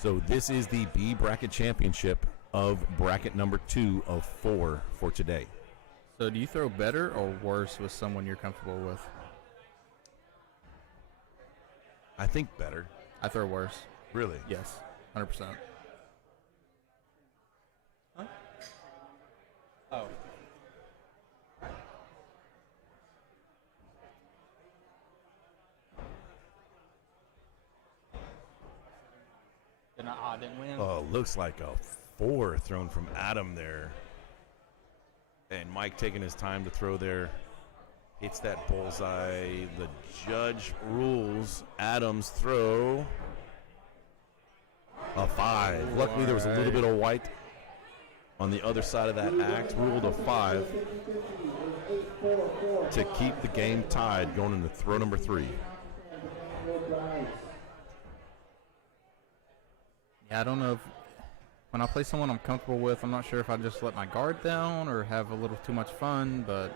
So this is the B bracket championship of bracket number 2 of 4 for today. So do you throw better or worse with someone you're comfortable with? I think better. I throw worse. Really? Yes, 100%. Huh? Oh. Didn't win. Oh, looks like a 4 thrown from Adam there. And Mike taking his time to throw there. Hits that bullseye. The judge rules Adam's throw a 5. Luckily, there was a little bit of white on the other side of that axe. Ruled a 5 to keep the game tied going into throw number 3. Yeah, I don't know if when I play someone I'm comfortable with, I'm not sure if I just let my guard down or have a little too much fun, but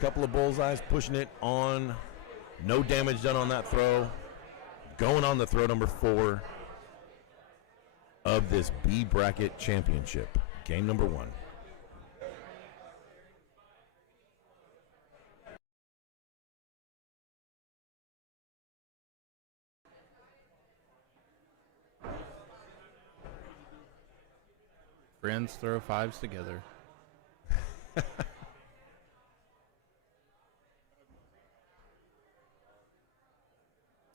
Couple of bullseyes, pushing it on. No damage done on that throw. Going on the throw number 4 of this B bracket championship. Game number 1. friends throw 5s together.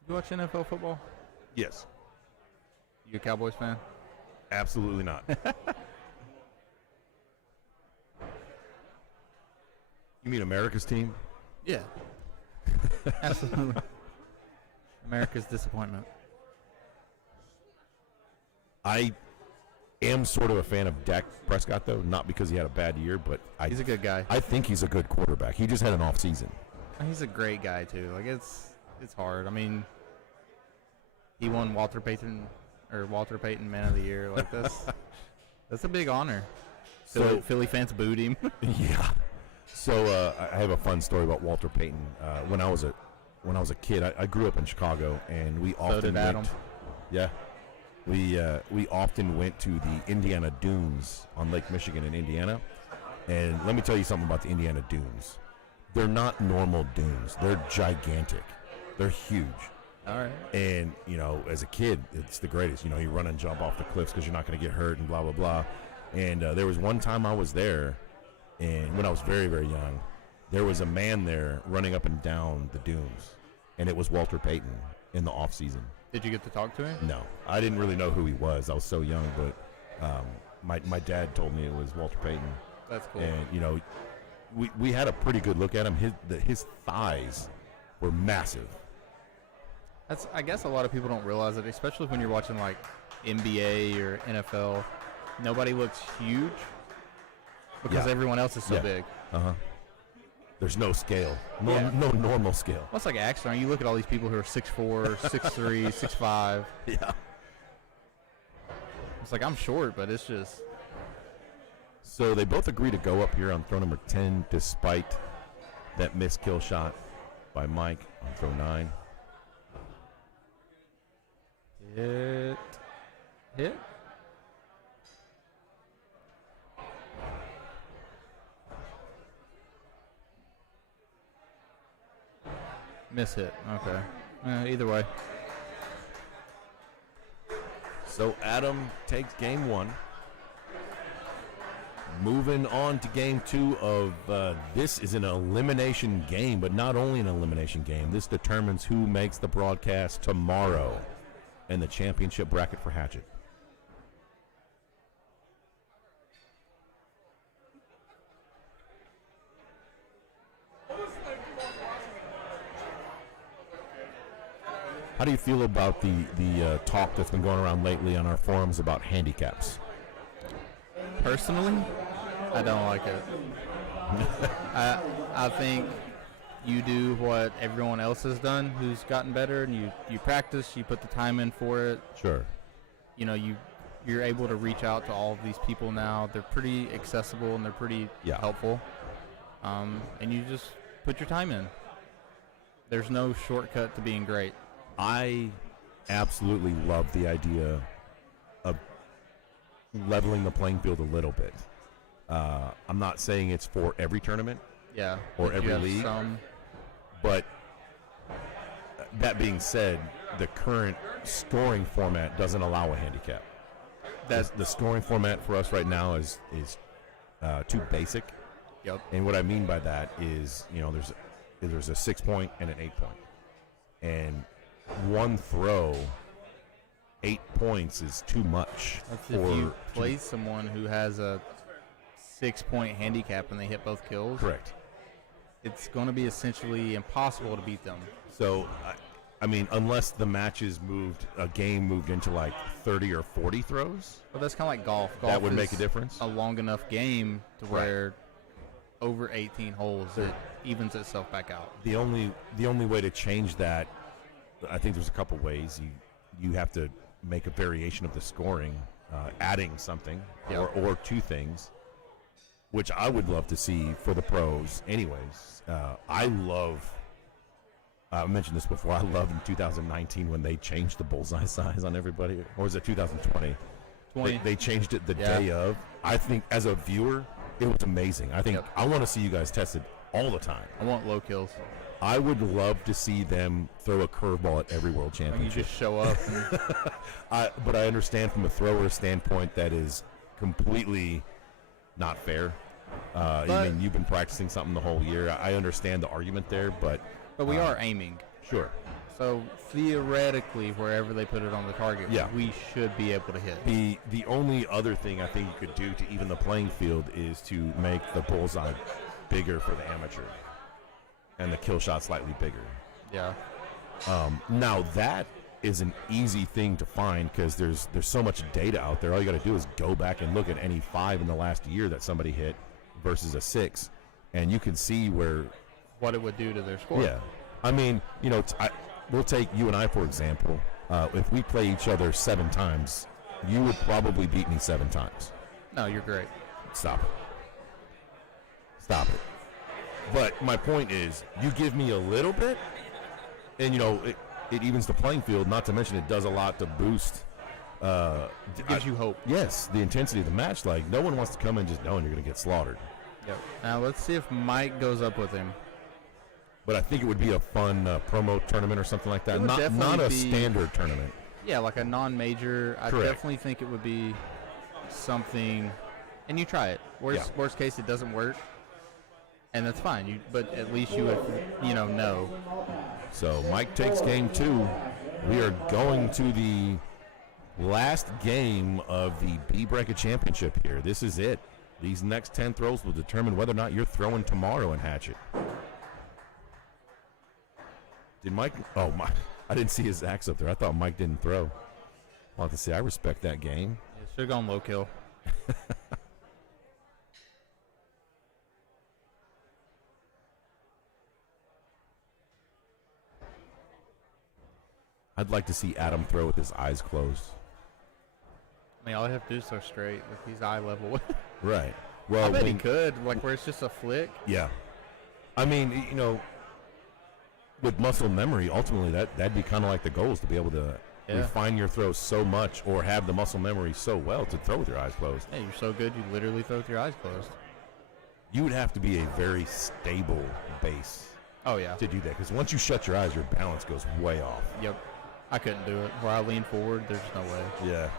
You watch NFL football? Yes. You a Cowboys fan? Absolutely not. You mean America's team? Yeah. Absolutely. America's disappointment. I am sort of a fan of Dak Prescott, though, not because he had a bad year, but he's a good guy. I think he's a good quarterback. He just had an off season. He's a great guy too. Like it's hard. I mean, he won Walter Payton Man of the Year. Like that's a big honor. So Philly fans booed him. Yeah. So I have a fun story about Walter Payton. When I was a kid, I grew up in Chicago, and we often went. Yeah. We often went to the Indiana Dunes on Lake Michigan in Indiana. And let me tell you something about the Indiana Dunes. They're not normal dunes. They're gigantic. They're huge. All right. And, as a kid, it's the greatest. You run and jump off the cliffs because you're not going to get hurt and blah, blah, blah. And there was one time I was there, and when I was very, very young, there was a man there running up and down the dunes. And it was Walter Payton in the off season. Did you get to talk to him? No, I didn't really know who he was. I was so young, but my dad told me it was Walter Payton. That's cool. And you know, we had a pretty good look at him. His thighs were massive. I guess a lot of people don't realize it, especially when you're watching like NBA or NFL. Nobody looks huge because everyone else is so big. There's no scale, no normal scale. Well, it's like action. You look at all these people who are 6'4", 6'3", 6'5". Yeah. It's like I'm short, but it's just. So they both agree to go up here on throw number 10, despite that missed kill shot by Mike on throw 9. Hit. Miss hit. Okay. Either way. So Adam takes game 1. Moving on to game 2 of this is an elimination game, but not only an elimination game. This determines who makes the broadcast tomorrow in the championship bracket for Hatchet. How do you feel about the talk that's been going around lately on our forums about handicaps? Personally, I don't like it. I think you do what everyone else has done who's gotten better, and you practice, you put the time in for it. Sure. You know, you're able to reach out to all of these people now. They're pretty accessible and they're pretty helpful. And you just put your time in. There's no shortcut to being great. I absolutely love the idea of leveling the playing field a little bit. I'm not saying it's for every tournament, or every league. But that being said, the current scoring format doesn't allow a handicap. The scoring format for us right now is too basic. Yep. And what I mean by that is, you know, there's a 6-point and an 8-point, and one throw, 8 points is too much. That's if you play someone who has a 6-point handicap and they hit both kills. Correct. It's going to be essentially impossible to beat them. So, I mean, unless the game moved into like 30 or 40 throws. Well, that's kind of like golf. That would make a difference. A long enough game to where over 18 holes it evens itself back out. The only way to change that, I think there's a couple ways. You have to make a variation of the scoring, adding something or two things, which I would love to see for the pros. Anyways, I mentioned this before. I loved in 2019 when they changed the bullseye size on everybody, or was it 2020? They changed it the day of. I think as a viewer, it was amazing. I think I want to see you guys tested all the time. I want low kills. I would love to see them throw a curveball at every World Championship. You just show up. But I understand from a thrower standpoint that is completely not fair. I mean, you've been practicing something the whole year. I understand the argument there, but we are aiming. Sure. So theoretically, wherever they put it on the target, we should be able to hit. The only other thing I think you could do to even the playing field is to make the bullseye bigger for the amateur, and the kill shot slightly bigger. Yeah. Now that is an easy thing to find because there's so much data out there. All you got to do is go back and look at any 5 in the last year that somebody hit versus a 6, and you can see what it would do to their score. Yeah. I mean, you know, we'll take you and I for example. If we play each other 7 times, you would probably beat me 7 times. No, you're great. Stop it. But my point is, you give me a little bit, and, you know, it evens the playing field, not to mention it does a lot to boost. It gives you hope. Yes, the intensity of the match. Like, no one wants to come in just knowing you're going to get slaughtered. Yep. Now, let's see if Mike goes up with him. But I think it would be a fun promo tournament or something like that. Not a standard tournament. Yeah, like a non-major. I definitely think it would be something, and you try it. Worst case, it doesn't work. And that's fine. But at least you would, know. So Mike takes game 2. We are going to the last game of the B Bracket Championship here. This is it. These next 10 throws will determine whether or not you're throwing tomorrow in Hatchet. Did Mike? Oh, my. I didn't see his axe up there. I thought Mike didn't throw. I'll have to say, I respect that game. Yeah, should have gone low kill. I'd like to see Adam throw with his eyes closed. I mean, all I have to do is throw straight if he's eye level. Right. Well, I bet he could, like where it's just a flick. Yeah. I mean, you know, with muscle memory, ultimately that'd be kind of like the goal, is to be able to refine your throw so much, or have the muscle memory so well to throw with your eyes closed. Yeah, you're so good, you literally throw with your eyes closed. You would have to be a very stable base. Oh, yeah. To do that, because once you shut your eyes, your balance goes way off. Yep. I couldn't do it. Where I lean forward, there's no way. Yeah.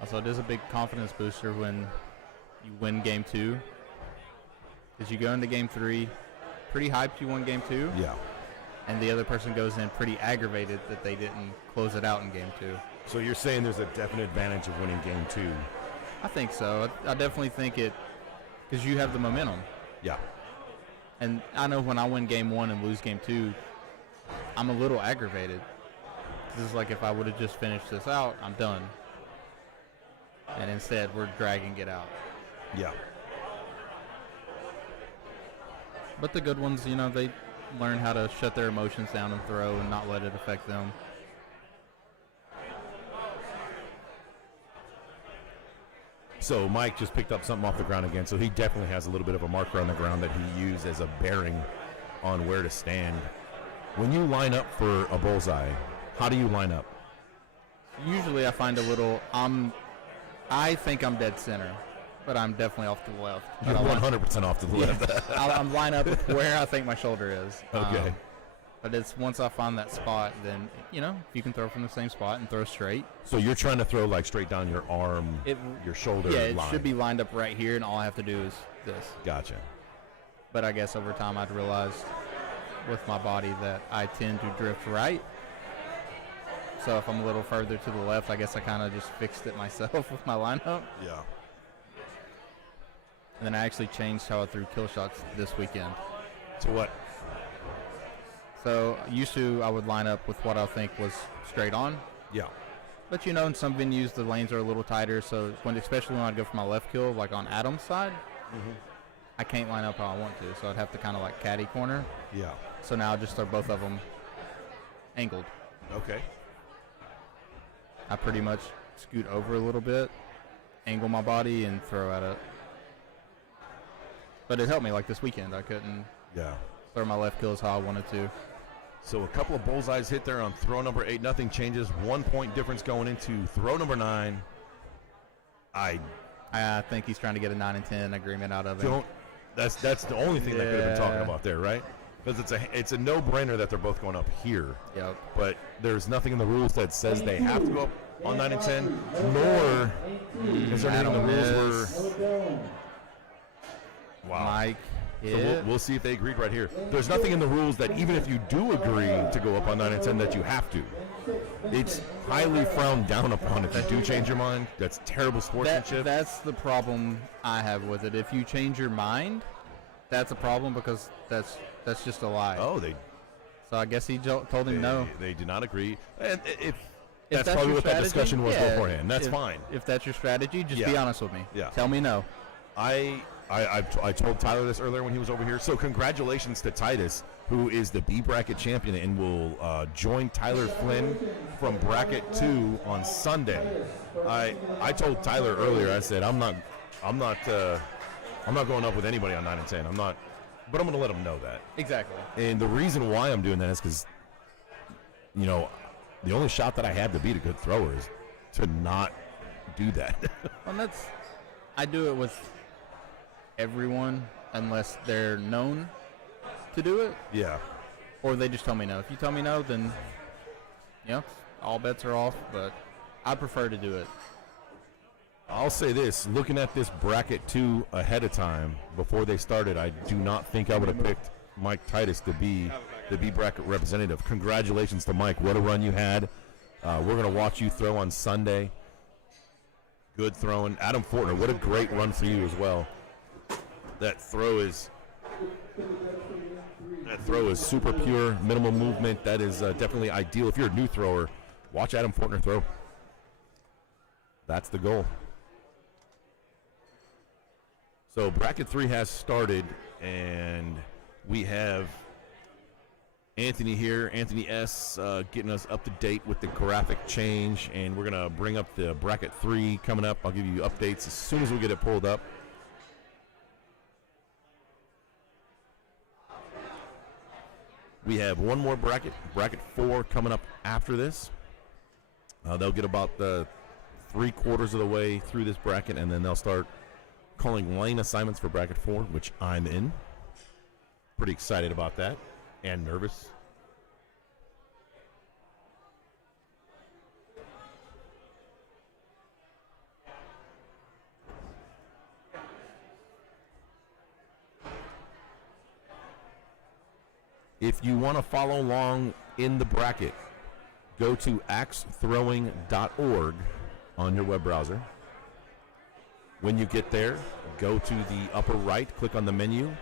Also, it is a big confidence booster when you win game 2. Because you go into game 3 pretty hyped you won game 2. Yeah. And the other person goes in pretty aggravated that they didn't close it out in game 2. So you're saying there's a definite advantage of winning game 2? I think so. I definitely think it, because you have the momentum. Yeah. And I know when I win game 1 and lose game 2, I'm a little aggravated. This is like, if I would have just finished this out, I'm done. And instead, we're dragging it out. Yeah. But the good ones, you know, they learn how to shut their emotions down and throw and not let it affect them. So Mike just picked up something off the ground again, so he definitely has a little bit of a marker on the ground that he used as a bearing on where to stand. When you line up for a bullseye, how do you line up? Usually I find a little, I think I'm dead center, but I'm definitely off to the left. You're 100% off to the left. I'm line up with where I think my shoulder is. Okay. But it's once I find that spot, then, you know, you can throw from the same spot and throw straight. So you're trying to throw like straight down your arm, your shoulder line. Yeah, it should be lined up right here, and all I have to do is this. Gotcha. But I guess over time I'd realized with my body that I tend to drift right. So if I'm a little further to the left, I guess I kind of just fixed it myself with my lineup. Yeah. And then I actually changed how I threw kill shots this weekend. To what? So used to, I would line up with what I think was straight on. Yeah. But you know, in some venues the lanes are a little tighter, so especially when I'd go for my left kill, like on Adam's side, I can't line up how I want to, so I'd have to kind of like caddy corner. Yeah. So now I just throw both of them angled. Okay. I pretty much scoot over a little bit, angle my body, and throw at it. But it helped me. Like this weekend, I couldn't throw my left kills how I wanted to. So a couple of bullseyes hit there on throw number 8. Nothing changes. 1 point difference going into throw number 9. I think he's trying to get a 9 and 10 agreement out of it. That's the only thing that could have been talking about there, right? Because it's a no-brainer that they're both going up here. Yep. But there's nothing in the rules that says they have to go up on 9 and 10, nor is there anything in the rules where. Wow. Mike. So we'll see if they agreed right here. There's nothing in the rules that even if you do agree to go up on 9 and 10 that you have to. It's highly frowned down upon if you do change your mind. That's terrible sportsmanship. That's the problem I have with it. If you change your mind, that's a problem because that's just a lie. Oh, So I guess he told him no. They did not agree. And if that's probably your what strategy, that discussion was beforehand. That's fine. If that's your strategy, just be honest with me. Yeah. Tell me no. I told Tyler this earlier when he was over here. So congratulations to Titus, who is the B bracket champion and will join Tyler Flynn from bracket 2 on Sunday. I told Tyler earlier. I said I'm not going up with anybody on 9 and 10. I'm not, but I'm going to let him know that. Exactly. And the reason why I'm doing that is because, you know, the only shot that I have to beat a good thrower is to not do that. Well, I do it with everyone unless they're known to do it. Yeah. Or they just tell me no. If you tell me no, then, you know, all bets are off, but I prefer to do it. I'll say this: looking at this bracket 2 ahead of time, before they started, I do not think I would have picked Mike Titus to be the B bracket representative. Congratulations to Mike! What a run you had. We're gonna watch you throw on Sunday. Good throwing, Adam Fortner. What a great run for you as well. That throw is super pure, minimal movement. That is definitely ideal. If you're a new thrower, watch Adam Fortner throw. That's the goal. So bracket 3 has started, and we have Anthony here, Anthony S., getting us up to date with the graphic change, and we're going to bring up the bracket 3 coming up. I'll give you updates as soon as we get it pulled up. We have one more bracket, bracket 4, coming up after this. They'll get about the 3/4 of the way through this bracket, and then they'll start calling lane assignments for bracket 4, which I'm in. Pretty excited about that, and nervous. If you want to follow along in the bracket, go to axethrowing.org on your web browser. When you get there, go to the upper right, click on the menu,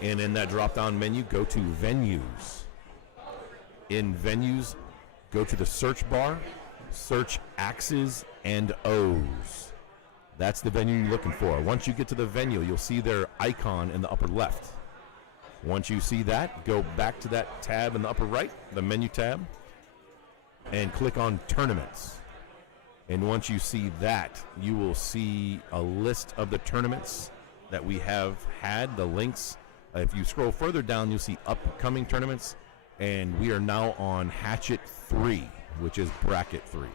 and in that drop-down menu, go to Venues. In Venues, go to the search bar, search Axes and O's. That's the venue you're looking for. Once you get to the venue, you'll see their icon in the upper left. Once you see that, go back to that tab in the upper right, the menu tab, and click on Tournaments. And once you see that, you will see a list of the tournaments that we have had, the links. If you scroll further down, you'll see upcoming tournaments, and we are now on Hatchet 3, which is bracket 3.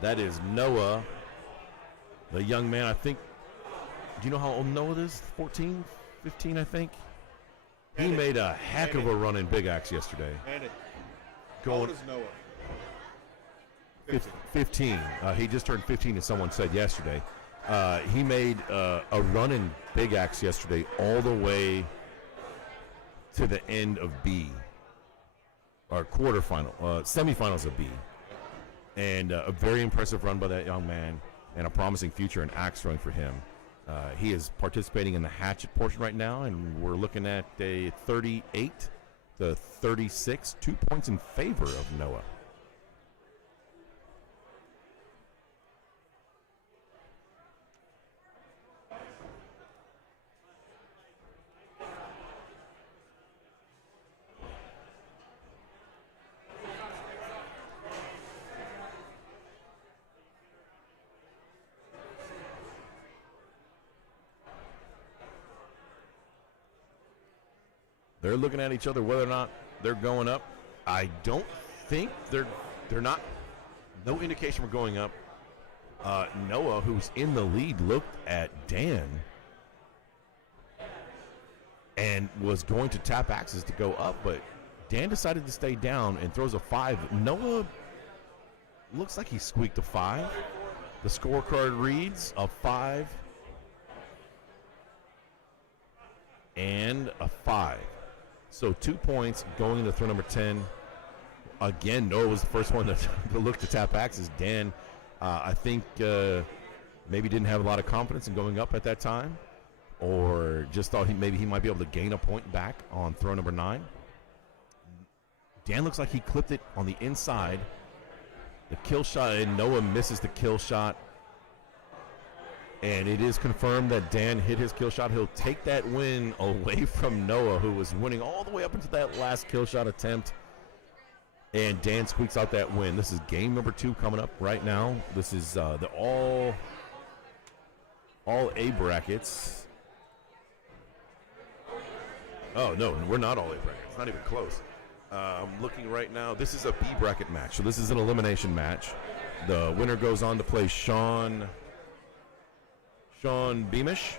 That is Noah, the young man, I think. Do you know how old Noah is? 14, 15, I think. He made a heck of a run in Big Axe yesterday. How old is Noah? 15. He just turned 15, as someone said yesterday. He made a run in Big Axe yesterday all the way to the end of B, or quarterfinal, semifinals of B. And a very impressive run by that young man, and a promising future in axe throwing for him. He is participating in the hatchet portion right now, and we're looking at a 38 to 36, 2 points in favor of Noah. They're looking at each other whether or not they're going up. I don't think they're not. No indication we're going up. Noah, who's in the lead, looked at Dan and was going to tap axes to go up, but Dan decided to stay down and throws a 5. Noah looks like he squeaked a 5. The scorecard reads a 5 and a 5. So 2 points going into throw number 10. Again, Noah was the first one to look to tap axes. Dan, I think, maybe didn't have a lot of confidence in going up at that time, or just thought maybe he might be able to gain a point back on throw number 9. Dan looks like he clipped it on the inside. The kill shot, and Noah misses the kill shot. And it is confirmed that Dan hit his kill shot. He'll take that win away from Noah, who was winning all the way up into that last kill shot attempt. And Dan squeaks out that win. This is game number 2 coming up right now. This is the all A brackets. Oh, no, we're not all A brackets. Not even close. I'm looking right now. This is a B bracket match. So this is an elimination match. The winner goes on to play Sean Beamish,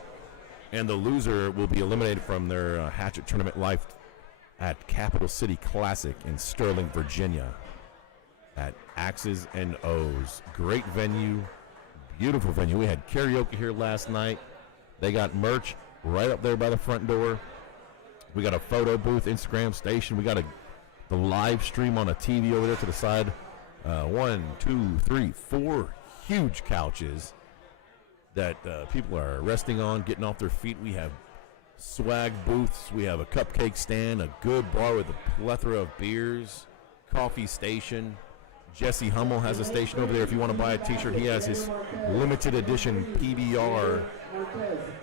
and the loser will be eliminated from their Hatchet tournament life at Capital City Classic in Sterling, Virginia. at X's and O's. Great venue, beautiful venue. We had karaoke here last night. They got merch right up there by the front door. We got a photo booth, Instagram station. We got the live stream on a TV over there to the side. 1, 2, 3, 4 huge couches that people are resting on, getting off their feet. We have swag booths. We have a cupcake stand, a good bar with a plethora of beers, coffee station. Jesse Hummel has a station over there. If you want to buy a T-shirt, he has his limited edition PBR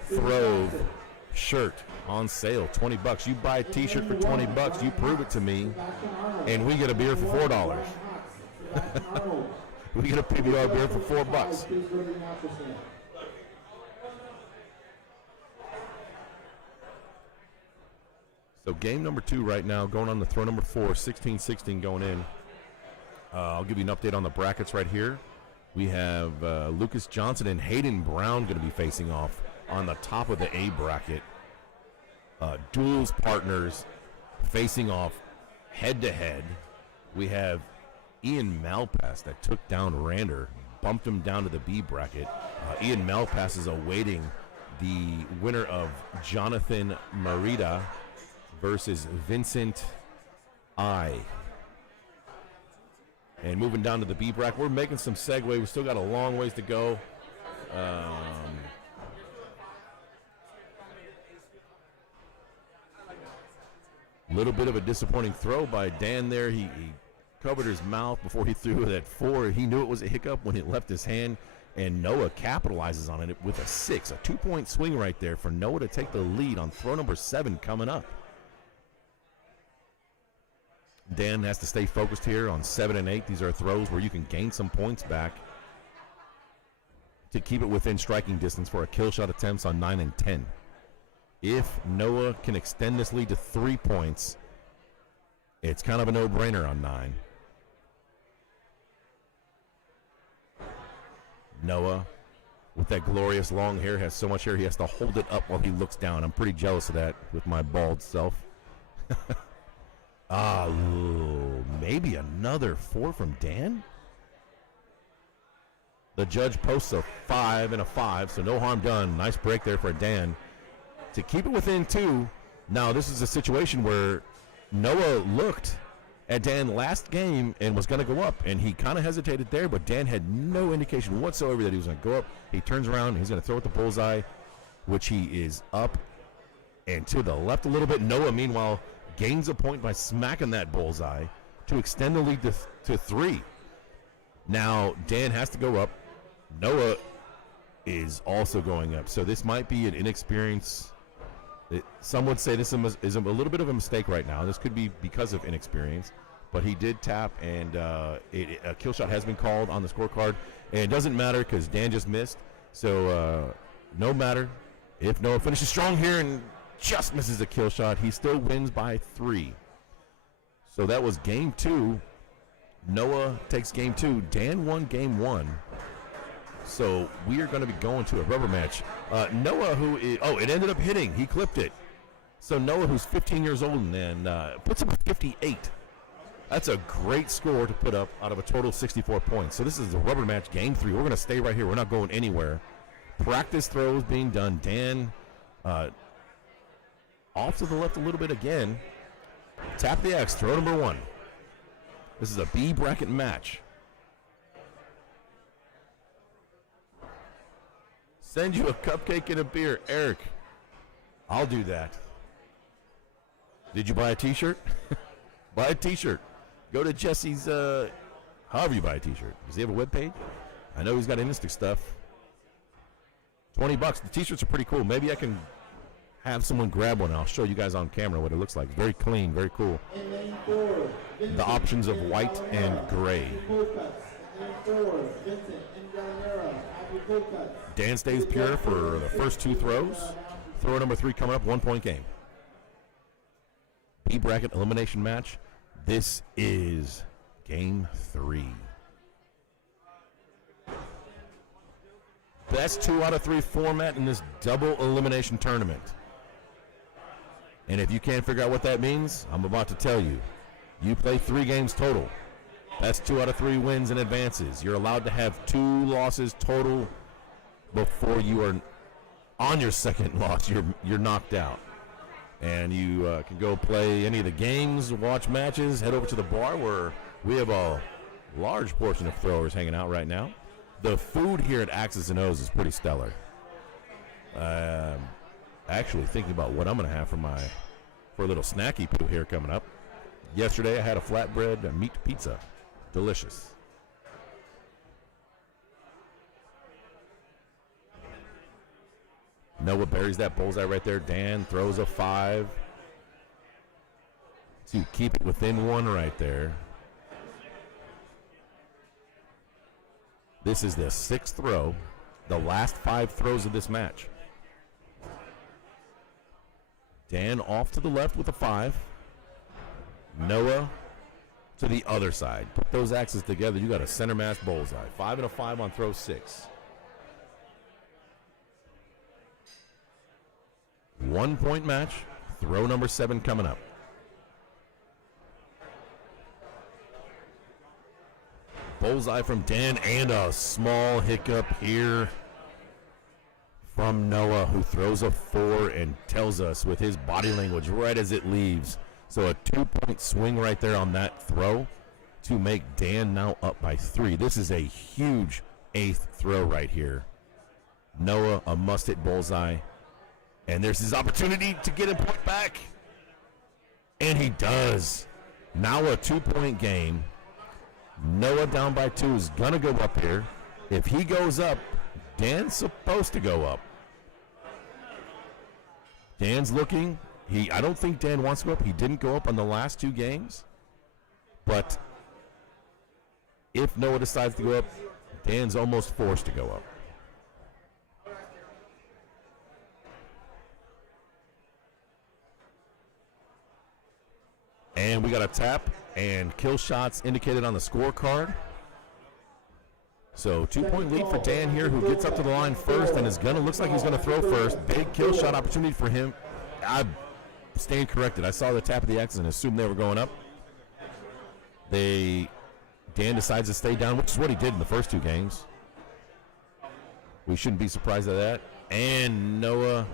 Throve shirt on sale, $20. You buy a T-shirt for $20, you prove it to me, and we get a beer for $4. We get a PBR beer for $4. So game number 2 right now, going on to throw number 4, 16-16 going in. I'll give you an update on the brackets right here. We have Lucas Johnson and Hayden Brown going to be facing off on the top of the A bracket. Duels partners facing off head-to-head. We have Ian Malpass that took down Rander, bumped him down to the B bracket. Ian Malpass is awaiting the winner of Jonathan Marita versus Vincent I. And moving down to the B bracket, we're making some segue. We still got a long ways to go. Little bit of a disappointing throw by Dan there. He covered his mouth before he threw that 4. He knew it was a hiccup when it left his hand, and Noah capitalizes on it with a 6. A 2-point swing right there for Noah to take the lead on throw number 7 coming up. Dan has to stay focused here on 7 and 8. These are throws where you can gain some points back to keep it within striking distance for a kill shot attempts on 9 and 10. If Noah can extend this lead to 3 points, it's kind of a no-brainer on 9. Noah, with that glorious long hair, has so much hair he has to hold it up while he looks down. I'm pretty jealous of that with my bald self. Maybe another 4 from Dan? The judge posts a 5 and a 5, so no harm done. Nice break there for Dan to keep it within 2. Now, this is a situation where Noah looked at Dan last game and was going to go up, and he kind of hesitated there, but Dan had no indication whatsoever that he was going to go up. He turns around, and he's going to throw at the bullseye, which he is up and to the left a little bit. Noah, meanwhile, gains a point by smacking that bullseye to extend the lead to 3. Now, Dan has to go up. Noah is also going up. So this might be an inexperience. Some would say this is a little bit of a mistake right now. This could be because of inexperience. But he did tap, and a kill shot has been called on the scorecard. And it doesn't matter because Dan just missed. So no matter if Noah finishes strong here and just misses a kill shot, he still wins by 3. So that was game 2. Noah takes game 2. Dan won game 1. So we are going to be going to a rubber match. Noah, it ended up hitting. He clipped it. So Noah, who's 15 years old, and puts up a 58. That's a great score to put up out of a total of 64 points. So this is the rubber match, game 3. We're going to stay right here. We're not going anywhere. Practice throws being done. Dan off to the left a little bit again. Tap the X, throw number 1. This is a B bracket match. Send you a cupcake and a beer. Eric, I'll do that. Did you buy a T-shirt? Buy a T-shirt. Go to Jesse's, however you buy a T-shirt. Does he have a webpage? I know he's got Insta stuff. $20. The T-shirts are pretty cool. Maybe I can have someone grab one. I'll show you guys on camera what it looks like. Very clean, very cool. The options of white and gray. Dan stays pure for the first 2 throws. Throw number 3 coming up, 1-point game. B bracket elimination match. This is game 3. Best 2 out of 3 format in this double elimination tournament. And if you can't figure out what that means, I'm about to tell you. You play 3 games total. Best 2 out of 3 wins and advances. You're allowed to have 2 losses total before you are on your second loss. You're knocked out. And you can go play any of the games, watch matches, head over to the bar where we have a large portion of throwers hanging out right now. The food here at Axis and O's is pretty stellar. Actually thinking about what I'm going to have for a little snacky poo here coming up. Yesterday I had a flatbread meat pizza. Delicious. Noah buries that bullseye right there. Dan throws a 5 to keep it within 1 right there. This is the 6th throw, the last 5 throws of this match. Dan off to the left with a 5. Noah to the other side. Put those axes together, you got a center mass bullseye. 5 and a 5 on throw 6. 1-point match. Throw number 7 coming up. Bullseye from Dan and a small hiccup here from Noah, who throws a 4 and tells us with his body language right as it leaves. So a 2-point swing right there on that throw to make Dan now up by 3. This is a huge 8th throw right here. Noah, a must-hit bullseye. And there's his opportunity to get a point back. And he does. Now a 2-point game. Noah down by 2 is going to go up here. If he goes up, Dan's supposed to go up. Dan's looking. I don't think Dan wants to go up. He didn't go up on the last 2 games. But if Noah decides to go up, Dan's almost forced to go up. And we got a tap and kill shots indicated on the scorecard. So 2-point lead for Dan here, who gets up to the line first and looks like he's going to throw first. Big kill shot opportunity for him. I stand corrected. I saw the tap of the X's and assumed they were going up. Dan decides to stay down, which is what he did in the first 2 games. We shouldn't be surprised at that. And Noah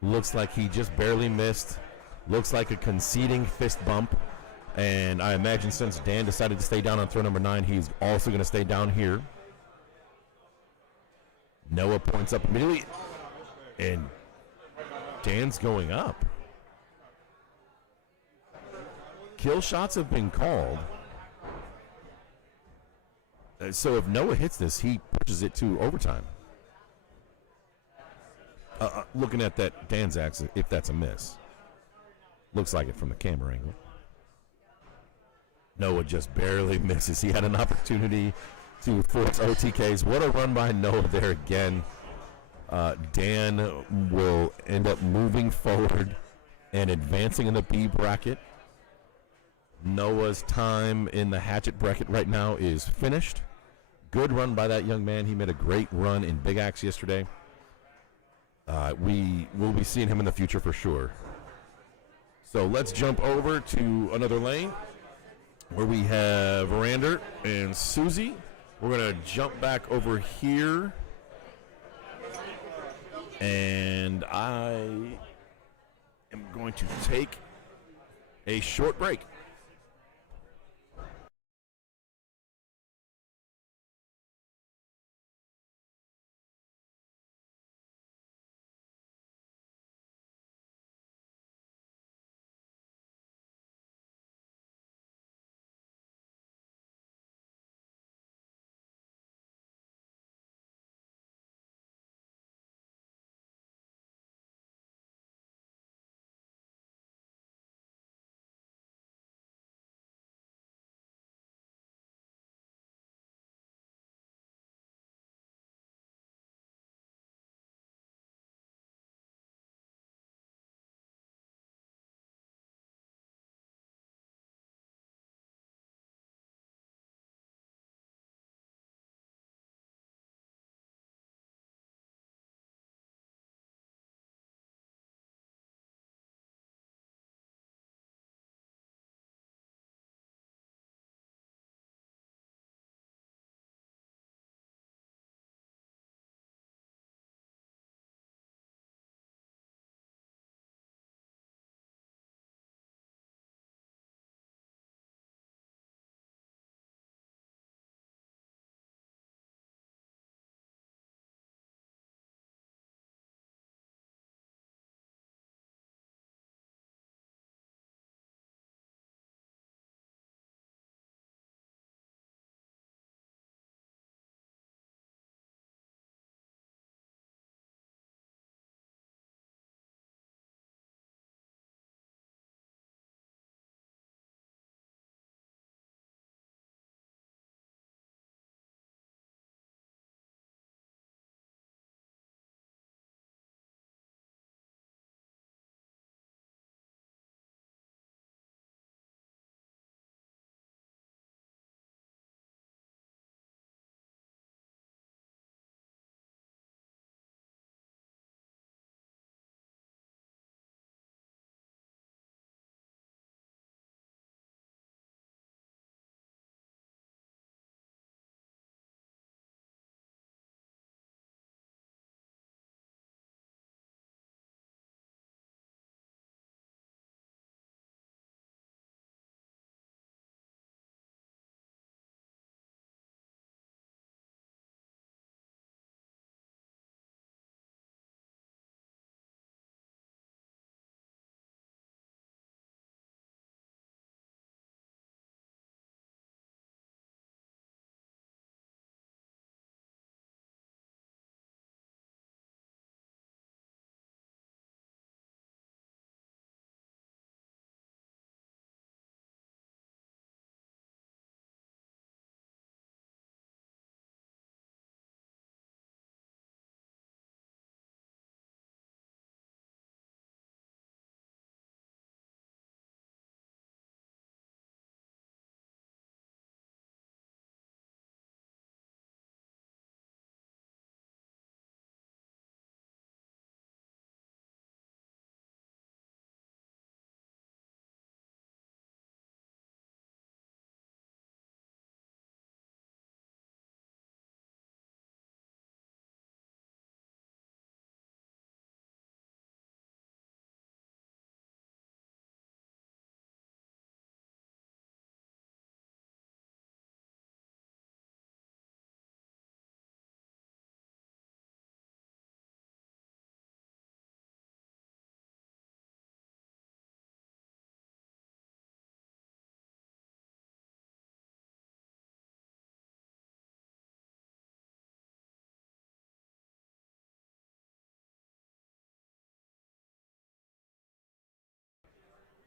looks like he just barely missed. Looks like a conceding fist bump. And I imagine since Dan decided to stay down on throw number 9, he's also going to stay down here. Noah points up immediately. And Dan's going up. Kill shots have been called. So if Noah hits this, he pushes it to overtime. Looking at that Dan's axe, if that's a miss. Looks like it from the camera angle. Noah just barely misses. He had an opportunity to force OTKs. What a run by Noah there again. Dan will end up moving forward and advancing in the B bracket. Noah's time in the Hatchet bracket right now is finished. Good run by that young man. He made a great run in Big Axe yesterday. We will be seeing him in the future for sure. So let's jump over to another lane where we have Rander and Susie. We're going to jump back over here. And I am going to take a short break.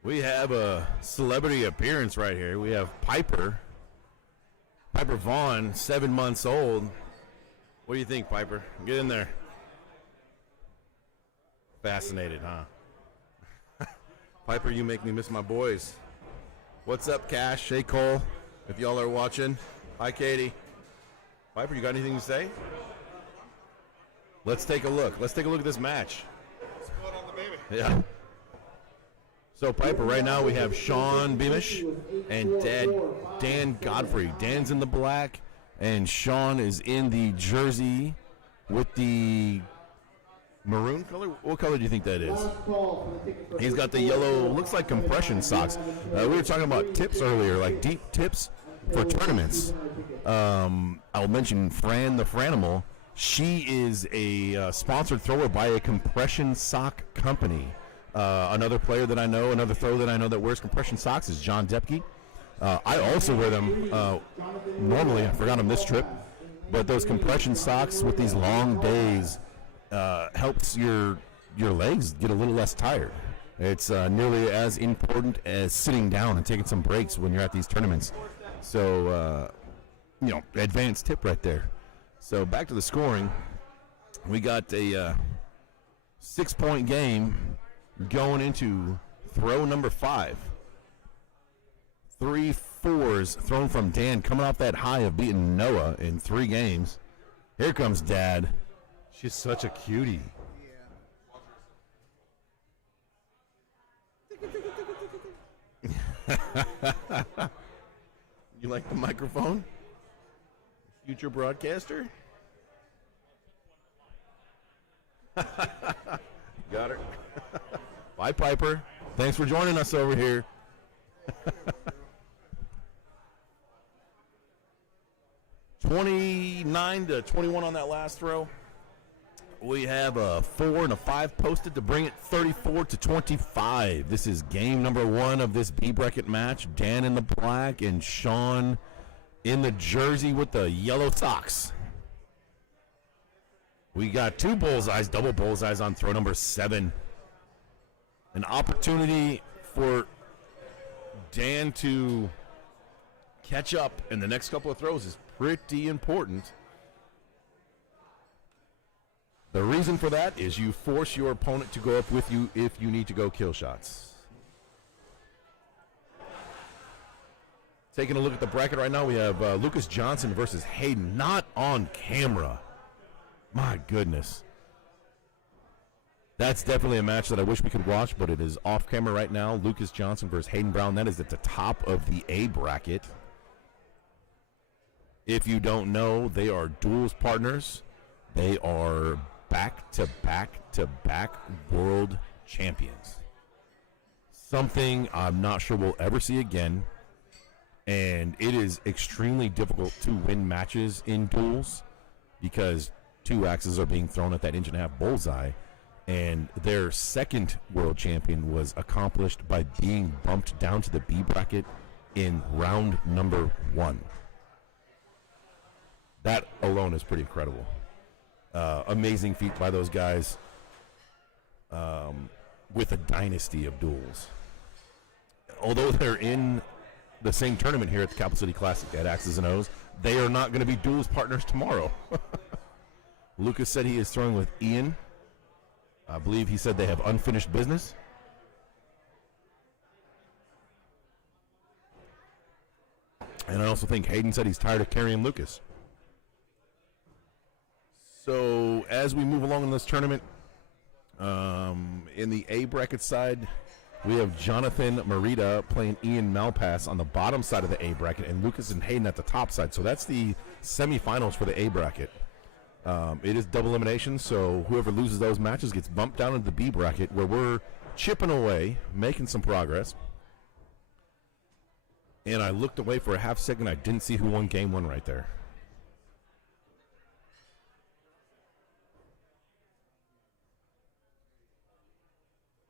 We have a celebrity appearance right here. We have Piper Vaughn, 7 months old. What do you think, Piper? Get in there. Fascinated, huh? Piper, you make me miss my boys. What's up, Cash? Shay Cole, if y'all are watching. Hi, Katie. Piper, you got anything to say? Let's take a look. Let's take a look at this match. Split on the baby. Yeah. So, Piper, right now we have Sean Beamish and Dan Godfrey. Dan's in the black, and Sean is in the jersey with the maroon color. What color do you think that is? He's got the yellow, looks like compression socks. We were talking about tips earlier, like deep tips for tournaments. I'll mention Fran the Franimal. She is a sponsored thrower by a compression sock company. Another player that I know, another thrower that I know that wears compression socks is John Depke. I also wear them normally. I forgot them this trip. But those compression socks with these long days helps your legs get a little less tired. It's nearly as important as sitting down and taking some breaks when you're at these tournaments. So, advanced tip right there. So back to the scoring. We got a 6-point game going into throw number 5. 3 4s thrown from Dan, coming off that high of beating Noah in 3 games. Here comes Dad. She's such a cutie. You like the microphone? Future broadcaster? Got her. Bye, Piper. Thanks for joining us over here. 29-21 on that last throw. We have a 4 and a 5 posted to bring it 34-25. This is game number 1 of this B bracket match. Dan in the black and Sean in the jersey with the yellow socks. We got 2 bullseyes, double bullseyes on throw number 7. An opportunity for Dan to catch up in the next couple of throws is pretty important. The reason for that is you force your opponent to go up with you if you need to go kill shots. Taking a look at the bracket right now, we have Lucas Johnson versus Hayden, not on camera. My goodness. That's definitely a match that I wish we could watch, but it is off camera right now. Lucas Johnson versus Hayden Brown. That is at the top of the A bracket. If you don't know, they are duels partners. They are back-to-back-to-back world champions. Something I'm not sure we'll ever see again. And it is extremely difficult to win matches in duels because 2 axes are being thrown at that 1.5-inch bullseye. And their second world champion was accomplished by being bumped down to the B bracket in round number 1. That alone is pretty incredible. Amazing feat by those guys with a dynasty of duels. Although they're in the same tournament here at the Capital City Classic at X's and O's, they are not going to be duels partners tomorrow. Lucas said he is throwing with Ian. I believe he said they have unfinished business. And I also think Hayden said he's tired of carrying Lucas. So as we move along in this tournament, in the A bracket side, we have Jonathan Merida playing Ian Malpass on the bottom side of the A bracket and Lucas and Hayden at the top side. So that's the semifinals for the A bracket. It is double elimination, so whoever loses those matches gets bumped down into the B bracket where we're chipping away, making some progress. And I looked away for a half second. I didn't see who won game 1 right there.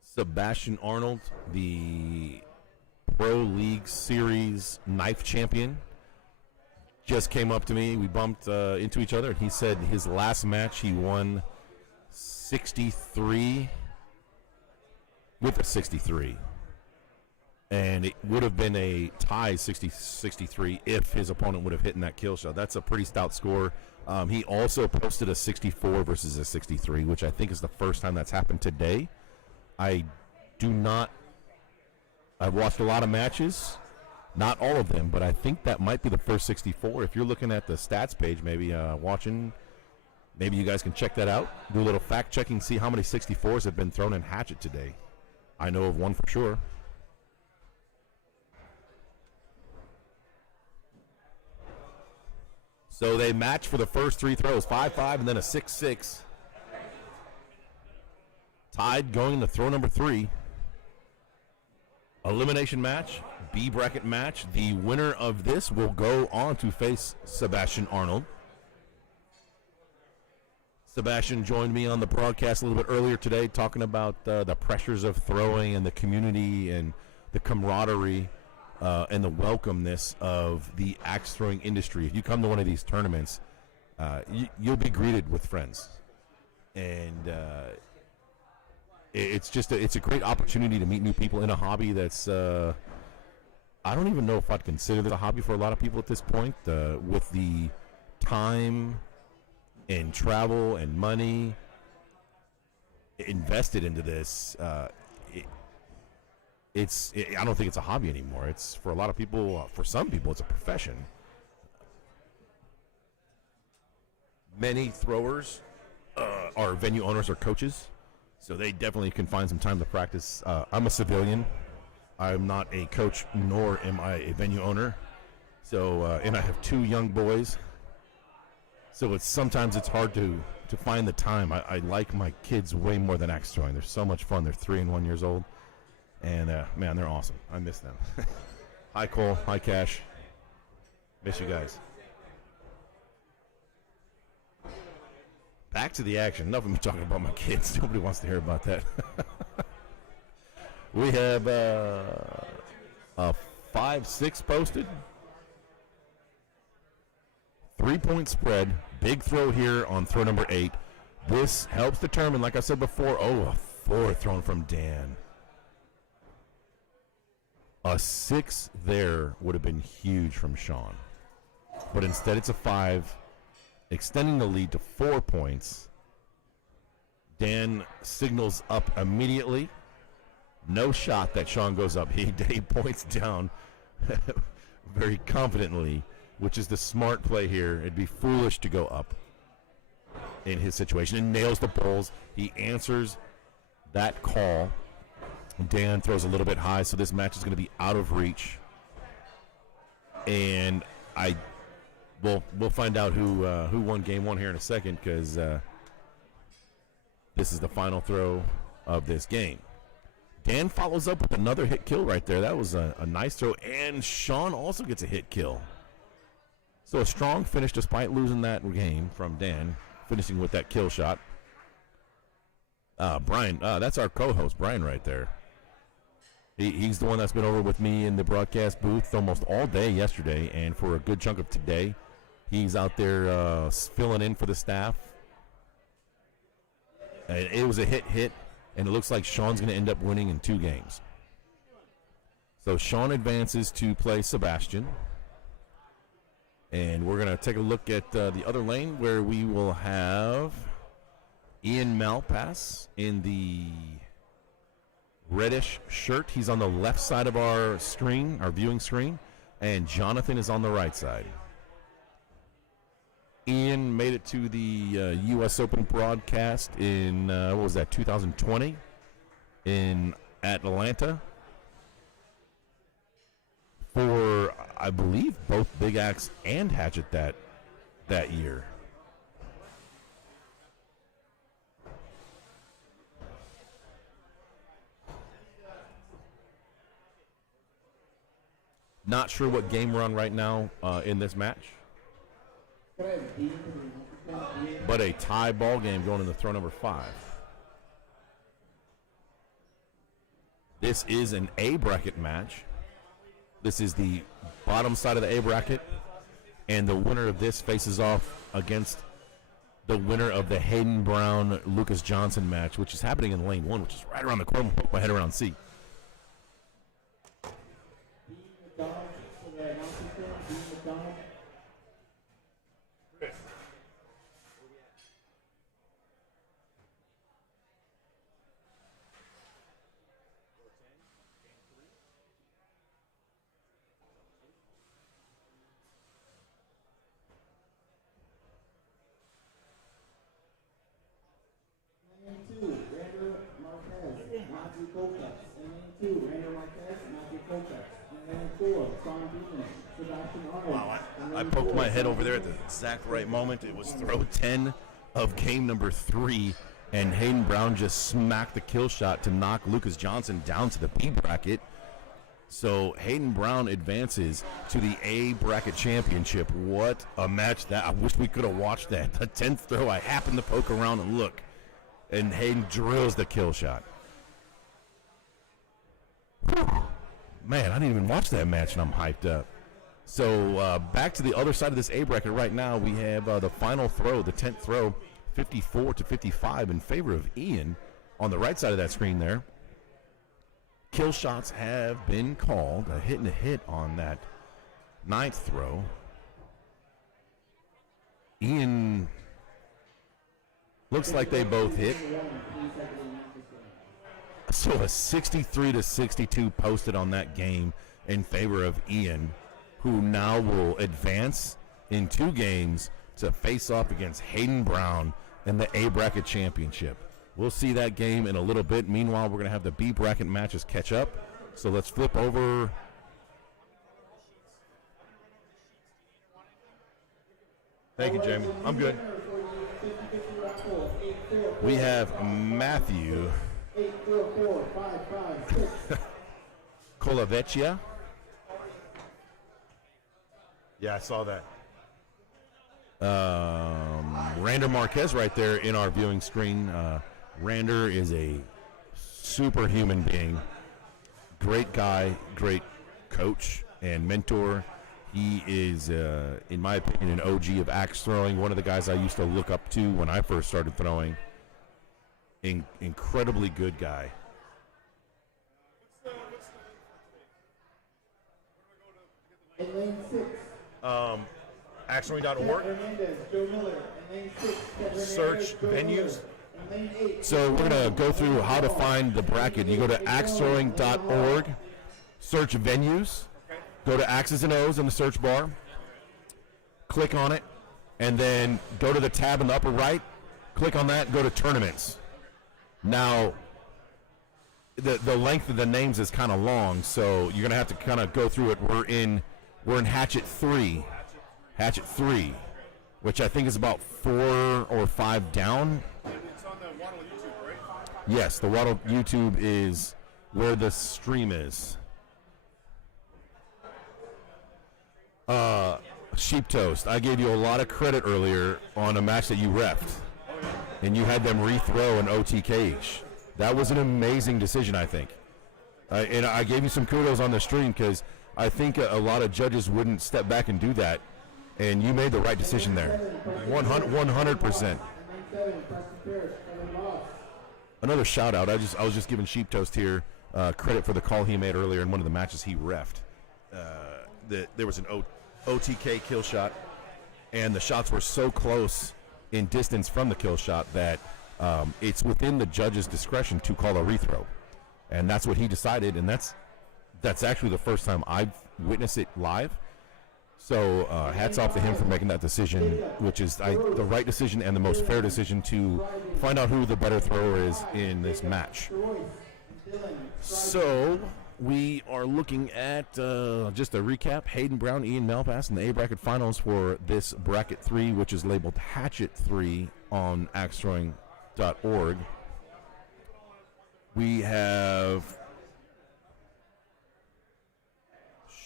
Sebastian Arnold, the Pro League Series knife champion, just came up to me. We bumped into each other, and he said his last match he won 63 with a 63. And it would have been a tie 60-63 if his opponent would have hit in that kill shot. That's a pretty stout score. He also posted a 64 versus a 63, which I think is the first time that's happened today. I've watched a lot of matches, not all of them, but I think that might be the first 64. If you're looking at the stats page, maybe watching, maybe you guys can check that out. Do a little fact checking, see how many 64s have been thrown in Hatchet today. I know of one for sure. So they match for the first 3 throws, 5-5 and then a 6-6. Tied going to throw number 3. Elimination match, B bracket match. The winner of this will go on to face Sebastian Arnold. Sebastian joined me on the broadcast a little bit earlier today talking about the pressures of throwing and the community and the camaraderie and the welcomeness of the axe throwing industry. If you come to one of these tournaments, you'll be greeted with friends. And it's a great opportunity to meet new people in a hobby that's I don't even know if I'd consider this a hobby for a lot of people at this point. With the time and travel and money invested into this, I don't think it's a hobby anymore. It's for a lot of people, for some people, it's a profession. Many throwers are venue owners or coaches, so they definitely can find some time to practice. I'm a civilian. I'm not a coach, nor am I a venue owner. So, and I have 2 young boys. So sometimes it's hard to find the time. I like my kids way more than axe throwing. They're so much fun. They're 3 and 1 years old. And, man, they're awesome. I miss them. Hi, Cole. Hi, Cash. Miss you guys. Back to the action. Enough of me talking about my kids. Nobody wants to hear about that. We have a 5-6 posted. 3-point spread. Big throw here on throw number 8. This helps determine, like I said before, a 4 thrown from Dan. A 6 there would have been huge from Sean. But instead it's a 5, extending the lead to 4 points. Dan signals up immediately. No shot that Sean goes up. He points down very confidently, which is the smart play here. It'd be foolish to go up in his situation, and nails the bowls. He answers that call. Dan throws a little bit high, so this match is going to be out of reach. And we'll find out who won game 1 here in a second, because this is the final throw of this game. Dan follows up with another hit kill right there. That was a nice throw, and Sean also gets a hit kill. So a strong finish despite losing that game from Dan, finishing with that kill shot. Brian, that's our co-host, Brian, right there. He's the one that's been over with me in the broadcast booth almost all day yesterday, and for a good chunk of today. He's out there filling in for the staff. And it was a hit, and it looks like Sean's going to end up winning in 2 games. So Sean advances to play Sebastian. And we're going to take a look at the other lane, where we will have Ian Malpass in the reddish shirt. He's on the left side of our screen, our viewing screen, and Jonathan is on the right side. Ian made it to the U.S. Open broadcast in, 2020 in Atlanta for, I believe, both Big Axe and Hatchet that year. Not sure what game we're on right now in this match. But a tie ball game going into throw number 5. This is an A bracket match. This is the bottom side of the A bracket. And the winner of this faces off against the winner of the Hayden Brown-Lucas Johnson match, which is happening in lane 1, which is right around the corner. I'll poke my head around and see. McDonald for the announcing team. Dean McDonald. Lane 2, Rander Marquez, Matthew Colfax. In lane 2, Rander Marquez, Matthew Colfax. In lane 4, Sean Beaman, Sebastian Arnold. Wow, In I lane poked 4, my head over there at the exact right moment. It was throw 10 of game number 3, and Hayden Brown just smacked the kill shot to knock Lucas Johnson down to the B bracket. So Hayden Brown advances to the A bracket championship. What a match that! I wish we could have watched that. The 10th throw, I happened to poke around and look, and Hayden drills the kill shot. Man, I didn't even watch that match, and I'm hyped up. So back to the other side of this A bracket right now. We have the final throw, the 10th throw, 54-55 in favor of Ian on the right side of that screen there. Kill shots have been called, a hit and a hit on that 9th throw. Ian looks like they both hit. So a 63-62 posted on that game in favor of Ian, who now will advance in 2 games to face off against Hayden Brown in the A bracket championship. We'll see that game in a little bit. Meanwhile, we're going to have the B bracket matches catch up. So let's flip over. Thank you, Jamie. I'm good. We have Matthew Colavecchia. Yeah, I saw that. Rander Marquez right there in our viewing screen. Rander is a superhuman being. Great guy, great coach and mentor. He is, in my opinion, an OG of axe throwing. One of the guys I used to look up to when I first started throwing. Incredibly good guy. In lane 6. Axthrowing.org. Hernandez, Joe Miller. In lane 6. Search Joe venues. Miller. In lane 8. So we're going to go through how to find the bracket. You go to axthrowing.org, search venues, go to X's and O's in the search bar, click on it, and then go to the tab in the upper right, click on that, go to tournaments. Now, the length of the names is kind of long, so you're going to have to kind of go through it. We're in Hatchet 3. Hatchet 3, which I think is about 4 or 5 down. It's on the Waddle YouTube, right? Yes, the Waddle YouTube is where the stream is. Sheep Toast, I gave you a lot of credit earlier on a match that you refed, and you had them rethrow an OT cage. That was an amazing decision, I think. And I gave you some kudos on the stream because I think a lot of judges wouldn't step back and do that, and you made the right decision there. 100%. Another shout out. I was just giving Sheep Toast here credit for the call he made earlier in one of the matches he refed. There was an OTK kill shot, and the shots were so close in distance from the kill shot that it's within the judge's discretion to call a rethrow, and that's what he decided. And that's actually the first time I've witnessed it live. So hats off to him for making that decision, which is the right decision and the most fair decision to find out who the better thrower is in this match. So we are looking at just a recap. Hayden Brown, Ian Malpass in the A bracket finals for this bracket 3, which is labeled Hatchet 3 on axthrowing.org. We have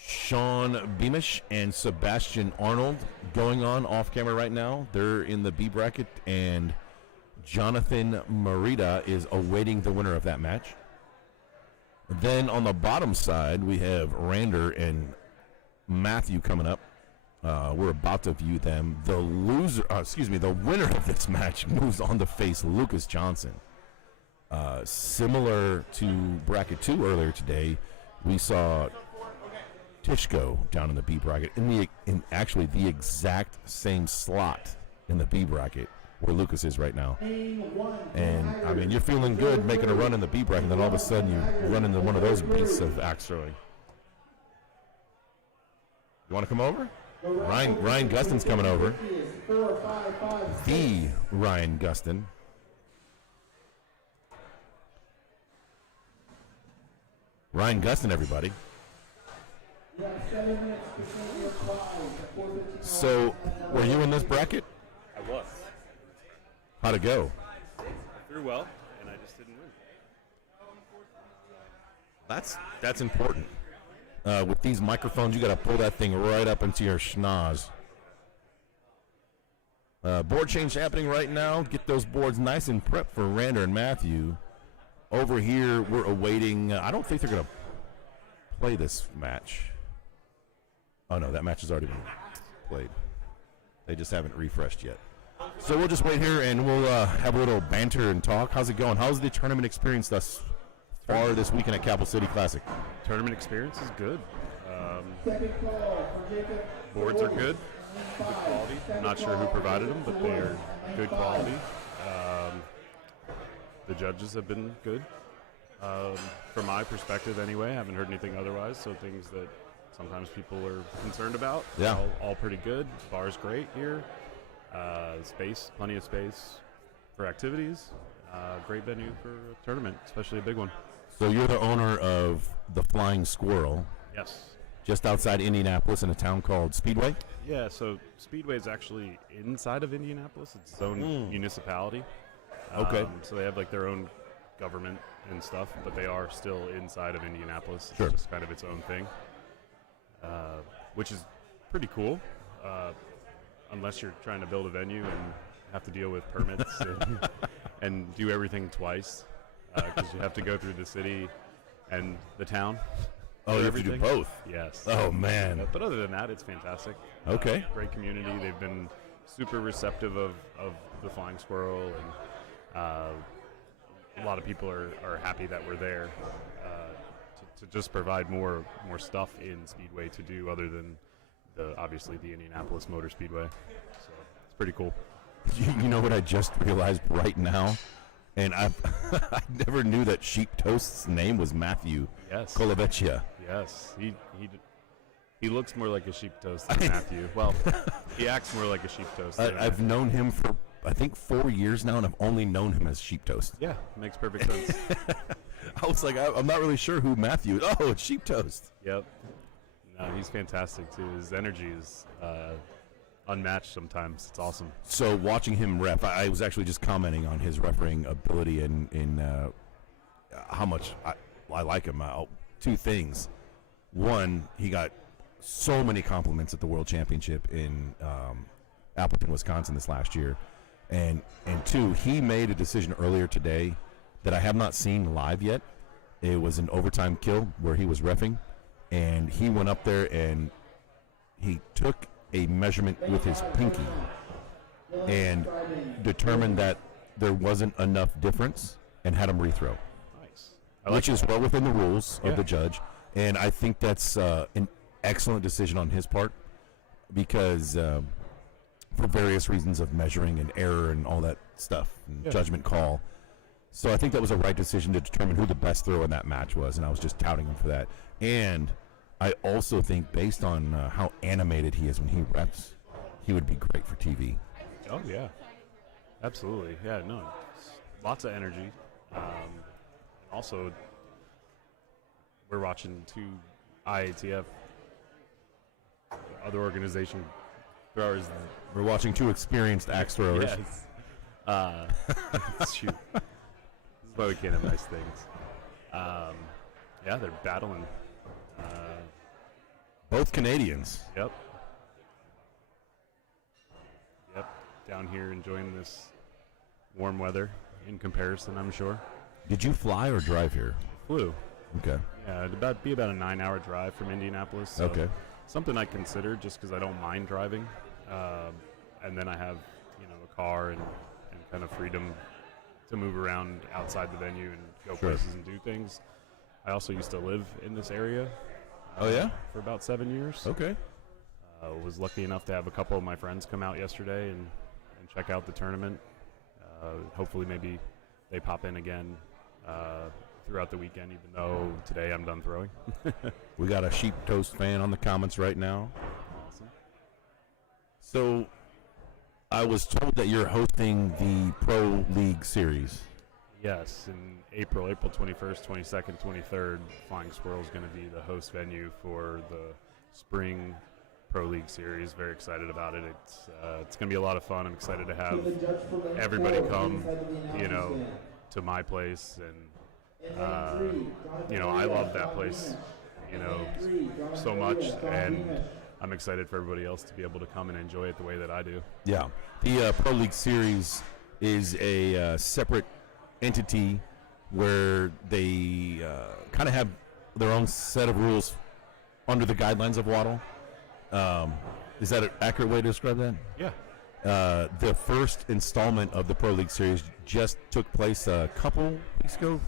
Sean Beamish and Sebastian Arnold going on off camera right now. They're in the B bracket, and Jonathan Merida is awaiting the winner of that match. Then on the bottom side, we have Rander and Matthew coming up. We're about to view them. The winner of this match moves on to face Lucas Johnson. Similar to bracket 2 earlier today, we saw Tishko down in the B bracket, in actually the exact same slot in the B bracket where Lucas is right now. And, I mean, you're feeling good making a run in the B bracket, and then all of a sudden you run into one of those beasts of axe throwing. You want to come over? Ryan Gustin's coming over. The Ryan Gustin. Ryan Gustin, everybody. So, were you in this bracket? I was. How'd it go? I threw well, and I just didn't win. That's important. With these microphones, you got to pull that thing right up into your schnoz. Board change happening right now. Get those boards nice and prepped for Rander and Matthew. Over here, we're awaiting. I don't think they're going to play this match. Oh, no, that match has already been played. They just haven't refreshed yet. So we'll just wait here, and we'll have a little banter and talk. How's it going? How's the tournament experience thus far this weekend at Capital City Classic? Tournament experience is good. Boards are good quality. I'm not sure who provided them, but they are good quality. The judges have been good. From my perspective anyway, I haven't heard anything otherwise, so things that sometimes people are concerned about, yeah, all pretty good. Bar's great here. Space, plenty of space for activities. Great venue for a tournament, especially a big one. So you're the owner of the Flying Squirrel. Yes. Just outside Indianapolis in a town called Speedway? Yeah, so Speedway is actually inside of Indianapolis. It's its own municipality. Okay. So they have like their own government and stuff, but they are still inside of Indianapolis. Sure. It's just kind of its own thing, which is pretty cool. Unless you're trying to build a venue and have to deal with permits and do everything twice, because you have to go through the city and the town. Oh, you have to do both? Yes. Oh, man. But other than that, it's fantastic. Okay. Great community. They've been super receptive of the Flying Squirrel, and a lot of people are happy that we're there to just provide more stuff in Speedway to do other than obviously the Indianapolis Motor Speedway. So it's pretty cool. You know what I just realized right now? And I never knew that Sheep Toast's name was Matthew Colavecchia. Yes. He looks more like a sheep toast than Matthew. Well, he acts more like a sheep toast. I've known him for, I think, 4 years now, and I've only known him as Sheep Toast. Yeah, makes perfect sense. I was like, I'm not really sure who Matthew is. Oh, it's Sheep Toast. Yep. No, he's fantastic, too. His energy is unmatched sometimes. It's awesome. So watching him ref, I was actually just commenting on his refereeing ability and how much I like him. Two things. One, he got so many compliments at the World Championship in Appleton, Wisconsin this last year. And two, he made a decision earlier today that I have not seen live yet. It was an overtime kill where he was reffing, and he went up there and he took a measurement with his pinky and determined that there wasn't enough difference and had him rethrow. Nice. Which is well within the rules of the judge. And I think that's an excellent decision on his part because for various reasons of measuring and error and all that stuff and judgment call. So I think that was a right decision to determine who the best thrower in that match was, and I was just touting him for that. And I also think based on how animated he is when he reps, he would be great for TV. Oh, yeah. Absolutely. Yeah, no. Lots of energy. Also, we're watching two IATF, other organization throwers. We're watching two experienced axe throwers. Yes. Shoot. This is why we can't have nice things. Yeah, they're battling. Both Canadians. Yep. Down here enjoying this warm weather in comparison, I'm sure. Did you fly or drive here? Flew. Okay. Yeah, it'd be about a 9-hour drive from Indianapolis. So okay. Something I considered just because I don't mind driving. And then I have, a car and kind of freedom to move around outside the venue and go places and do things. I also used to live in this area Oh, yeah? For about 7 years. Okay. Was lucky enough to have a couple of my friends come out yesterday and check out the tournament. Hopefully maybe they pop in again throughout the weekend, even though today I'm done throwing. We got a Sheep Toast fan on the comments right now. Awesome. So I was told that you're hosting the Pro League Series. Yes, in April 21st, 22nd, 23rd, Flying Squirrel is going to be the host venue for the spring Pro League Series. Very excited about it. It's going to be a lot of fun. I'm excited to have everybody come, to my place, and I love that place, so much, and I'm excited for everybody else to be able to come and enjoy it the way that I do. Yeah, the Pro League Series is a separate entity where they kind of have their own set of rules under the guidelines of Waddle. Is that an accurate way to describe that? Yeah. The first installment of the Pro League Series just took place a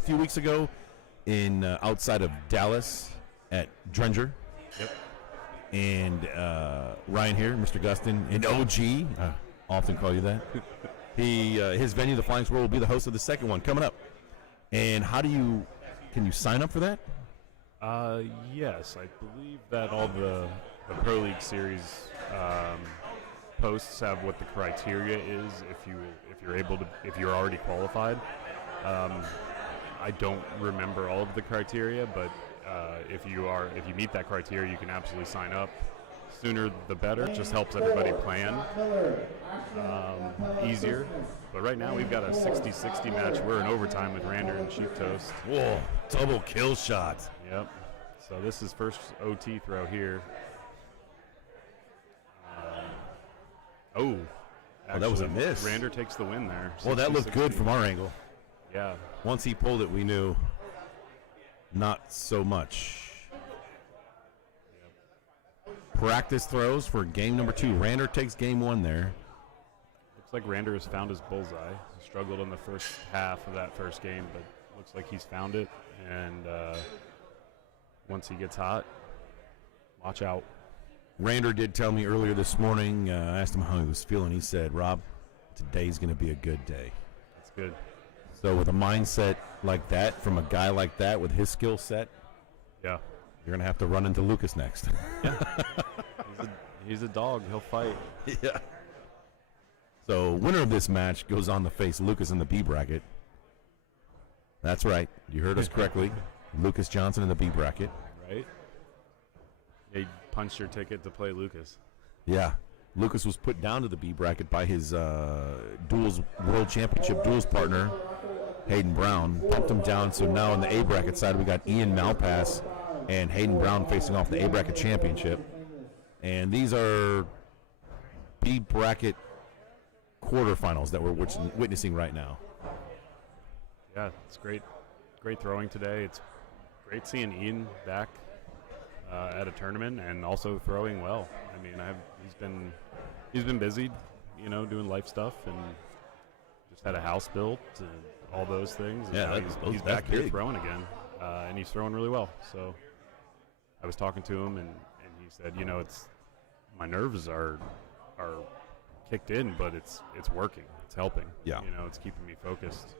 few weeks ago, in outside of Dallas at Drenger. Yep. And Ryan here, Mr. Gustin, and OG, I often call you that. His venue, the Flying Squirrel, will be the host of the second one coming up. And can you sign up for that? Yes, I believe that all the Pro League Series posts have what the criteria is if you're already qualified. I don't remember all of the criteria, but if you meet that criteria, you can absolutely sign up. Sooner the better. It just helps everybody plan easier. But right now we've got a 60-60 match. We're in overtime with Rander and Sheep Toast. Whoa, double kill shot. Yep. So this is first OT throw here. That was a miss. Rander takes the win there. Well, that looked good from our angle. Yeah. Once he pulled it, we knew not so much. Practice throws for game number 2. Rander takes game 1 there. Looks like Rander has found his bullseye. He struggled in the first half of that first game, but looks like he's found it. And once he gets hot, watch out. Rander did tell me earlier this morning, I asked him how he was feeling. He said, Rob, today's going to be a good day. That's good. So with a mindset like that, from a guy like that with his skill set, yeah, you're going to have to run into Lucas next. Yeah. He's a dog. He'll fight. Yeah. So winner of this match goes on to face Lucas in the B bracket. That's right. You heard us correctly. Lucas Johnson in the B bracket. Right. They punched your ticket to play Lucas. Yeah. Lucas was put down to the B bracket by his duels world championship duels partner, Hayden Brown. Bumped him down, so now on the A bracket side we got Ian Malpass and Hayden Brown facing off the A bracket championship. And these are B bracket quarterfinals that we're witnessing right now. Yeah, it's great throwing today. It's great seeing Ian back at a tournament and also throwing well. I mean, he's been busy, doing life stuff, and just had a house built and all those things. And yeah, he's back here throwing again, and he's throwing really well. So I was talking to him, and he said, it's my nerves are kicked in, but it's working. It's helping. Yeah. It's keeping me focused.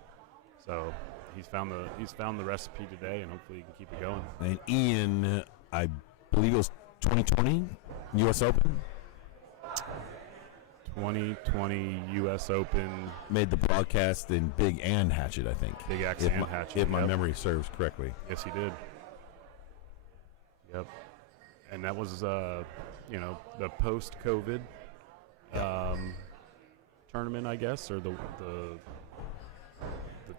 So he's found the recipe today, and hopefully he can keep it going. And Ian, I believe it was 2020 U.S. Open. 2020 U.S. Open. Made the broadcast in Big and Hatchet, I think. Big X and Hatchet. If my memory serves correctly. Yes, he did. Yep. And that was, the post-COVID tournament, I guess, or the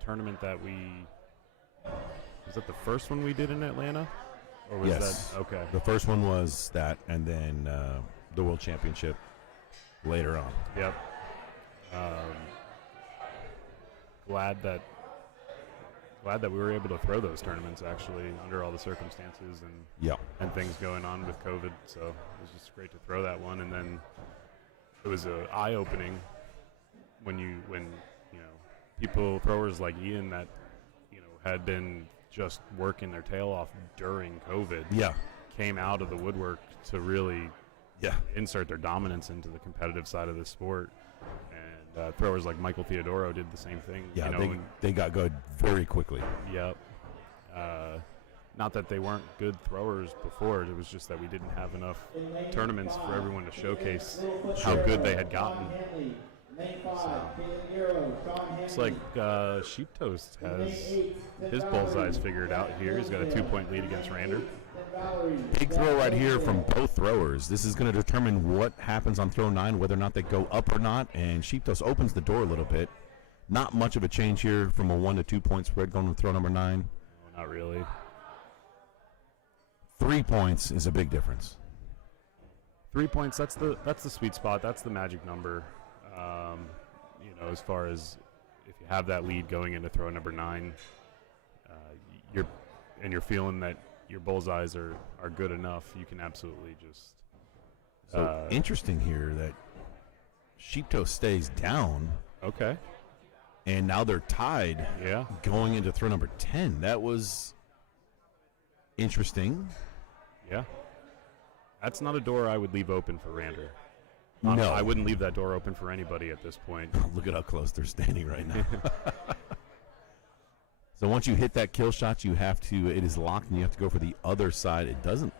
tournament that was that the first one we did in Atlanta? Or was that okay? The first one was that, and then the World Championship later on. Yep. Glad that we were able to throw those tournaments actually under all the circumstances and things going on with COVID. So it was just great to throw that one, and then it was eye opening when people, throwers like Ian that had been just working their tail off during COVID. Yeah. came out of the woodwork to really insert their dominance into the competitive side of the sport. And throwers like Michael Theodoro did the same thing. Yeah, they got good very quickly. Yep. Not that they weren't good throwers before. It was just that we didn't have enough tournaments for everyone to showcase how good they had gotten. Looks like Sheep Toast has his bullseyes figured out here. He's got a 2-point lead against Rander. Big throw right here from both throwers. This is going to determine what happens on throw 9, whether or not they go up or not. And Sheep Toast opens the door a little bit. Not much of a change here from a 1 to 2 point spread going to throw number 9. No, not really. 3 points is a big difference. 3 points. That's the sweet spot. That's the magic number. As far as if you have that lead going into throw number 9, you're feeling that your bullseyes are good enough, you can absolutely just. So interesting here that Sheep Toast stays down. Okay. And now they're tied. Yeah. Going into throw number 10. That was interesting. Yeah. That's not a door I would leave open for Rander. No. I wouldn't leave that door open for anybody at this point. Look at how close they're standing right now. So once you hit that kill shot, it is locked and you have to go for the other side. It doesn't.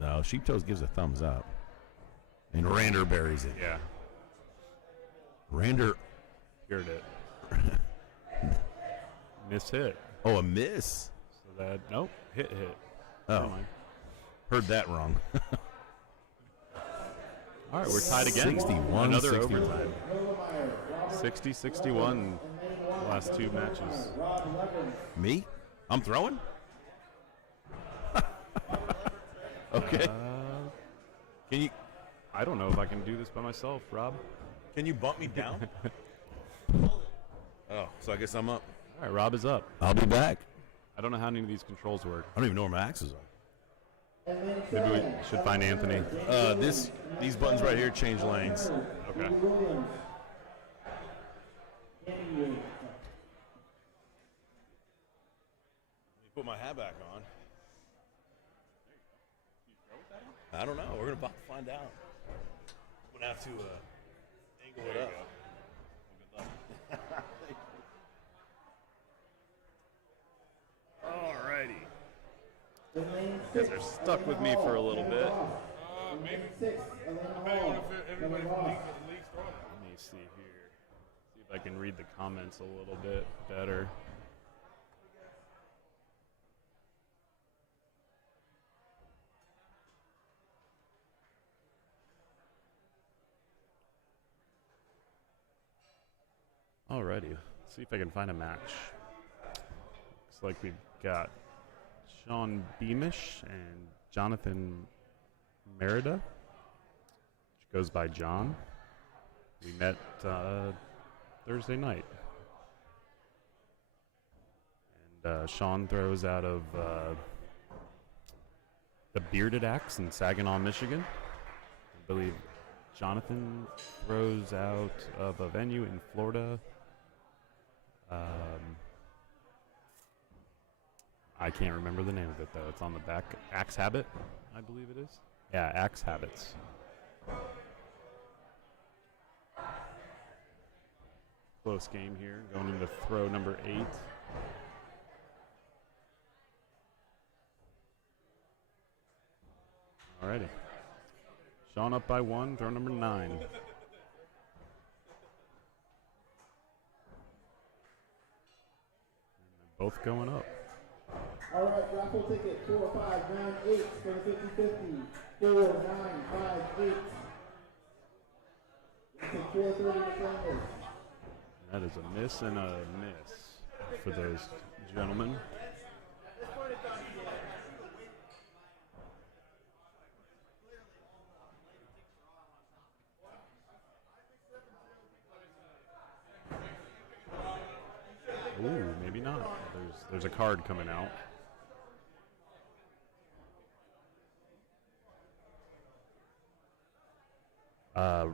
No, Sheep Toast gives a thumbs up. And Rander buries it. Yeah. Rander. Heard it. Miss hit. Oh, a miss. So that, nope, hit. Oh. Heard that wrong. All right, we're tied again. 61, Another 61. overtime. 60-61 last two matches. Me? I'm throwing? Okay. Can you? I don't know if I can do this by myself, Rob. Can you bump me down? Oh, so I guess I'm up. All right, Rob is up. I'll be back. I don't know how any of these controls work. I don't even know where my axes are. Maybe we should find Anthony. These buttons right here change lanes. Okay. Let me put my hat back on. I don't know. We're about to find out. I'm gonna have to angle it up. Alrighty. You guys are stuck with me for a little bit. Maybe. Depending on if everybody from the league's throwing. Let me see here. See if I can read the comments a little bit better. Alrighty. Let's see if I can find a match. Looks like we've got Sean Beamish and Jonathan Merida, which goes by John. We met Thursday night. And Sean throws out of the Bearded Axe in Saginaw, Michigan. I believe Jonathan throws out of a venue in Florida. I can't remember the name of it, though. It's on the back. Axe Habit, I believe it is. Yeah, Axe Habits. Close game here, going into throw number 8. Alrighty. Sean up by 1, throw number 9. Both going up. All right, raffle ticket 4598 for the 50-50. 4958. Take 430 to claim this. That is a miss and a miss for those gentlemen. Ooh, maybe not. There's a card coming out.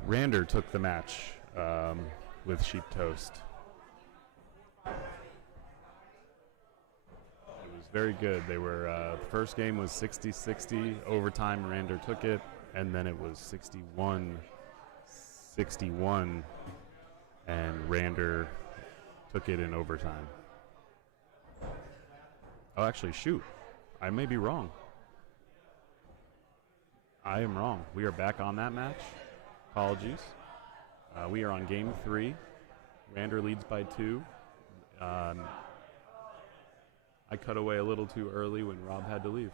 Rander took the match with Sheep Toast. It was very good. They were the first game was 60-60 overtime. Rander took it, and then it was 61-61, and Rander took it in overtime. Oh, actually, shoot. I may be wrong. I am wrong. We are back on that match. Apologies. We are on game 3. Rander leads by 2. I cut away a little too early when Rob had to leave.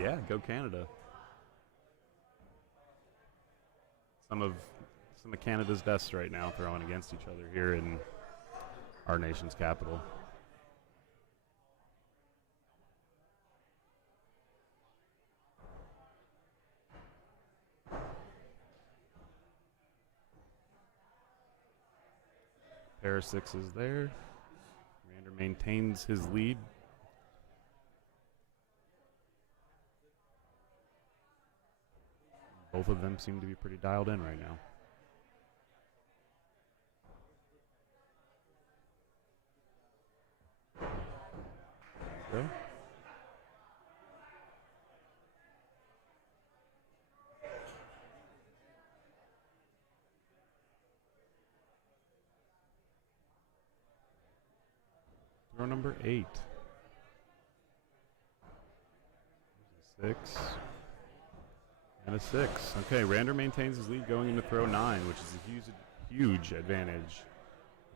Yeah, go Canada. Some of Canada's best right now throwing against each other here in our nation's capital. Pair of 6s there. Rander maintains his lead. Both of them seem to be pretty dialed in right now. There you go. Throw number 8. 6. And a 6. Okay, Rander maintains his lead going into throw 9, which is a huge advantage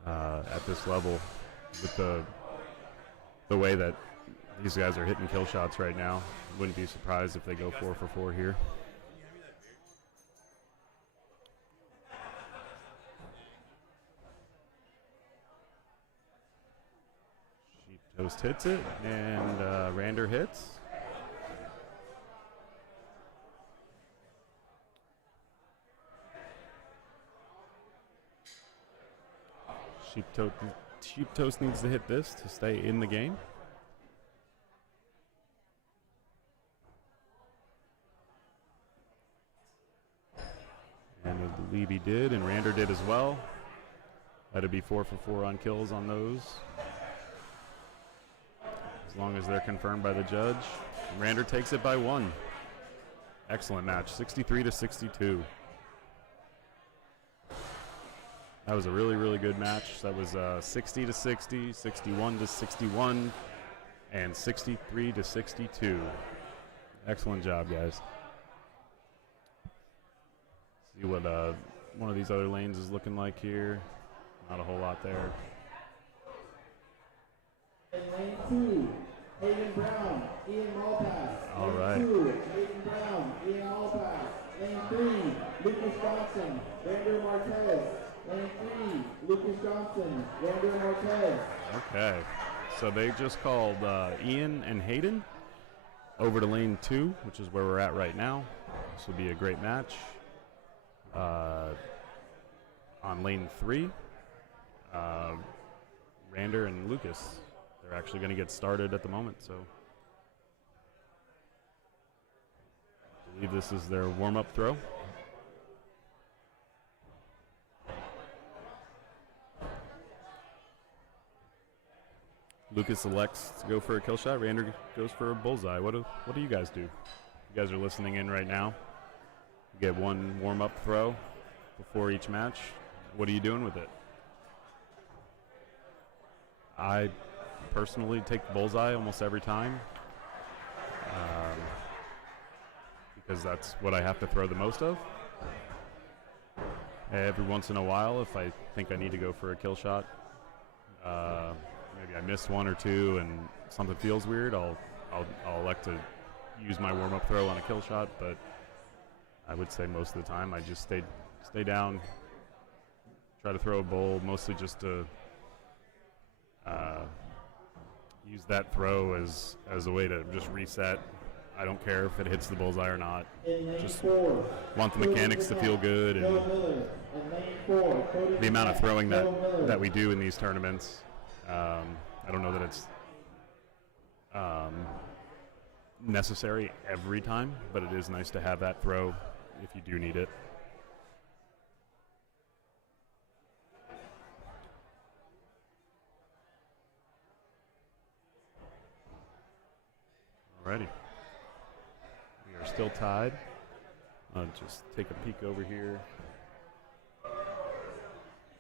at this level with the way that these guys are hitting kill shots right now. Wouldn't be surprised if they go 4 for 4 here. Sheep Toast hits it, and Rander hits. Sheep Toast needs to hit this to stay in the game. And I believe he did, and Rander did as well. That'd be 4 for 4 on kills on those, as long as they're confirmed by the judge. And Rander takes it by 1. Excellent match, 63-62. That was a really good match. That was 60-60, 61-61, and 63-62. Excellent job, guys. See what one of these other lanes is looking like here. Not a whole lot there. In lane 2, Hayden Brown, Ian Malpass. All right. Lane 2, Hayden Brown, Ian Malpass. Lane 3, Lucas Johnson, Vander Marquez. Lane 3, Lucas Johnson, Vander Marquez. Okay, so they just called Ian and Hayden over to lane 2, which is where we're at right now. This will be a great match. On lane 3, Rander and Lucas. They're actually going to get started at the moment, so I believe this is their warm-up throw. Lucas elects to go for a kill shot. Rander goes for a bullseye. What do you guys do? You guys are listening in right now. You get one warm-up throw before each match. What are you doing with it? I personally take the bullseye almost every time because that's what I have to throw the most of. Every once in a while, if I think I need to go for a kill shot, maybe I missed 1 or 2 and something feels weird, I'll elect to use my warm-up throw on a kill shot, but I would say most of the time I just stay down, try to throw a bowl, mostly just to use that throw as a way to just reset. I don't care if it hits the bullseye or not. Just want the mechanics to feel good, and the amount of throwing that we do in these tournaments. I don't know that it's necessary every time, but it is nice to have that throw if you do need it. still tied. I'll just take a peek over here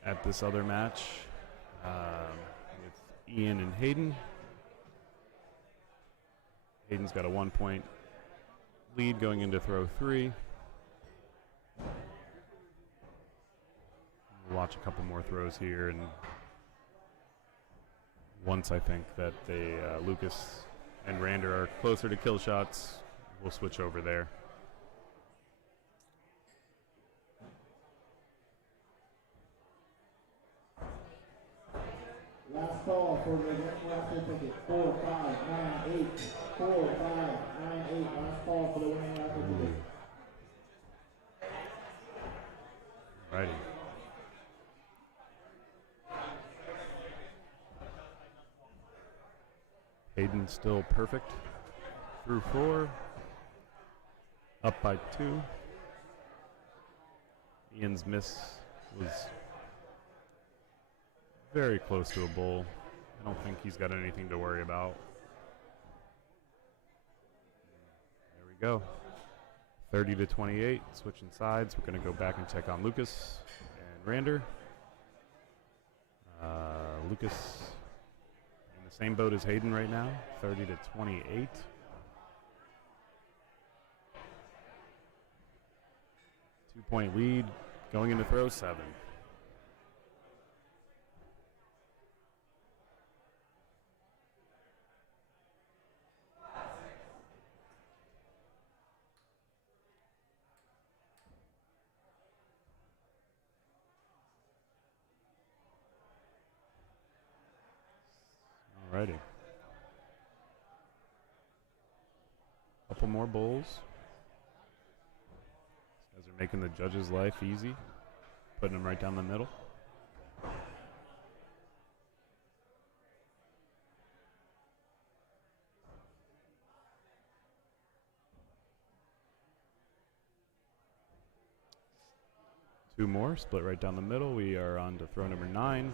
at this other match with Ian and Hayden. Hayden's got a 1-point lead going into throw 3. We'll watch a couple more throws here, and once I think that Lucas and Rander are closer to kill shots, we'll switch over there. Last call for the next raffle ticket, 4598. 4598. Last call for the winning raffle ticket. Righty. Hayden still perfect through 4. Up by 2. Ian's miss was very close to a bowl. I don't think he's got anything to worry about. There we go. 30-28, switching sides. We're going to go back and check on Lucas and Rander. Lucas in the same boat as Hayden right now, 30-28. Two-point lead going into throw 7. Alrighty. Couple more bowls. These guys are making the judges' life easy, putting them right down the middle. Two more, split right down the middle. We are on to throw number 9,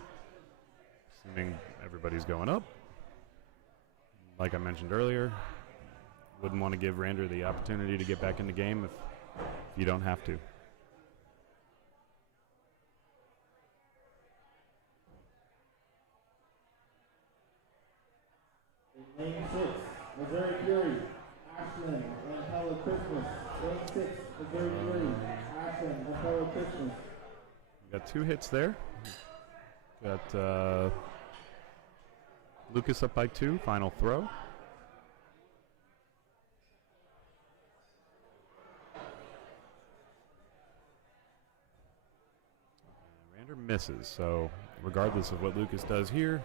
assuming everybody's going up. Like I mentioned earlier, wouldn't want to give Rander the opportunity to get back in the game if you don't have to. Lane 6, Missouri Fury, Ashland and Hello Christmas. Lane 6, Missouri Fury, Ashland and Hello Christmas. We got 2 hits there. Got Lucas up by 2, final throw. And Rander misses, so regardless of what Lucas does here,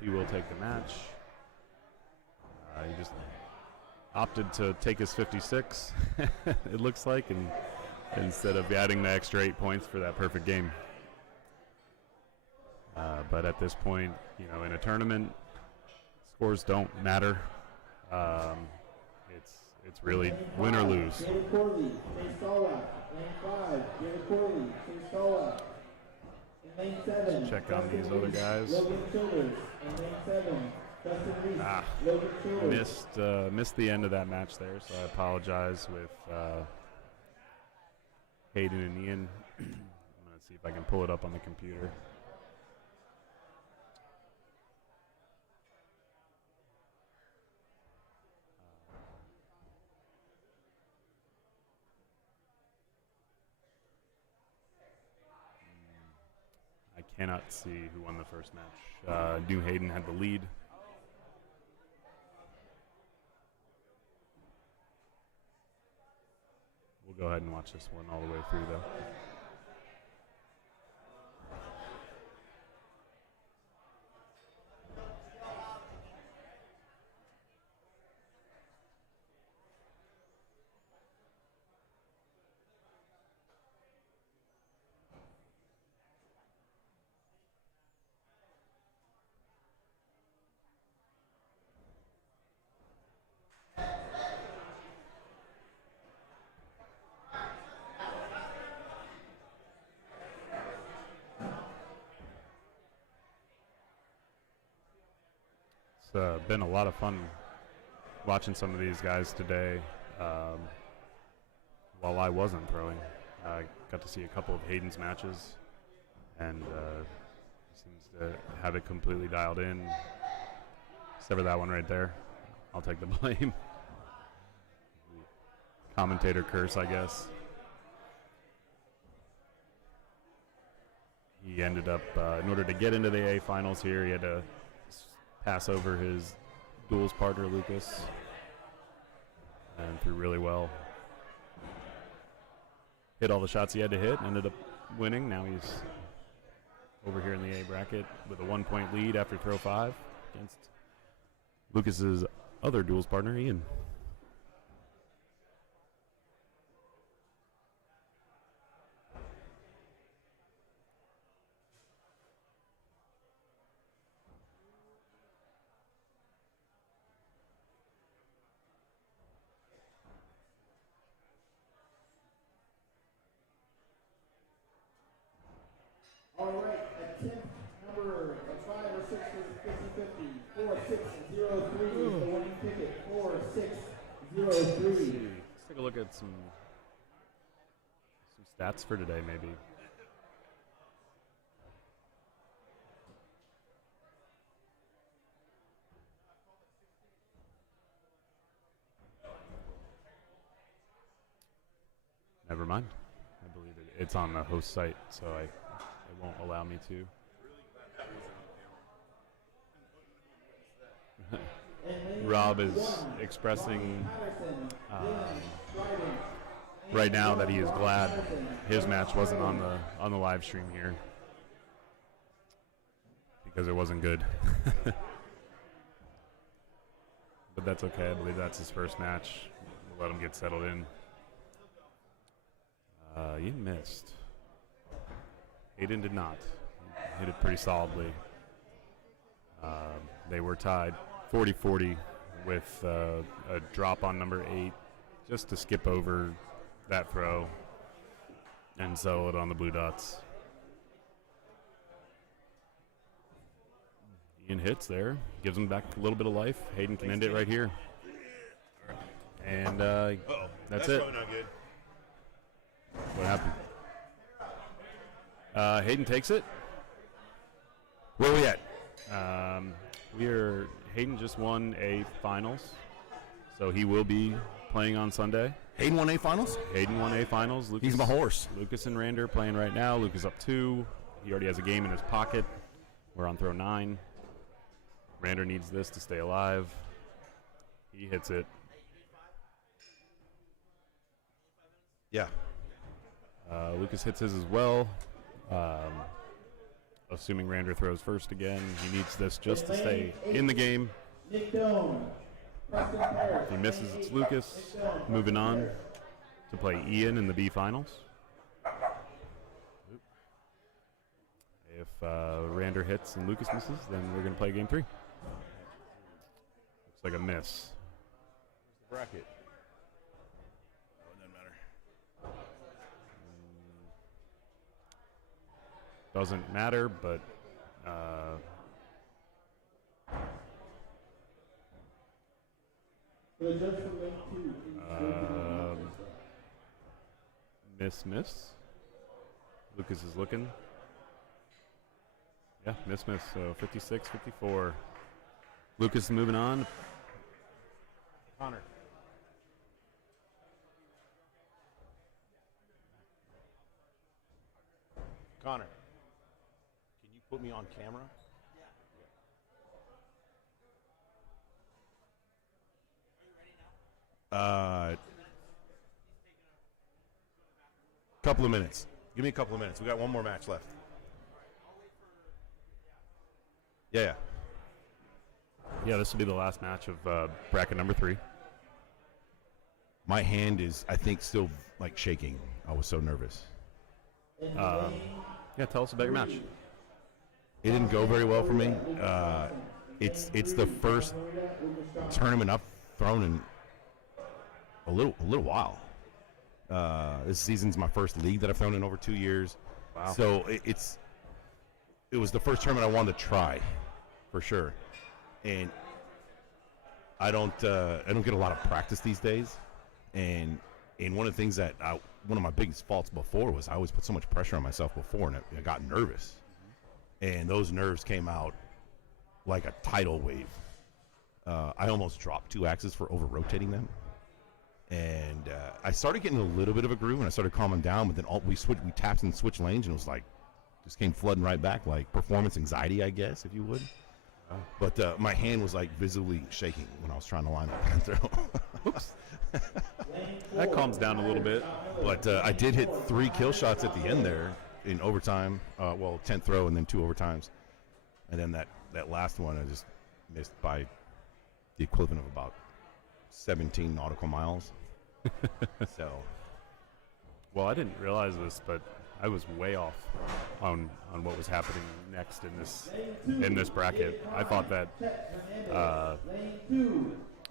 he will take the match. He just opted to take his 56, it looks like, and instead of adding the extra 8 points for that perfect game. But at this point, you know, in a tournament, scores don't matter. It's really win or lose. David Corley, Chase Stallwack. Lane 5, David Corley, Chase Stallwack. In lane 7, Let's check on these other guys. Logan Childers. In lane 7, Dustin Reese, Logan Childers. Missed the end of that match there, so I apologize with Hayden and Ian. I'm going to see if I can pull it up on the computer. I cannot see who won the first match. New Hayden had the lead. We'll go ahead and watch this one all the way through, though. It's been a lot of fun watching some of these guys today. while I wasn't throwing. I got to see a couple of Hayden's matches, and seems to have it completely dialed in. Except for that one right there. I'll take the blame. Commentator curse, I guess. He ended up, in order to get into the A finals here, he had to pass over his duels partner, Lucas, and threw really well. Hit all the shots he had to hit and ended up winning. Now he's over here in the A bracket with a 1-point lead after throw 5 against Lucas's other duels partner, Ian. All right, attempt number 5 or 6 is 50-50. 4603 is the winning ticket. 4603. Let's take a look at some stats for today, maybe. Never mind. I believe it's on the host site, so it won't allow me to. Rob is expressing right now that he is glad his match wasn't on the live stream here because it wasn't good. But that's okay. I believe that's his first match. We'll let him get settled in. You missed. Hayden did not. He hit it pretty solidly. They were tied 40-40 with a drop on number 8 just to skip over that throw and settle it on the blue dots. Ian hits there, gives him back a little bit of life. Hayden can end it right here. And that's it. Probably not good. What happened? Hayden takes it. Where are we at? Hayden just won A finals, so he will be playing on Sunday. Hayden won A finals? Hayden won A finals. Lucas, He's my horse. Lucas and Rander playing right now. Lucas up 2. He already has a game in his pocket. We're on throw 9. Rander needs this to stay alive. He hits it. Yeah. Lucas hits his as well. Assuming Rander throws first again, he needs this just to stay in the game. If he misses, it's Lucas. Moving on to play Ian in the B finals. If Rander hits and Lucas misses, then we're going to play game 3. Looks like a miss. Bracket. Doesn't matter, but miss. Lucas is looking. Yeah, miss. So 56-54. Lucas is moving on. Connor. Connor. Can you put me on camera? Couple of minutes. Give me a couple of minutes. We got one more match left. Yeah. Yeah, this will be the last match of bracket number 3. My hand is, I think, still like shaking. I was so nervous. Yeah, tell us about your match. It didn't go very well for me. It's the first tournament I've thrown in a little while. This season's my first league that I've thrown in over 2 years. Wow. So it was the first tournament I wanted to try, for sure. And I don't get a lot of practice these days, and And one of the things that one of my biggest faults before was I always put so much pressure on myself before, and I got nervous. And those nerves came out like a tidal wave. I almost dropped 2 axes for over-rotating them. And I started getting a little bit of a groove, and I started calming down, but then we tapped and switched lanes, and it was like, just came flooding right back, like performance anxiety, I guess, if you would. But my hand was like visibly shaking when I was trying to line up and throw. Oops. That calms down a little bit. But I did hit 3 kill shots at the end there in overtime. 10th throw and then 2 overtimes. And then that last one I just missed by the equivalent of about 17 nautical miles. So. Well, I didn't realize this, but I was way off on what was happening next in this bracket. I thought that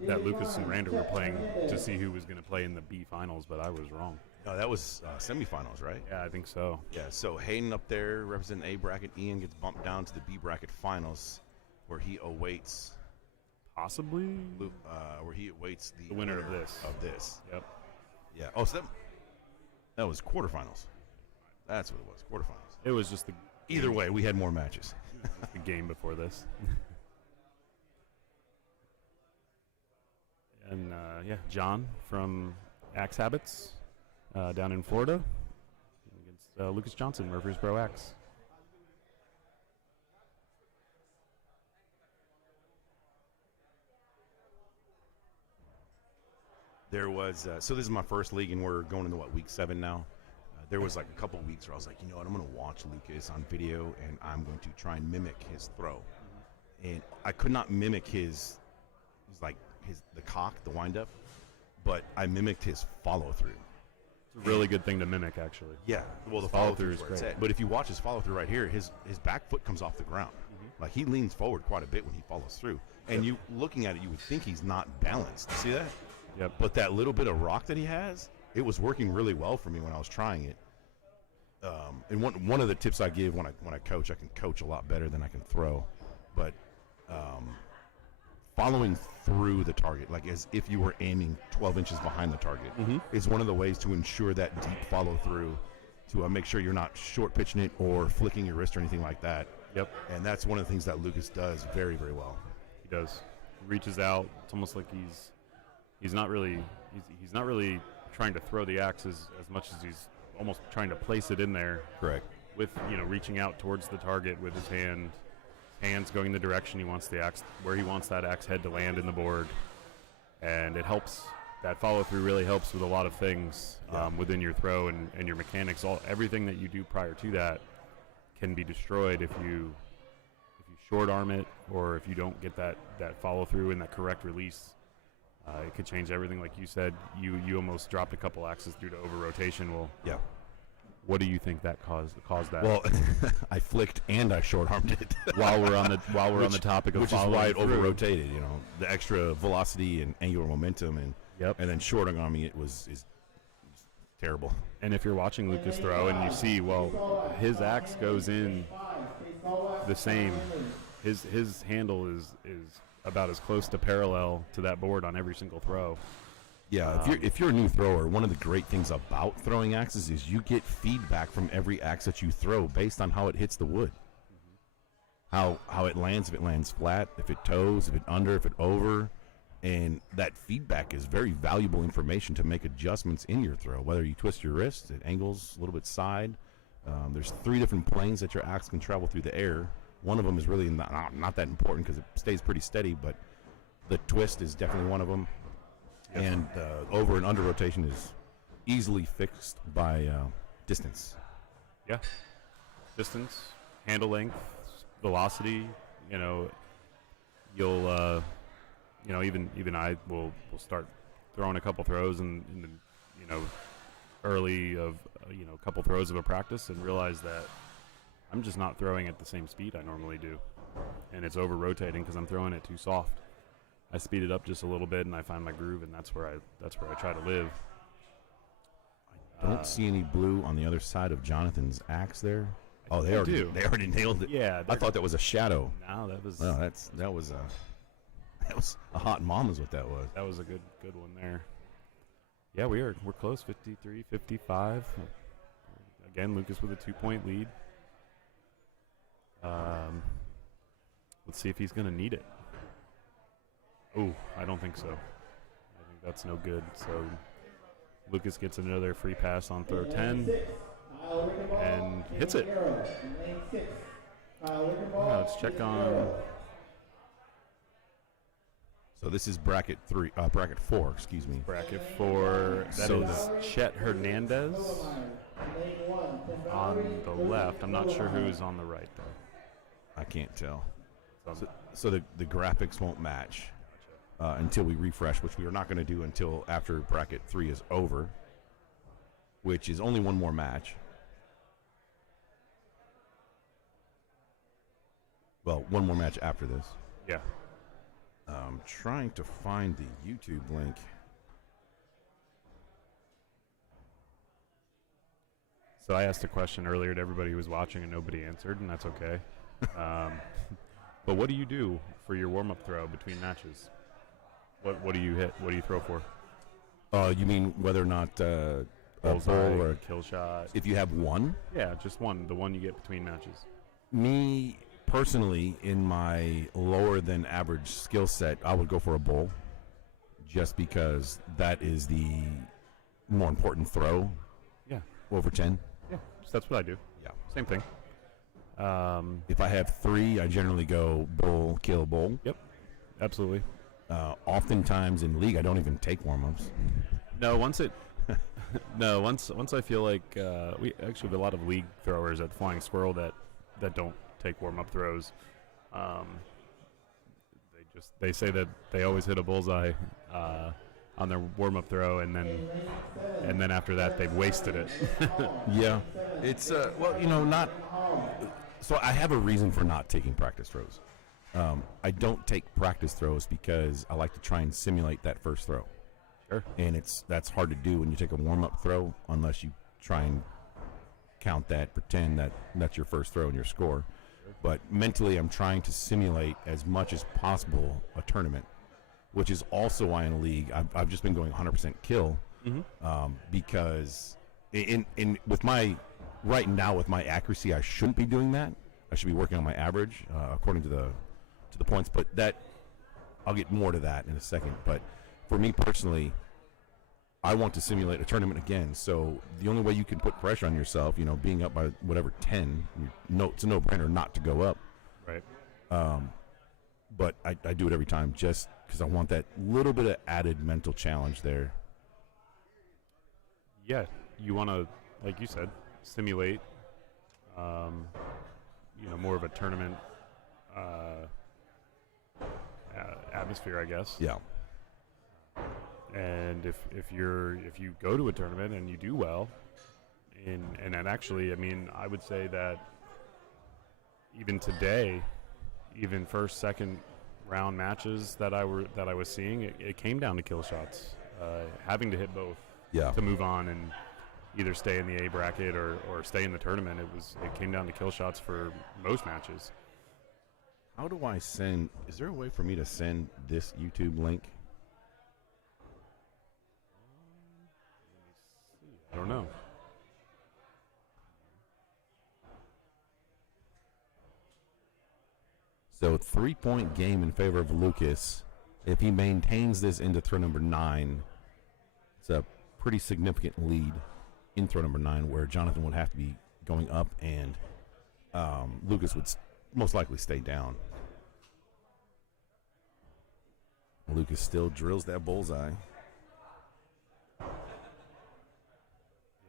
that Lucas and Rander were playing to see who was going to play in the B finals, but I was wrong. No, that was semifinals, right? Yeah, I think so. Yeah, so Hayden up there representing A bracket. Ian gets bumped down to the B bracket finals, where he awaits possibly the winner of this. Yep. Yeah. Oh, so that was quarterfinals. That's what it was. Quarterfinals. It was just either way, we had more matches. The game before this. And John from Axe Habits down in Florida against Lucas Johnson, Murfreesboro Axe. There was so this is my first league, and we're going into week 7 now. There was like a couple of weeks where I was like, you know what, I'm going to watch Lucas on video, and I'm going to try and mimic his throw. And I could not mimic the cock, the windup, but I mimicked his follow through. It's a really good thing to mimic, actually. Yeah, well, the follow through is great. But if you watch his follow through right here, his back foot comes off the ground. Like he leans forward quite a bit when he follows through. And you looking at it, you would think he's not balanced. You see that? Yep. But that little bit of rock that he has, it was working really well for me when I was trying it. And one of the tips I give when I coach, I can coach a lot better than I can throw. But following through the target, like as if you were aiming 12 inches behind the target, is one of the ways to ensure that deep follow through, to make sure you're not short pitching it or flicking your wrist or anything like that. Yep. And that's one of the things that Lucas does very, very well. He does. He reaches out. It's almost like he's not really trying to throw the axe as much as he's almost trying to place it in there. Correct. With reaching out towards the target with his hands going the direction he wants the axe, where he wants that axe head to land in the board, and it helps. That follow through really helps with a lot of things within your throw and your mechanics. Everything that you do prior to that can be destroyed if you short arm it, or if you don't get that follow through and that correct release. It could change everything. Like you said, you almost dropped a couple axes due to over rotation. Well, yeah. What do you think that caused that? Well, I flicked and I short armed it while we're on the topic of which is why it over rotated. The extra velocity and angular momentum, and then shorting on me is terrible. And if you're watching Lucas throw and you see, his axe goes in the same. His handle is about as close to parallel to that board on every single throw. Yeah, if you're a new thrower, one of the great things about throwing axes is you get feedback from every axe that you throw based on how it hits the wood. How it lands, if it lands flat, if it toes, if it under, if it over. And that feedback is very valuable information to make adjustments in your throw, whether you twist your wrist at angles, a little bit side. There's 3 different planes that your axe can travel through the air. One of them is really not that important because it stays pretty steady, but the twist is definitely one of them. Yep. And over and under rotation is easily fixed by distance. Yeah. Distance, handle length, velocity. You'll even I will start throwing a couple throws and early of a couple throws of a practice and realize that I'm just not throwing at the same speed I normally do, and it's over rotating because I'm throwing it too soft. I speed it up just a little bit and I find my groove, and that's where I try to live. I don't see any blue on the other side of Jonathan's axe there. Oh, they already nailed it. Yeah, I thought that was a shadow. No, that was. No, that was a hot mom is what that was. That was a good one there. Yeah, we're close. 53, 55. Again, Lucas with a 2-point lead. Let's see if he's going to need it. Oh, I don't think so. I think that's no good. So Lucas gets another free pass on throw 10 and hits it. Let's check on. So this is bracket 4, excuse me. Bracket 4. That is Chet Hernandez on the left. I'm not sure who's on the right, though. I can't tell. So the graphics won't match until we refresh, which we are not going to do until after bracket 3 is over, which is only one more match. Well, one more match after this. Yeah. I'm trying to find the YouTube link. So I asked a question earlier to everybody who was watching, and nobody answered, and that's okay. But what do you do for your warm-up throw between matches? What do you hit? What do you throw for? You mean whether or not a bull or a kill shot? If you have one? Yeah, just one. The one you get between matches. Me personally, in my lower than average skill set, I would go for a bull, just because that is the more important throw. Yeah. Over 10. Yeah, so that's what I do. Yeah. Same thing. If I have 3, I generally go bull, kill, bull. Yep. Absolutely. Oftentimes in league, I don't even take warm-ups. No, once I feel like we actually have a lot of league throwers at Flying Squirrel that don't take warm-up throws. They say that they always hit a bullseye on their warm-up throw, and then after that they've wasted it. Yeah, it's not. So I have a reason for not taking practice throws. I don't take practice throws because I like to try and simulate that first throw. Sure. And that's hard to do when you take a warm-up throw unless you try and count that, pretend that that's your first throw and your score. Sure. But mentally, I'm trying to simulate as much as possible a tournament, which is also why in a league I've just been going 100% kill, because with my right now with my accuracy, I shouldn't be doing that. I should be working on my average according to the points, but that I'll get more to that in a second. But for me personally, I want to simulate a tournament again. So the only way you can put pressure on yourself, being up by whatever 10, it's a no-brainer not to go up. Right. But I do it every time just because I want that little bit of added mental challenge there. Yeah, you want to, like you said, simulate, more of a tournament atmosphere, I guess. Yeah. And if you go to a tournament and you do well, and then actually, I mean, I would say that even today, even first, second round matches that I was seeing, it came down to kill shots, having to hit both to move on and either stay in the A bracket or stay in the tournament. It came down to kill shots for most matches. How do I send? Is there a way for me to send this YouTube link? I don't know. So 3-point game in favor of Lucas. If he maintains this into throw number 9, it's a pretty significant lead in throw number 9, where Jonathan would have to be going up and Lucas would most likely stay down. Lucas still drills that bullseye.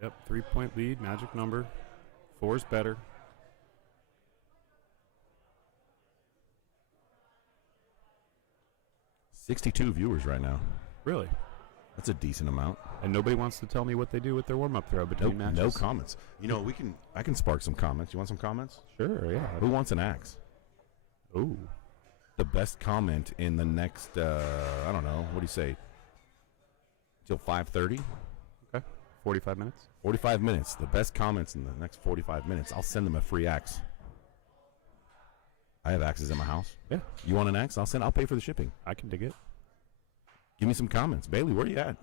Yep, 3-point lead, magic number. 4's better. $62 viewers right now. Really? That's a decent amount. And nobody wants to tell me what they do with their warm-up throw between matches. No comments. I can spark some comments. You want some comments? Sure, yeah. Who wants an axe? Ooh. The best comment in the next, I don't know, what do you say, till 5:30? Okay, 45 minutes. 45 minutes. The best comments in the next 45 minutes. I'll send them a free axe. I have axes in my house. Yeah. You want an axe? I'll pay for the shipping. I can dig it. Give me some comments. Bailey, where are you at?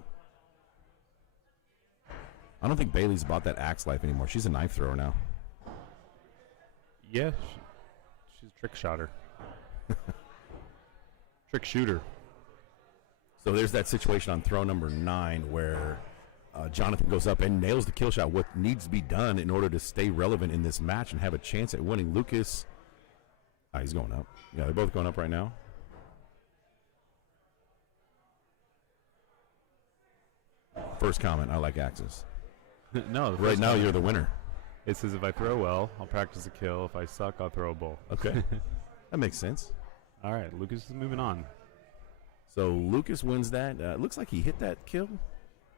I don't think Bailey's about that axe life anymore. She's a knife thrower now. Yeah, she's a trick shotter. Trick shooter. So there's that situation on throw number 9 where Jonathan goes up and nails the kill shot. What needs to be done in order to stay relevant in this match and have a chance at winning? Lucas, he's going up. Yeah, they're both going up right now. First comment, I like axes. No. Right now, you're the winner. It says if I throw well, I'll practice a kill. If I suck, I'll throw a bull. Okay. That makes sense. All right, Lucas is moving on. So Lucas wins that. Looks like he hit that kill.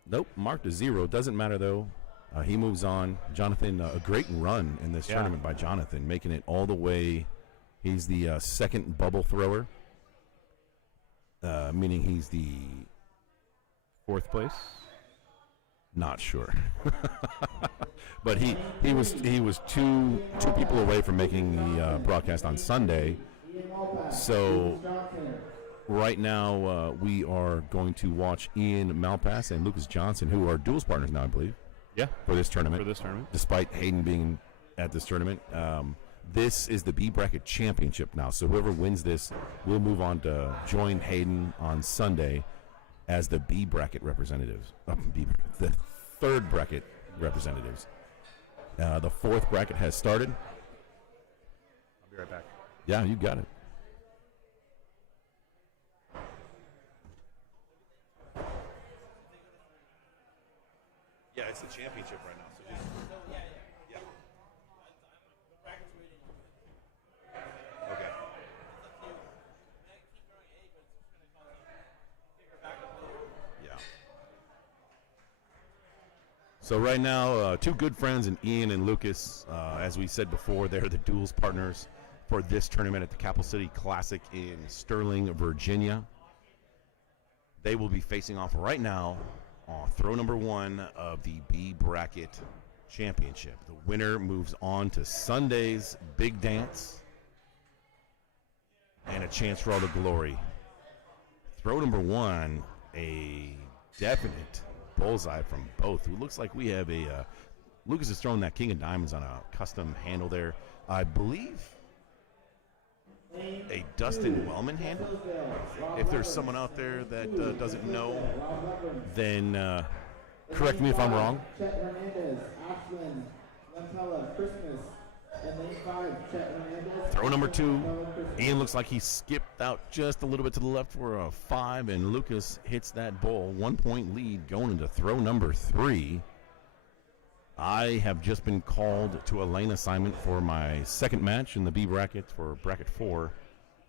Nope, marked a 0. Doesn't matter, though. He moves on. Jonathan, a great run in this tournament by Jonathan, making it all the way. He's the second bubble thrower, meaning he's the 4th place. Not sure. But he was two people away from making the broadcast on Sunday. So right now we are going to watch Ian Malpass and Lucas Johnson, who are duels partners now, I believe. Yeah, for this tournament. Despite Hayden being at this tournament. This is the B Bracket Championship now. So whoever wins this will move on to join Hayden on Sunday as the B Bracket representatives. The 3rd bracket representatives. The 4th bracket has started. I'll be right back. Yeah, you got it. Yeah, it's the championship right now. So just, yeah. Okay. Yeah. So right now, 2 good friends in Ian and Lucas. As we said before, they're the duels partners for this tournament at the Capital City Classic in Sterling, Virginia. They will be facing off right now on throw number 1 of the B Bracket Championship. The winner moves on to Sunday's big dance and a chance for all the glory. Throw number 1, a definite bullseye from both. It looks like we have a Lucas is throwing that King of Diamonds on a custom handle there. I believe a Dustin Wellman handle. If there's someone out there that doesn't know, then correct me if I'm wrong. Chet Hernandez, Ashlyn, Lampella, Christmas, and lane 5, Chet Hernandez. Throw number 2. Ian looks like he skipped out just a little bit to the left for a 5, and Lucas hits that bull. 1-point lead going into throw number 3. I have just been called to a lane assignment for my second match in the B bracket for bracket 4,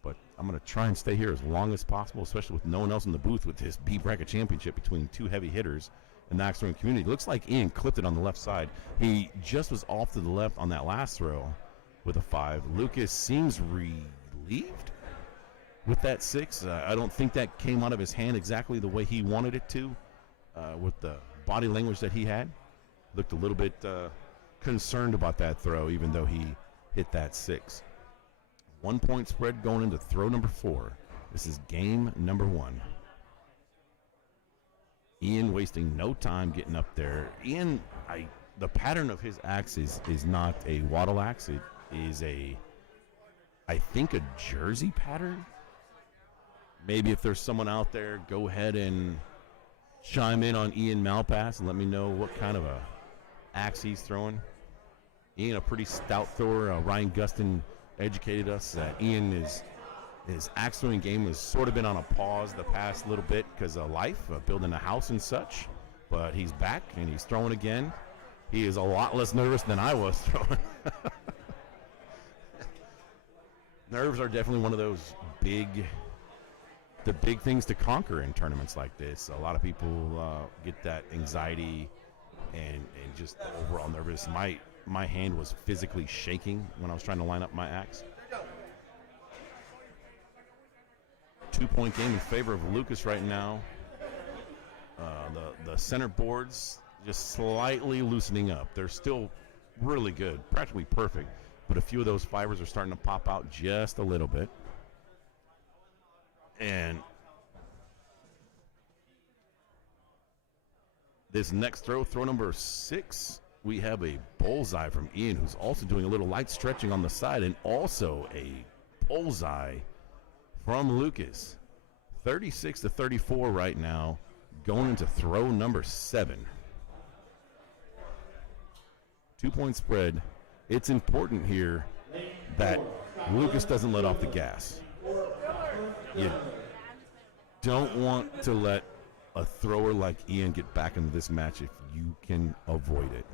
but I'm going to try and stay here as long as possible, especially with no one else in the booth with this B bracket championship between 2 heavy hitters in the axe throwing community. Looks like Ian clipped it on the left side. He just was off to the left on that last throw with a 5. Lucas seems relieved with that 6. I don't think that came out of his hand exactly the way he wanted it to, with the body language that he had. Looked a little bit concerned about that throw, even though he hit that 6. 1-point spread going into throw number 4. This is game number 1. Ian wasting no time getting up there. Ian, the pattern of his axe is not a wattle axe. It is I think a jersey pattern. Maybe if there's someone out there, go ahead and chime in on Ian Malpass and let me know what kind of a axe he's throwing. Ian, a pretty stout thrower. Ryan Gustin educated us that Ian his axe throwing game has sort of been on a pause the past little bit because of life, building a house and such. But he's back and he's throwing again. He is a lot less nervous than I was throwing. Nerves are definitely one of those big things to conquer in tournaments like this. A lot of people get that anxiety and just the overall nervous. My hand was physically shaking when I was trying to line up my axe. 2-point game in favor of Lucas right now. The center boards just slightly loosening up. They're still really good, practically perfect, but a few of those fibers are starting to pop out just a little bit. And This next throw number 6, we have a bullseye from Ian, who's also doing a little light stretching on the side, and also a bullseye from Lucas. 36-34 right now, going into throw number 7. 2-point spread. It's important here that Lucas doesn't let off the gas. You don't want to let a thrower like Ian get back into this match if you can avoid it.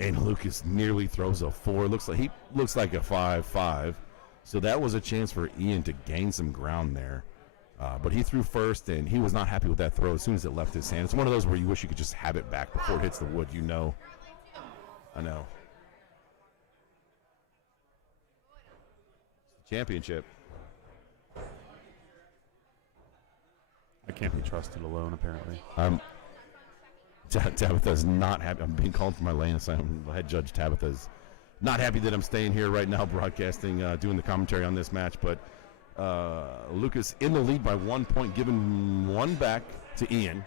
And Lucas nearly throws a 4. Looks like a 5-5. So that was a chance for Ian to gain some ground there. But he threw first, and he was not happy with that throw as soon as it left his hand. It's one of those where you wish you could just have it back before it hits the wood, you know. I know. Championship. I can't be trusted alone, apparently. Tabitha's not happy. I'm being called for my lane assignment. Head judge Tabitha's not happy that I'm staying here right now broadcasting, doing the commentary on this match. But Lucas in the lead by 1 point, giving 1 back to Ian.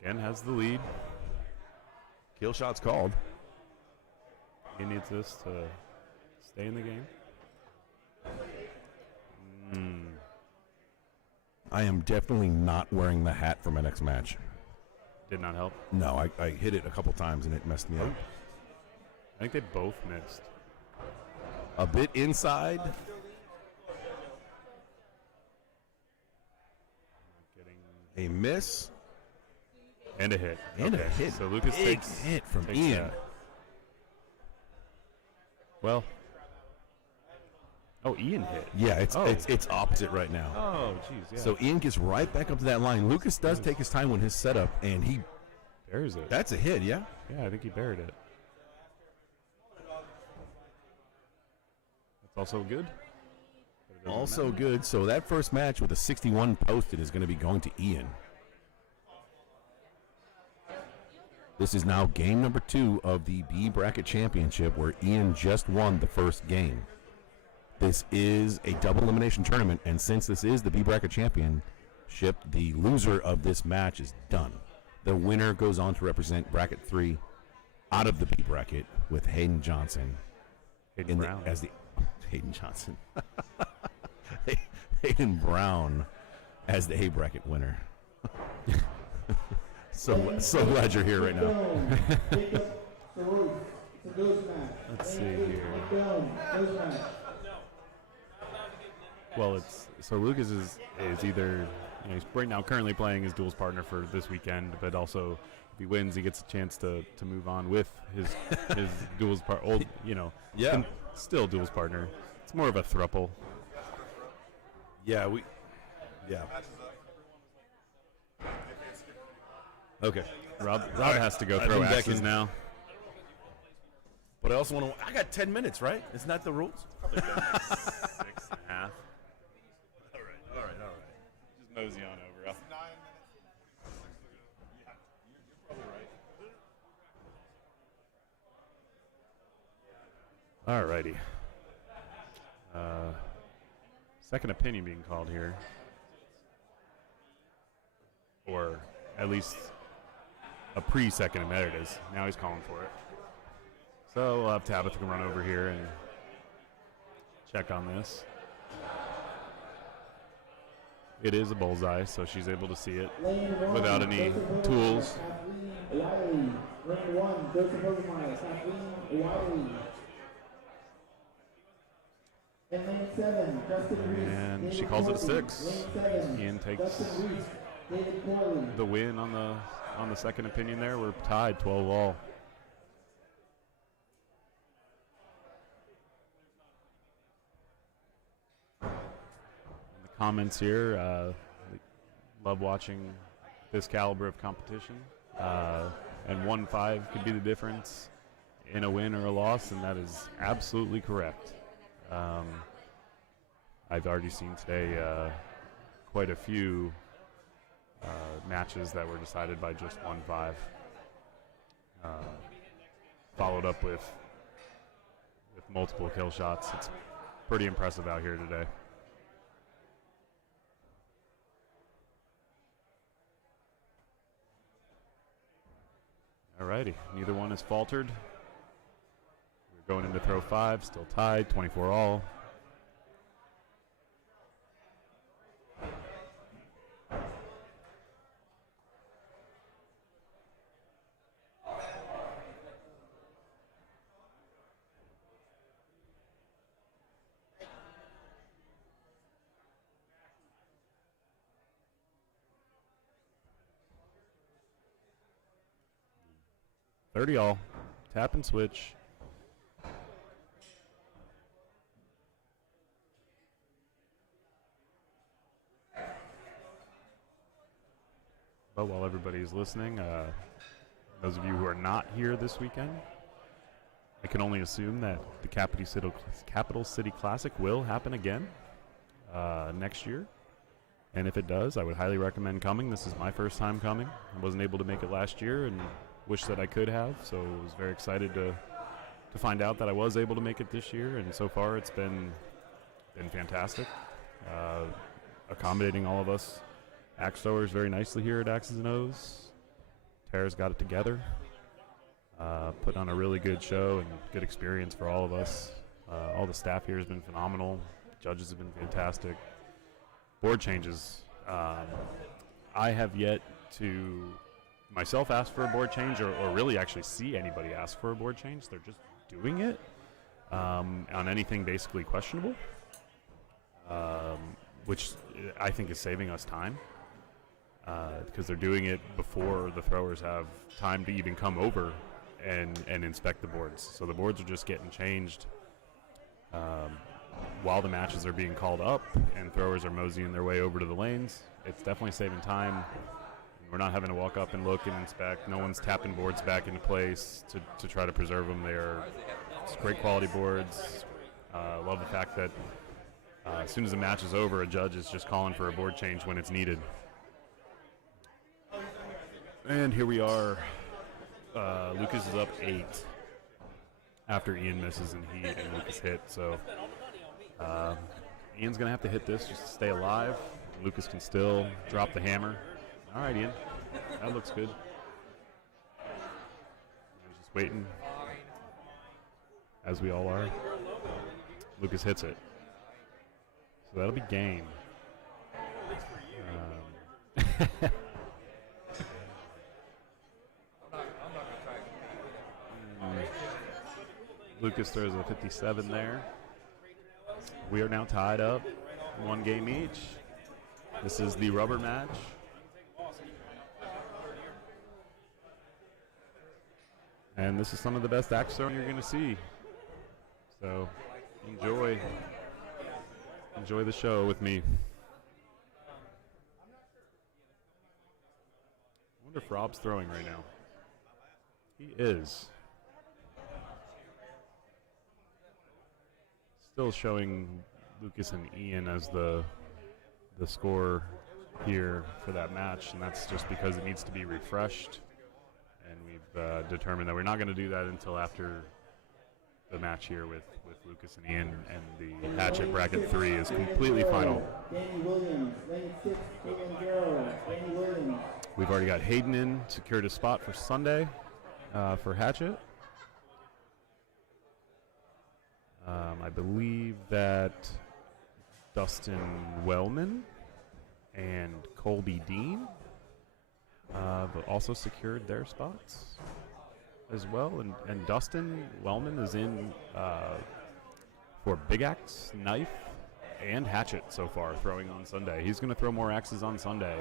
Again, has the lead. Kill shot's called. He needs this to stay in the game. I am definitely not wearing the hat for my next match. Did not help? No, I hit it a couple times and it messed me up. I think they both missed. A bit inside. A miss. And a hit. And a hit. So Lucas Big takes hit from takes Ian. that. Well. Oh, Ian hit. Yeah, it's opposite right now. Oh, jeez, yeah. So Ian gets right back up to that line. Lucas does take his time with his setup, and he bears it. That's a hit, yeah? Yeah, I think he buried it. That's also good. Also good. So that first match with a 61 posted is going to be going to Ian. This is now game number 2 of the B Bracket Championship, where Ian just won the first game. This is a double elimination tournament, and since this is the B Bracket Championship, the loser of this match is done. The winner goes on to represent Bracket 3 out of the B Bracket with Hayden Johnson. Hayden Brown. Hayden Johnson. Hayden Brown as the A Bracket winner. So glad you're here right now. Let's see here. Well, so Lucas is either, he's right now currently playing his duels partner for this weekend, but also if he wins, he gets a chance to move on with his duels still duels partner. It's more of a throuple. Yeah, Okay. Rob has to go throw axes now. But I also want to. I got 10 minutes, right? Isn't that the rules? 6.5. All right. Just mosey on over. All righty. Second opinion being called here. Or at least a pre-second. There it is. Now he's calling for it. So we'll have Tabitha run over here and check on this. It is a bullseye, so she's able to see it without any tools. And she calls it a 6. Ian takes the win on the second opinion there. We're tied 12-all. Comments here. Love watching this caliber of competition. And 1-5 could be the difference in a win or a loss, and that is absolutely correct. I've already seen today quite a few matches that were decided by just 1-5. Followed up with multiple kill shots. It's pretty impressive out here today. Alrighty, neither one has faltered. We're going into throw 5, still tied, 24 all. $30 all. Tap and switch. But while everybody's listening, those of you who are not here this weekend, I can only assume that the Capital City Classic will happen again next year. And if it does, I would highly recommend coming. This is my first time coming. I wasn't able to make it last year and wish that I could have, so I was very excited to find out that I was able to make it this year, and so far it's been fantastic. Accommodating all of us axe throwers very nicely here at Axes and O's. Tara's got it together. Put on a really good show and good experience for all of us. All the staff here has been phenomenal. Judges have been fantastic. Board changes. I have yet to myself ask for a board change or really actually see anybody ask for a board change. They're just doing it on anything basically questionable, which I think is saving us time because they're doing it before the throwers have time to even come over and inspect the boards. So the boards are just getting changed while the matches are being called up and throwers are moseying their way over to the lanes. It's definitely saving time. We're not having to walk up and look and inspect. No one's tapping boards back into place to try to preserve them. They're great quality boards. Love the fact that as soon as the match is over, a judge is just calling for a board change when it's needed. And here we are. Lucas is up 8 after Ian misses and Lucas hit. So Ian's going to have to hit this just to stay alive. Lucas can still drop the hammer. All right, Ian. That looks good. Just waiting, as we all are. Lucas hits it. So that'll be game. Lucas throws a 57 there. We are now tied up, 1 game each. This is the rubber match. And this is some of the best axe throwing you're going to see. So enjoy the show with me. I wonder if Rob's throwing right now. He is. Still showing Lucas and Ian as the score here for that match, and that's just because it needs to be refreshed. And we've determined that we're not going to do that until after the match here with Lucas and Ian, and the Hatchet bracket 3 is completely final. Danny Williams, lane 6, Caitlin Garrow, Danny Williams. We've already got Hayden in, secured a spot for Sunday for Hatchet. I believe that Dustin Wellman and Colby Dean but also secured their spots as well. And Dustin Wellman is in for Big Axe, Knife, and Hatchet so far, throwing on Sunday. He's going to throw more axes on Sunday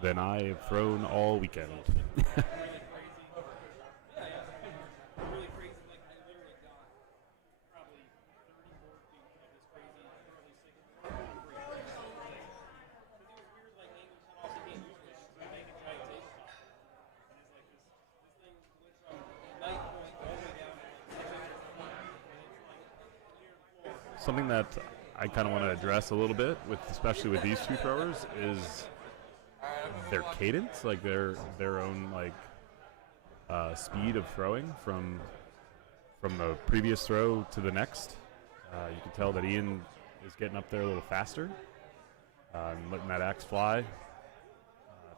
than I have thrown all weekend. Something that I kind of want to address a little bit, especially with these two throwers, is their cadence, like their own speed of throwing from the previous throw to the next. You can tell that Ian is getting up there a little faster, and letting that axe fly,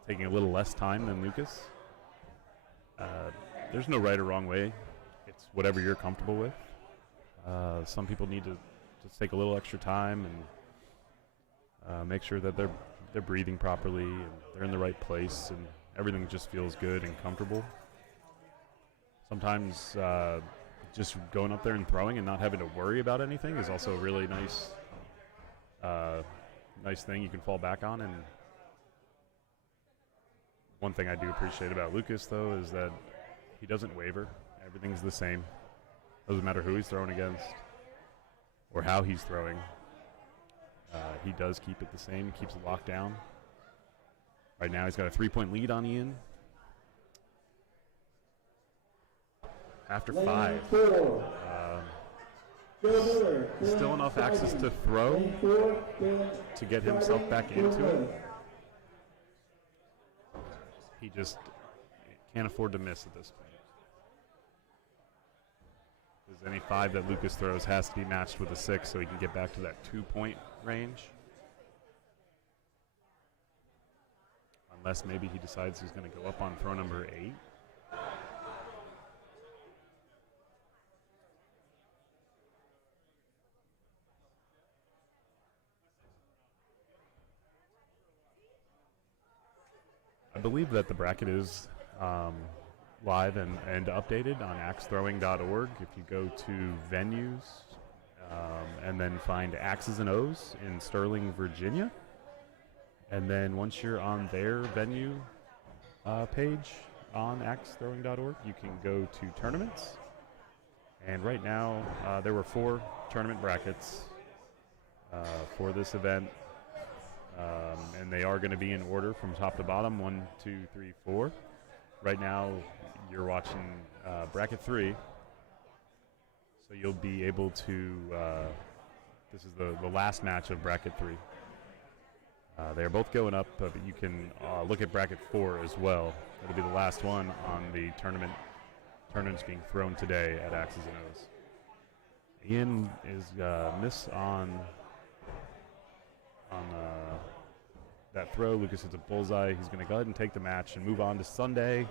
taking a little less time than Lucas. there's no right or wrong way. It's whatever you're comfortable with. Some people need to just take a little extra time and make sure that they're breathing properly and they're in the right place and everything just feels good and comfortable. Sometimes just going up there and throwing and not having to worry about anything is also a really nice thing you can fall back on. And one thing I do appreciate about Lucas, though, is that he doesn't waver. Everything's the same. Doesn't matter who he's throwing against or how he's throwing. He does keep it the same, keeps it locked down. Right now he's got a 3-point lead on Ian. After 5. Still enough access to throw to get himself back into it. He just can't afford to miss at this point. Because any 5 that Lucas throws has to be matched with a 6 so he can get back to that 2-point range. Unless maybe he decides he's going to go up on throw number 8. I believe that the bracket is live and updated on axethrowing.org. If you go to venues and then find Axes and O's in Sterling, Virginia, and then once you're on their venue page on axethrowing.org, you can go to tournaments. And right now, there were 4 tournament brackets for this event. And they are going to be in order from top to bottom, 1, 2, 3, 4. Right now, you're watching bracket 3. So you'll be able to, this is the last match of bracket 3. They're both going up, but you can look at bracket 4 as well. It'll be the last one on the tournaments being thrown today at Axes and O's. Ian is miss on that throw. Lucas hits a bullseye. He's going to go ahead and take the match and move on to Sunday.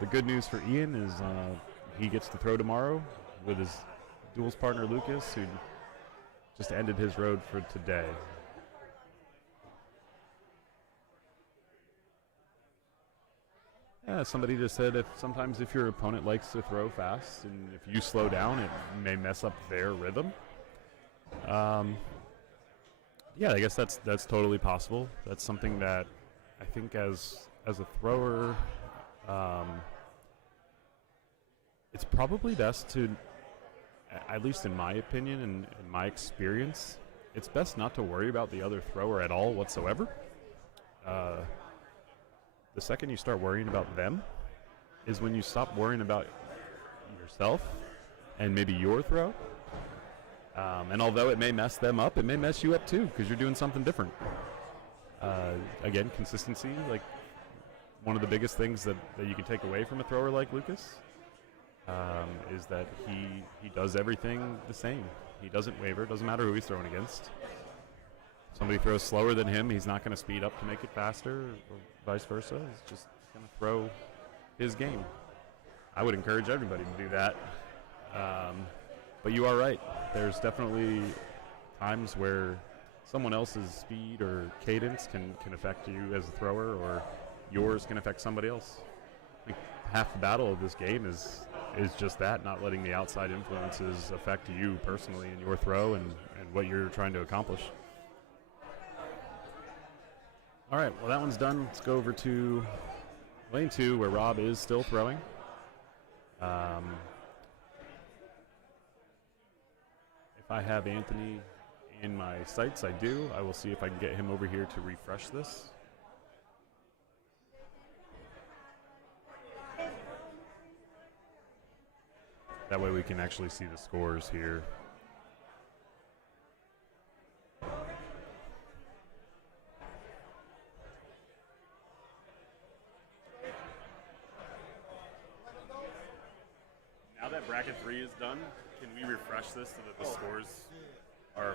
The good news for Ian is he gets to throw tomorrow with his duels partner Lucas, who just ended his road for today. Yeah, somebody just said sometimes if your opponent likes to throw fast and if you slow down, it may mess up their rhythm. Yeah, I guess that's totally possible. That's something that I think as a thrower, it's probably best to, at least in my opinion and in my experience, it's best not to worry about the other thrower at all whatsoever. The second you start worrying about them is when you stop worrying about yourself and maybe your throw. And although it may mess them up, it may mess you up too because you're doing something different. Again, consistency, like one of the biggest things that you can take away from a thrower like Lucas is that he does everything the same. He doesn't waver. Doesn't matter who he's throwing against. Somebody throws slower than him, he's not going to speed up to make it faster, or vice versa. He's just going to throw his game. I would encourage everybody to do that. But you are right. There's definitely times where someone else's speed or cadence can affect you as a thrower, or yours can affect somebody else. I think half the battle of this game is just that, not letting the outside influences affect you personally in your throw and what you're trying to accomplish. All right, well, that one's done. Let's go over to lane 2, where Rob is still throwing. If I have Anthony in my sights, I do. I will see if I can get him over here to refresh this. That way we can actually see the scores here. Now that bracket 3 is done, can we refresh this so that the scores are...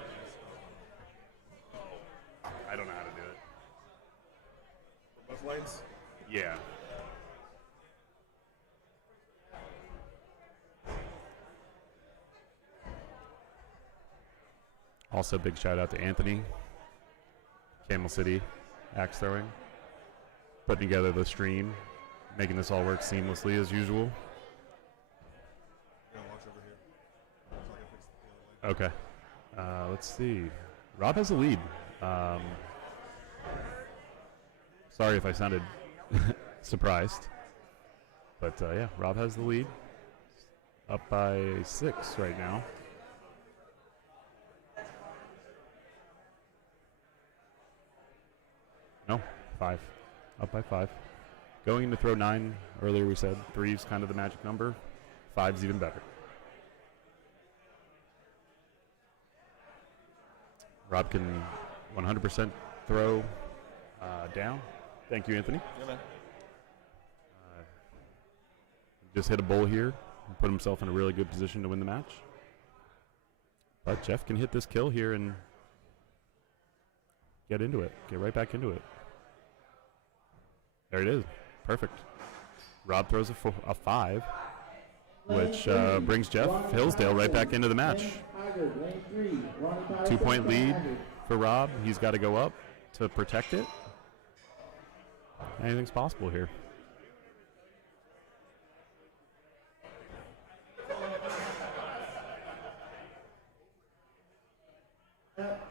I don't know how to do it. For both lanes? Yeah. Also, big shout out to Anthony, Camel City, axe throwing, putting together the stream, making this all work seamlessly as usual. Okay. Let's see. Rob has the lead. Sorry if I sounded surprised. But yeah, Rob has the lead. Up by 6 right now. No, 5. Up by 5. Going into throw 9, earlier we said 3's kind of the magic number. 5's even better. Rob can 100% throw down. Thank you, Anthony. Yeah, man. Just hit a bull here and put himself in a really good position to win the match. But Jeff can hit this kill here and get into it. Get right back into it. There it is. Perfect. Rob throws a 5, which brings Jeff Hillsdale right back into the match. 2-point lead for Rob. He's got to go up to protect it. Anything's possible here.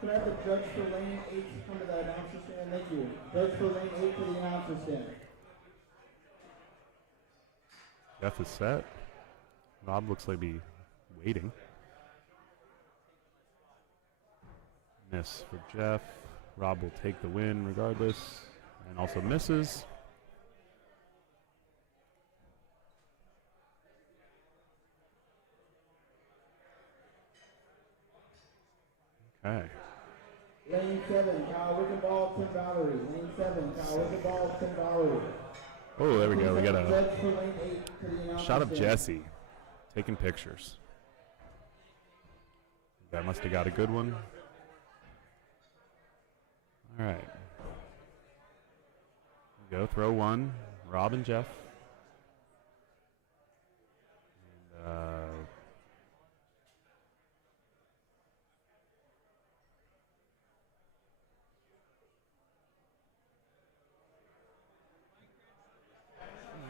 Could I have the judge for lane 8 come to the announcer stand? Thank you. Judge for lane 8 to the announcer stand. Jeff is set. Rob looks like he's waiting. Miss for Jeff. Rob will take the win regardless, and also misses. Okay. Lane 7, Kyle Wickenball, Tim Valerie. Lane 7, Kyle Wickenball, Tim Valerie. Oh, there we go. We got a Judge for lane 8 to the announcer shot of stand. Jesse taking pictures. That must have got a good one. All right. Go throw 1. Rob and Jeff. And,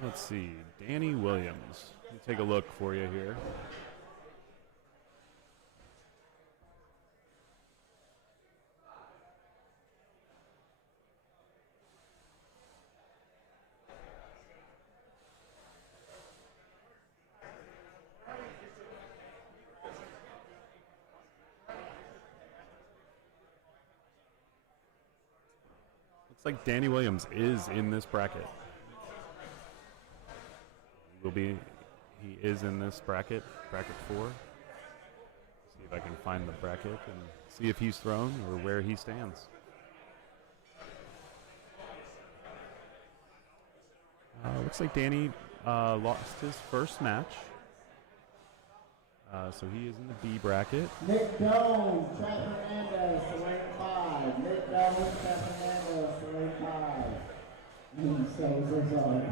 let's see. Danny Williams. Let me take a look for you here. Looks like Danny Williams is in this bracket. He is in this bracket, bracket 4. See if I can find the bracket and see if he's thrown or where he stands. Looks like Danny lost his first match. So he is in the B bracket. Nick Jones, Chad Hernandez to lane 5. Nick Jones, Chad Hernandez to lane 5. I'm so sorry.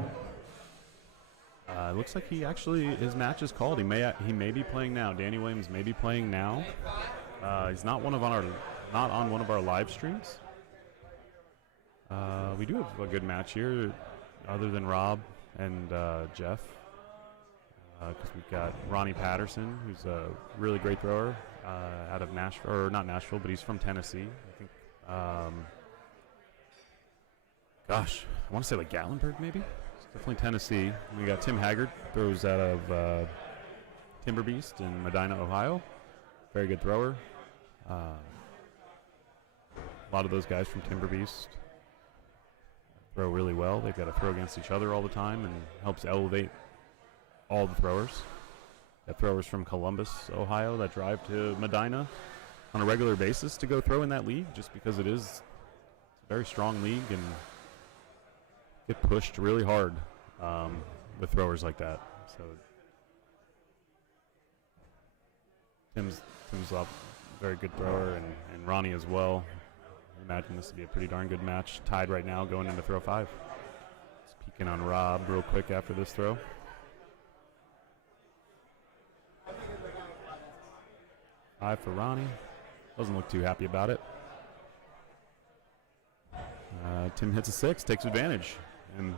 Looks like he actually, his match is called. He may be playing now. Danny Williams may be playing now. He's not on one of our live streams. We do have a good match here, other than Rob and Jeff, because we've got Ronnie Patterson, who's a really great thrower out of Nashville, or not Nashville, but he's from Tennessee. I think. Gosh, I want to say like Gatlinburg, maybe. Definitely Tennessee. We got Tim Haggard, throws out of Timber Beast in Medina, Ohio. Very good thrower. A lot of those guys from Timber Beast throw really well. They've got to throw against each other all the time and helps elevate all the throwers. Got throwers from Columbus, Ohio that drive to Medina on a regular basis to go throw in that league just because it's a very strong league and get pushed really hard with throwers like that. So Tim's up, very good thrower, and Ronnie as well. I imagine this would be a pretty darn good match. Tied right now going into throw 5. Just peeking on Rob real quick after this throw. Five for Ronnie. Doesn't look too happy about it. Tim hits a 6, takes advantage, and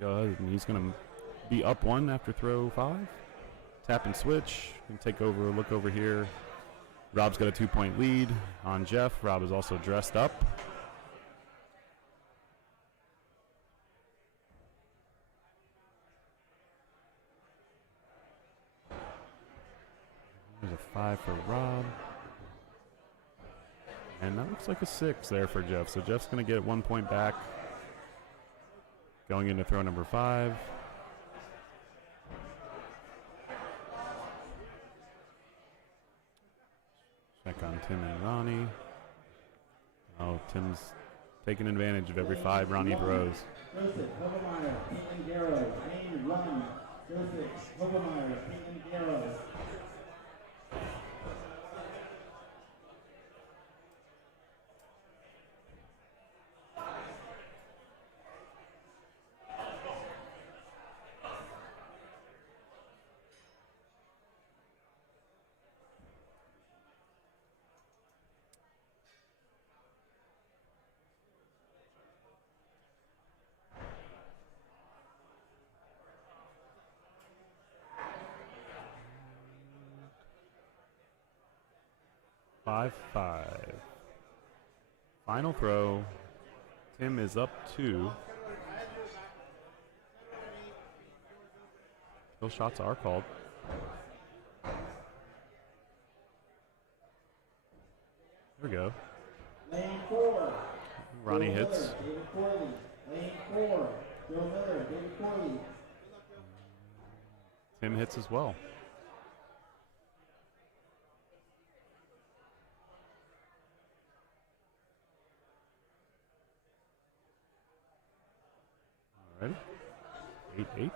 go ahead. And he's going to be up 1 after throw 5. Tap and switch. Can take over. Look over here. Rob's got a 2-point lead on Jeff. Rob is also dressed up. There's a 5 for Rob. And that looks like a 6 there for Jeff. So Jeff's going to get 1 point back. Going into throw number 5. Check on Tim and Ronnie. Oh, Tim's taking advantage of every 5 Ronnie throws. Joseph Hogemeyer, Caitlin Garrow, Lane 1. Joseph Hogemeyer, Caitlin Garrow. Five. Final throw. Tim is up 2. Those shots are called. There we go. Lane 4. Ronnie Joe hits. Miller, David Corley. Lane 4. Joe Miller, David Corley. Tim hits as well. Ready? 8-8.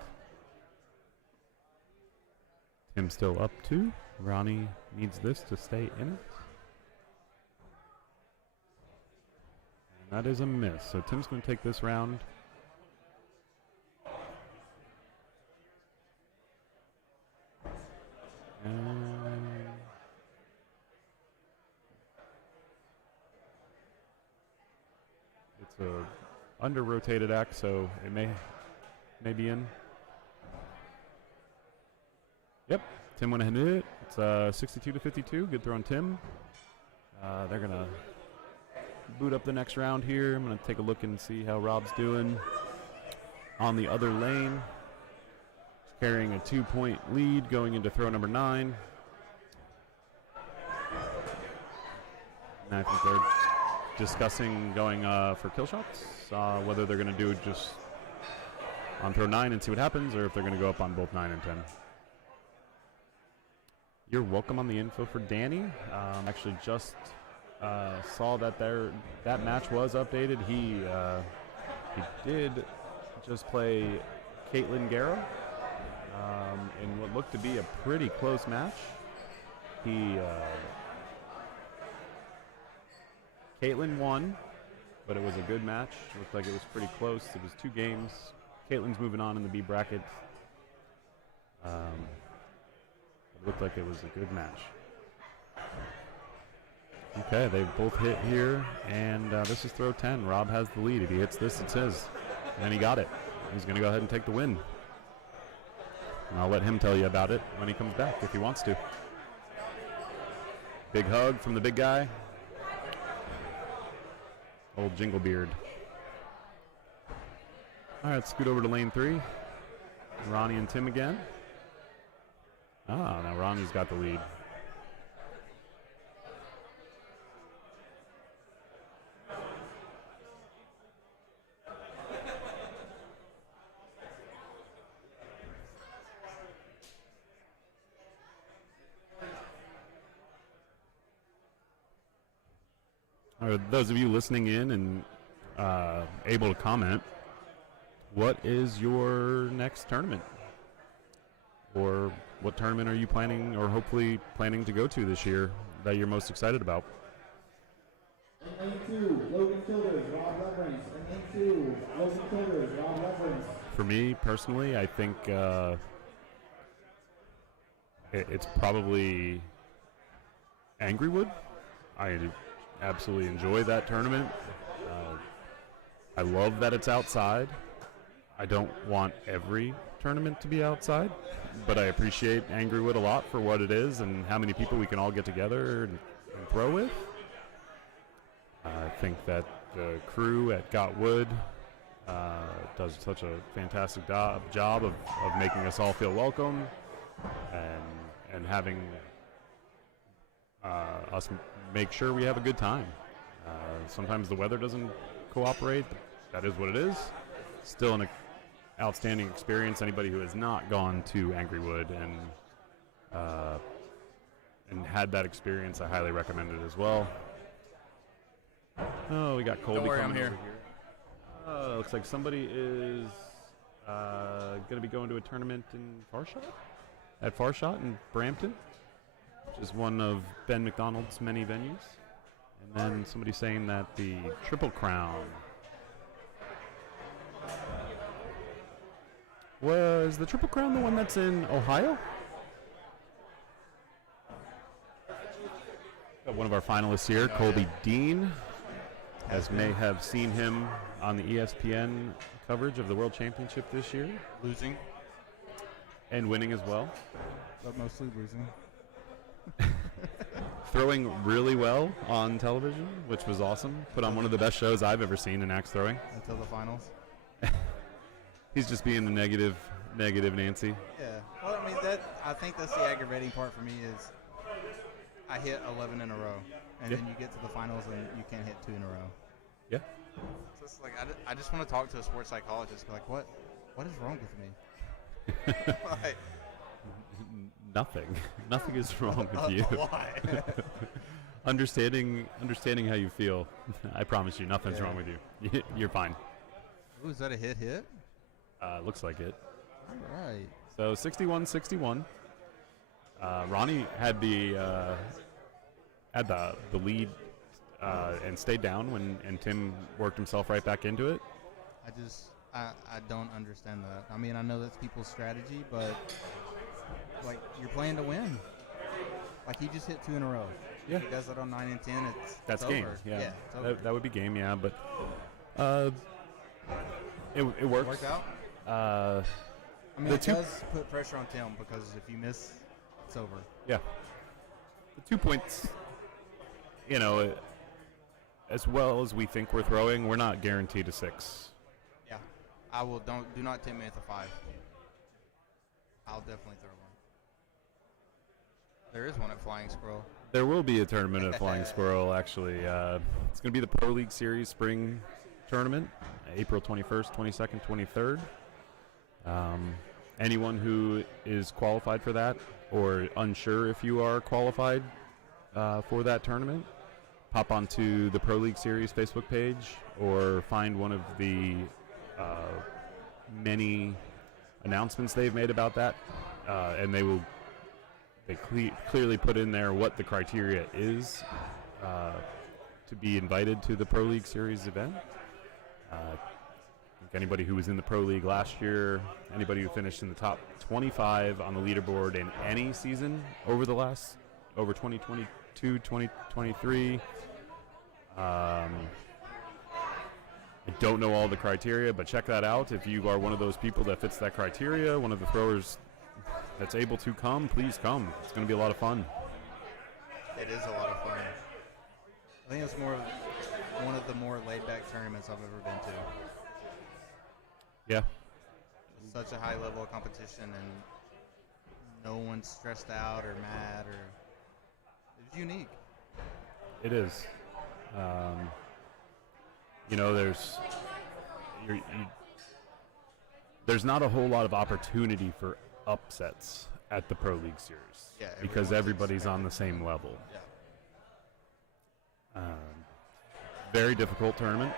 Tim still up 2. Ronnie needs this to stay in it. And that is a miss. So Tim's going to take this round. And it's a under rotated axe, so it may be in. Yep, Tim went ahead and hit it. It's 62-52. Good throw on Tim. They're gonna boot up the next round here. I'm gonna take a look and see how Rob's doing on the other lane. He's carrying a 2-point lead going into throw number 9. And I think they're discussing going for kill shots, whether they're going to do it just on throw 9 and see what happens, or if they're going to go up on both 9 and 10. You're welcome on the info for Danny. Actually just saw that that match was updated. He did just play Caitlin Garrow in what looked to be a pretty close match. Caitlin won, but it was a good match. It looked like it was pretty close. It was 2 games. Caitlin's moving on in the B bracket. It looked like it was a good match. Okay, they both hit here, and this is throw 10. Rob has the lead. If he hits this, it's his. And he got it. He's going to go ahead and take the win. And I'll let him tell you about it when he comes back, if he wants to. Big hug from the big guy. Old Jingle Beard. All right, scoot over to lane 3. Ronnie and Tim again. Now Ronnie's got the lead. Or those of you listening in and able to comment, what is your next tournament? Or what tournament are you planning or hopefully planning to go to this year that you're most excited about? In lane 2, Logan Childers, Rob Reverence. In lane 2, Logan Childers, Rob Reverence. For me personally, I think it's probably Angrywood I absolutely enjoy that tournament. I love that it's outside. I don't want every tournament to be outside, but I appreciate Angry Wood a lot for what it is and how many people we can all get together and throw with. I think that the crew at Got Wood does such a fantastic job of making us all feel welcome and having us make sure we have a good time. Sometimes the weather doesn't cooperate. That is what it is. Still an outstanding experience. Anybody who has not gone to Angry Wood and had that experience, I highly recommend it as well. Oh, we got Colby. Don't worry, coming I'm here. over here. Looks like somebody is going to be going to a tournament in Farshot in Brampton, which is one of Ben McDonald's many venues. And then somebody saying that the Triple Crown was the Triple Crown the one that's in Ohio? Got one of our finalists here, Colby Dean, as may have seen him on the ESPN coverage of the World Championship this year. Losing. And winning as well. But mostly losing. Throwing really well on television, which was awesome. Put on one of the best shows I've ever seen in axe throwing. Until the finals. He's just being the negative Nancy. Yeah. Well, I mean, I think that's the aggravating part for me is I hit 11 in a row, and then you get to the finals and you can't hit 2 in a row. Yeah. So it's like I just want to talk to a sports psychologist. Be like, what is wrong with me? Like, Nothing is wrong with you. Why? Understanding how you feel. I promise you, nothing's wrong with you. You're fine. Ooh, is that a hit? Looks like it. All right. So 61-61. Ronnie had the lead and stayed down and Tim worked himself right back into it. I don't understand that. I mean, I know that's people's strategy, but like you're playing to win. Like he just hit 2 in a row. Yeah. He does that on 9 and 10. That's it's game. over. Yeah. It's over. That would be game. Yeah, but it works. Worked out. I mean, it does put pressure on Tim because if you miss, it's over. Yeah. The 2 points, as well as we think we're throwing, we're not guaranteed a 6. Yeah. I will. Do not tempt me at the 5. I'll definitely throw one. There is one at Flying Squirrel. There will be a tournament at Flying Squirrel, actually. It's going to be the Pro League Series Spring Tournament, April 21st, 22nd, 23rd. Anyone who is qualified for that or unsure if you are qualified for that tournament, pop onto the Pro League Series Facebook page or find one of the many announcements they've made about that, and they clearly put in there what the criteria is to be invited to the Pro League Series event. Anybody who was in the Pro League last year, anybody who finished in the top 25 on the leaderboard in any season over 2022, 2023. I don't know all the criteria, but check that out. If you are one of those people that fits that criteria, one of the throwers that's able to come, please come. It's going to be a lot of fun. It is a lot of fun. I think it's one of the more laid-back tournaments I've ever been to. Yeah. It's such a high level of competition, and no one's stressed out or mad, or it's unique. It is. There's not a whole lot of opportunity for upsets at the Pro League Series because everybody's on the same level. Yeah. Very difficult tournament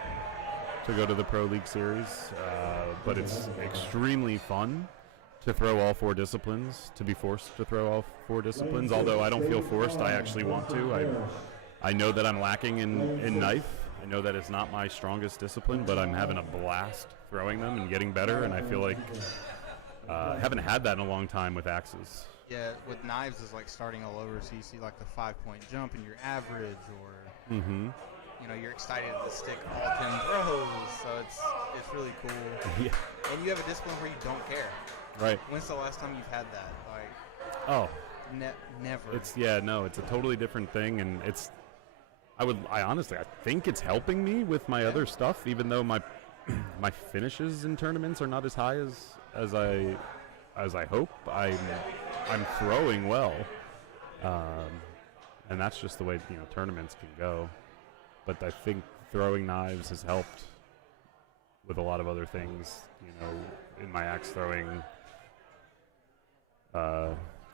to go to the Pro League Series, but it's extremely fun to throw all 4 disciplines, to be forced to throw all 4 disciplines, although I don't feel forced. I actually want to. I know that I'm lacking in knife. I know that it's not my strongest discipline, but I'm having a blast throwing them and getting better, and I feel like I haven't had that in a long time with axes. Yeah, with knives is like starting all over. So you see like the 5-point jump in your average, or you know, you're excited to stick all 10 throws. So it's really cool. Yeah. And you have a discipline where you don't care. Right. When's the last time you've had that? Like, Oh, never. it's a totally different thing, and I honestly think it's helping me with my other stuff, even though my finishes in tournaments are not as high as I hope. I'm throwing well, and that's just the way tournaments can go. But I think throwing knives has helped with a lot of other things, in my axe throwing,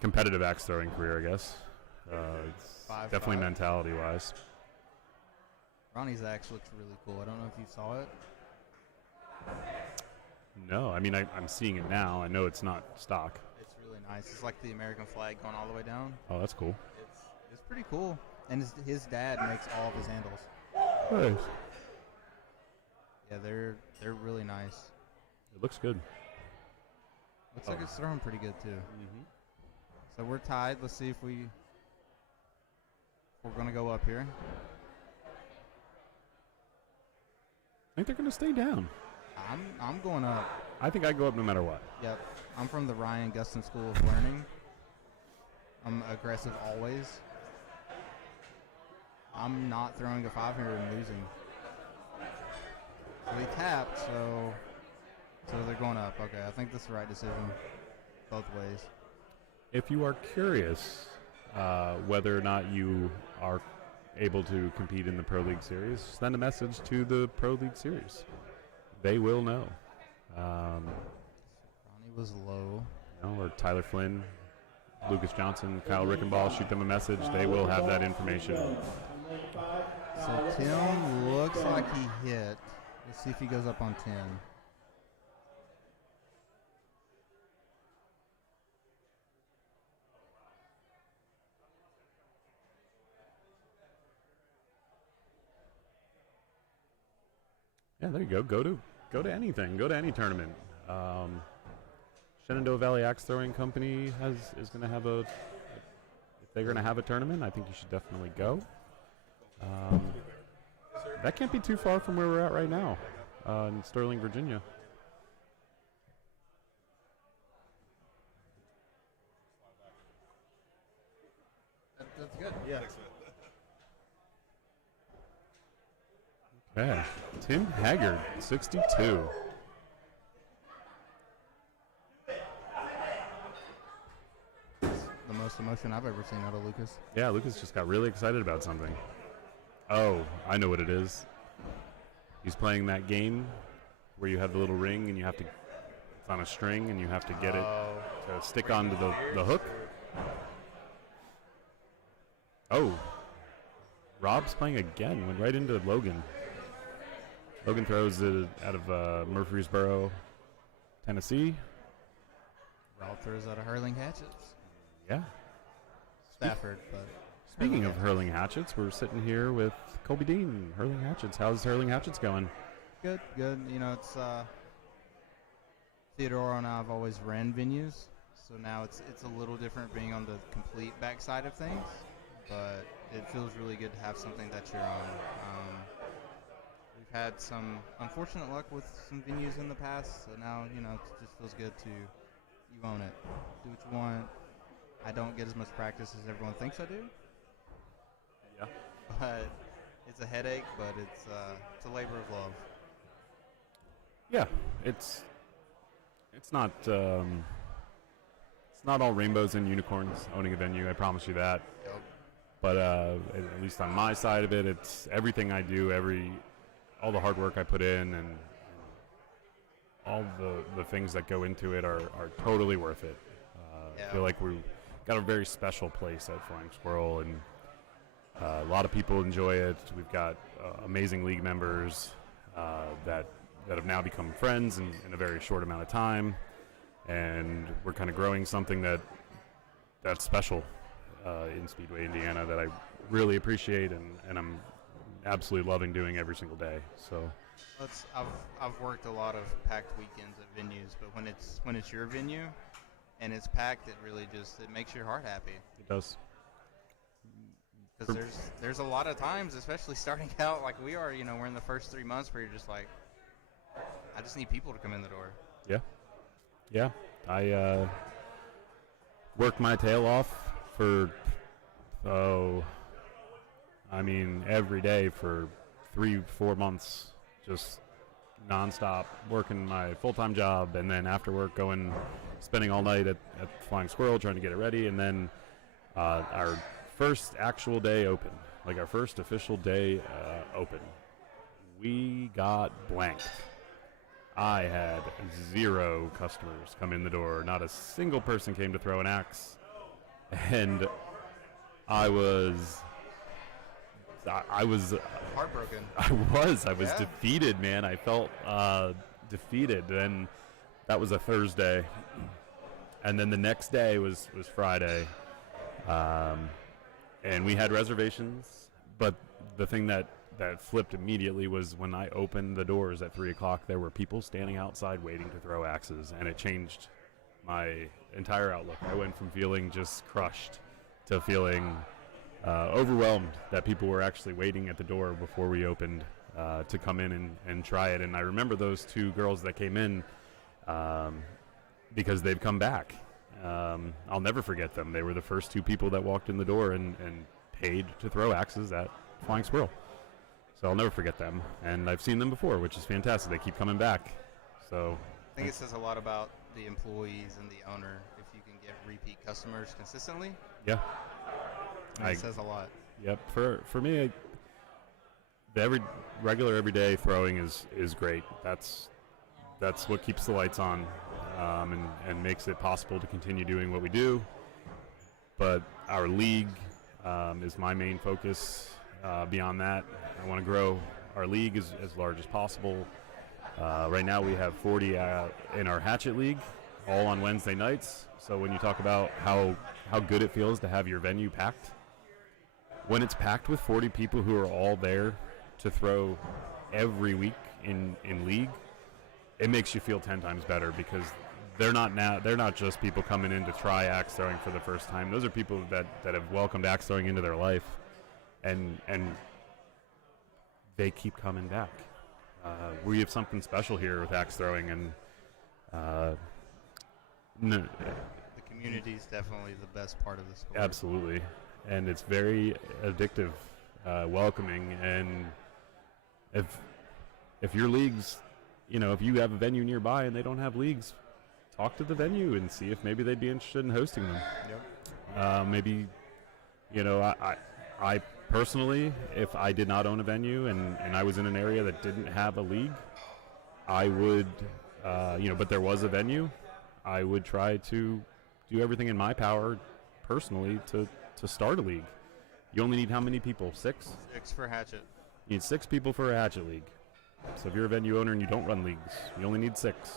competitive axe throwing career, I guess. It's definitely mentality-wise. Ronnie's axe looks really cool. I don't know if you saw it. No, I mean, I'm seeing it now. I know it's not stock. It's really nice. It's like the American flag going all the way down. Oh, that's cool. It's pretty cool. And his dad makes all of his handles. Nice. Yeah, they're really nice. It looks good. Looks like it's throwing pretty good too. So we're tied. Let's see if we're gonna go up here. I think they're gonna stay down. I'm going up. I think I go up no matter what. Yep. I'm from the Ryan Gustin School of Learning. I'm aggressive always. I'm not throwing a 5 here and losing. So he tapped, so they're going up. Okay, I think that's the right decision both ways. If you are curious whether or not you are able to compete in the Pro League Series, send a message to the Pro League Series. They will know. Ronnie was low. Or Tyler Flynn, Lucas Johnson, Kyle Rickenball, shoot them a message. They will have that information. So Tim looks like he hit. Let's see if he goes up on 10. Yeah, there you go. Go to anything. Go to any tournament. Shenandoah Valley Axe Throwing Company is going to have if they're going to have a tournament, I think you should definitely go. That can't be too far from where we're at right now in Sterling, Virginia. That's good. Yeah. Okay. Tim Haggard, 62. The most emotion I've ever seen out of Lucas. Yeah, Lucas just got really excited about something. Oh, I know what it is. He's playing that game where you have the little ring and it's on a string and you have to get it to stick onto the hook. Oh, Rob's playing again. Went right into Logan. Logan throws it out of Murfreesboro, Tennessee. Rob throws out of hurling hatchets. Yeah. Stafford, but... Speaking of hurling hatchets, we're sitting here with Colby Dean, hurling hatchets. How's hurling hatchets going? Good. You know, it's Theodore and I have always ran venues, so now it's a little different being on the complete backside of things, but it feels really good to have something that you're on. We've had some unfortunate luck with some venues in the past, so now, you know, it just feels good to you own it. Do what you want. I don't get as much practice as everyone thinks I do. Yeah. But it's a headache, but it's a labor of love. Yeah, it's not all rainbows and unicorns owning a venue. I promise you that. Yep. But at least on my side of it, it's everything I do, all the hard work I put in, and all the things that go into it are totally worth it. I feel like we've got a very special place at Flying Squirrel, and a lot of people enjoy it. We've got amazing league members that have now become friends in a very short amount of time, and we're kind of growing something that's special in Speedway, Indiana, that I really appreciate, and I'm absolutely loving doing every single day. So I've worked a lot of packed weekends at venues, but when it's your venue, and it's packed, it really just it makes your heart happy. It does. Because there's a lot of times, especially starting out like we are, we're in the first 3 months where you're just like, I just need people to come in the door. Yeah. I worked my tail off for every day for 3-4 months, just nonstop working my full-time job, and then after work spending all night at Flying Squirrel trying to get it ready, and then our first actual day open, like our first official day open, we got blanked. I had 0 customers come in the door. Not a single person came to throw an axe, and I was Heartbroken. I was defeated, man. I felt defeated. And that was a Thursday, and then the next day was Friday, and we had reservations. But the thing that flipped immediately was when I opened the doors at 3 o'clock. There were people standing outside waiting to throw axes, and it changed my entire outlook. I went from feeling just crushed to feeling overwhelmed that people were actually waiting at the door before we opened to come in and try it. And I remember those 2 girls that came in because they've come back. I'll never forget them. They were the first 2 people that walked in the door and paid to throw axes at Flying Squirrel. So I'll never forget them. And I've seen them before, which is fantastic. They keep coming back. So I think it says a lot about the employees and the owner if you can get repeat customers consistently. Yeah. It says a lot. Yep. For me, the everyday throwing is great. That's what keeps the lights on, and makes it possible to continue doing what we do. But our league is my main focus. Beyond that, I want to grow our league as large as possible. Right now we have 40 in our Hatchet League, all on Wednesday nights. So when you talk about how good it feels to have your venue packed, when it's packed with 40 people who are all there to throw every week in league, it makes you feel 10 times better, because they're not just people coming in to try axe throwing for the first time. Those are people that have welcomed axe throwing into their life, and they keep coming back. We have something special here with axe throwing, and the community is definitely the best part of the sport. Absolutely, and it's very addictive, welcoming, and if your leagues, if you have a venue nearby and they don't have leagues, talk to the venue and see if maybe they'd be interested in hosting them. Yep. Maybe, I personally, if I did not own a venue and I was in an area that didn't have a league, I would, but there was a venue, I would try to do everything in my power personally to start a league. You only need how many people? 6? 6 for Hatchet. You need 6 people for a Hatchet League. So if you're a venue owner and you don't run leagues, you only need 6.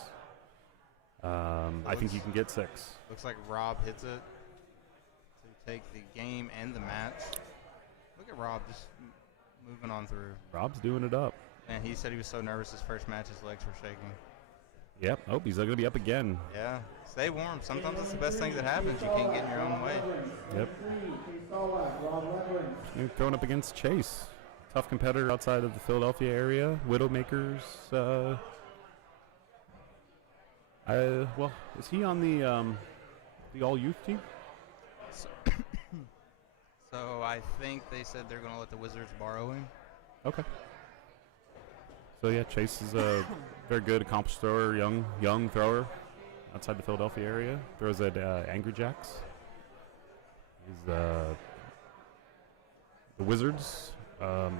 I think you can get 6. Looks like Rob hits it to take the game and the match. Look at Rob just moving on through. Rob's doing it up. And he said he was so nervous his first match, his legs were shaking. Yep. Oh, he's going to be up again. Yeah. Stay warm. Sometimes it's the best thing that happens. You can't get in your own way. Yep. And going up against Chase. Tough competitor outside of the Philadelphia area. Widowmakers. Well, is he on the all-youth team? So I think they said they're going to let the Wizards borrow him. Okay. So yeah, Chase is a very good, accomplished thrower, young thrower outside the Philadelphia area. Throws at Angry Jacks. He's the Wizards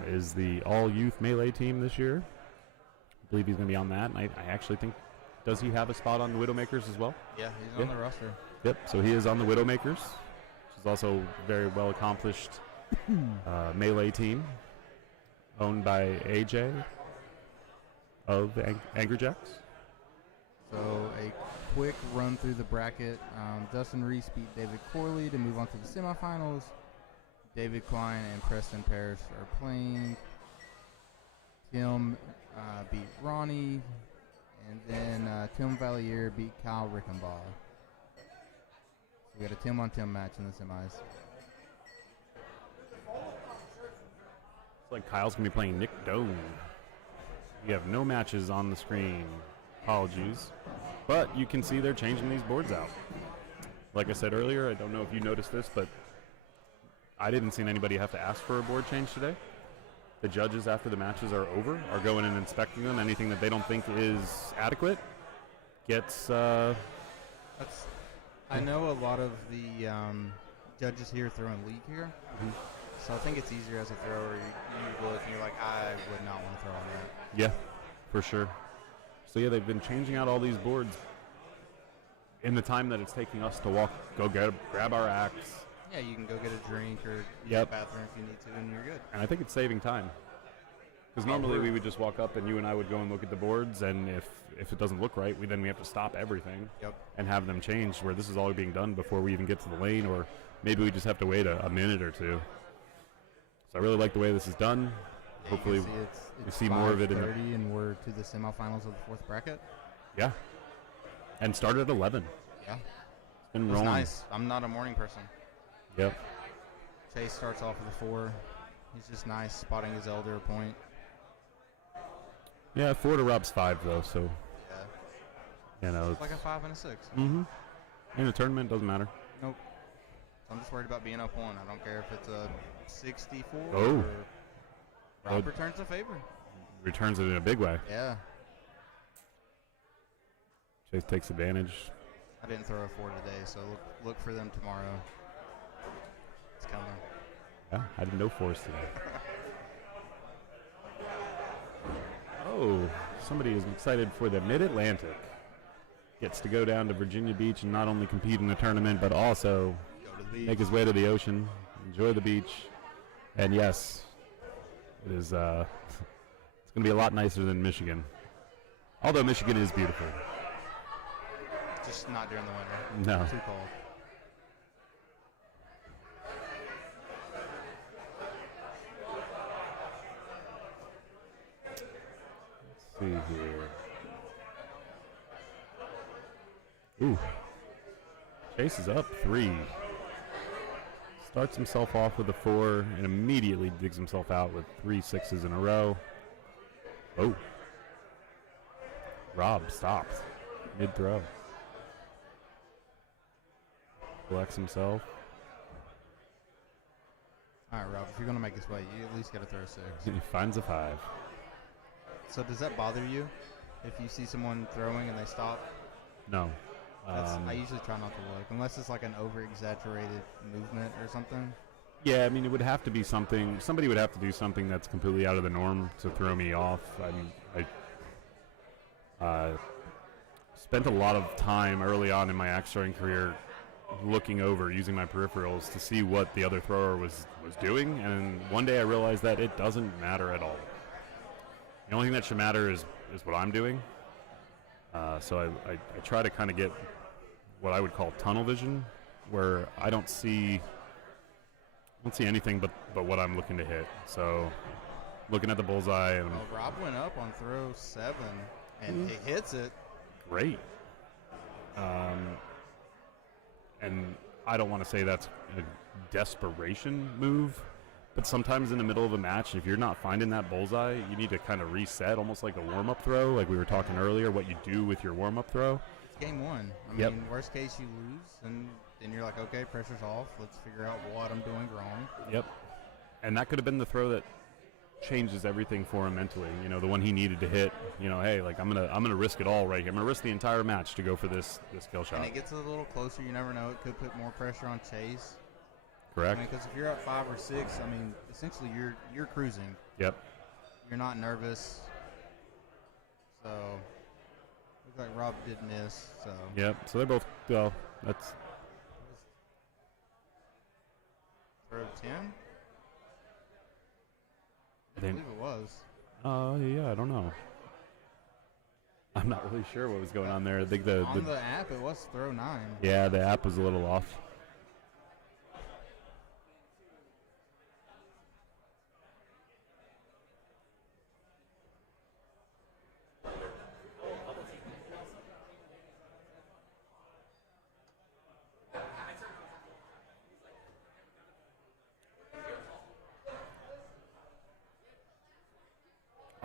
is the all-youth melee team this year. I believe he's going to be on that, and I actually think, does he have a spot on the Widowmakers as well? Yeah, he's on the roster. Yep, so he is on the Widowmakers, which is also a very well-accomplished melee team owned by AJ of Angry Jacks. So a quick run through the bracket. Dustin Reese beat David Corley to move on to the semifinals. David Klein and Preston Parrish are playing. Tim beat Ronnie. And then Tim Valier beat Kyle Rickenbaugh. We got a 10-on-10 match in the semis. It's like Kyle's going to be playing Nick Doan. We have no matches on the screen. Apologies. But you can see they're changing these boards out. Like I said earlier, I don't know if you noticed this, but I didn't see anybody have to ask for a board change today. The judges, after the matches are over, are going and inspecting them. Anything that they don't think is adequate gets... I know a lot of the judges here throw in league here. Mhm. So I think it's easier as a thrower. You look and you're like, I would not want to throw on that. Yeah, for sure. So yeah, they've been changing out all these boards in the time that it's taking us to go grab our axe. Yeah, you can go get a drink or use Yep. the bathroom if you need to, and you're good. And I think it's saving time. Because normally we would just walk up and you and I would go and look at the boards, and if it doesn't look right, we have to stop everything and have them changed, where this is all being done before we even get to the lane, or maybe we just have to wait a minute or two. So I really like the way this is done. Yeah, Hopefully it's we see more of it in the... 5:30 and we're to the semifinals of the fourth bracket. Yeah. And started at 11. Yeah. It's been It was rolling. nice. I'm not a morning person. Yep. Chase starts off with a 4. He's just nice spotting his elder point. Yeah, 4 to Rob's 5, though, so... Yeah. You know, It's like a 5 and a 6. Mm-hmm. In a tournament, doesn't matter. Nope. So I'm just worried about being up 1. I don't care if it's a 64 Oh. or Rob Oh. returns the favor. Returns it in a big way. Yeah. Chase takes advantage. I didn't throw a 4 today, so look for them tomorrow. It's coming. Yeah, I didn't know force today. Oh, somebody is excited for the Mid-Atlantic. Gets to go down to Virginia Beach and not only compete in the tournament, but also make his way to the ocean, enjoy the beach. And yes, it is. It's going to be a lot nicer than Michigan. Although Michigan is beautiful. Just not during the winter. No. Too cold. Let's see here. Ooh. Chase is up 3. Starts himself off with a 4 and immediately digs himself out with 3 6s in a row. Oh. Rob stops mid-throw. Collects himself. All right, Rob, if you're going to make this way, you at least got to throw a 6. He finds a 5. So does that bother you if you see someone throwing and they stop? No. I usually try not to look, unless it's like an over-exaggerated movement or something. Yeah, I mean, it would have to be something. Somebody would have to do something that's completely out of the norm to throw me off. I spent a lot of time early on in my axe throwing career looking over, using my peripherals to see what the other thrower was doing, and one day I realized that it doesn't matter at all. The only thing that should matter is what I'm doing. So I try to kind of get what I would call tunnel vision, where I don't see anything but what I'm looking to hit. So looking at the bullseye. And Rob went up on throw 7, and he hits it. Great. And I don't want to say that's a desperation move, but sometimes in the middle of a match, if you're not finding that bullseye, you need to kind of reset, almost like a warm-up throw, like we were talking earlier, what you do with your warm-up throw. It's game 1. I Yep. mean, worst case you lose, and then you're like, okay, pressure's off. Let's figure out what I'm doing wrong. Yep. And that could have been the throw that changes everything for him mentally. You know, the one he needed to hit. You know, hey, like I'm gonna risk it all right here. I'm gonna risk the entire match to go for this kill shot. And it gets a little closer. You never know. It could put more pressure on Chase. Correct. Because if you're at 5 or 6, I mean, essentially you're cruising. Yep. You're not nervous. So looks like Rob did miss. So Yep. So they're both. Well, that's. throw 10. I Then- believe it was. Yeah, I don't know. I'm not really sure what was going on there. I think On the app, it was throw 9. Yeah, the app was a little off.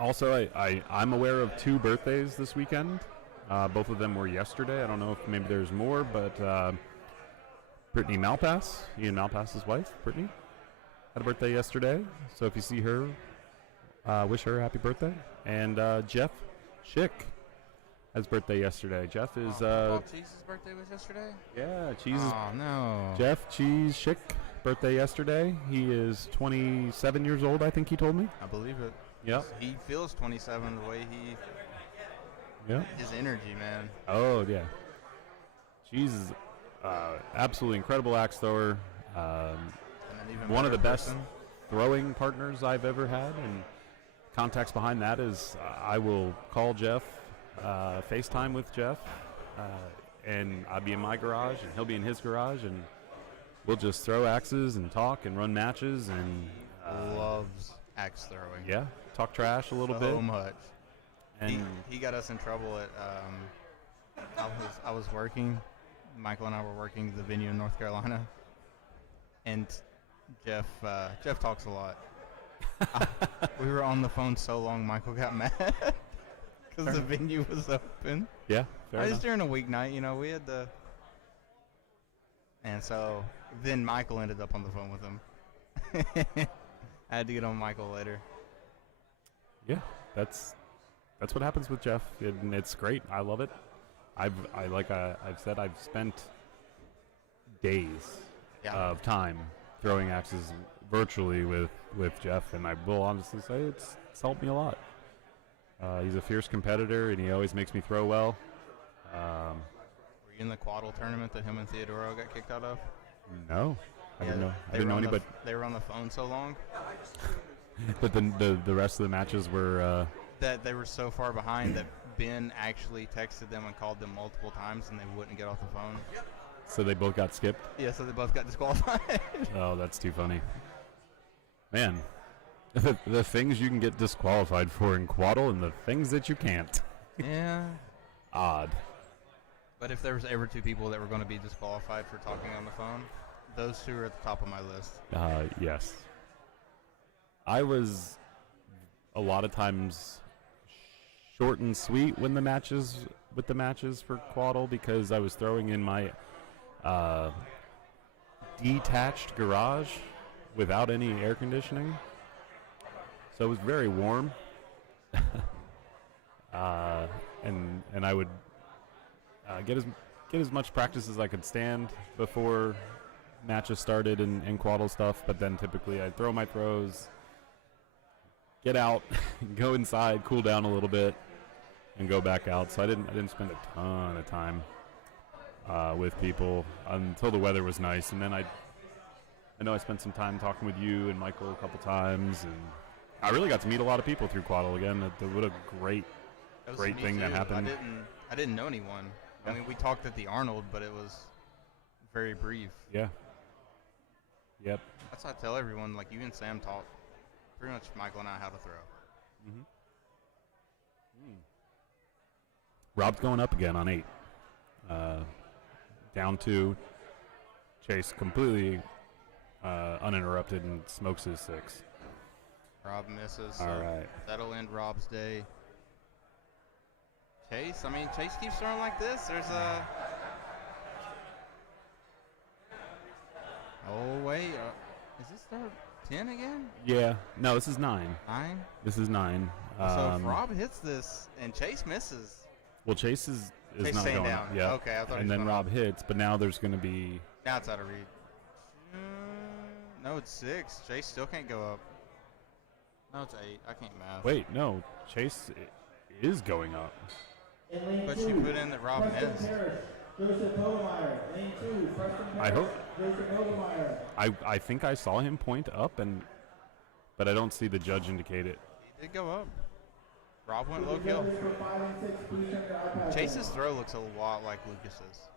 Also, I'm aware of 2 birthdays this weekend. Both of them were yesterday. I don't know if maybe there's more, but Brittany Malpass, Ian Malpass's wife, Brittany, had a birthday yesterday. So if you see her, wish her a happy birthday. And Jeff Schick has birthday yesterday. Jeff is... Cheese's birthday was yesterday? Yeah, Cheese's... Oh, no. Jeff Cheese Schick, birthday yesterday. He is 27 years old, I think he told me. I believe it. Yep. He feels 27 the way he... Yeah. His energy, man. Oh, yeah. Cheese is absolutely incredible axe thrower. One of the best throwing partners I've ever had. And context behind that is I will call Jeff, FaceTime with Jeff, and I'll be in my garage, and he'll be in his garage, and we'll just throw axes and talk and run matches. And loves axe throwing. Yeah, talk trash a little bit. So much. And he got us in trouble at I was working. Michael and I were working the venue in North Carolina, and Jeff talks a lot. We were on the phone so long, Michael got mad because the venue was open. Yeah, fair enough. Just during a weeknight, we had the. And so then Michael ended up on the phone with him. I had to get on Michael later. Yeah, that's what happens with Jeff, and it's great. I love it. I've said I've spent days of time throwing axes virtually with Jeff, and I will honestly say it's helped me a lot. He's a fierce competitor, and he always makes me throw well. Were you in the Quaddle tournament that him and Theodoro got kicked out of? No, I didn't know anybody. They were on the phone so long. But the rest of the matches were. That they were so far behind that Ben actually texted them and called them multiple times, and they wouldn't get off the phone. So they both got skipped? Yeah, so they both got disqualified. Oh, that's too funny. Man, the things you can get disqualified for in Quaddle and the things that you can't. Yeah. Odd. But if there was ever 2 people that were going to be disqualified for talking on the phone, those 2 are at the top of my list. Yes. I was a lot of times short and sweet with the matches for Quaddle because I was throwing in my detached garage without any air conditioning, so it was very warm. And I would get as much practice as I could stand before matches started and Quaddle stuff, but then typically I'd throw my throws, get out, go inside, cool down a little bit, and go back out. So I didn't spend a ton of time with people until the weather was nice, and then I know I spent some time talking with you and Michael a couple times, and I really got to meet a lot of people through Quaddle again. What a great thing that happened. I didn't know anyone. I mean, we talked at the Arnold, but it was very brief. Yeah. Yep. That's why I tell everyone, like, you and Sam taught pretty much Michael and I how to throw. Mm-hmm. Rob's going up again on 8. Down 2. Chase completely uninterrupted and smokes his 6. Rob misses. All right. That'll end Rob's day. Chase keeps throwing like this. There's a... Oh, wait. Is this their 10 again? Yeah. No, this is 9. 9? This is 9. So if Rob hits this and Chase misses... Well, Chase is Chase not going down. Yeah. Okay, I thought and then Rob hits, but now there's going to be... Now it's out of reach. No, it's 6. Chase still can't go up. No, it's 8. I can't math. Wait, no. Chase is going up. But she put in that Rob missed. I hope. I think I saw him point up, but I don't see the judge indicate it. He did go up. Rob went low kill. Chase's throw looks a lot like Lucas's.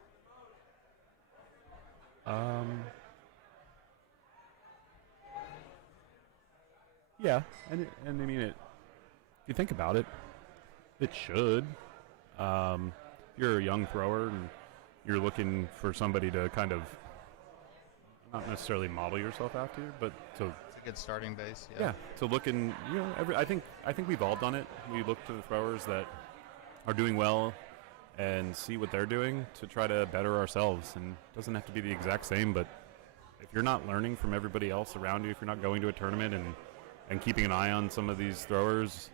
Yeah, and I mean it. If you think about it, it should. You're a young thrower and you're looking for somebody to kind of not necessarily model yourself after, but to a good starting base. Yeah. To look in, I think we've all done it. We look to the throwers that are doing well and see what they're doing to try to better ourselves. And it doesn't have to be the exact same, but if you're not learning from everybody else around you, if you're not going to a tournament and keeping an eye on some of these throwers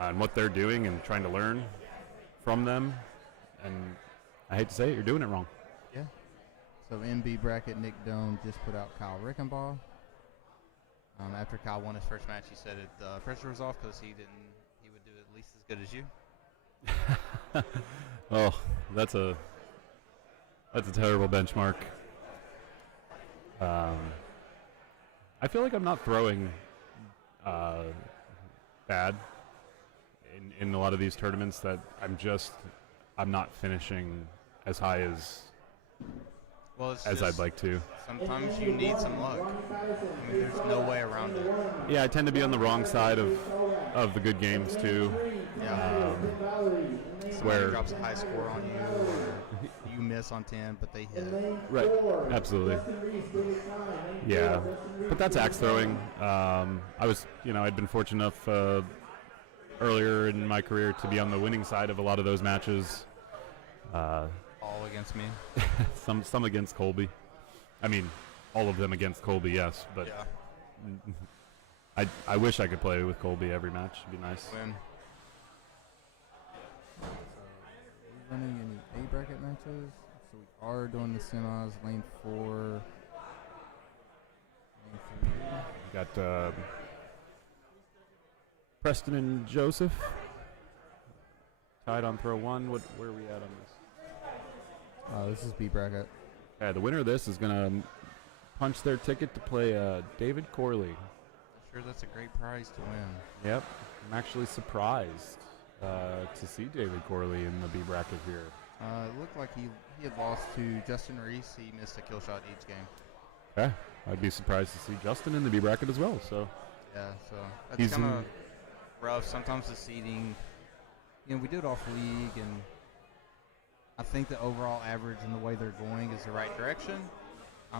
and what they're doing and trying to learn from them, and I hate to say it, you're doing it wrong. Yeah. So MB bracket, Nick Doan just put out Kyle Rickenbaugh. After Kyle won his first match, he said the pressure was off because he would do at least as good as you. Oh, that's a terrible benchmark. I feel like I'm not throwing bad in a lot of these tournaments. That I'm not finishing as high as I'd like to. Sometimes you need some luck. I mean, there's no way around it. Yeah, I tend to be on the wrong side of the good games too. Yeah. Somebody drops a high score on you, or you miss on 10, but they hit. Right. Absolutely. Yeah. But that's axe throwing. I'd been fortunate enough earlier in my career to be on the winning side of a lot of those matches. All against me. Some against Colby. I mean, all of them against Colby, yes. But I wish I could play with Colby every match. It'd be nice. Win. So, are we running any A bracket matches? So we are doing the semis, lane 4. Lane 3. We got Preston and Joseph tied on throw 1. Where are we at on this? This is B bracket. Yeah, the winner of this is going to punch their ticket to play David Corley. Sure, that's a great prize to win. Yep. I'm actually surprised to see David Corley in the B bracket here. It looked like he had lost to Justin Reese. He missed a kill shot each game. Yeah, I'd be surprised to see Justin in the B bracket as well. So yeah, so that's kind of rough. Sometimes the seeding, we do it off league, and I think the overall average and the way they're going is the right direction.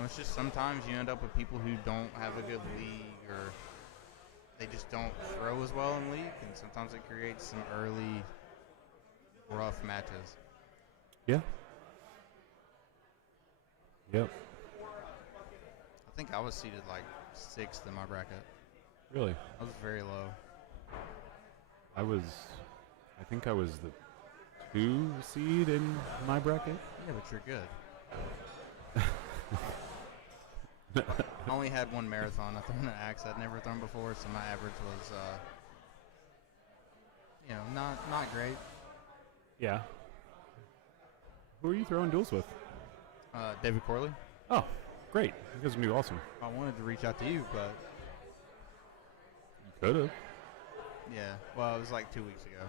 It's just sometimes you end up with people who don't have a good league, or they just don't throw as well in league, and sometimes it creates some early rough matches. Yeah. Yep. I think I was seated like 6th in my bracket. Really? I was very low. I think I was the 2 seed in my bracket. Yeah, but you're good. I only had one marathon. I threw an axe I'd never thrown before, so my average was, not great. Yeah. Who are you throwing duels with? David Corley. Oh, great. You guys are going to be awesome. I wanted to reach out to you, but... You could have. Yeah, well, it was like 2 weeks ago.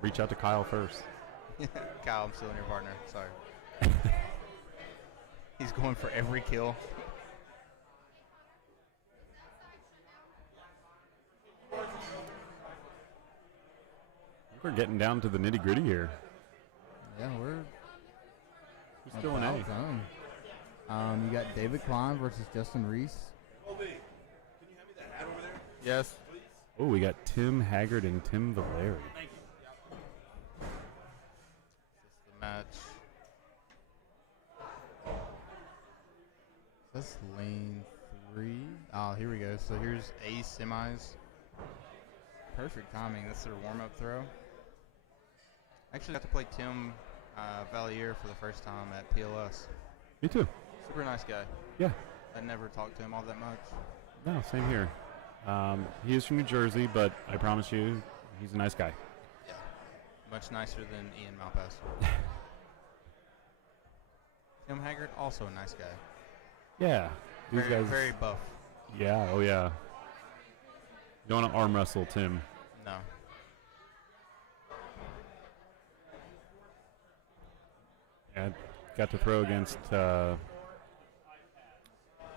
Reach out to Kyle first. Kyle, I'm still in your partner. Sorry. He's going for every kill. We're getting down to the nitty gritty here. Yeah, we're still in A. You got David Klein versus Justin Reese. Colby, can you hand me that hat over there? Yes. Oh, we got Tim Haggard and Tim Valeri. Thank you. This is the match. That's lane 3. Oh, here we go. So here's A semis. Perfect timing. That's their warm-up throw. Actually got to play Tim Valier for the first time at PLS. Me too. Super nice guy. Yeah. I never talked to him all that much. No, same here. He is from New Jersey, but I promise you, he's a nice guy. Yeah. Much nicer than Ian Malpass. Tim Haggard, also a nice guy. Yeah. These Very, guys. very buff. Yeah, oh yeah. You don't want to arm wrestle Tim. No. Yeah, got to throw against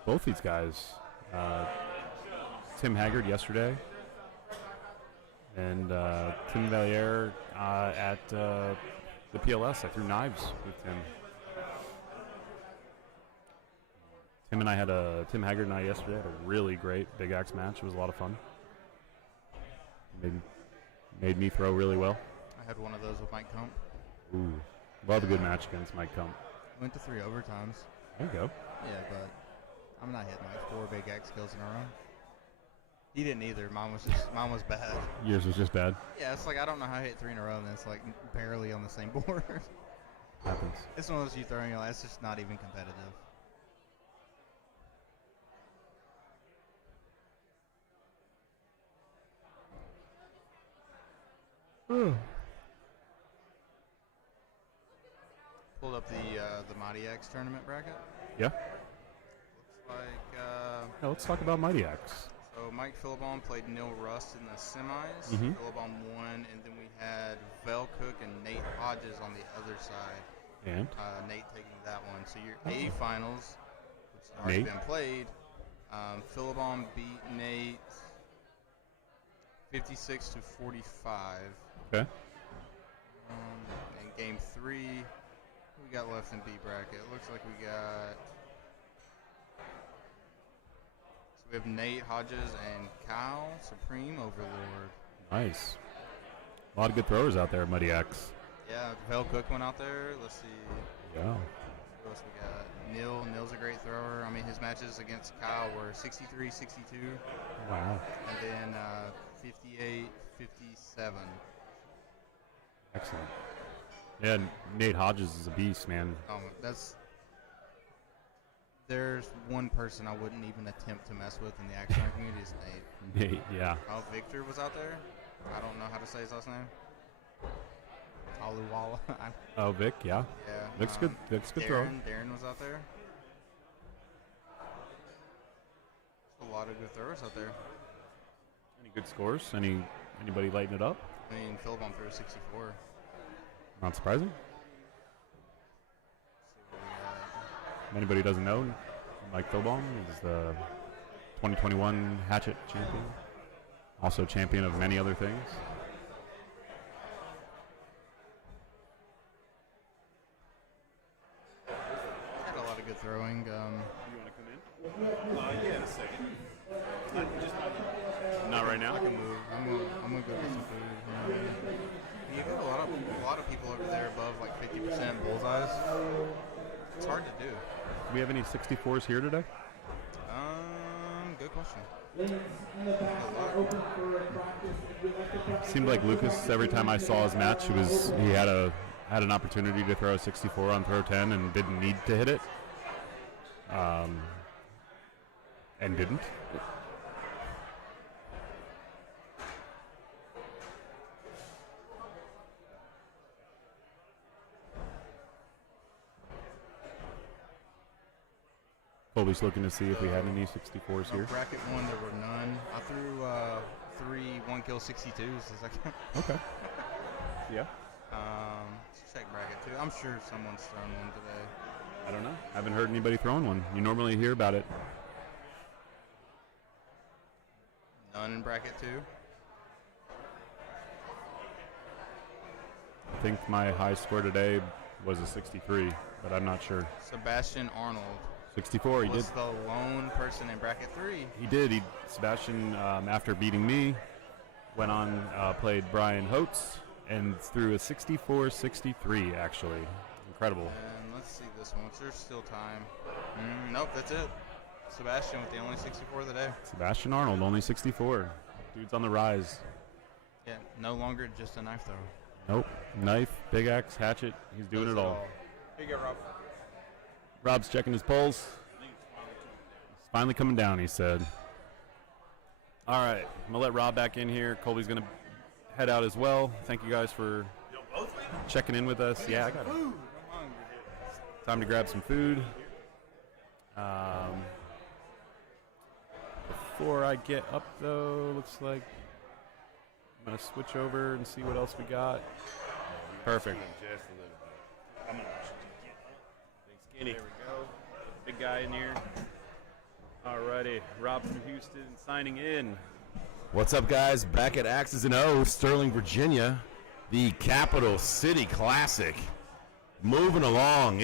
both these guys. Tim Haggard yesterday, and Tim Valier at the PLS. I threw knives with Tim. Tim Haggard and I yesterday had a really great Big Axe match. It was a lot of fun. Made me throw really well. I had one of those with Mike Kump. Ooh, love a good match against Mike Kump. Went to 3 overtimes. There you go. Yeah, but I'm not hitting like 4 Big Axe kills in a row. He didn't either. Mine was bad. Yours was just bad. Yeah, it's like I don't know how I hit 3 in a row, and it's like barely on the same board. Happens. It's one of those you throwing, like, it's just not even competitive. Pulled up the Mighty X tournament bracket. Yeah. Looks like. Yeah, let's talk about Mighty Axe. So Mike Philibon played Neil Rust in the semis. Mhm. Philibon won, and then we had Vel Cook and Nate Hodges on the other side. And Nate taking that one. So your A finals, which has already been played. Philibon beat Nate 56-45. Okay. In game 3, who we got left in B bracket? Looks like we got. So we have Nate Hodges and Kyle Supreme Overlord. Nice. A lot of good throwers out there at Mighty Axe. Yeah, Vel Cook went out there. Let's see. Yeah. Who else we got? Neil's a great thrower. I mean, his matches against Kyle were 63-62. Wow. And then 58-57. Excellent. Yeah, Nate Hodges is a beast, man. There's one person I wouldn't even attempt to mess with in the action community is Nate. Nate, yeah. Oh, Victor was out there. I don't know how to say his last name. Aluwala. Oh, Vic, yeah. Yeah. Vic's good. Vic's good thrower. Darren was out there. There's a lot of good throwers out there. Any good scores? Anybody lighting it up? I mean, Philibon threw a 64. Not surprising. If anybody doesn't know, Mike Philibon is the 2021 Hatchet champion. Also champion of many other things. Had a lot of good throwing. You want to come in? Yeah, in a second. Not right now. I can move. I'm gonna go get some food. You got a lot of people over there above like 50% bullseyes. It's hard to do. Do we have any 64s here today? Good question. Seemed like Lucas, every time I saw his match, he had an opportunity to throw a 64 on throw 10 and didn't need to hit it. And didn't. Colby's looking to see if we had any 64s here. Bracket 1, there were none. I threw 3 1-kill 62s. Okay. Yeah. Let's check bracket 2. I'm sure someone's thrown one today. I don't know. Haven't heard anybody throwing one. You normally hear about it. None in bracket 2. I think my high score today was a 63, but I'm not sure. Sebastian Arnold. 64, he did. Was the lone person in bracket 3. He did. Sebastian, after beating me, went on, played Brian Holtz, and threw a 64-63, actually. Incredible. And let's see this one. There's still time. Nope, that's it. Sebastian with the only 64 of the day. Sebastian Arnold, only 64. Dude's on the rise. Yeah, no longer just a knife thrower. Nope. Knife, big axe, hatchet. He's doing it all. Here you go, Rob. Rob's checking his pulse. It's finally coming down, he said. All right, I'm going to let Rob back in here. Colby's going to head out as well. Thank you guys for checking in with us. Yeah, I got it. Time to grab some food. Before I get up, though, looks like I'm going to switch over and see what else we got. Perfect. Just a little bit. I'm going to get big skinny. There we go. Big guy in here. Alrighty, Rob from Houston signing in. What's up, guys? Back at Axes and O, Sterling, Virginia, the Capital City Classic. Moving along,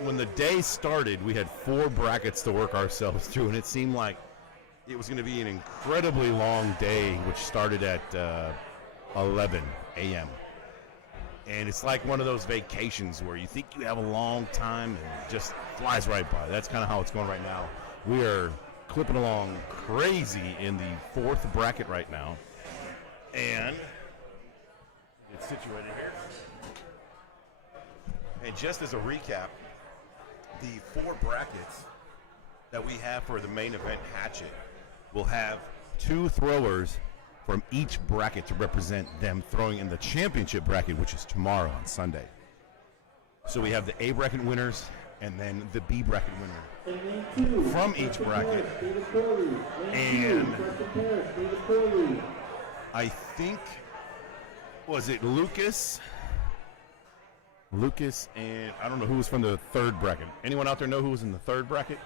when the day started, we had 4 brackets to work ourselves through, and it seemed like it was going to be an incredibly long day, which started at 11 a.m. And it's like one of those vacations where you think you have a long time and it just flies right by. That's kind of how it's going right now. We are clipping along crazy in the 4th bracket right now. And it's situated here. And just as a recap, the 4 brackets that we have for the main event Hatchet will have 2 throwers from each bracket to represent them throwing in the championship bracket, which is tomorrow on Sunday. So we have the A bracket winners and then the B bracket winner from each bracket. And I think, was it Lucas? Lucas and I don't know who was from the 3rd bracket. Anyone out there know who was in the 3rd bracket?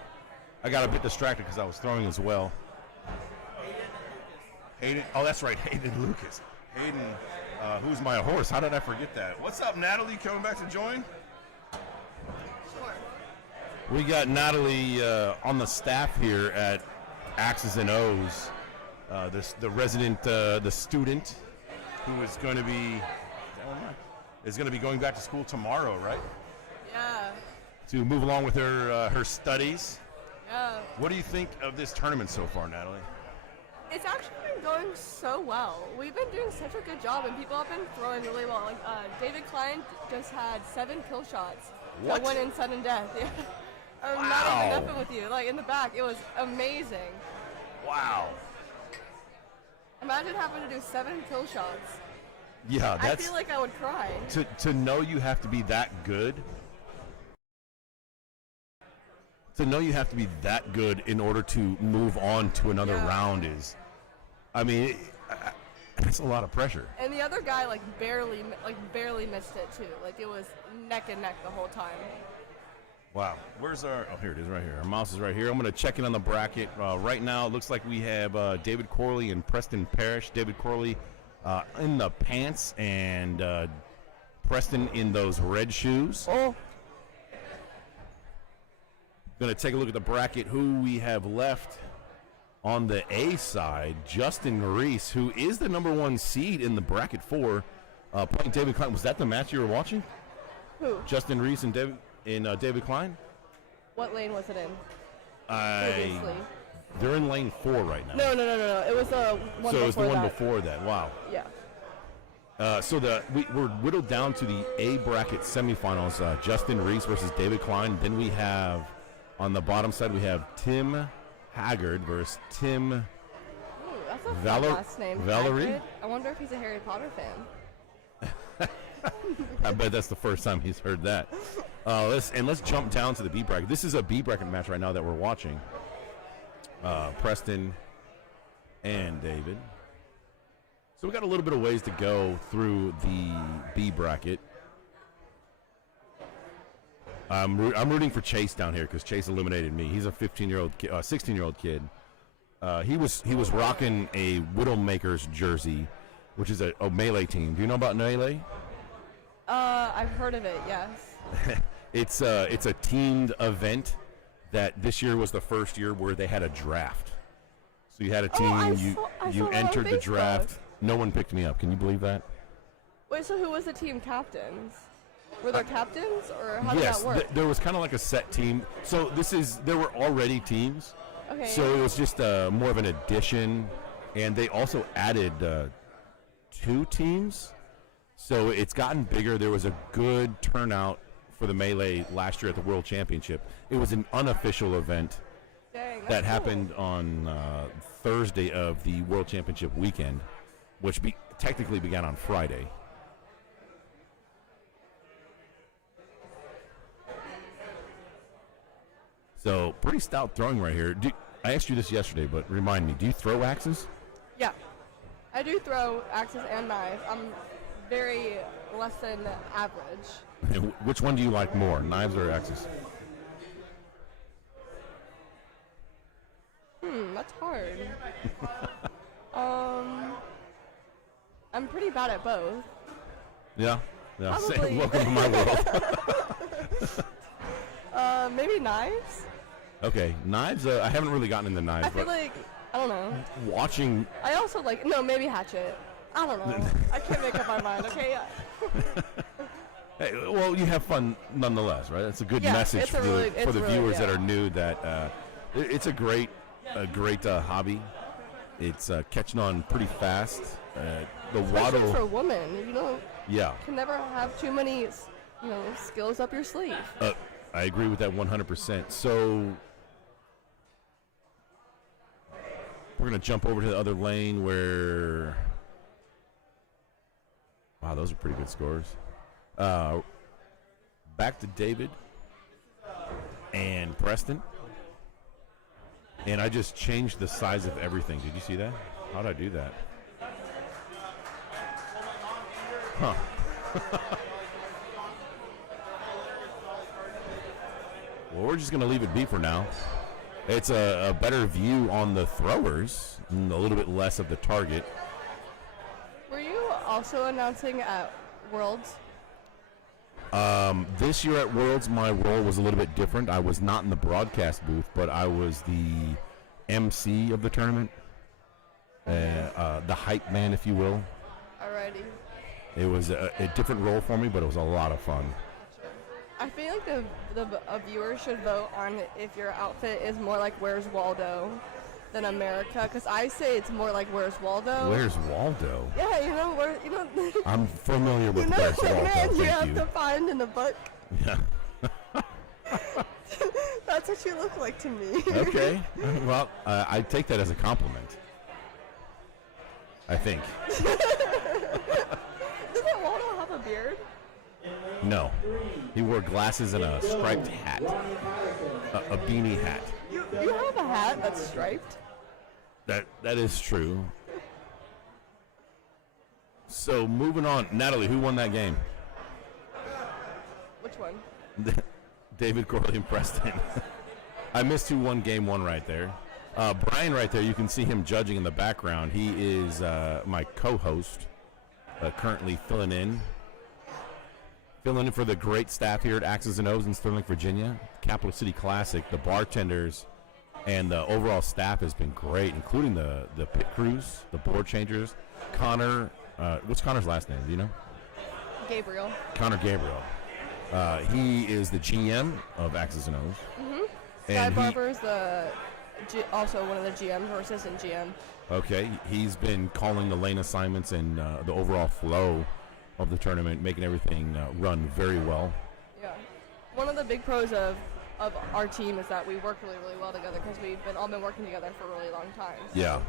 I got a bit distracted because I was throwing as well. Hayden. Oh, that's right, Hayden Lucas. Hayden, who's my horse? How did I forget that? What's up, Natalie? Coming back to join? Sure. We got Natalie on the staff here at X's and O's. The resident, the student, who is going to be going back to school tomorrow, right? Yeah. To move along with her studies. Yeah. What do you think of this tournament so far, Natalie? It's actually been going so well. We've been doing such a good job, and people have been throwing really well. Like David Klein just had 7 kill shots. What? That went in sudden death. Yeah. I'm not even effing with you. Like in the back, it was amazing. Wow. Imagine having to do 7 kill shots. Yeah, I feel like I would cry. To know you have to be that good. To know you have to be that good in order to move on to another round is, I mean, it's a lot of pressure. And the other guy barely missed it too. Like it was neck and neck the whole time. Wow. Where's our? Oh, here it is, right here. Our mouse is right here. I'm going to check in on the bracket. Right now, it looks like we have David Corley and Preston Parrish. David Corley in the pants and Preston in those red shoes. Oh. Going to take a look at the bracket. Who we have left on the A side, Justin Reese, who is the number 1 seed in the bracket 4, playing David Klein. Was that the match you were watching? Who? Justin Reese and David Klein? What lane was it in? Previously. They're in lane 4 right now. No. It was the one. So it was the one that. before that. Wow. Yeah. So we're whittled down to the A bracket semifinals. Justin Reese versus David Klein. Then we have on the bottom side we have Tim Haggard versus Tim. Ooh, that's a fun last name. Valerie. Haggard. I wonder if he's a Harry Potter fan. I bet that's the first time he's heard that. Let's jump down to the B bracket. This is a B bracket match right now that we're watching. Preston and David. So we got a little bit of ways to go through the B bracket. I'm rooting for Chase down here because Chase eliminated me. He's a 16-year-old kid. He was rocking a Widowmaker's jersey, which is a Melee team. Do you know about Melee? I've heard of it. Yes. It's a teamed event that this year was the first year where they had a draft. So you had a team. You entered the draft. No one picked me up. Can you believe that? Wait, so who was the team captains? Were there captains, or how did that work? Yes, there was kind of like a set team. So there were already teams. Okay. So it was just more of an addition, and they also added 2 teams. So it's gotten bigger. There was a good turnout for the Melee last year at the World Championship. It was an unofficial event that happened on Thursday of the World Championship weekend, which technically began on Friday. So pretty stout throwing right here. I asked you this yesterday, but remind me, do you throw axes? Yeah, I do throw axes and knives. I'm very less than average. And which one do you like more, knives or axes? That's hard. I'm pretty bad at both. Yeah. No, say, Probably. welcome to my world. Maybe knives. Okay, knives. I haven't really gotten into knives, I feel but like I don't know. watching. I also like maybe Hatchet. I don't know. I can't make up my mind. Okay. Hey, well, you have fun nonetheless, right? That's a good message for the viewers that are new. That it's a great hobby. It's catching on pretty fast. The Especially waddle for a woman, you know. Yeah. Can never have too many, skills up your sleeve. I agree with that 100%. So we're going to jump over to the other lane where, wow, those are pretty good scores. Back to David and Preston. And I just changed the size of everything. Did you see that? How did I do that? Huh. Well, we're just going to leave it be for now. It's a better view on the throwers and a little bit less of the target. Were you also announcing at Worlds? This year at Worlds, my role was a little bit different. I was not in the broadcast booth, but I was the MC of the tournament, the hype man, if you will. Alrighty. It was a different role for me, but it was a lot of fun. I feel like a viewer should vote on if your outfit is more like Where's Waldo than America, because I say it's more like Where's Waldo. Where's Waldo? Yeah, I'm familiar with Where's the Waldo. man you Thank have you. to find in the book. Yeah. That's what you look like to me. Okay. Well, I take that as a compliment. I think. Doesn't Waldo have a beard? No. He wore glasses and a striped hat. A beanie hat. You have a hat that's striped? That is true. So moving on, Natalie, who won that game? Which one? David, Corley, and Preston. I missed who won game one right there. Brian right there, you can see him judging in the background. He is my co-host, currently filling in for the great staff here at X's and O's in Sterling, Virginia. Capital City Classic. The bartenders and the overall staff has been great, including the pit crews, the board changers. Connor, what's Connor's last name? Do you know? Gabriel. Connor Gabriel. He is the GM of X's and O's. Mm-hmm. Sky And Barber's also one of the GMs or assistant GM. Okay, he's been calling the lane assignments and the overall flow of the tournament, making everything run very well. Yeah. One of the big pros of our team is that we work really, really well together because we've all been working together for a really long time. So. Yeah.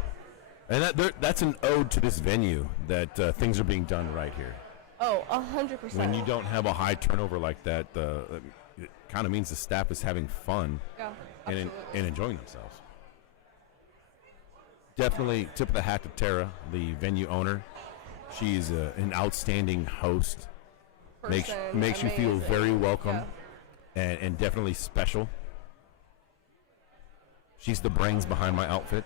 And that's an ode to this venue that things are being done right here. Oh, 100%. When you don't have a high turnover like that, it kind of means the staff is having fun and enjoying themselves. Definitely tip of the hat to Tara, the venue owner. She's an outstanding host. Makes you feel very welcome and definitely special. She's the brains behind my outfit.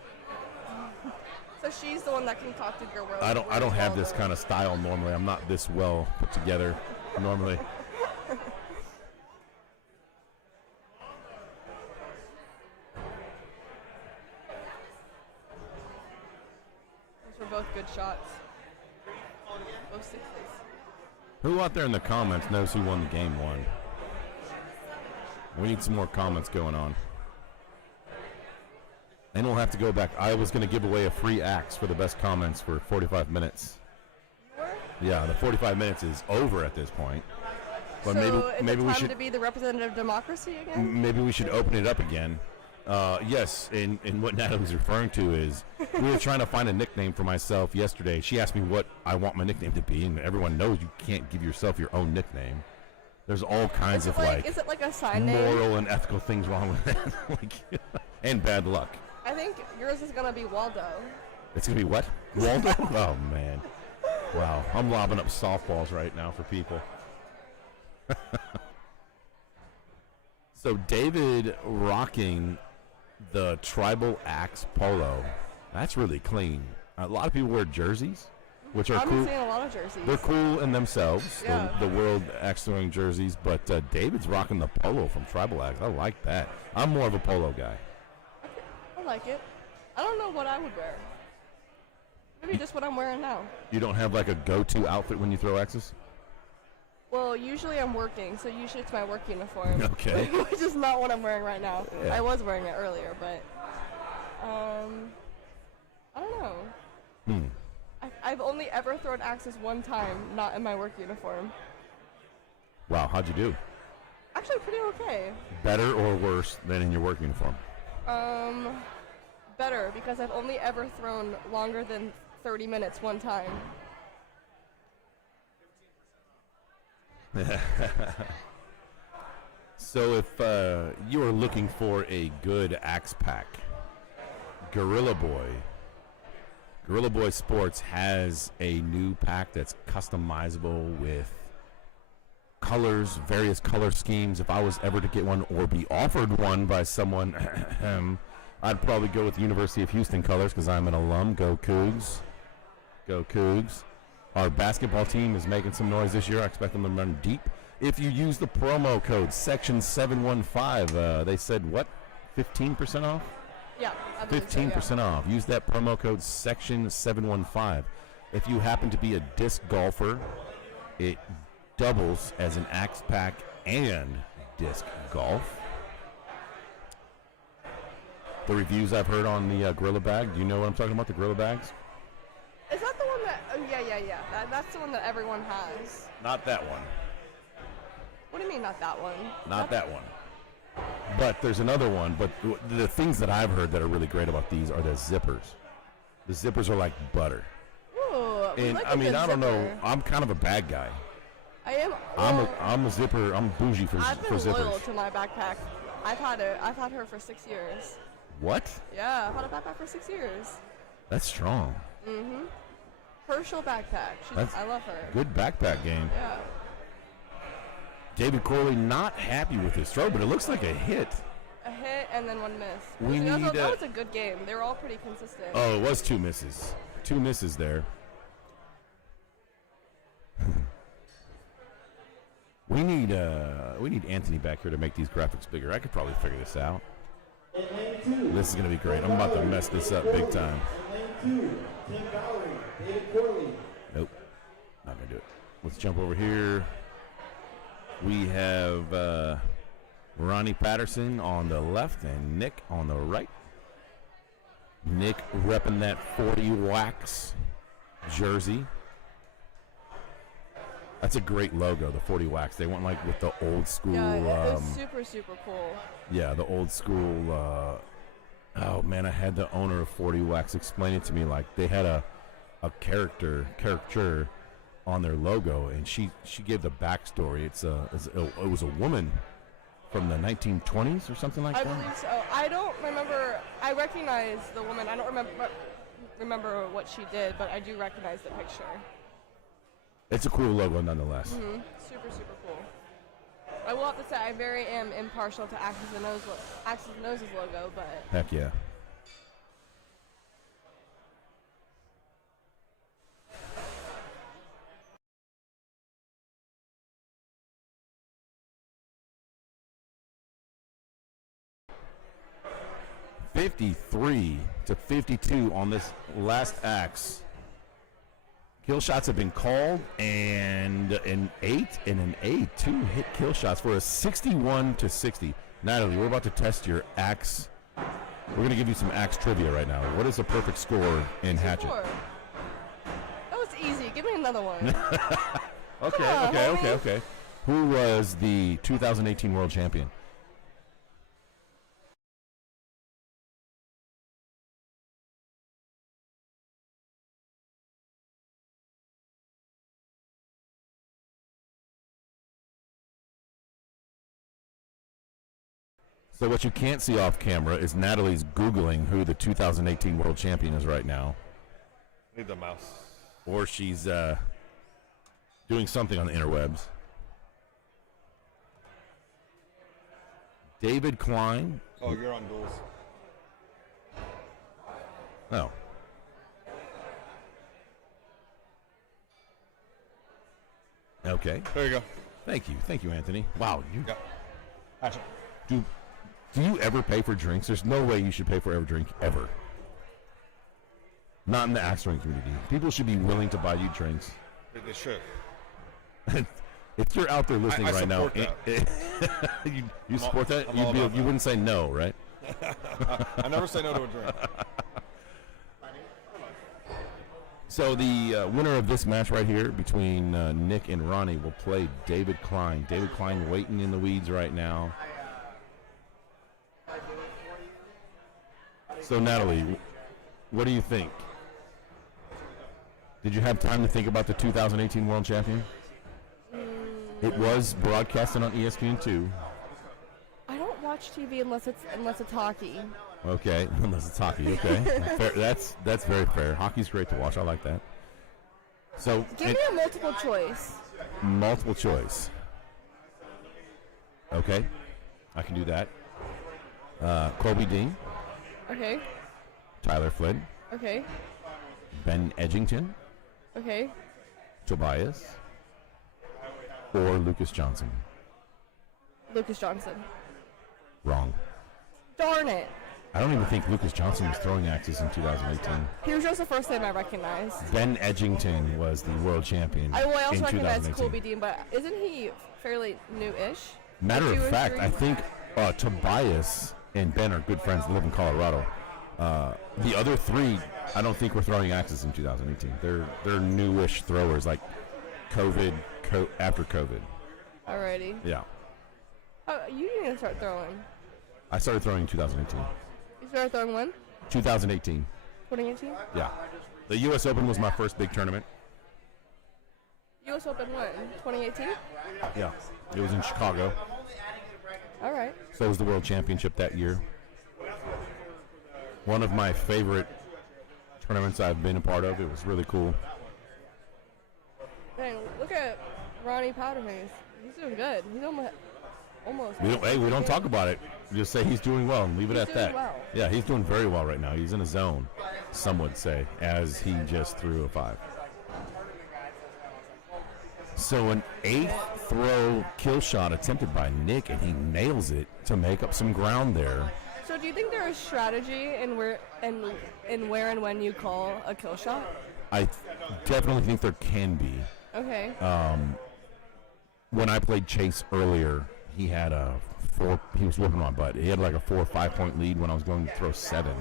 So she's the one that concocted your world. I don't have this kind of style normally. I'm not this well put together normally. Those were both good shots. Both sixes. Who out there in the comments knows who won the game one? We need some more comments going on. And we'll have to go back. I was going to give away a free axe for the best comments for 45 minutes. You were? Yeah, the 45 minutes is over at this point. But so maybe we time should to be the representative democracy again? maybe we should open it up again. Yes, and what Natalie was referring to is we were trying to find a nickname for myself yesterday. She asked me what I want my nickname to be, and everyone knows you can't give yourself your own nickname. There's all kinds of is it like a sign name? moral and ethical things wrong with that, and bad luck. I think yours is gonna be Waldo. It's gonna be what? Waldo? Oh man! Wow, I'm lobbing up softballs right now for people. So David rocking the tribal axe polo. That's really clean. A lot of people wear jerseys. which are I've cool. been seeing a lot of jerseys. They're cool in themselves, Yeah. the world axe throwing jerseys. But David's rocking the polo from Tribal Axe. I like that. I'm more of a polo guy. I like it. I don't know what I would wear. Maybe just what I'm wearing now. You don't have like a go-to outfit when you throw axes? Well, usually I'm working, so usually it's my work uniform. Okay. Which is not what I'm wearing right now. Yeah. I was wearing it earlier, but I don't know. I've only ever thrown axes one time, not in my work uniform. Wow, how'd you do? Actually, pretty okay. Better or worse than in your work uniform? Better, because I've only ever thrown longer than 30 minutes one time. So if you are looking for a good axe pack, Gorilla Boy Sports has a new pack that's customizable with colors, various color schemes. If I was ever to get one or be offered one by someone, I'd probably go with the University of Houston colors because I'm an alum. Go Cougs. Go Cougs. Our basketball team is making some noise this year. I expect them to run deep. If you use the promo code Section 715, they said what? 15% off? Yeah, I believe so, 15% off. Use that promo code Section 715. If you happen to be a disc golfer, it doubles as an axe pack and disc golf. The reviews I've heard on the Gorilla Bag, do you know what I'm talking about, the Gorilla Bags? Is that the one that? Oh, yeah. That's the one that everyone has. Not that one. What do you mean, not that one? Not that one. But there's another one. But the things that I've heard that are really great about these are the zippers. The zippers are like butter. Ooh, And like I mean, I don't know. zipper. I'm kind of a bad guy. I am. I'm a zipper. I'm bougie for I've been zippers. loyal to my backpack. I've had her for 6 years. What? Yeah, I've had a backpack for 6 years. That's strong. Mm-hmm. Herschel backpack. I love her. Good backpack game. Yeah. David Corley not happy with his throw, but it looks like a hit. A hit and then one miss. We that need was a good game. They were all pretty consistent. Oh, it was 2 misses. 2 misses there. We need Anthony back here to make these graphics bigger. I could probably figure this out. This is going to be great. I'm about to mess this up big time. Nope. Not going to do it. Let's jump over here. We have Ronnie Patterson on the left and Nick on the right. Nick repping that 40 wax jersey. That's a great logo, the 40 wax. They went like with the old school. Yeah, it's super, super cool. Yeah, the old school. Oh man, I had the owner of 40 wax explain it to me like they had a caricature on their logo, and she gave the backstory. It was a woman from the 1920s or something like that. I believe so. I don't remember. I recognize the woman. I don't remember what she did, but I do recognize the picture. It's a cool logo nonetheless. Mm-hmm. Super, super cool. I will have to say I very am impartial to Axis and Noses logo, but Heck yeah. $53-52 on this last axe. Kill shots have been called, and an 8 and an 8. 2 hit kill shots for a 61-60. Natalie, we're about to test your axe. We're going to give you some axe trivia right now. What is a perfect score in Hatchet? That was easy. Give me another one. Okay. Who was the 2018 world champion? So what you can't see off camera is Natalie's Googling who the 2018 world champion is right now. Need the mouse. Or she's doing something on the interwebs. David Klein. Oh, you're on duels. Oh. Okay. There you go. Thank you, Anthony. Wow, you. Yeah. Hatchet. Do you ever pay for drinks? There's no way you should pay for every drink ever. Not in the axe throwing community. People should be willing to buy you drinks. They should. If you're out there listening I right now, that. you support that? You wouldn't say no, right? I never say no to a drink. So the winner of this match right here between Nick and Ronnie will play David Klein. David Klein waiting in the weeds right now. So Natalie, what do you think? Did you have time to think about the 2018 World Champion? It was broadcasted on ESPN2. I don't watch TV unless it's hockey. Okay, unless it's hockey. Okay, fair. That's very fair. Hockey's great to watch. I like that. So give me a multiple choice. Multiple choice. Okay, I can do that. Colby Dean. Okay. Tyler Flynn. Okay. Ben Edgington. Okay. Tobias. Or Lucas Johnson. Lucas Johnson. Wrong. Darn it. I don't even think Lucas Johnson was throwing axes in 2018. He was just the first name I recognized. Ben Edgington was the world champion. I also in recognize 2018. Colby Dean, but isn't he fairly new-ish? Matter of fact, I think Tobias and Ben are good friends that live in Colorado. The other three, I don't think were throwing axes in 2018. They're newish throwers, like after COVID. Alrighty. Yeah. Oh, you need to start throwing. I started throwing in 2018. You started throwing when? 2018. 2018? Yeah. The U.S. Open was my first big tournament. U.S. Open when? 2018? Yeah. It was in Chicago. All right. So was the World Championship that year. One of my favorite tournaments I've been a part of. It was really cool. Dang, look at Ronnie Powderface. He's doing good. He's almost. We don't talk about it. We just say he's doing well and leave it at that. Well. Yeah, he's doing very well right now. He's in a zone, some would say, as he just threw a 5. So an 8th throw kill shot attempted by Nick, and he nails it to make up some ground there. So do you think there is strategy in where and when you call a kill shot? I definitely think there can be. Okay. When I played Chase earlier, he had he was whooping my butt. He had like a 4 or 5 point lead when I was going to throw 7.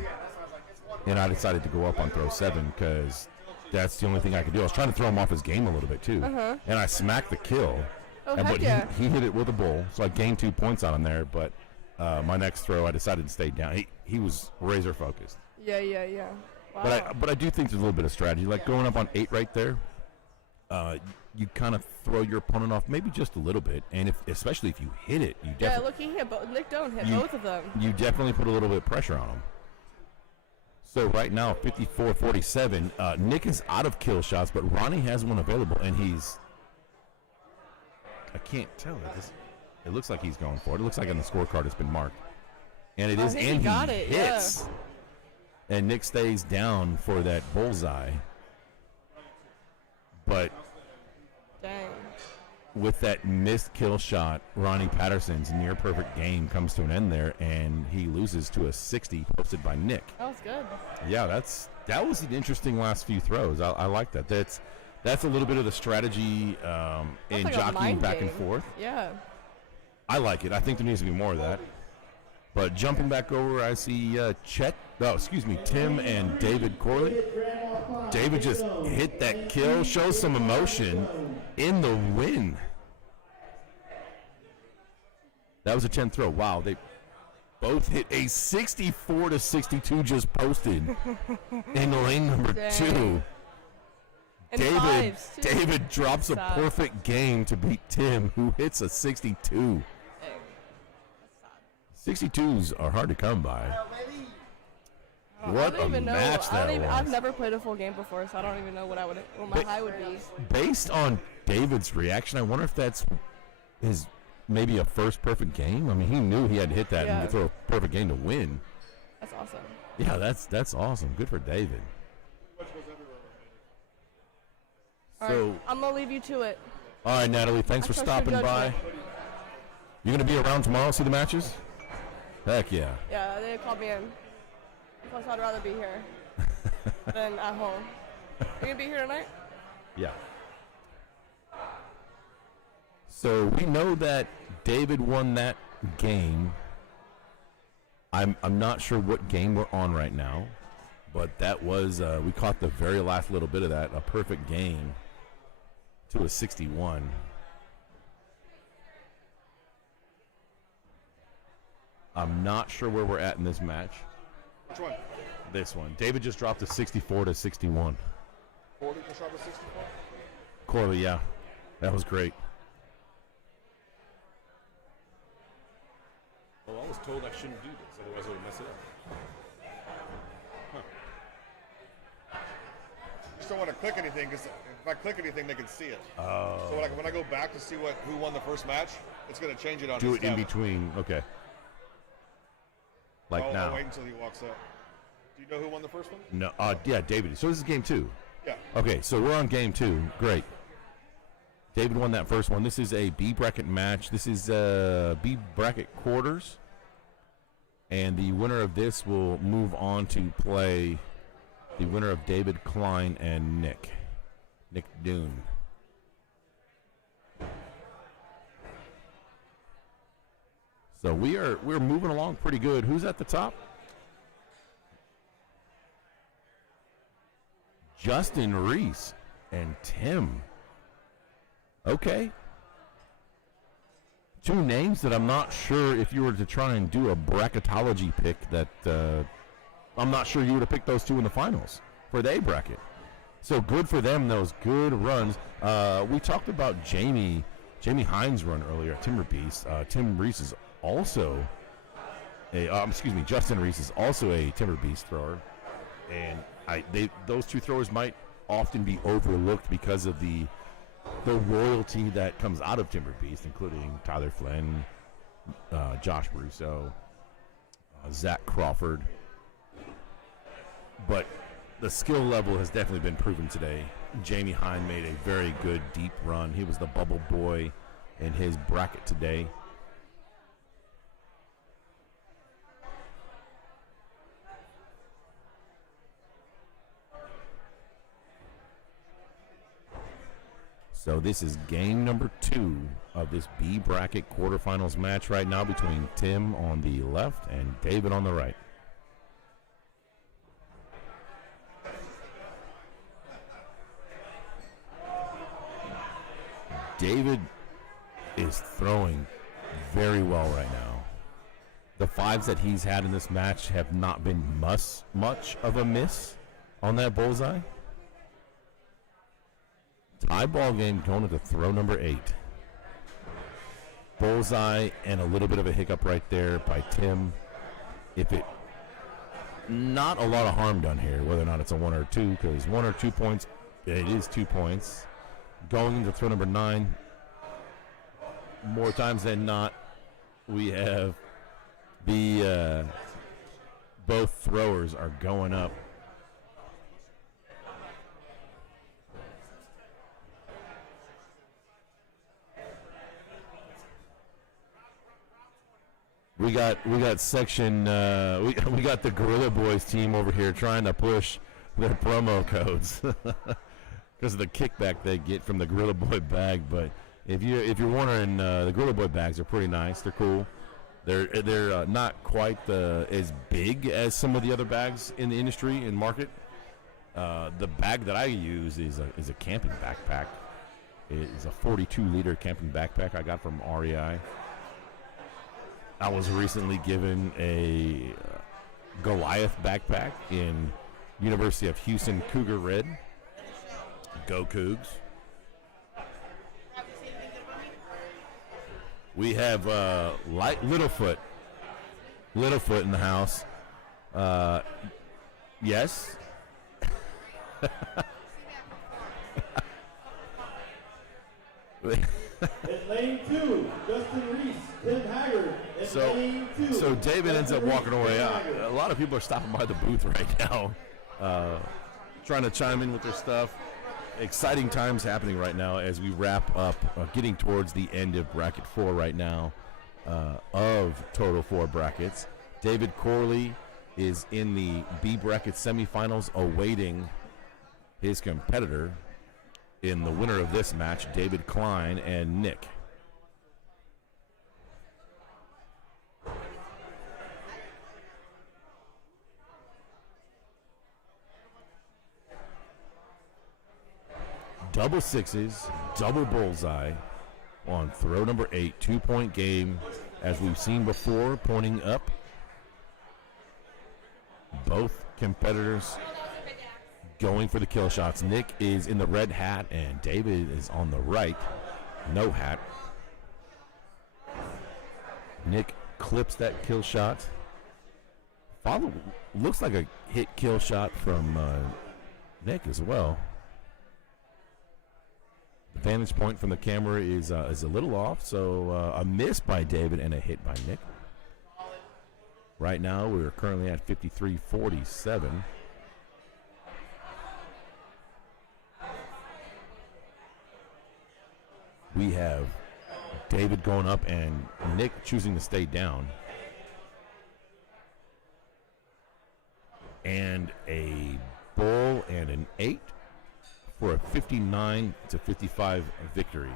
And I decided to go up on throw 7 because that's the only thing I could do. I was trying to throw him off his game a little bit too. Uh-huh. And I smacked the kill. Oh, but heck yeah. he hit it with a bull, so I gained 2 points on him there. But my next throw, I decided to stay down. He was razor focused. Yeah. Wow. But I do think there's a little bit of strategy. Like going up on 8 right there, you kind of throw your opponent off maybe just a little bit, and especially if you hit it, you definitely. Yeah, look, he hit Nick Doan hit both of them. You definitely put a little bit of pressure on him. So right now, 54-47. Nick is out of kill shots, but Ronnie has one available, and I can't tell it. It looks like he's going for it. It looks like on the scorecard it's been marked, and it is, and he got it, hits. Yeah. And Nick stays down for that bullseye. But dang. With that missed kill shot, Ronnie Patterson's near perfect game comes to an end there, and he loses to a 60 posted by Nick. That was good. Yeah, that was an interesting last few throws. I like that. That's a little bit of the strategy in like jockeying back and forth. Yeah. I like it. I think there needs to be more of that. But jumping back over, I see Tim and David Corley. David just hit that kill, shows some emotion in the win. That was a 10 throw. Wow, they both hit a 64-62 just posted in lane number 2. David drops a perfect game to beat Tim, who hits a 62. 62s are hard to come by. What a match that was. I've never played a full game before, so I don't even know what my high would be. Based on David's reaction, I wonder if that's his maybe a first perfect game. I mean, he knew he had to hit that and throw a perfect game to win. That's awesome. Yeah, that's awesome. Good for David. All right, I'm going to leave you to it. All right, Natalie, thanks for trust stopping your by. judgment. You going to be around tomorrow, see the matches? Heck yeah. Yeah, they called me in. Plus, I'd rather be here than at home. You gonna be here tonight? Yeah. So we know that David won that game. I'm not sure what game we're on right now, but that was we caught the very last little bit of that, a perfect game to a 61. I'm not sure where we're at in this match. Which one? This one. David just dropped a 64 to 61. Corley just dropped a 64? Corley, yeah. That was great. Well, I was told I shouldn't do this, otherwise I would mess it up. Just don't want to click anything, because if I click anything, they can see it. Oh. So when I go back to see who won the first match, it's going to change it on Do his it in tab. between. Okay. Like now. I'll wait until he walks up. Do you know who won the first one? No. Yeah, David. So this is game 2. Yeah. Okay, so we're on game 2. Great. David won that first one. This is a B bracket match. This is B bracket quarters. And the winner of this will move on to play the winner of David Klein and Nick Dune. So we're moving along pretty good. Who's at the top? Justin Reese and Tim. Okay. Two names that I'm not sure if you were to try and do a bracketology pick that I'm not sure you would have picked those two in the finals for the A bracket. So good for them, those good runs. We talked about Jamie Hines' run earlier at Timber Beast. Tim Reese is also Justin Reese is also a Timber Beast thrower. And those two throwers might often be overlooked because of the royalty that comes out of Timber Beast, including Tyler Flynn, Josh Russo, Zach Crawford. But the skill level has definitely been proven today. Jamie Hine made a very good deep run. He was the bubble boy in his bracket today. So this is game number 2 of this B bracket quarterfinals match right now between Tim on the left and David on the right. David is throwing very well right now. The 5s that he's had in this match have not been much of a miss on that bullseye. Tie ball game going into throw number 8. Bullseye and a little bit of a hiccup right there by Tim. Not a lot of harm done here, whether or not it's a 1 or 2, because 1 or 2 points, it is 2 points. Going into throw number 9, more times than not, we have both throwers are going up. We got section we got the Gorilla Boys team over here trying to push their promo codes because of the kickback they get from the Gorilla Boy bag. But if you're wondering, the Gorilla Boy bags are pretty nice. They're cool. They're not quite as big as some of the other bags in the industry and market. The bag that I use is a camping backpack. It is a 42-liter camping backpack I got from REI. I was recently given a Goliath backpack in University of Houston Cougar Red. Go Cougs. We have Littlefoot in the house. Yes. In lane 2, Justin Reese, Tim Haggard. So David ends up walking away. A lot of people are stopping by the booth right now, trying to chime in with their stuff. exciting times happening right now as we wrap up, getting towards the end of bracket 4 right now of Total 4 brackets. David Corley is in the B bracket semifinals awaiting his competitor in the winner of this match, David Klein and Nick. Double sixes, double bullseye on throw number 8, 2-point game, as we've seen before, pointing up. Both competitors going for the kill shots. Nick is in the red hat, and David is on the right, no hat. Nick clips that kill shot. Follow looks like a hit kill shot from Nick as well. The vantage point from the camera is a little off, so a miss by David and a hit by Nick. Right now, we're currently at 53-47. We have David going up and Nick choosing to stay down. And a bull and an 8 for a 59-55 victory.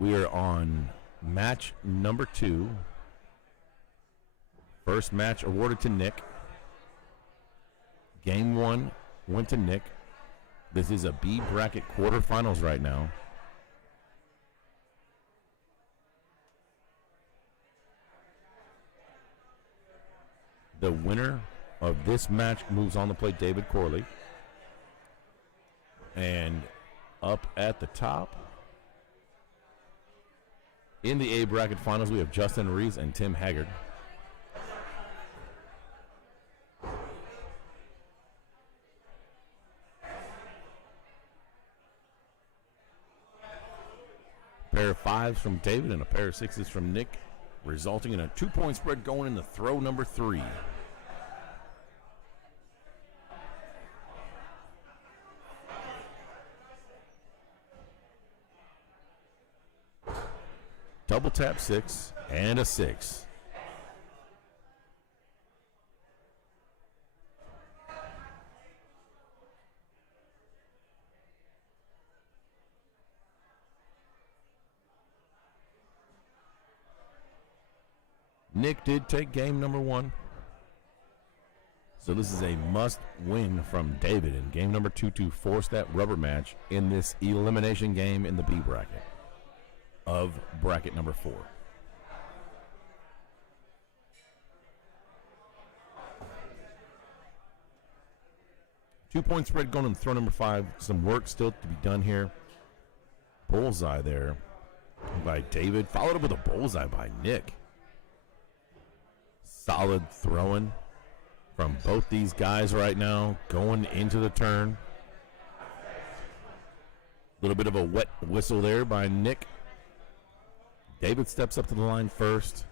We are on match number 2. First match awarded to Nick. Game 1 went to Nick. This is a B bracket quarterfinals right now. The winner of this match moves on to play David Corley. And up at the top, in the A bracket finals, we have Justin Reese and Tim Haggard. Pair of 5s from David and a pair of 6s from Nick, resulting in a 2-point spread going into throw number 3. Double tap 6 and a 6. Nick did take game number 1. So this is a must win from David in game number 2 to force that rubber match in this elimination game in the B bracket of bracket number 4. Two-point spread going on throw number 5. Some work still to be done here. Bullseye there by David, followed up with a bullseye by Nick. Solid throwing from both these guys right now going into the turn. A little bit of a wet whistle there by Nick. David steps up to the line first.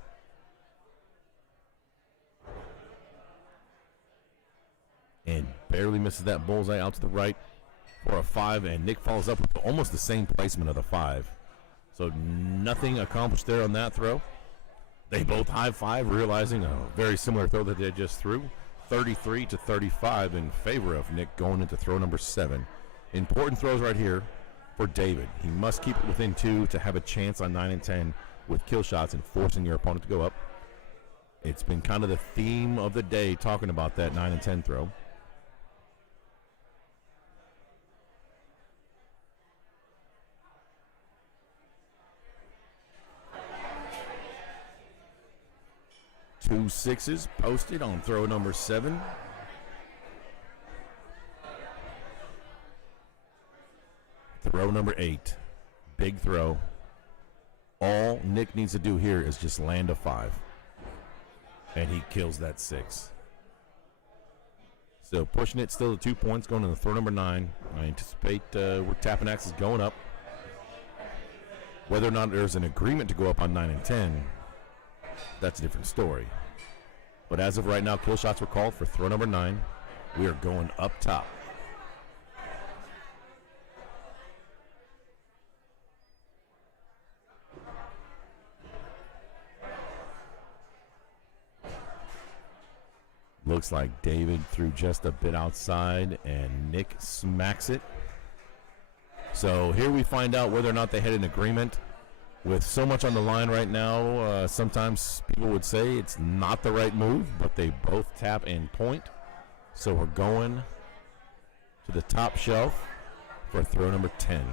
And barely misses that bullseye out to the right for a 5. And Nick follows up with almost the same placement of the 5. So nothing accomplished there on that throw. They both high-five, realizing a very similar throw that they just threw. 33-35 in favor of Nick going into throw number 7. Important throws right here for David. He must keep it within 2 to have a chance on 9 and 10 with kill shots and forcing your opponent to go up. It's been kind of the theme of the day talking about that 9 and 10 throw. Two 6s posted on throw number 7. Throw number 8. Big throw. All Nick needs to do here is just land a 5. And he kills that 6. So pushing it still to 2 points, going into throw number 9. I anticipate we're tapping axes going up. Whether or not there's an agreement to go up on 9 and 10, that's a different story. But as of right now, kill shots were called for throw number 9. We are going up top. Looks like David threw just a bit outside, and Nick smacks it. So here we find out whether or not they had an agreement. With so much on the line right now, sometimes people would say it's not the right move, but they both tap and point. So we're going to the top shelf for throw number 10.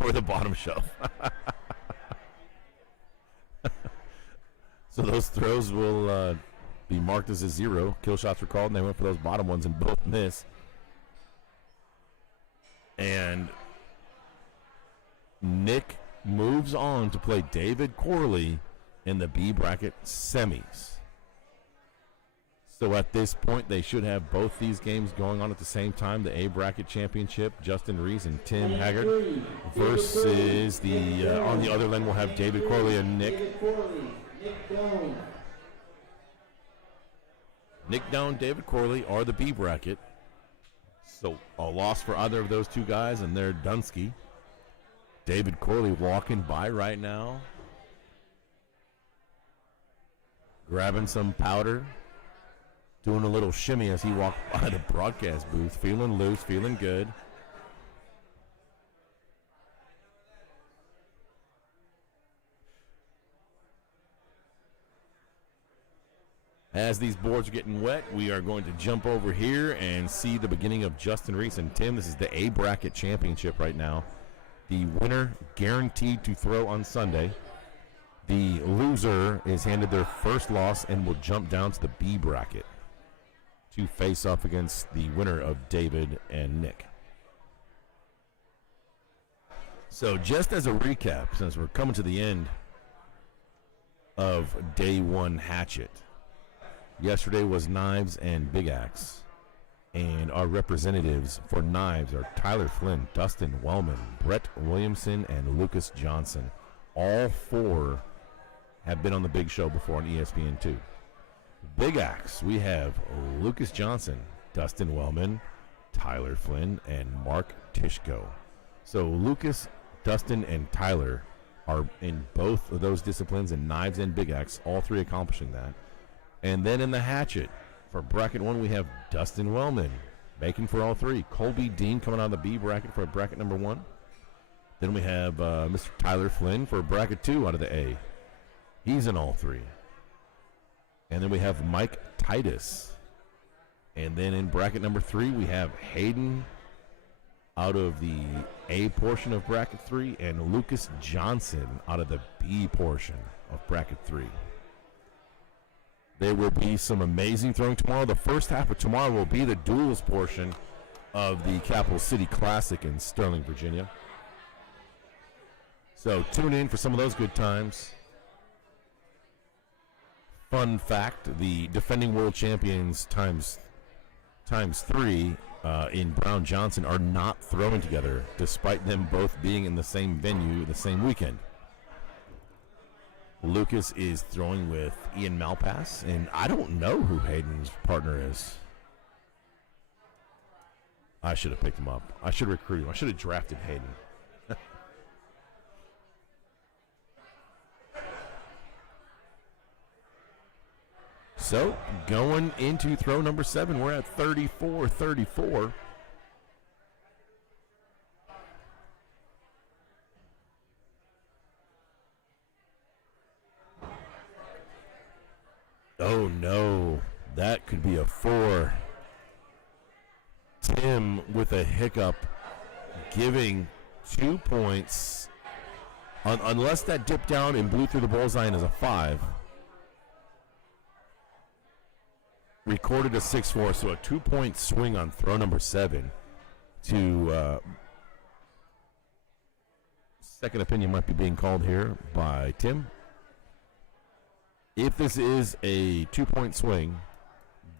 Or the bottom shelf. So those throws will be marked as a 0. Kill shots were called, and they went for those bottom ones and both miss. And Nick moves on to play David Corley in the B bracket semis. So at this point, they should have both these games going on at the same time. The A bracket championship, Justin Reese and Tim Haggard versus the on the other end we'll have David Corley and Nick. Nick Down, David Corley are the B bracket. So a loss for either of those two guys, and they're Dunsky. David Corley walking by right now. Grabbing some powder. Doing a little shimmy as he walked by the broadcast booth. Feeling loose, feeling good. As these boards are getting wet, we are going to jump over here and see the beginning of Justin Reese and Tim. This is the A bracket championship right now. The winner guaranteed to throw on Sunday. The loser is handed their first loss and will jump down to the B bracket to face off against the winner of David and Nick. So just as a recap, since we're coming to the end of day 1 Hatchet, yesterday was Knives and Big Axe. And our representatives for Knives are Tyler Flynn, Dustin Wellman, Brett Williamson, and Lucas Johnson. All 4 have been on the big show before on ESPN2. Big Axe, we have Lucas Johnson, Dustin Wellman, Tyler Flynn, and Mark Tishko. So Lucas, Dustin, and Tyler are in both of those disciplines in Knives and Big Axe, all 3 accomplishing that. And then in the Hatchet, for bracket 1, we have Dustin Wellman making for all 3. Colby Dean coming out of the B bracket for bracket number 1. Then we have Mr. Tyler Flynn for bracket 2 out of the A. He's in all 3. And then we have Mike Titus. And then in bracket number 3, we have Hayden out of the A portion of bracket 3 and Lucas Johnson out of the B portion of bracket 3. There will be some amazing throwing tomorrow. The first half of tomorrow will be the duels portion of the Capital City Classic in Sterling, Virginia. So tune in for some of those good times. Fun fact, the defending world champions times 3 in Brown Johnson are not throwing together, despite them both being in the same venue the same weekend. Lucas is throwing with Ian Malpass, and I don't know who Hayden's partner is. I should have picked him up. I should recruit him. I should have drafted Hayden. So, going into throw number 7, we're at 34-34. Oh no, that could be a 4. Tim with a hiccup, giving 2 points. Unless that dipped down and blew through the bullseye and is a 5. Recorded a 6-4, so a 2-point swing on throw number 7 to second opinion might be being called here by Tim. If this is a 2-point swing,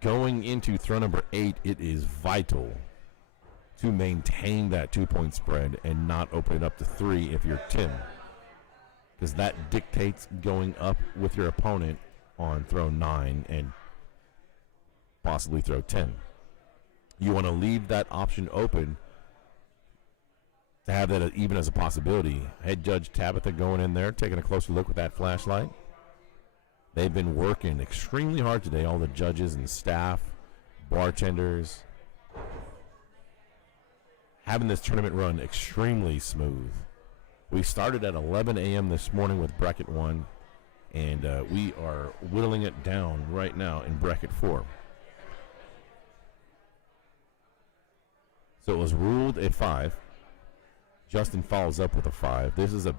going into throw number 8, it is vital to maintain that 2-point spread and not open it up to 3 if you're Tim, because that dictates going up with your opponent on throw 9 and possibly throw 10. You want to leave that option open to have that even as a possibility. Head Judge Tabitha going in there, taking a closer look with that flashlight. They've been working extremely hard today, all the judges and staff, bartenders, having this tournament run extremely smooth. We started at 11 a.m. this morning with bracket 1, and we are whittling it down right now in bracket 4. So it was ruled a 5. Justin follows up with a 5. This is a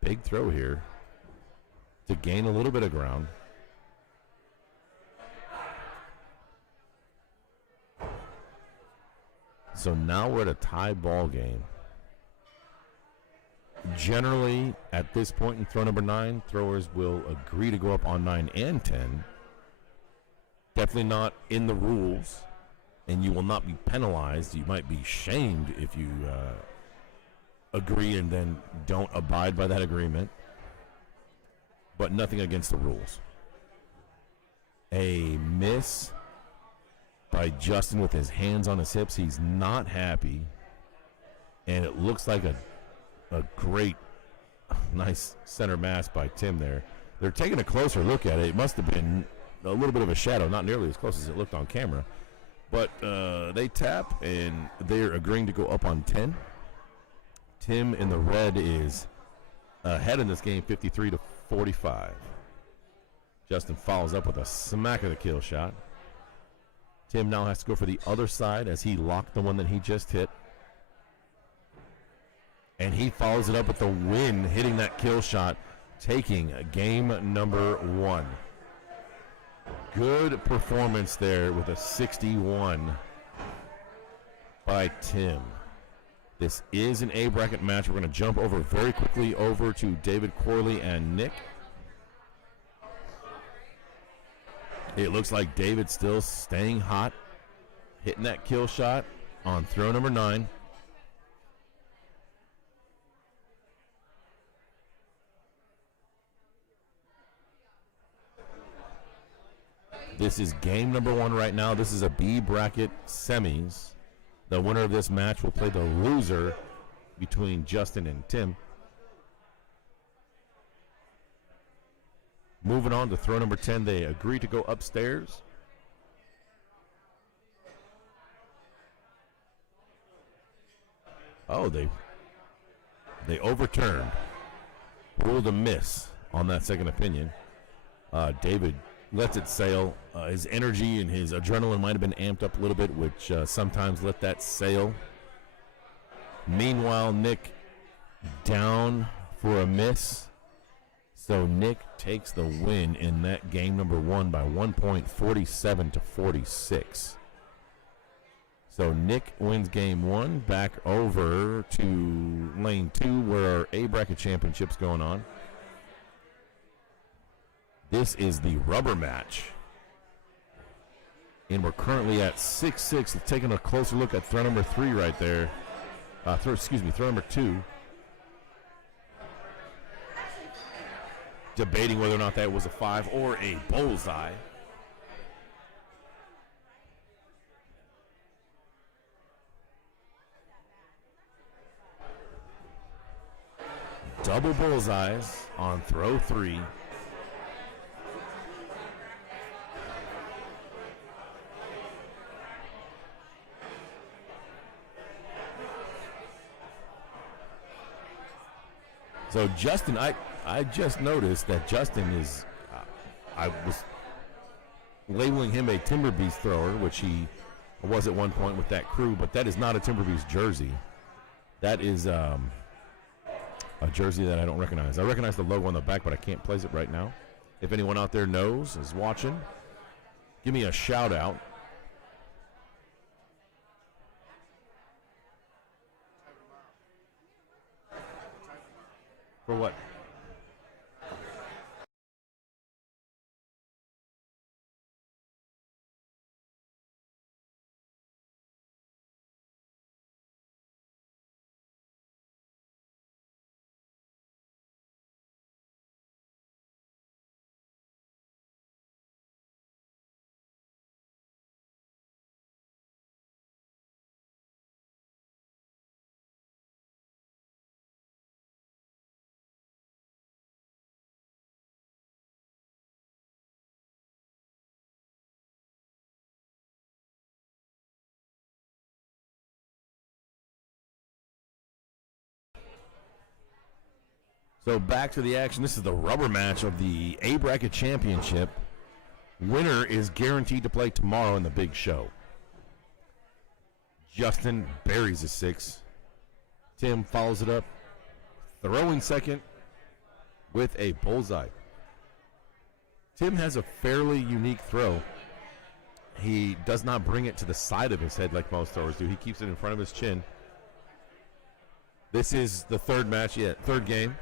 big throw here to gain a little bit of ground. So now we're at a tie ball game. Generally, at this point in throw number 9, throwers will agree to go up on 9 and 10. Definitely not in the rules, and you will not be penalized. You might be shamed if you agree and then don't abide by that agreement, but nothing against the rules. A miss by Justin with his hands on his hips. He's not happy, and it looks like a great, nice center mass by Tim there. They're taking a closer look at it. It must have been a little bit of a shadow, not nearly as close as it looked on camera. But they tap, and they're agreeing to go up on 10. Tim in the red is ahead in this game, 53-45. Justin follows up with a smack of the kill shot. Tim now has to go for the other side as he locked the one that he just hit. And he follows it up with the win, hitting that kill shot, taking game number 1. Good performance there with a 61 by Tim. This is an A bracket match. We're going to jump over very quickly over to David Corley and Nick. It looks like David's still staying hot, hitting that kill shot on throw number 9. This is game number 1 right now. This is a B bracket semis. The winner of this match will play the loser between Justin and Tim. Moving on to throw number 10, they agree to go upstairs. Oh, they overturned. Ruled a miss on that second opinion. David lets it sail. His energy and his adrenaline might have been amped up a little bit, which sometimes let that sail. Meanwhile, Nick down for a miss. So Nick takes the win in that game number 1 by 1 point, 47-46. So Nick wins game 1. Back over to lane 2 where our A bracket championship's going on. This is the rubber match. And we're currently at 6-6. Taking a closer look at throw number 3 right there. Throw number 2. Debating whether or not that was a 5 or a bullseye. Double bullseyes on throw 3. So Justin, I just noticed that Justin is, I was labeling him a Timber Beast thrower, which he was at one point with that crew, but that is not a Timber Beast jersey. That is a jersey that I don't recognize. I recognize the logo on the back, but I can't place it right now. If anyone out there knows, is watching, give me a shout out. For what? So back to the action. This is the rubber match of the A Bracket Championship. Winner is guaranteed to play tomorrow in the big show. Justin buries a 6. Tim follows it up, throwing second with a bullseye. Tim has a fairly unique throw. He does not bring it to the side of his head like most throwers do. He keeps it in front of his chin. This is the third game.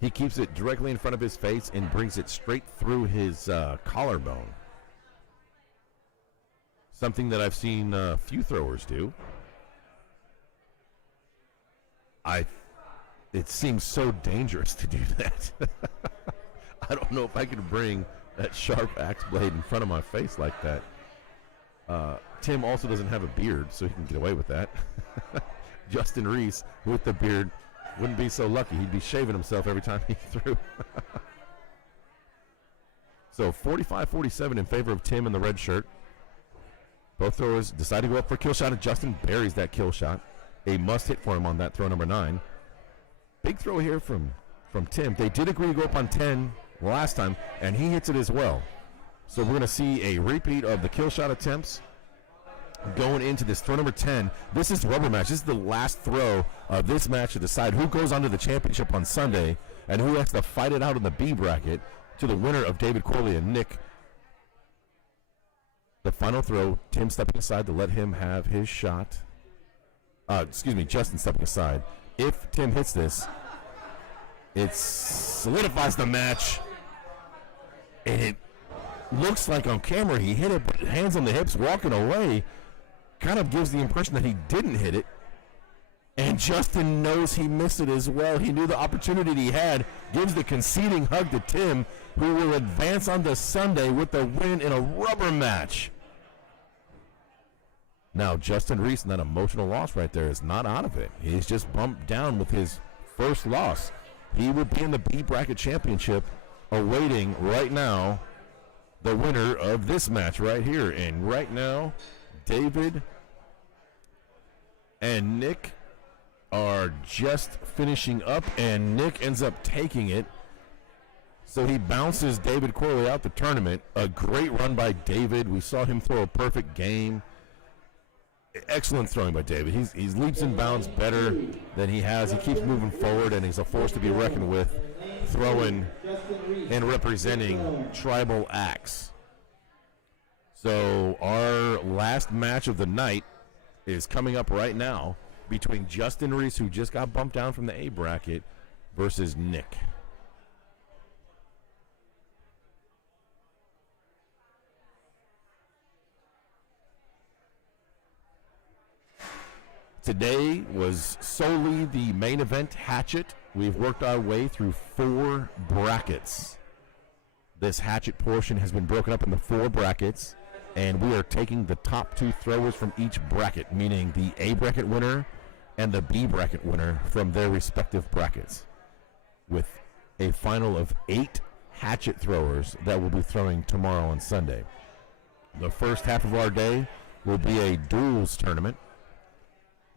He keeps it directly in front of his face and brings it straight through his collarbone. Something that I've seen a few throwers do. It seems so dangerous to do that. I don't know if I could bring that sharp axe blade in front of my face like that. Tim also doesn't have a beard, so he can get away with that. Justin Reese, with the beard, wouldn't be so lucky. He'd be shaving himself every time he threw. So 45-47 in favor of Tim in the red shirt. Both throwers decide to go up for a kill shot, and Justin buries that kill shot. A must hit for him on that throw number 9. Big throw here from Tim. They did agree to go up on 10 last time, and he hits it as well. So we're going to see a repeat of the kill shot attempts going into this throw number 10. This is the rubber match. This is the last throw of this match to decide who goes on to the championship on Sunday and who has to fight it out in the B bracket to the winner of David Corley and Nick. The final throw, Tim stepping aside to let him have his shot. Justin stepping aside. If Tim hits this, it solidifies the match. And it looks like on camera he hit it, but hands on the hips, walking away, kind of gives the impression that he didn't hit it. And Justin knows he missed it as well. He knew the opportunity he had. Gives the conceding hug to Tim, who will advance on to Sunday with the win in a rubber match. Now, Justin Reese, and that emotional loss right there, is not out of it. He's just bumped down with his first loss. He will be in the B bracket championship, awaiting right now the winner of this match right here. And right now, David and Nick are just finishing up, and Nick ends up taking it. So he bounces David Corley out the tournament. A great run by David. We saw him throw a perfect game. Excellent throwing by David. He's leaps and bounds better than he has. He keeps moving forward, and he's a force to be reckoned with, throwing and representing Tribal Axe. So our last match of the night is coming up right now between Justin Reese, who just got bumped down from the A bracket, versus Nick. Today was solely the main event, Hatchet. We've worked our way through 4 brackets. This Hatchet portion has been broken up into 4 brackets, and we are taking the top 2 throwers from each bracket, meaning the A bracket winner and the B bracket winner from their respective brackets, with a final of 8 Hatchet throwers that will be throwing tomorrow on Sunday. The first half of our day will be a duels tournament.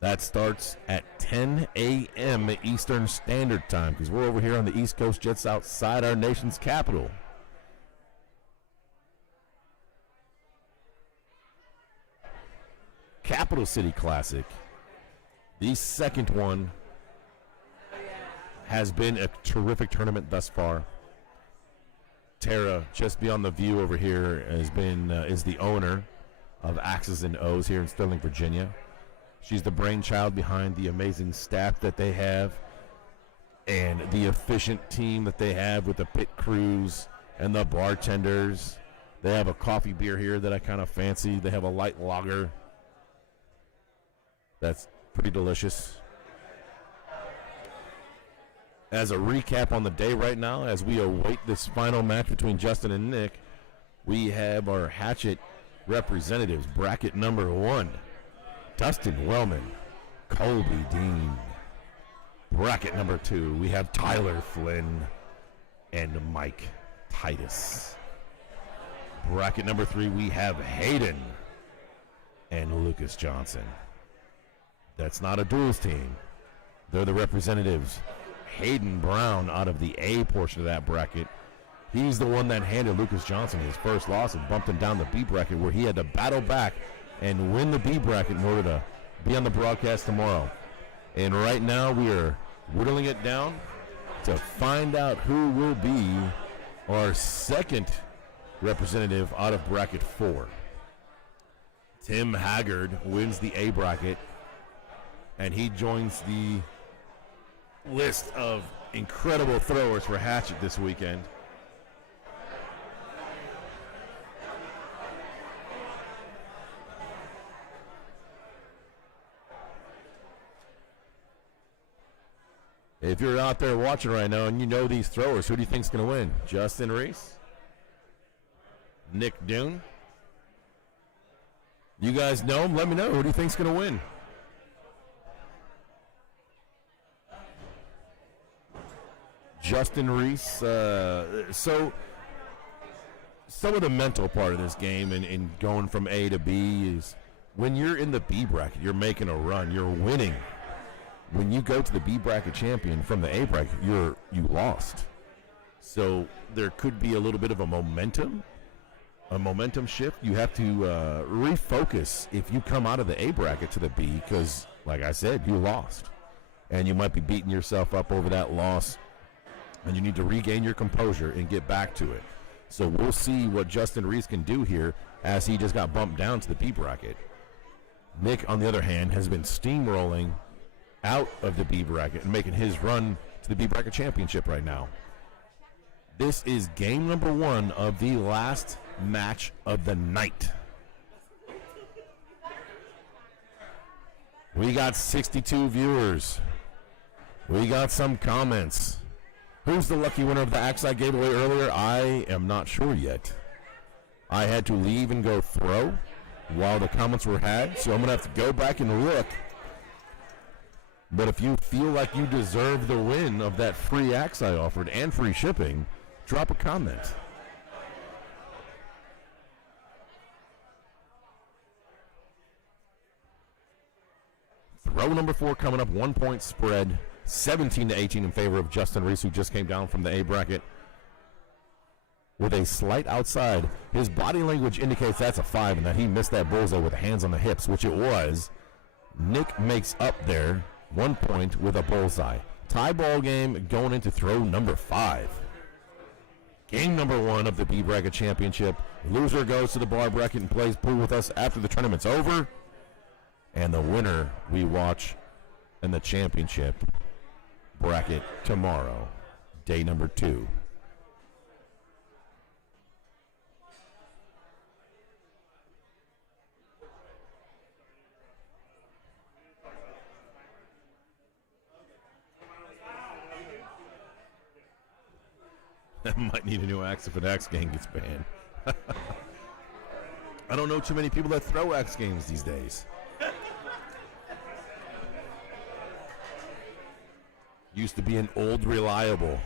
That starts at 10 a.m. Eastern Standard Time, because we're over here on the East Coast, just outside our nation's capital. Capital City Classic. The second one has been a terrific tournament thus far. Tara, just beyond the view over here, is the owner of Axes and O's here in Sterling, Virginia. She's the brainchild behind the amazing staff that they have and the efficient team that they have with the pit crews and the bartenders. They have a coffee beer here that I kind of fancy. They have a light lager that's pretty delicious. As a recap on the day right now, as we await this final match between Justin and Nick, we have our Hatchet representatives. Bracket number 1, Dustin Wellman, Colby Dean. Bracket number 2, we have Tyler Flynn and Mike Titus. Bracket number 3, we have Hayden and Lucas Johnson. That's not a duels team. They're the representatives. Hayden Brown out of the A portion of that bracket. He's the one that handed Lucas Johnson his first loss and bumped him down the B bracket, where he had to battle back and win the B bracket in order to be on the broadcast tomorrow. And right now we are whittling it down to find out who will be our second representative out of bracket 4. Tim Haggard wins the A bracket, and he joins the list of incredible throwers for Hatchet this weekend. If you're out there watching right now and you know these throwers, who do you think's going to win? Justin Reese? Nick Dune? You guys know him? Let me know. Who do you think's going to win? Justin Reese. So some of the mental part of this game and going from A to B is when you're in the B bracket, you're making a run, you're winning. When you go to the B bracket champion from the A bracket, you lost. So there could be a little bit of a momentum shift. You have to refocus if you come out of the A bracket to the B, because, like I said, you lost. And you might be beating yourself up over that loss, and you need to regain your composure and get back to it. So we'll see what Justin Reese can do here, as he just got bumped down to the B bracket. Nick, on the other hand, has been steamrolling out of the B bracket and making his run to the B bracket championship right now. This is game number 1 of the last match of the night. We got 62 viewers. We got some comments. Who's the lucky winner of the axe I gave away earlier? I am not sure yet. I had to leave and go throw while the comments were had, so I'm going to have to go back and look. But if you feel like you deserve the win of that free axe I offered and free shipping, drop a comment. Throw number 4 coming up, 1 point spread, 17-18 in favor of Justin Reese, who just came down from the A bracket with a slight outside. His body language indicates that's a 5 and that he missed that bullseye with hands on the hips, which it was. Nick makes up there 1 point with a bullseye. Tie ball game going into throw number 5. Game number 1 of the B bracket championship. Loser goes to the bar bracket and plays pool with us after the tournament's over. And the winner we watch in the championship bracket tomorrow, day number 2. I might need a new axe if an axe game gets banned. I don't know too many people that throw axe games these days. Used to be an old reliable.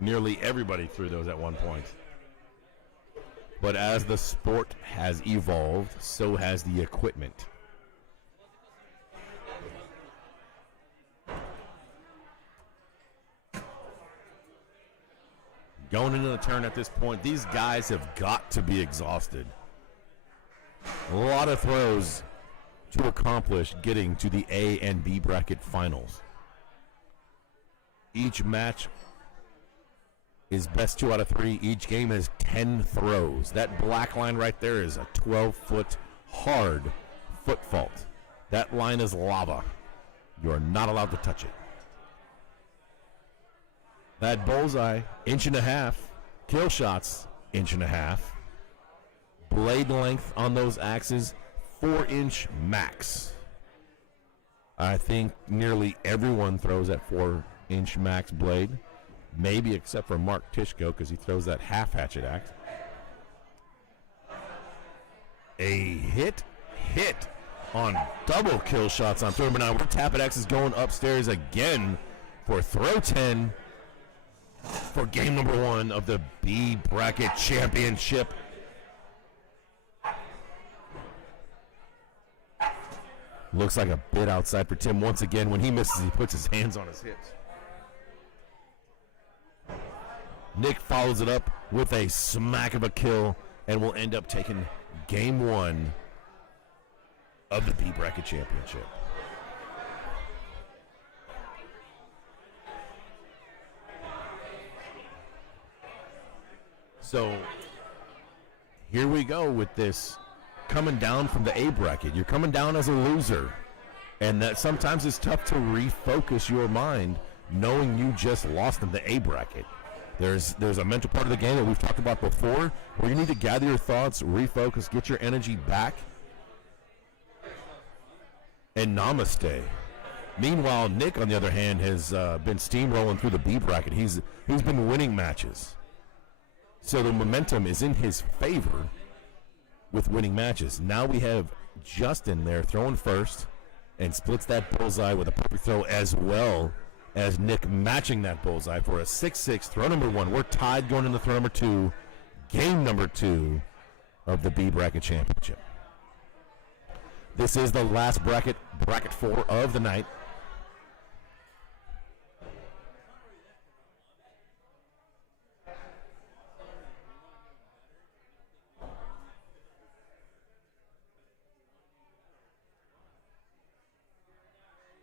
Nearly everybody threw those at one point. But as the sport has evolved, so has the equipment. Going into the turn at this point, these guys have got to be exhausted. A lot of throws to accomplish getting to the A and B bracket finals. Each match is best 2 out of 3. Each game has 10 throws. That black line right there is a 12-foot hard foot fault. That line is lava. You are not allowed to touch it. That bullseye, 1.5 inches. Kill shots, 1.5 inches. Blade length on those axes, 4-inch max. I think nearly everyone throws that 4-inch max blade, maybe except for Mark Tishko because he throws that half hatchet axe. A hit on double kill shots on throw number 9. Where Tappet X is going upstairs again for throw 10 for game number 1 of the B Bracket Championship. Looks like a bit outside for Tim once again. When he misses, he puts his hands on his hips. Nick follows it up with a smack of a kill and will end up taking game 1 of the B Bracket Championship. So here we go with this coming down from the A bracket. You're coming down as a loser, and that sometimes it's tough to refocus your mind knowing you just lost in the A bracket. There's a mental part of the game that we've talked about before where you need to gather your thoughts, refocus, get your energy back, and namaste. Meanwhile, Nick, on the other hand, has been steamrolling through the B bracket. He's been winning matches. So the momentum is in his favor with winning matches. Now we have Justin there throwing first and splits that bullseye with a perfect throw, as well as Nick matching that bullseye for a 6-6 throw number 1. We're tied going into throw number 2, game number 2 of the B Bracket Championship. This is the last bracket 4 of the night.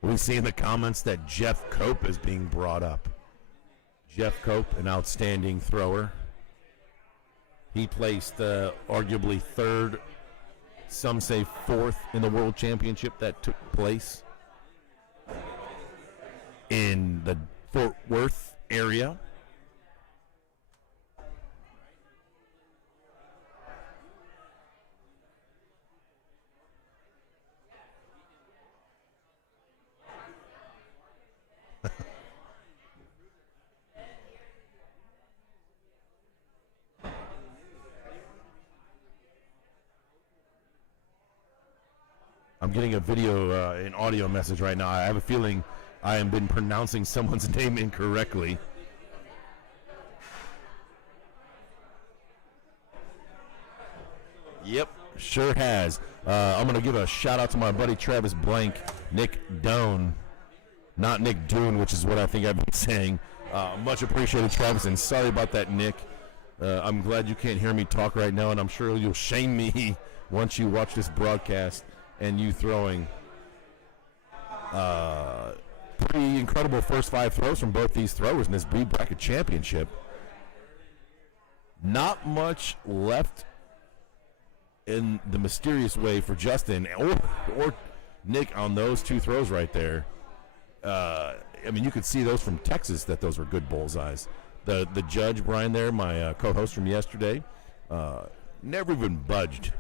We see in the comments that Jeff Cope is being brought up. Jeff Cope, an outstanding thrower. He placed arguably 3rd, some say 4th in the World Championship that took place in the Fort Worth area. I'm getting a video, an audio message right now. I have a feeling I have been pronouncing someone's name incorrectly. Yep, sure has. I'm going to give a shout out to my buddy Travis Blank, Nick Doan, not Nick Doon, which is what I think I've been saying. Much appreciated, Travis, and sorry about that, Nick. I'm glad you can't hear me talk right now, and I'm sure you'll shame me once you watch this broadcast and you throwing. Pretty incredible first 5 throws from both these throwers in this B Bracket Championship. Not much left in the mysterious way for Justin or Nick on those 2 throws right there. I mean, you could see those from Texas that those were good bullseyes. The judge, Brian there, my co-host from yesterday, never even budged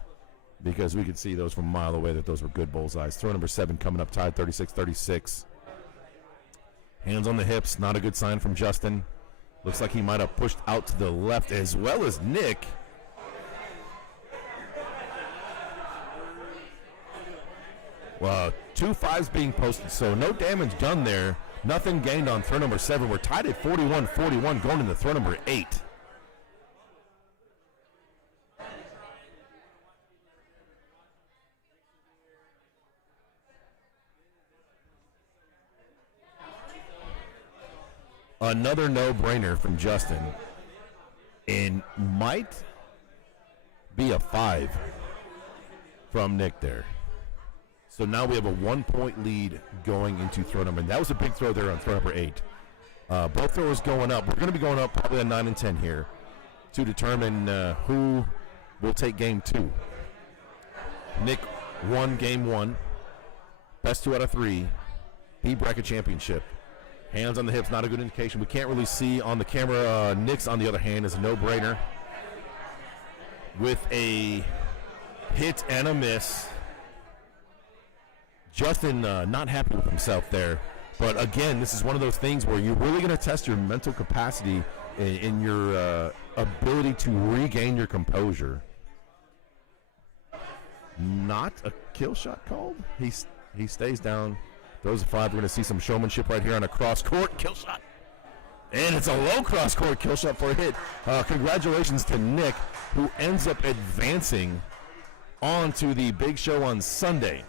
because we could see those from a mile away that those were good bullseyes. Throw number 7 coming up tied 36-36. Hands on the hips, not a good sign from Justin. Looks like he might have pushed out to the left as well as Nick. Well, 2 5s being posted, so no damage done there. Nothing gained on throw number 7. We're tied at 41-41 going into throw number 8. Another no-brainer from Justin, and might be a 5 from Nick there. So now we have a 1-point lead going into throw number. And that was a big throw there on throw number 8. Both throwers going up. We're going to be going up probably on 9 and 10 here to determine who will take game 2. Nick won game 1 Best 2 out of 3. B bracket championship. Hands on the hips, not a good indication. We can't really see on the camera. Nick's, on the other hand, is a no-brainer with a hit and a miss. Justin not happy with himself there. But again, this is one of those things where you're really going to test your mental capacity in your ability to regain your composure. Not a kill shot called. He stays down, throws a 5. We're going to see some showmanship right here on a cross court kill shot. And it's a low cross court kill shot for a hit. Congratulations to Nick, who ends up advancing on to the big show on Sunday.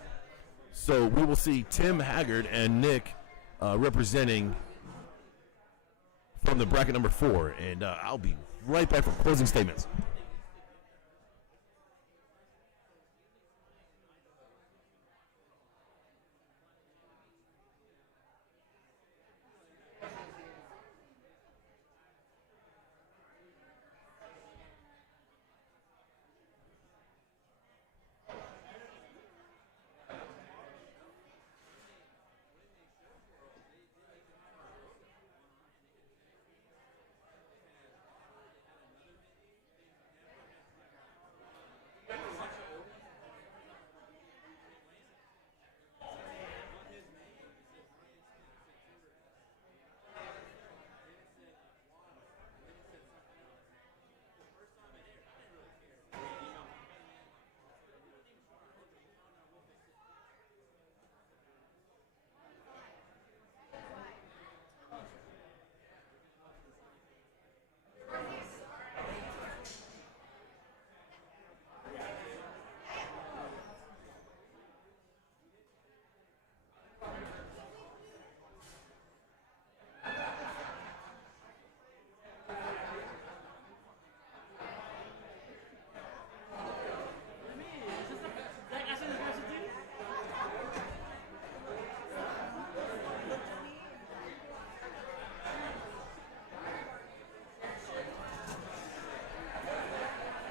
So we will see Tim Haggard and Nick representing from the bracket number 4. And I'll be right back for closing statements.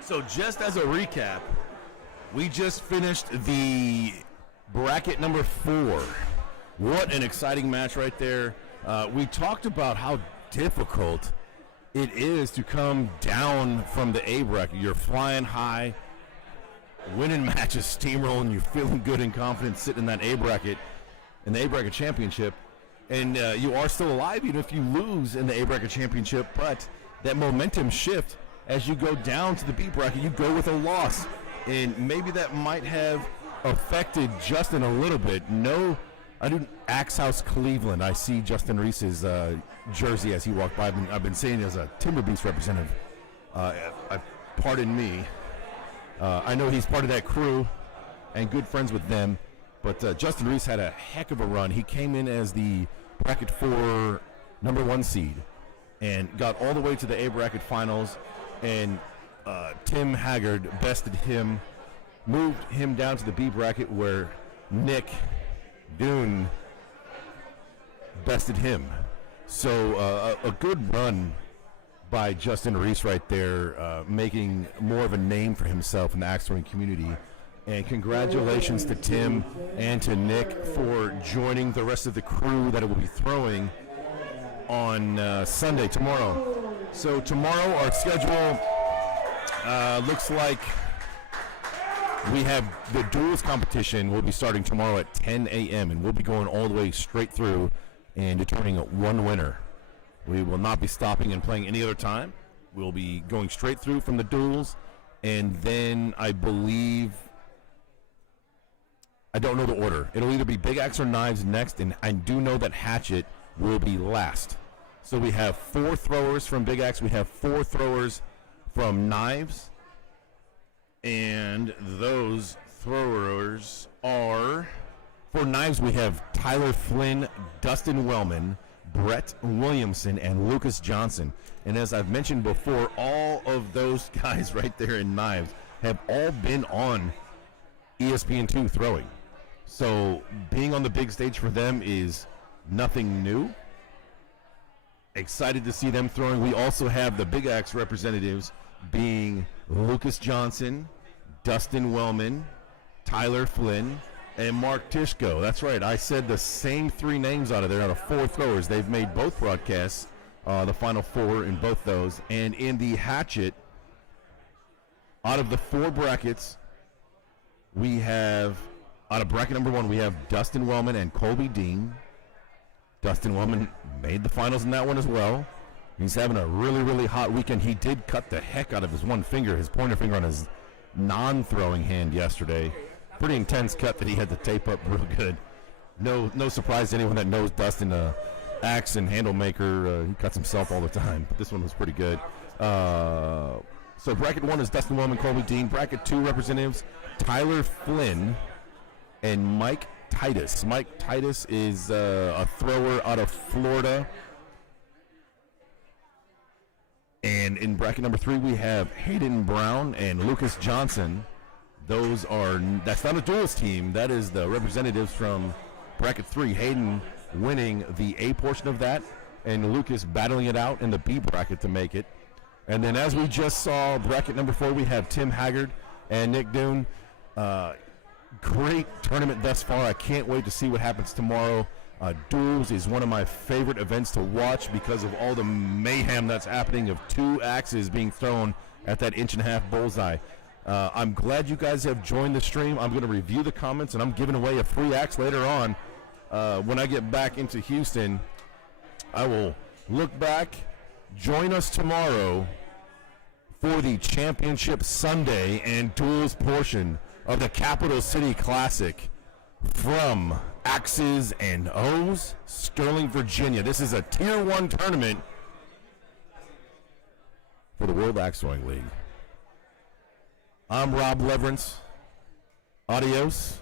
So just as a recap, we just finished the bracket number 4. What an exciting match right there. We talked about how difficult it is to come down from the A bracket. You're flying high, winning matches, steamrolling, you're feeling good and confident sitting in that A bracket, in the A bracket championship, and you are still alive even if you lose in the A bracket championship, but that momentum shift as you go down to the B bracket, you go with a loss, and maybe that might have affected Justin a little bit. No, I didn't. Axe House Cleveland. I see Justin Reese's jersey as he walked by. I've been saying as a Timber Beast representative. Pardon me. I know he's part of that crew and good friends with them, but Justin Reese had a heck of a run. He came in as the bracket 4 number 1 seed and got all the way to the A bracket finals. And Tim Haggard bested him, moved him down to the B bracket where Nick Dune bested him. So a good run by Justin Reese right there, making more of a name for himself in the axe throwing community. And congratulations to Tim and to Nick for joining the rest of the crew that it will be throwing on Sunday, tomorrow. So tomorrow our schedule looks like we have the duels competition will be starting tomorrow at 10 a.m. and we'll be going all the way straight through and determining one winner. We will not be stopping and playing any other time. We'll be going straight through from the duels, and then I believe, I don't know the order. It'll either be Big Axe or Knives next, and I do know that Hatchet will be last. So we have 4 throwers from Big Axe. We have 4 throwers from Knives. And those throwers are, for Knives, we have Tyler Flynn, Dustin Wellman, Brett Williamson, and Lucas Johnson. And as I've mentioned before, all of those guys right there in Knives have all been on ESPN2 throwing. So being on the big stage for them is nothing new. Excited to see them throwing. We also have the Big Axe representatives being Lucas Johnson, Dustin Wellman, Tyler Flynn, and Mark Tishko. That's right. I said the same 3 names out of there out of 4 throwers. They've made both broadcasts, the Final Four in both those. And in the Hatchet, out of the 4 brackets, we have, out of bracket number 1, we have Dustin Wellman and Colby Dean. Dustin Wellman made the finals in that one as well. He's having a really, really hot weekend. He did cut the heck out of his one finger, his pointer finger on his non-throwing hand yesterday. Pretty intense cut that he had to tape up real good. No surprise to anyone that knows Dustin, axe and handle maker. He cuts himself all the time, but this one was pretty good. So bracket 1 is Dustin Wellman, Colby Dean. Bracket 2 representatives Tyler Flynn and Mike Titus. Mike Titus is a thrower out of Florida. And in bracket number 3, we have Hayden Brown and Lucas Johnson. That's not a duels team. That is the representatives from bracket 3. Hayden winning the A portion of that, and Lucas battling it out in the B bracket to make it. And then as we just saw, bracket number 4, we have Tim Haggard and Nick Doon. Great tournament thus far. I can't wait to see what happens tomorrow. Duels is one of my favorite events to watch because of all the mayhem that's happening of 2 axes being thrown at that 1.5-inch bullseye. I'm glad you guys have joined the stream. I'm going to review the comments, and I'm giving away a free axe later on. When I get back into Houston, I will look back. Join us tomorrow for the Championship Sunday and Duels portion of the Capital City Classic from Axes and O's, Sterling, Virginia. This is a Tier 1 tournament for the World Axe Throwing League. I'm Rob Leverance. Adios.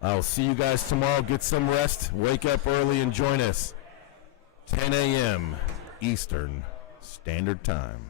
I'll see you guys tomorrow. Get some rest. Wake up early and join us. 10 a.m. Eastern Standard Time.